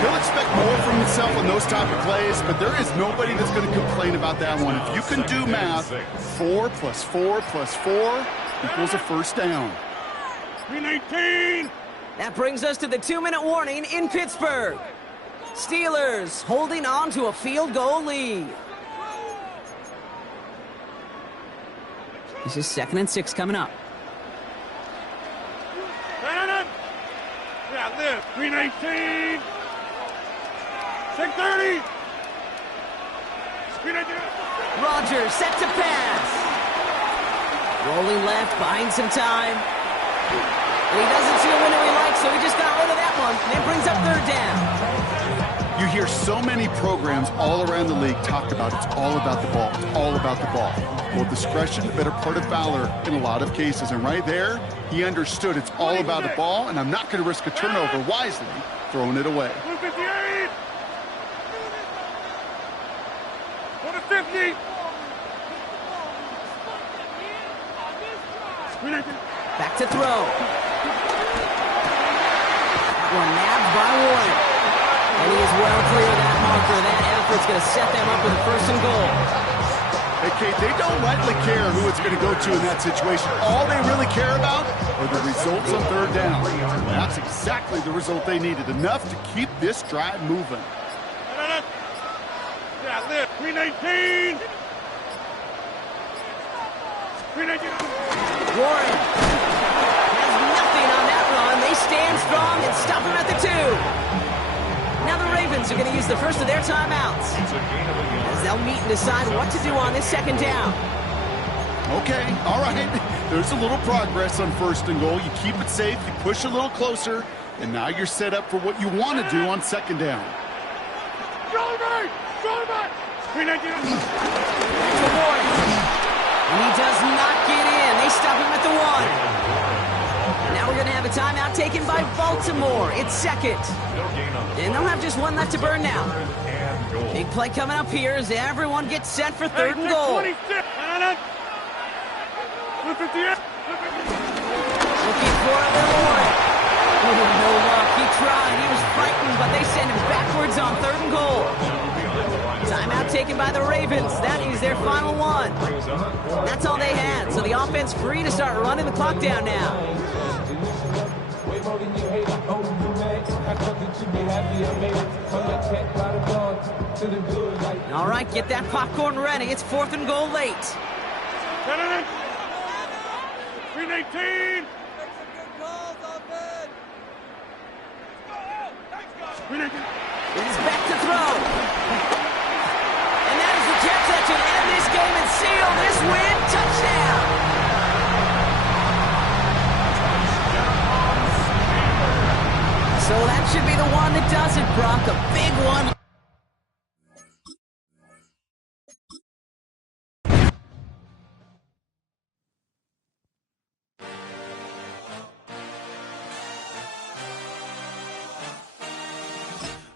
He'll expect more from himself on those type of plays, but there is nobody that's going to complain about that one. If you can do math, 4 + 4 + 4 equals a first down. 319. That brings us to the 2-minute warning in Pittsburgh. Steelers holding on to a field goal lead. This is 2nd and 6 coming up. Yeah, live. 319. 630. 319. Rodgers set to pass. Rolling left, buying some time. And he doesn't see a window he likes, so he just got rid of that one. And it brings up 3rd down. You hear so many programs all around the league talk about it's all about the ball. It's all about the ball. Well, discretion, the better part of valor in a lot of cases. And right there, he understood it's all about the ball, and I'm not going to risk a turnover wisely, throwing it away. 258. 150. Back to throw. That one nabbed by Warren. And he is well clear of that marker. That effort's going to set them up with a 1st and goal. Hey, Kate, they don't rightly care who it's going to go to in that situation. All they really care about are the results on 3rd down. That's exactly the result they needed. Enough to keep this drive moving. Yeah, live. 319. 319. Warren has nothing on that run. They stand strong and stop him at the 2. Now the Ravens are going to use the first of their timeouts as they'll meet and decide what to do on this 2nd down. Okay, all right. There's a little progress on 1st and goal. You keep it safe, you push a little closer, and now you're set up for what you want to do on 2nd down. To Warren. And he does not get in. They stop him at the 1. Now we're going to have a timeout taken by Baltimore. It's 2nd. And they'll have just one left to burn now. Big play coming up here as everyone gets set for 3rd and goal. Looking for a little one. Oh, no luck. He tried. He was frightened, but they send him backwards on 3rd and goal. Timeout taken by the Ravens. That is their final one. That's all they had. So the offense free to start running the clock down now. All right, get that popcorn ready. It's 4th and goal late. 319. It is back to throw. And that is the catch that should end this game and seal this win. Touchdown. So that should be the one that does it, Brock. A big one.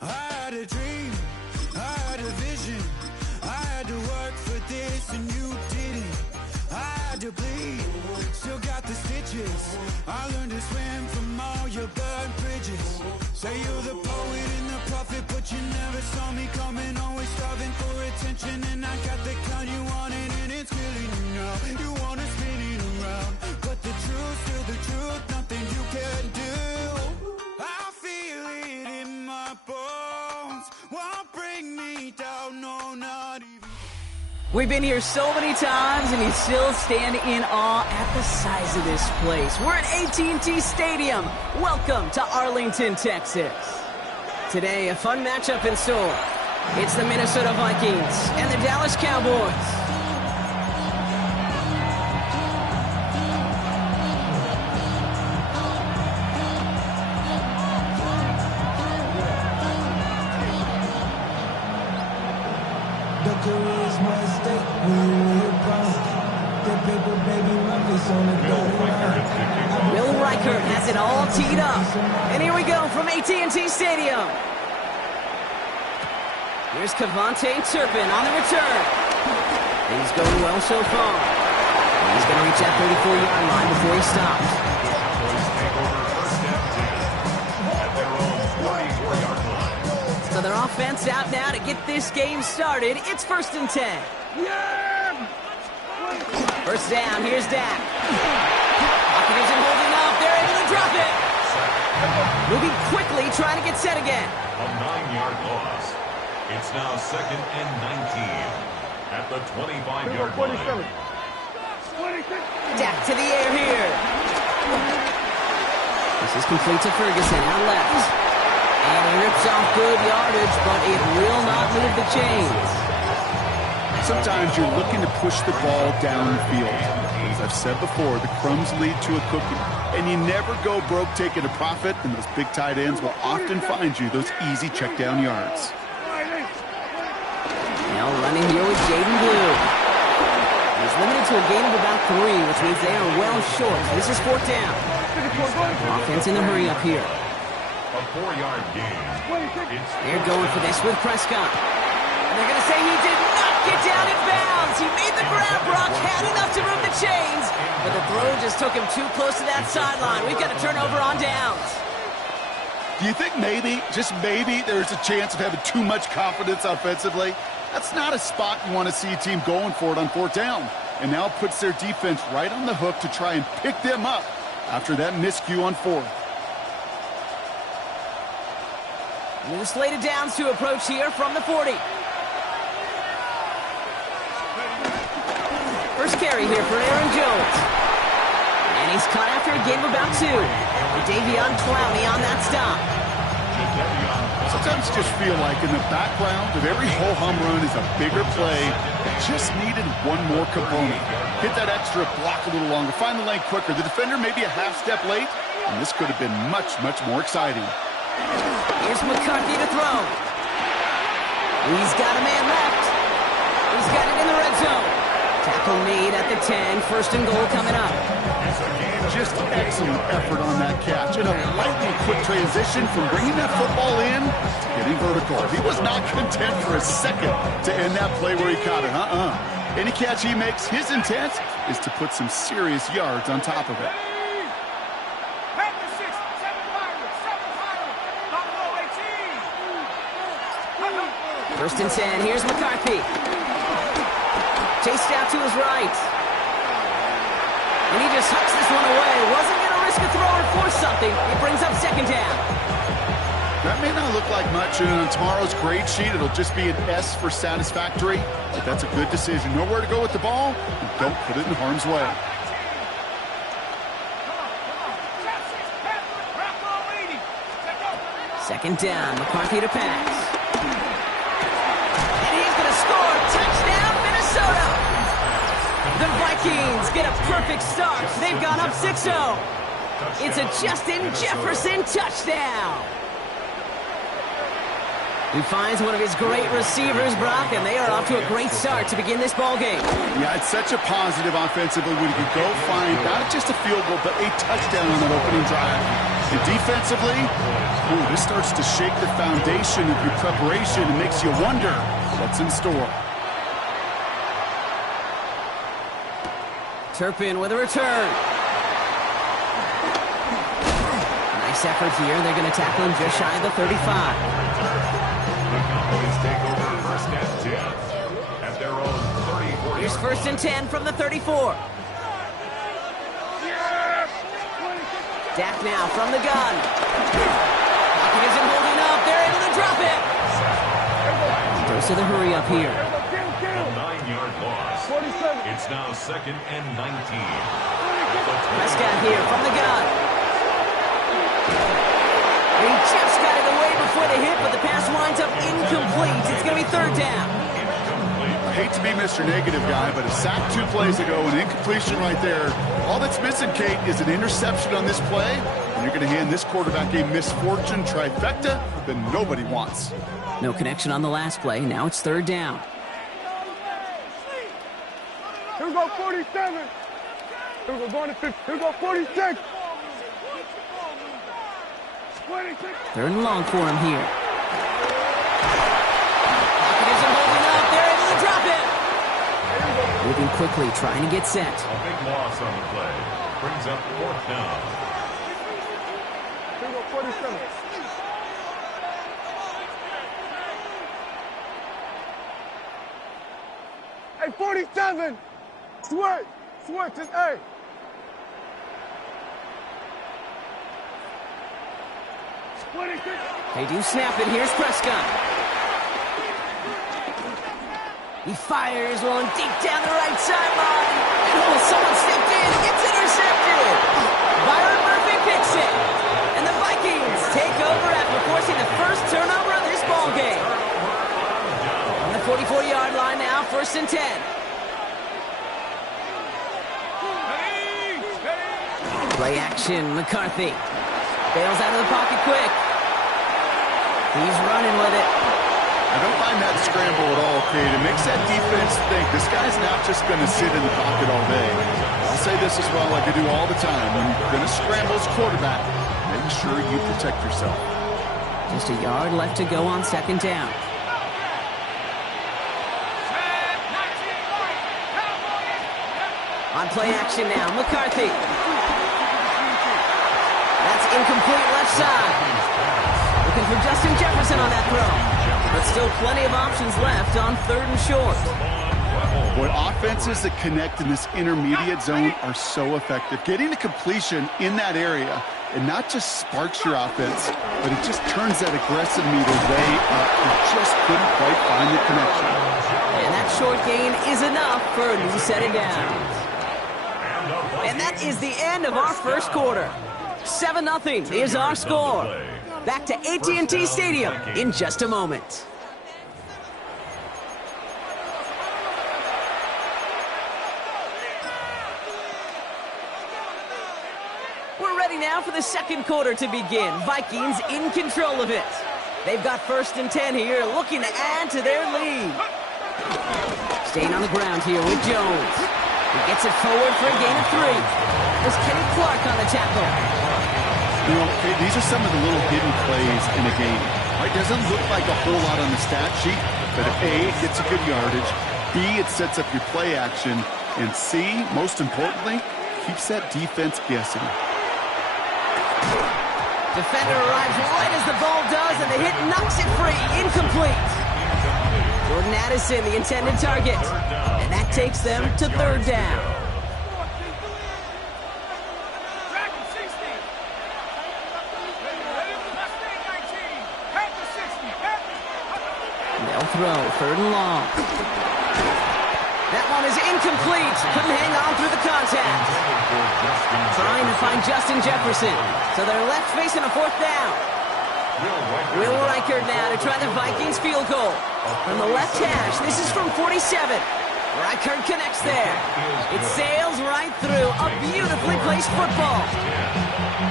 I had a dream, I had a vision. I had to work for this and you didn't. I had to bleed, still got the stitches. I learned to swim from all your burned bridges. Say you're the poet and the prophet, but you never saw me coming. Always starving for attention, and I got the kind you wanted, and it's killing you now. You wanna spin it around, but the truth's still the truth. Nothing you can do. I feel it in my bones. Won't bring me down, no, not even. We've been here so many times, and you still stand in awe at the size of this place. We're at AT&T Stadium. Welcome to Arlington, Texas. Today, a fun matchup in store. It's the Minnesota Vikings and the Dallas Cowboys. Will Riker has it all teed up. And here we go from AT&T Stadium. Here's Kevontae Turpin on the return. He's going well so far. He's going to reach that 34-yard line before he stops. Cowboys take over 1st and 10 at their own 44-yard line. their offense out now to get this game started. It's 1st and 10. First down, here's Dak. Pocket isn't holding up. They're able to drop it. Moving quickly, trying to get set again. A 9-yard loss. It's now 2nd and 19 at the 25-yard line. Dak to the air here. This is complete to Ferguson, out left. And he rips off good yardage, but it will not move the chains. Sometimes you're looking to push the ball downfield. As I've said before, the crumbs lead to a cookie. And you never go broke taking a profit, and those big tight ends will often find you those easy check down yards. Now running here with Jaden Blue. He's limited to a gain of about 3, which means they are well short. This is 4th down. Offense in the hurry up here. A 4-yard gain. They're going for this with Prescott. And they're going to say he did not get down in bounds. He made the grab, Brock, had enough to move the chains, but the throw just took him too close to that sideline. We've got a turnover on downs. Do you think maybe, just maybe, there's a chance of having too much confidence offensively? That's not a spot you want to see a team going for it on 4th down. And now it puts their defense right on the hook to try and pick them up after that miscue on 4th. New slated downs to approach here from the 40. First carry here for Aaron Jones. And he's caught after a gain of about 2. Davion Clowney on that stop. Sometimes just feel like in the background of every ho-hum run is a bigger play that just needed one more component. Hit that extra block a little longer, find the lane quicker. The defender may be a half step late, and this could have been much, much more exciting. Here's McCarthy to throw. He's got a man left. He's got it in the red zone. Tackle made at the 10. 1st and goal coming up. Just excellent effort on that catch. And a lightning quick transition from bringing that football in to getting vertical. He was not content for a second to end that play where he caught it. Any catch he makes, his intent is to put some serious yards on top of it. 1st and 10. Here's McCarthy. Chased out to his right. And he just hucks this one away. Wasn't going to risk a throw or force something. It brings up 2nd down. That may not look like much, and on tomorrow's grade sheet, it'll just be an S for satisfactory. But that's a good decision. Nowhere to go with the ball, and don't put it in harm's way. Second down. McCarthy to pass. Score! Touchdown, Minnesota! The Vikings get a perfect start. They've gone up 6-0. It's a Justin Jefferson touchdown. He finds one of his great receivers, Brock, and they are off to a great start to begin this ballgame. Yeah, it's such a positive offensively when you can go find not just a field goal, but a touchdown on that opening drive. And defensively, this starts to shake the foundation of your preparation and makes you wonder what's in store. Turpin with a return. Nice effort here. They're going to tackle him just shy of the 35. The Cowboys take over 1st and 10 at their own 34. Here's 1st and 10 from the 34. Dak now from the gun. Pocket isn't holding up. They're able to drop it. Goes to the hurry up here. A 9-yard loss. It's now 2nd and 19. Prescott here from the gun. He just got it away before the hit, but the pass winds up incomplete. It's going to be 3rd down. I hate to be Mr. Negative guy, but a sack 2 plays ago, an incompletion right there. All that's missing, Kate, is an interception on this play, and you're going to hand this quarterback a misfortune trifecta that nobody wants. No connection on the last play. Now it's 3rd down. Here we go, 47. Here we go, going to 50. Here we go, 46. 3rd and long for him here. Pocket isn't holding up. They're able to drop it. Moving quickly, trying to get set. A big loss on the play. Brings up 4th down. Here we go, 47. Hey, 47. Switch. Just, hey. They do snap it. Here's Prescott. He fires one deep down the right sideline. Oh, someone stepped in. It's intercepted. Byron Murphy picks it. And the Vikings take over after forcing the first turnover of this ball game. On the 44-yard line now, 1st and 10. Play action, McCarthy. Bails out of the pocket quick. He's running with it. I don't find that scramble at all, Cade. It makes that defense think this guy's not just going to sit in the pocket all day. I'll say this as well, like I do all the time. When you're going to scramble as quarterback, make sure you protect yourself. Just a yard left to go on 2nd down. On play action now, McCarthy. That's incomplete left side. Looking for Justin Jefferson on that throw. But still plenty of options left on 3rd and short. Boy, offenses that connect in this intermediate zone are so effective. Getting a completion in that area, it not just sparks your offense, but it just turns that aggressive meter way up. You just couldn't quite find the connection. And that short gain is enough for a new set of downs. And that is the end of our first quarter. 7-0 is our score. Back to AT&T Stadium in just a moment. We're ready now for the second quarter to begin. Vikings in control of it. They've got 1st and 10 here, looking to add to their lead. Staying on the ground here with Jones. He gets it forward for a gain of 3. There's Kenny Clark on the tackle. You know, these are some of the little hidden plays in a game. It doesn't look like a whole lot on the stat sheet, but A, it gets a good yardage, B, it sets up your play action, and C, most importantly, keeps that defense guessing. Defender arrives right as the ball does, and the hit knocks it free. Incomplete. Jordan Addison, the intended target, and that takes them to 3rd down. Throw, 3rd and long. That one is incomplete. Couldn't hang on through the contact. Trying to find Justin Jefferson. So they're left facing a 4th down. Will Reichard now to try the Vikings field goal. From the left hash, this is from 47. Reichard connects there. It sails right through a beautifully placed football.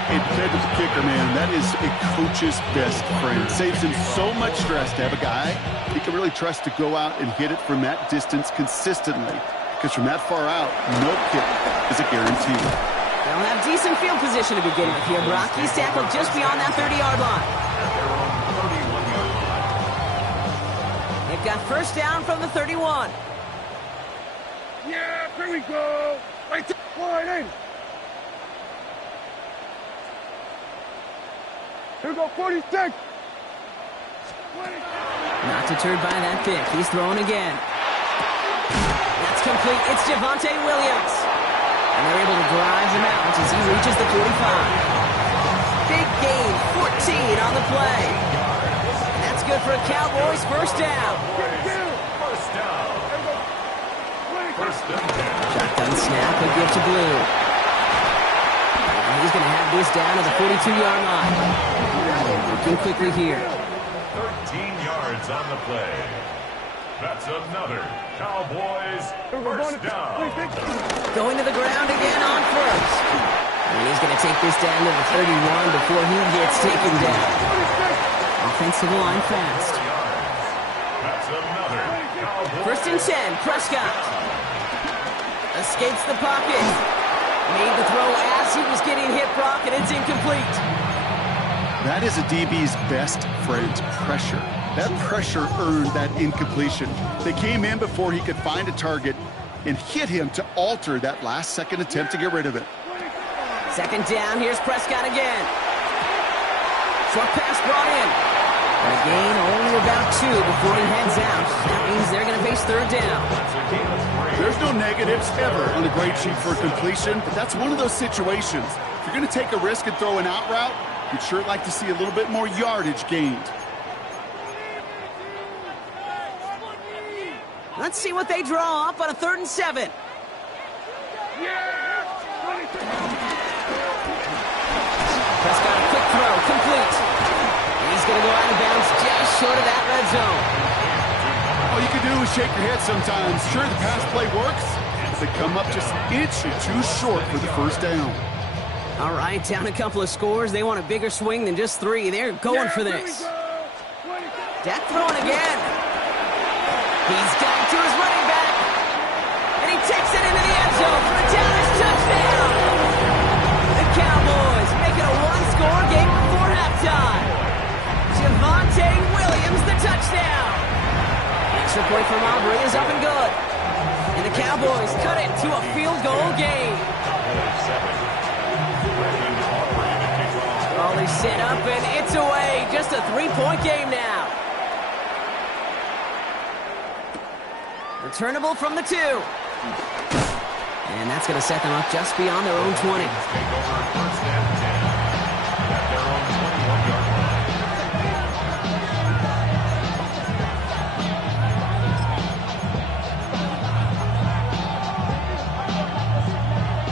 Hey, compared to the kicker, man, that is a coach's best friend. Saves him so much stress to have a guy he can really trust to go out and hit it from that distance consistently. Because from that far out, no kick is a guarantee. They'll have decent field position to begin with here, Brock. He's tackled just beyond that 30-yard line. They've got 1st down from the 31. Yeah, here we go. Right to in. Here we go, 46. Not deterred by that pick. He's throwing again. That's complete. It's Javonte Williams. And they're able to drive him out as he reaches the 45. Big gain, 14 on the play. And that's good for a Cowboys 1st down. Shotgun snap, a give to Blue. And he's going to have this down to the 42-yard line. Looking quickly here. 13 yards on the play. That's another Cowboys 1st down. Going to the ground again on 1st. And he's going to take this down to the 31 before he gets taken down. Offensive line fast. That's another Cowboys 1st and 10, Prescott. Escapes the pocket. Made the throw as he was getting hit, Brock, and it's incomplete. That is a DB's best friend, pressure. That pressure earned that incompletion. They came in before he could find a target and hit him to alter that last-second attempt to get rid of it. 2nd down, here's Prescott again. Short pass brought in. A gain only about 2 before he heads out. That means they're going to face third down. There's no negatives ever on the grade sheet for a completion, but that's one of those situations. If you're going to take a risk and throw an out route, you'd sure like to see a little bit more yardage gained. Let's see what they draw up on a 3rd and 7. Prescott, a quick throw, complete. He's going to go out of bounds just short of that red zone. All you can do is shake your head sometimes. Sure, the pass play works, but they come up just an inch or 2 short for the first down. All right, down a couple of scores. They want a bigger swing than just 3. They're going for this. Dak throwing again. He's got it to his running back. And he takes it into the end zone for a Dallas touchdown. The Cowboys make it a 1-score game before halftime. Javonte Williams, the touchdown. Extra point from Aubrey is up and good. And the Cowboys cut it to a field goal game. Ball is set up and it's away. Just a 3-point game now. Returnable from the 2. And that's going to set them up just beyond their own 20.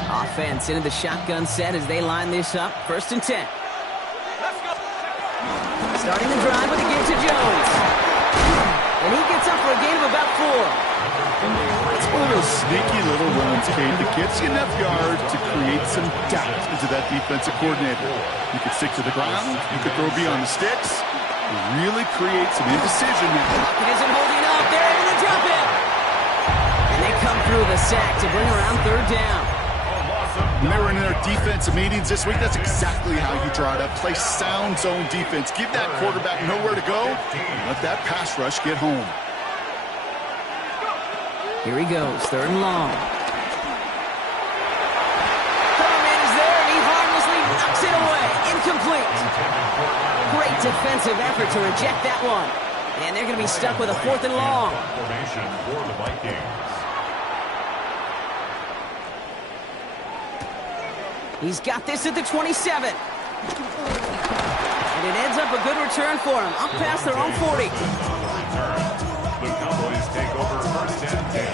Offense into the shotgun set as they line this up. 1st and 10. Starting the drive with a give to Jones. And he gets up for a gain of about 4. It's one of those sneaky little runs, Kate, that gets you enough yards to create some doubt into that defensive coordinator. You could stick to the ground, you could throw beyond the sticks, really create some indecision now. It isn't holding up, they're able to drop it. And they come through the sack to bring around 3rd down. When they were in their defensive meetings this week, that's exactly how you draw it up. Play sound zone defense. Give that quarterback nowhere to go, and let that pass rush get home. Here he goes, 3rd and long. Thurman is there, and he harmlessly knocks it away. Incomplete. Great defensive effort to reject that one. And they're going to be stuck with a 4th and long. Formation for the Vikings. He's got this at the 27. And it ends up a good return for him, up past their own 40. The Cowboys take over 1st and 10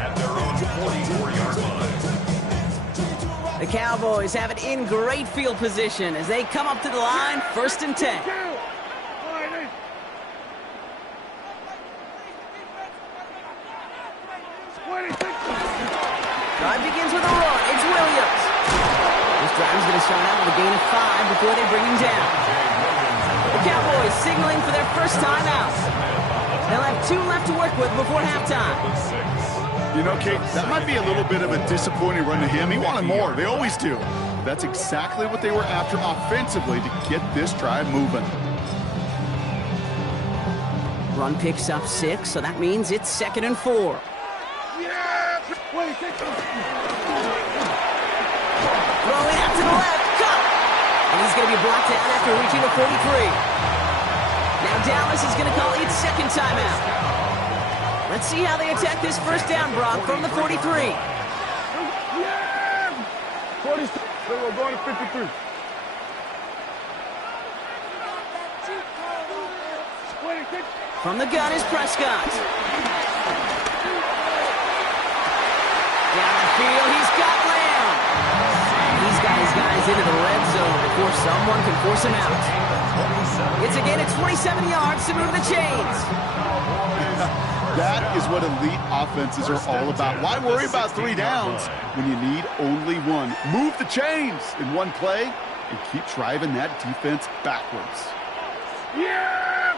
at their own 44-yard line. The Cowboys have it in great field position as they come up to the line, 1st and 10. Drive begins with a run. It's Williams. This drive is going to start out with a gain of 5 before they bring him down. The Cowboys signaling for their first time out. They'll have 2 left to work with before halftime. You know, Kate, that might be a little bit of a disappointing run to him. He wanted more. They always do. That's exactly what they were after offensively to get this drive moving. Run picks up 6, so that means it's 2nd and 4. Throwing out to the left, cut! And he's going to be blocked out after reaching the 43. Now Dallas is going to call its 2nd timeout. Let's see how they attack this 1st down, Brock, from the 43. 40, they were going to 53. From the gun is Prescott. Down the field, he's got Lamb. He's got his guys into the red zone before someone can force him out. It's a gain of 27 yards to move the chains. That is what elite offenses are all about. Why worry about 3 downs when you need only 1? Move the chains in one play and keep driving that defense backwards. Yeah!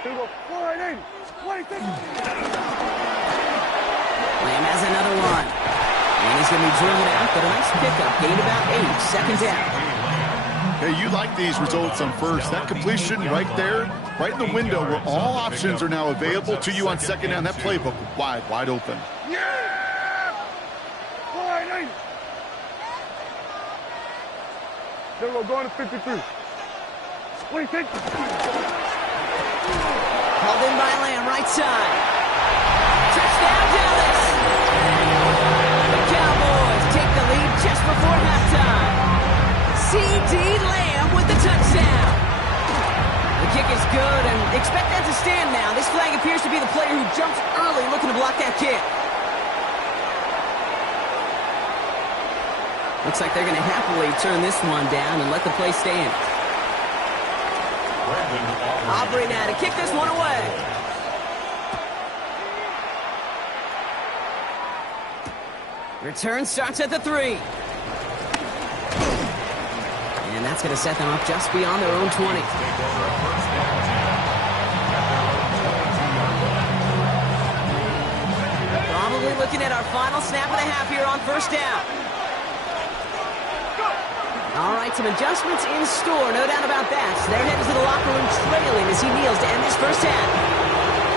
They go 480. Lamb has another one. And he's going to be driven out, but a nice pickup. Gain about 8, 2nd down. Hey, you like these results on first. That completion right there, right in the window where all options are now available to you on 2nd down. That playbook wide open. Yeah! 480. They were going to 53. 26. Held in by Lamb, right side. Touchdown, Dallas. The Cowboys take the lead just before halftime. C.D. Lamb with the touchdown. The kick is good, and expect that to stand now. This flag appears to be the player who jumps early looking to block that kick. Looks like they're going to happily turn this one down and let the play stand. Aubrey now to kick this one away. Return starts at the 3. And that's going to set them up just beyond their own 20. Probably looking at our final snap of the half here on first down. All right, some adjustments in store, no doubt about that. So they're headed to the locker room trailing as he kneels to end this first half.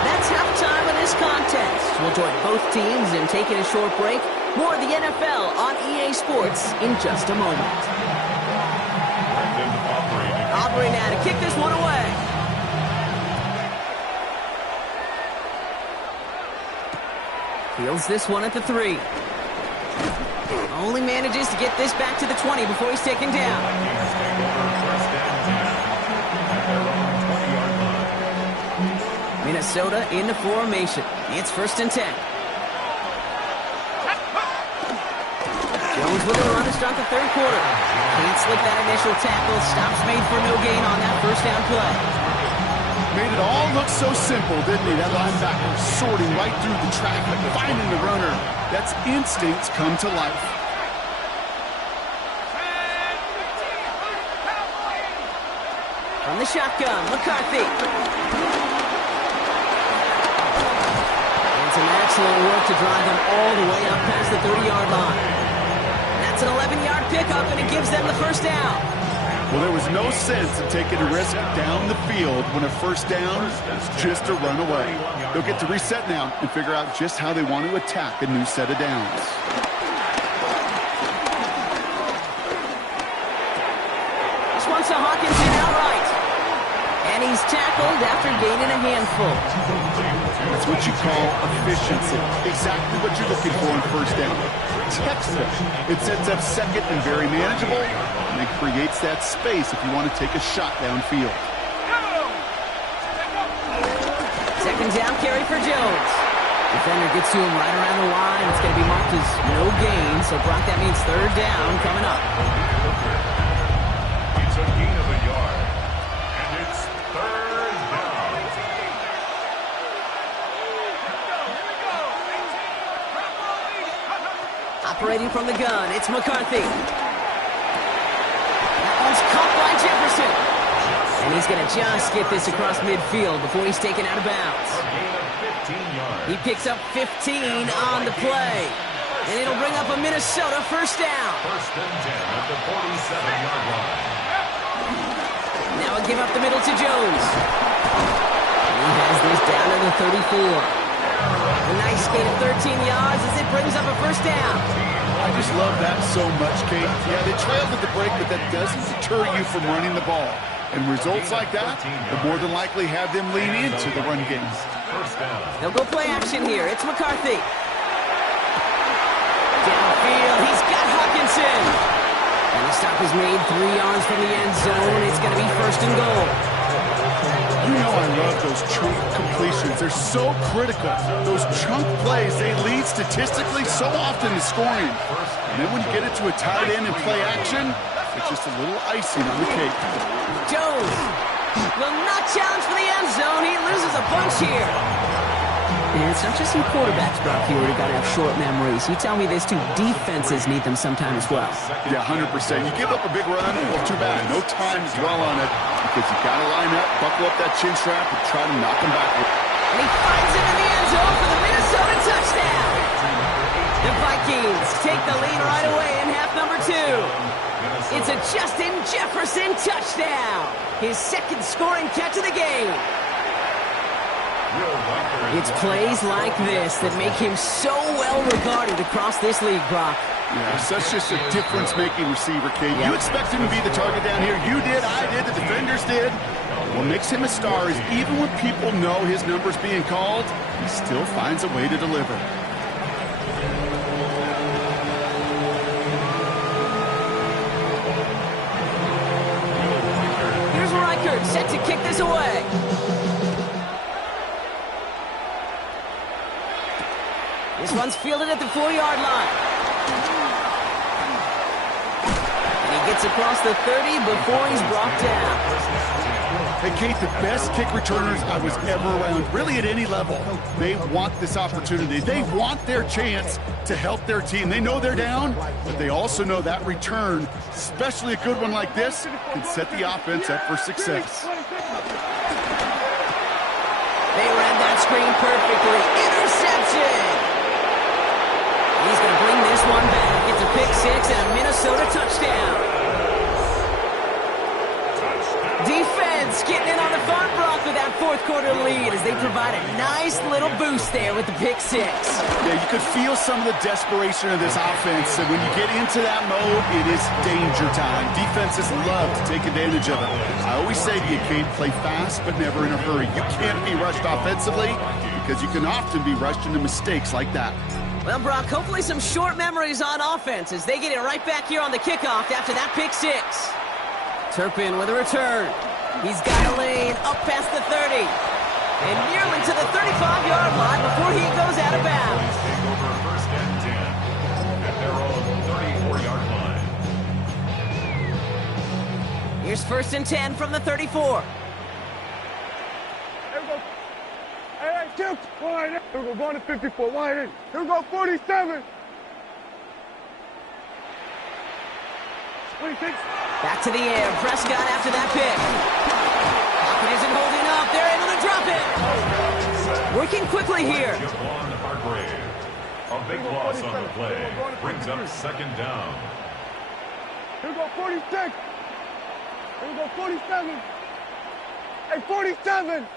That's halftime of this contest. We'll join both teams in taking a short break. More of the NFL on EA Sports in just a moment. Aubrey now to kick this one away. Fields this one at the 3. Only manages to get this back to the 20 before he's taken down. Minnesota into formation. It's 1st and 10. Jones with a run to start the third quarter. Can't slip that initial tackle. Stops made for no gain on that first down play. Made it all look so simple, didn't he? That linebacker sorting right through the traffic, finding the runner. That's instincts come to life. From the shotgun, McCarthy. And some excellent work to drive them all the way up past the 30-yard line. That's an 11-yard pickup, and it gives them the first down. Well, there was no sense in taking a risk down the field when a first down is just a run away. They'll get to reset now and figure out just how they want to attack a new set of downs. This one's to Hawkinson outright. And he's tackled after gaining a handful. That's what you call efficiency. Exactly what you're looking for in first down. Textbook. It sets up second and very manageable, and it creates that space if you want to take a shot downfield. Second down carry for Jones. Defender gets to him right around the line. It's going to be marked as no gain, so Brock, that means third down coming up. It's a gain of a yard, and it's third down. Operating from the gun, it's McCarthy. That one's caught by Jefferson. And he's going to just get this across midfield before he's taken out of bounds. He picks up 15 on the play. And it'll bring up a Minnesota first down. First and 10 at the 47-yard line. Now a give up the middle to Jones. And he has this down to the 34. A nice gain of 13 yards as it brings up a first down. I just love that so much, Kate. Yeah, they trailed at the break, but that doesn't deter you from running the ball. And results like that will more than likely have them lean into the run game. They'll go play action here. It's McCarthy. Downfield, he's got Hawkinson. And the stop is made 3 yards from the end zone. It's going to be first and goal. You know I love those chunk completions. They're so critical. Those chunk plays, they lead statistically so often to scoring. And then when you get it to a tight end and play action, it's just a little icing on the cake. Jones will not challenge for the end zone. He loses a bunch here. And it's not just some quarterbacks, Brock, here who got to have short memories. You tell me this too, defenses need them sometime as well. Yeah, 100%. You give up a big run, well, too bad. No time to dwell on it because you got to line up, buckle up that chin strap, and try to knock him back. And he finds him in the end zone for the Minnesota touchdown. The Vikings take the lead right away in half number 2. It's a Justin Jefferson touchdown. His second scoring catch of the game. It's plays like this that make him so well regarded across this league, Brock. Yeah, such just a difference-making receiver, Kate. You expect him to be the target down here. You did, I did, the defenders did. What makes him a star is even when people know his number's being called, he still finds a way to deliver. Here's Reichert, set to kick this away. This one's fielded at the 4-yard line. And he gets across the 30 before he's brought down. Hey, Kate, the best kick returners I was ever around, really at any level, they want this opportunity. They want their chance to help their team. They know they're down, but they also know that return, especially a good one like this, can set the offense up for success. They ran that screen perfectly. Interception! He's going to bring this one back. It's a pick six and a Minnesota touchdown. Defense getting in on the fun, Brock, with that fourth quarter lead as they provide a nice little boost there with the pick six. Yeah, you could feel some of the desperation of this offense, and when you get into that mode, it is danger time. Defenses love to take advantage of it. I always say to you, Kate, play fast but never in a hurry. You can't be rushed offensively because you can often be rushed into mistakes like that. Well, Brock, hopefully some short memories on offense as they get it right back here on the kickoff after that pick six. Turpin with a return. He's got a lane up past the 30. And nearly to the 35-yard line before he goes out of bounds. Take over first and 10 at their own 34-yard line. Here's first and 10 from the 34. Here we go. Hey, tilt. Wide in. Here we go. Going to 54. Wide in. Here we go. 47. 26. Back to the air. Prescott after that pick. Pocket isn't holding up. They're able to drop it. Working quickly here. A big loss on the play. Brings up second down. Here we go. 46. Here we go. 47. Hey, 47.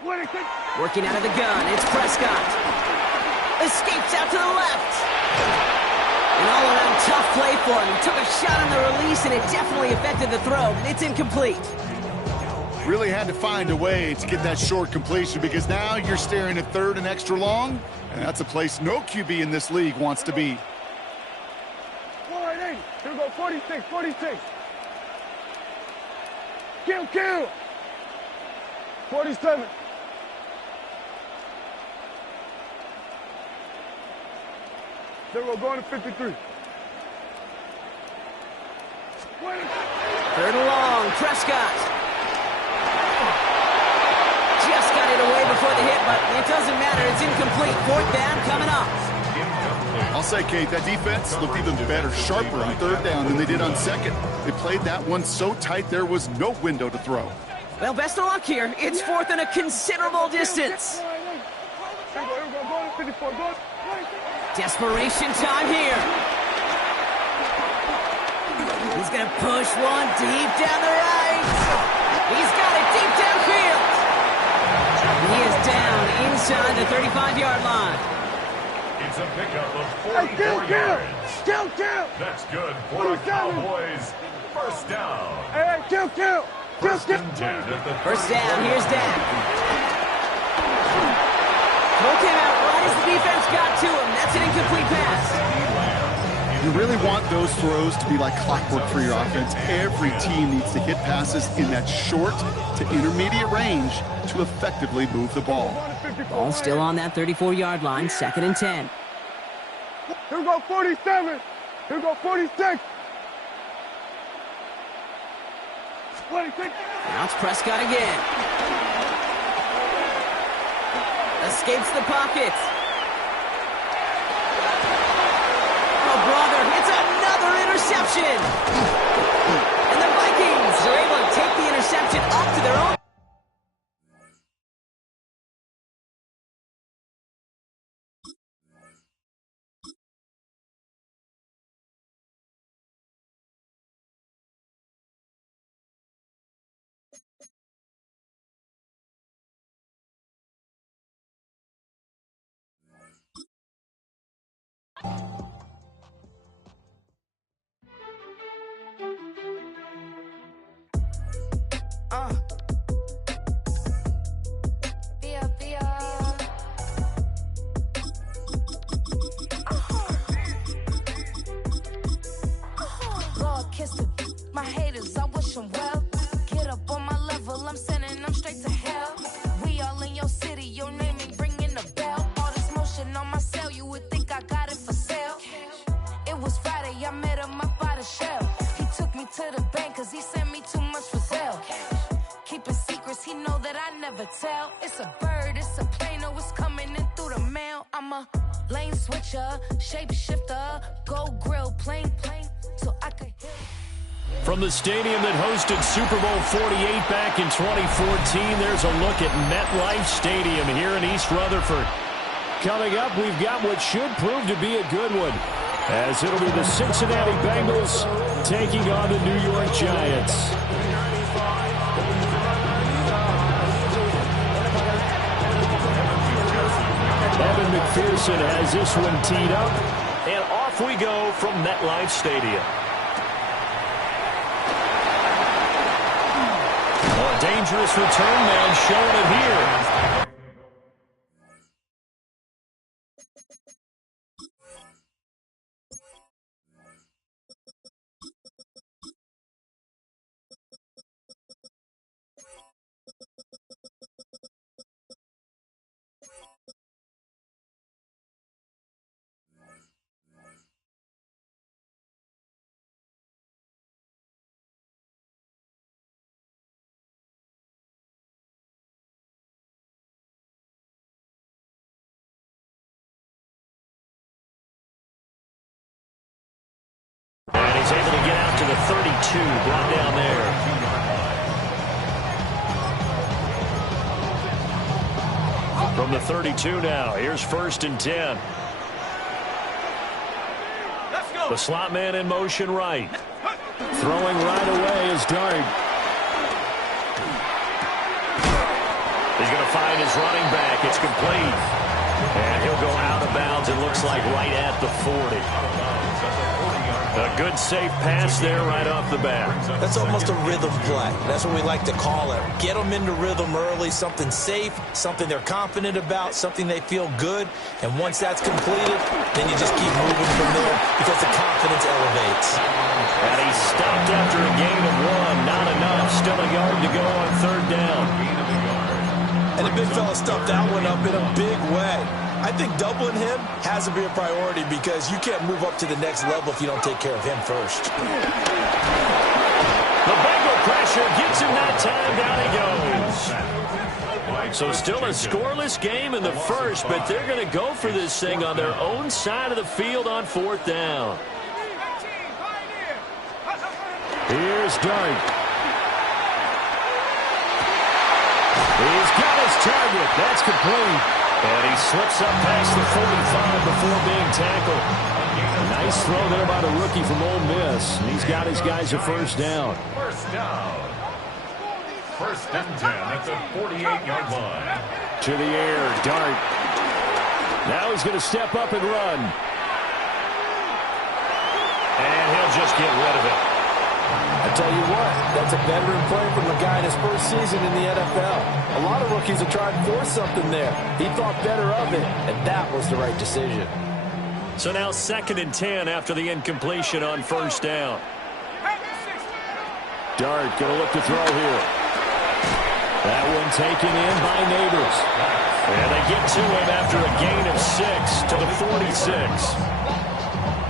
26. Working out of the gun. It's Prescott. Escapes out to the left. An all-around tough play for him. He took a shot on the release, and it definitely affected the throw. It's incomplete. Really had to find a way to get that short completion because now you're staring at third and extra long, and that's a place no QB in this league wants to be. 48. Here we go. 46. 46. Kill. 47. Then we're going to 53. Third and long, Prescott. Just got it away before the hit, but it doesn't matter. It's incomplete. Fourth down coming up. I'll say, Kate, that defense looked even better, sharper on third down than they did on second. They played that one so tight there was no window to throw. Well, best of luck here. It's fourth and a considerable distance. Desperation time here. He's going to push one deep down the right. He's got it deep downfield. He is down inside the 35-yard line. It's a pickup of 44 yards. Kill. That's good for the Cowboys. First down. Hey, kill. First and 10 at the first down. Here's Dan. Throw came out right as the defense got to him. That's an incomplete pass. You really want those throws to be like clockwork for your offense. Every team needs to hit passes in that short to intermediate range to effectively move the ball. Ball still on that 34-yard line, second and 10. Here we go, 47. Here we go, 46. 26. Now it's Prescott again. Escapes the pocket. Oh, brother, it's another interception. And the Vikings are able to take the interception up to their own. never tell. It's a bird, it's a plane, oh, it's coming in through the mail. I'm a lane switcher, shapeshifter, go grill, plane, so I could hear. From the stadium that hosted Super Bowl 48 back in 2014, there's a look at MetLife Stadium here in East Rutherford. Coming up, we've got what should prove to be a good one, as it'll be the Cincinnati Bengals taking on the New York Giants. Evan McPherson has this one teed up, and off we go from MetLife Stadium. A dangerous return man showing it here. And he's able to get out to the 32, brought down there. From the 32 now, here's 1st and 10. The slot man in motion right. Throwing right away is Dart. He's going to find his running back. It's complete. And he'll go out of bounds, it looks like, right at the 40. A good, safe pass there right off the bat. That's almost a rhythm play. That's what we like to call it. Get them into rhythm early, something safe, something they're confident about, something they feel good. And once that's completed, then you just keep moving from there because the confidence elevates. And he stopped after a gain of 1. Not enough. Still a yard to go on 3rd down. And the big fella stuffed that one up in a big way. I think doubling him has to be a priority because you can't move up to the next level if you don't take care of him first. The Bengal pressure gets him that time. Down he goes. So still a scoreless game in the first, but they're going to go for this thing on their own side of the field on 4th down. Here's Dart. He's got his target. That's complete. And he slips up past the 45 before being tackled. Nice throw there by the rookie from Ole Miss. And he's got his guys a 1st down. 1st down. 1st and 10 at the 48-yard line. To the air, Dart. Now he's going to step up and run. And he'll just get rid of it. I tell you what, that's a veteran play from a guy in his first season in the NFL. A lot of rookies are trying to force something there. He thought better of it, and that was the right decision. So now 2nd and 10 after the incompletion on 1st down. Dart going to look to throw here. That one taken in by Neighbors. And they get to him after a gain of 6 to the 46.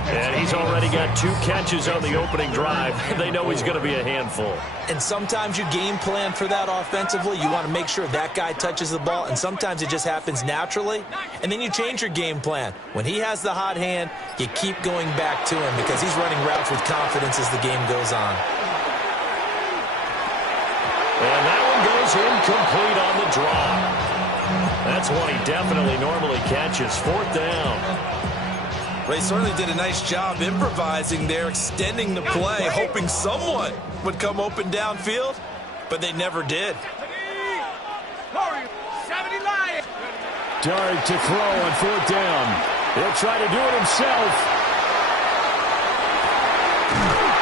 And he's already got 2 catches on the opening drive. They know he's going to be a handful. And sometimes you game plan for that offensively. You want to make sure that guy touches the ball, and sometimes it just happens naturally. And then you change your game plan. When he has the hot hand, you keep going back to him because he's running routes with confidence as the game goes on. And that one goes incomplete on the drop. That's one he definitely normally catches. 4th down. They certainly did a nice job improvising there, extending the play, hoping someone would come open downfield, but they never did. Dart to throw on 4th down. He'll try to do it himself.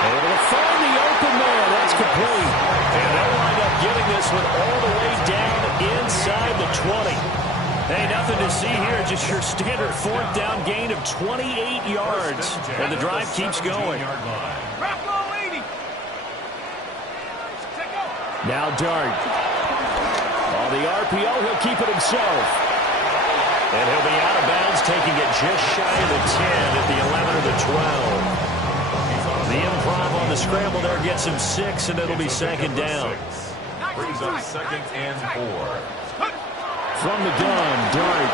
Able to find the open man. That's complete. And they'll wind up getting this one all the way down inside the 20. Hey, nothing to see here, just your standard 4th down gain of 28 yards. And the drive keeps going. Now Dart. On the RPO, he'll keep it himself. And he'll be out of bounds, taking it just shy of the 10 at the 11 or the 12. The improv on the scramble there gets him 6, and it'll be 2nd down. Brings up 2nd and 4. From the gun, Dart.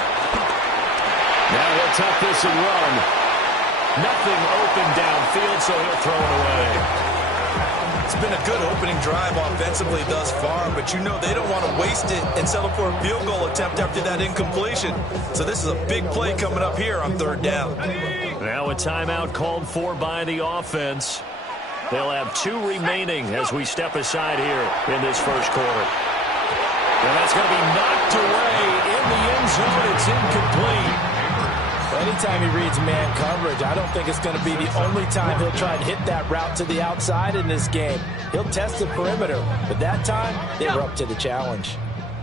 Now he'll tuck this and run. Nothing open downfield, so he'll throw it away. It's been a good opening drive offensively thus far, but you know they don't want to waste it and settle for a field goal attempt after that incompletion. So this is a big play coming up here on 3rd down. Now a timeout called for by the offense. They'll have 2 remaining as we step aside here in this first quarter. And that's going to be knocked away in the end zone. It's incomplete. Anytime he reads man coverage, I don't think it's going to be the only time he'll try and hit that route to the outside in this game. He'll test the perimeter, but that time, they were up to the challenge.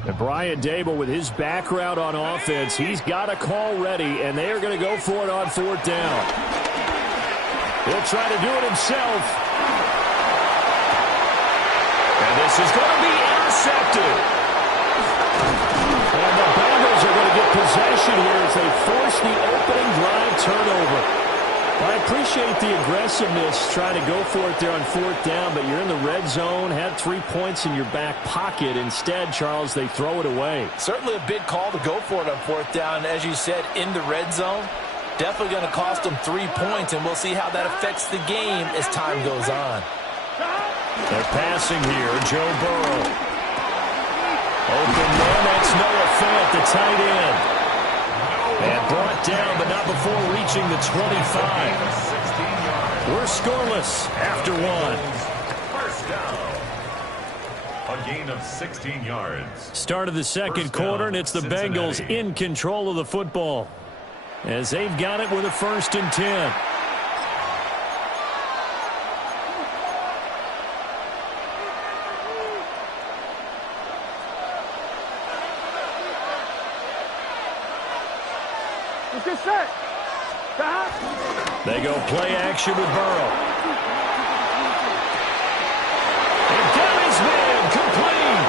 And Brian Dable, with his background on offense, he's got a call ready, and they are going to go for it on 4th down. He'll try to do it himself. And this is going to be intercepted. And the Bengals are going to get possession here as they force the opening drive turnover. I appreciate the aggressiveness trying to go for it there on 4th down, but you're in the red zone, had 3 points in your back pocket. Instead, Charles, they throw it away. Certainly a big call to go for it on 4th down. As you said, in the red zone, definitely going to cost them 3 points, and we'll see how that affects the game as time goes on. They're passing here, Joe Burrow. Open man, that's Noah Fant, the tight end. And brought down, but not before reaching the 25. We're scoreless after 1. First down. A gain of 16 yards. Start of the second quarter, and it's the Bengals in control of the football as they've got it with a 1st and 10. They go play action with Burrow. And got his man complete.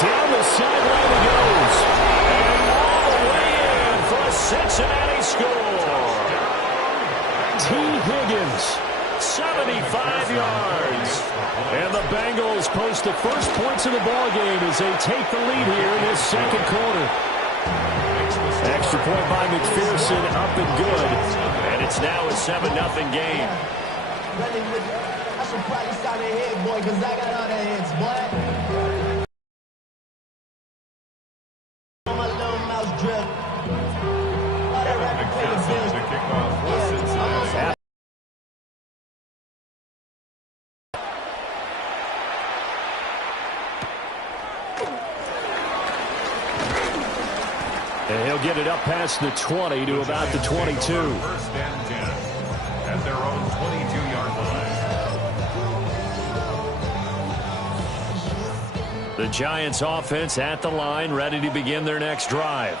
Down the sideline he goes. And all the way in for a Cincinnati score. T. Higgins, 75 yards. And the Bengals post the first points of the ballgame as they take the lead here in this second quarter. Extra point by McPherson, up and good. And it's now a 7-0 game. I should probably start a head, boy, because I got all the heads, boy. My little mouse drip. McPherson to kick off for Cincinnati. And he'll get it up past the 20 to about the 22. 1st and 10 at their own 22-yard line. The Giants offense at the line, ready to begin their next drive.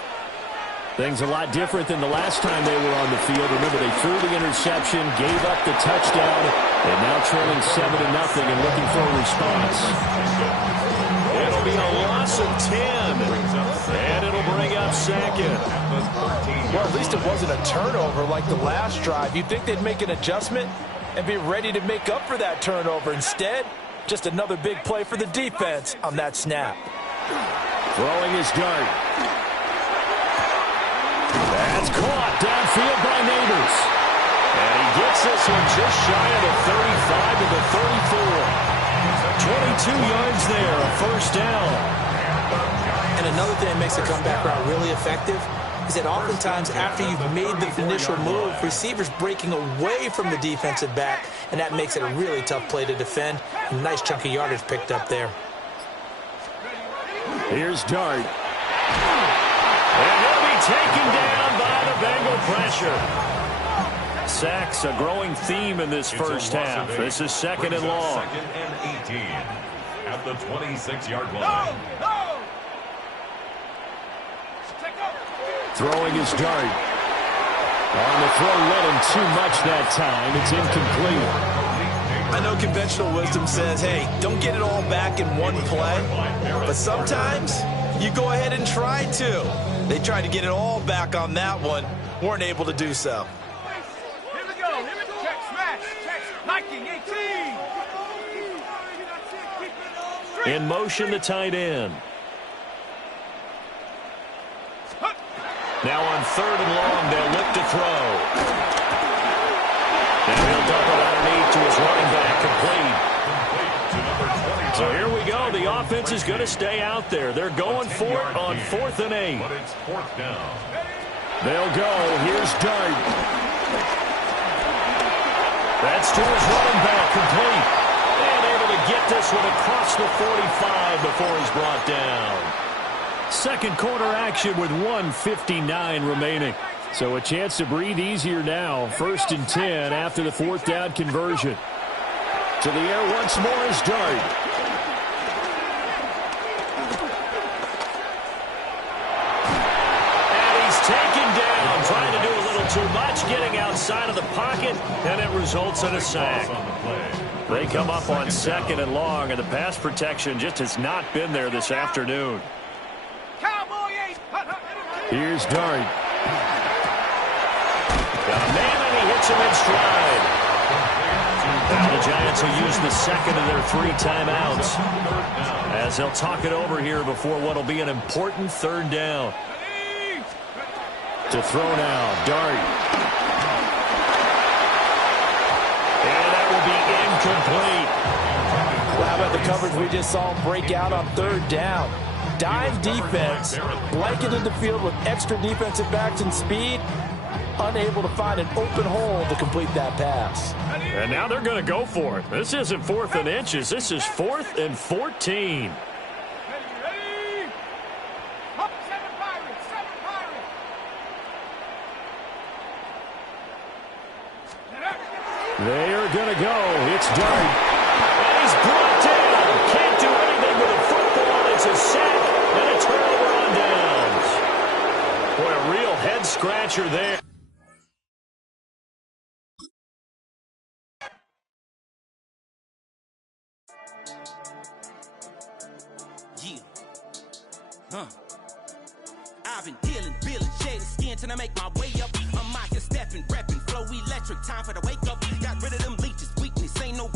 Things a lot different than the last time they were on the field. Remember, they threw the interception, gave up the touchdown, and now trailing 7-0 and looking for a response. It'll be a loss of 10, and it'll bring up 2nd. Well, at least it wasn't a turnover like the last drive. You'd think they'd make an adjustment and be ready to make up for that turnover. Instead, just another big play for the defense on that snap. Throwing his dart. That's caught downfield by Neighbors. And he gets this one just shy of the 35 to the 34. 22 yards there, a 1st down. And another thing that makes the comeback route really effective is that oftentimes after you've made the initial move, receivers breaking away from the defensive back, and that makes it a really tough play to defend. A nice chunk of yardage picked up there. Here's Dart. And he'll be taken down by the Bengal pressure. Sacks, a growing theme in this first half. This is 2nd and long. 2nd and 18 at the 26-yard line. Throwing his dart. On the throw, led him too much that time. It's incomplete. I know conventional wisdom says, hey, don't get it all back in one play. But sometimes you go ahead and try to. They tried to get it all back on that one. Weren't able to do so. Here we go. Check, smash. Check, liking 18. In motion, the tight end. Now on 3rd and long, they'll look to throw. And he'll dump it underneath to his running back, complete. So here we go. The offense is going to stay out there. They're going for it on 4th and 8. But it's 4th down. They'll go. Here's Dart. That's to his running back, complete. And able to get this one across the 45 before he's brought down. Second quarter action with 1:59 remaining. So a chance to breathe easier now. 1st and 10 after the 4th down conversion. To the air once more is Dart. And he's taken down, trying to do a little too much, getting outside of the pocket, and it results in a sack. They come up on 2nd and long, and the pass protection just has not been there this afternoon. Here's Dart. Got a man, and he hits him in stride. Now the Giants will use the second of their 3 timeouts as they'll talk it over here before what will be an important 3rd down. To throw now, Dart. And that will be incomplete. Well, how about the coverage we just saw break out on 3rd down? Dive defense, blanketed the field with extra defensive backs and speed, unable to find an open hole to complete that pass. And now they're going to go for it. This isn't 4th and inches. This is 4th and 14. They are going to go. It's Dart. And he's brought down. Can't do anything with a football. It's a sack and a turnover on downs. Boy, a real head-scratcher there. I've been dealing, billing, shedding skin till I make my way up. I'm out here stepping, repping, flow electric, time for the wake up. Got rid of them leeches, weakness, ain't no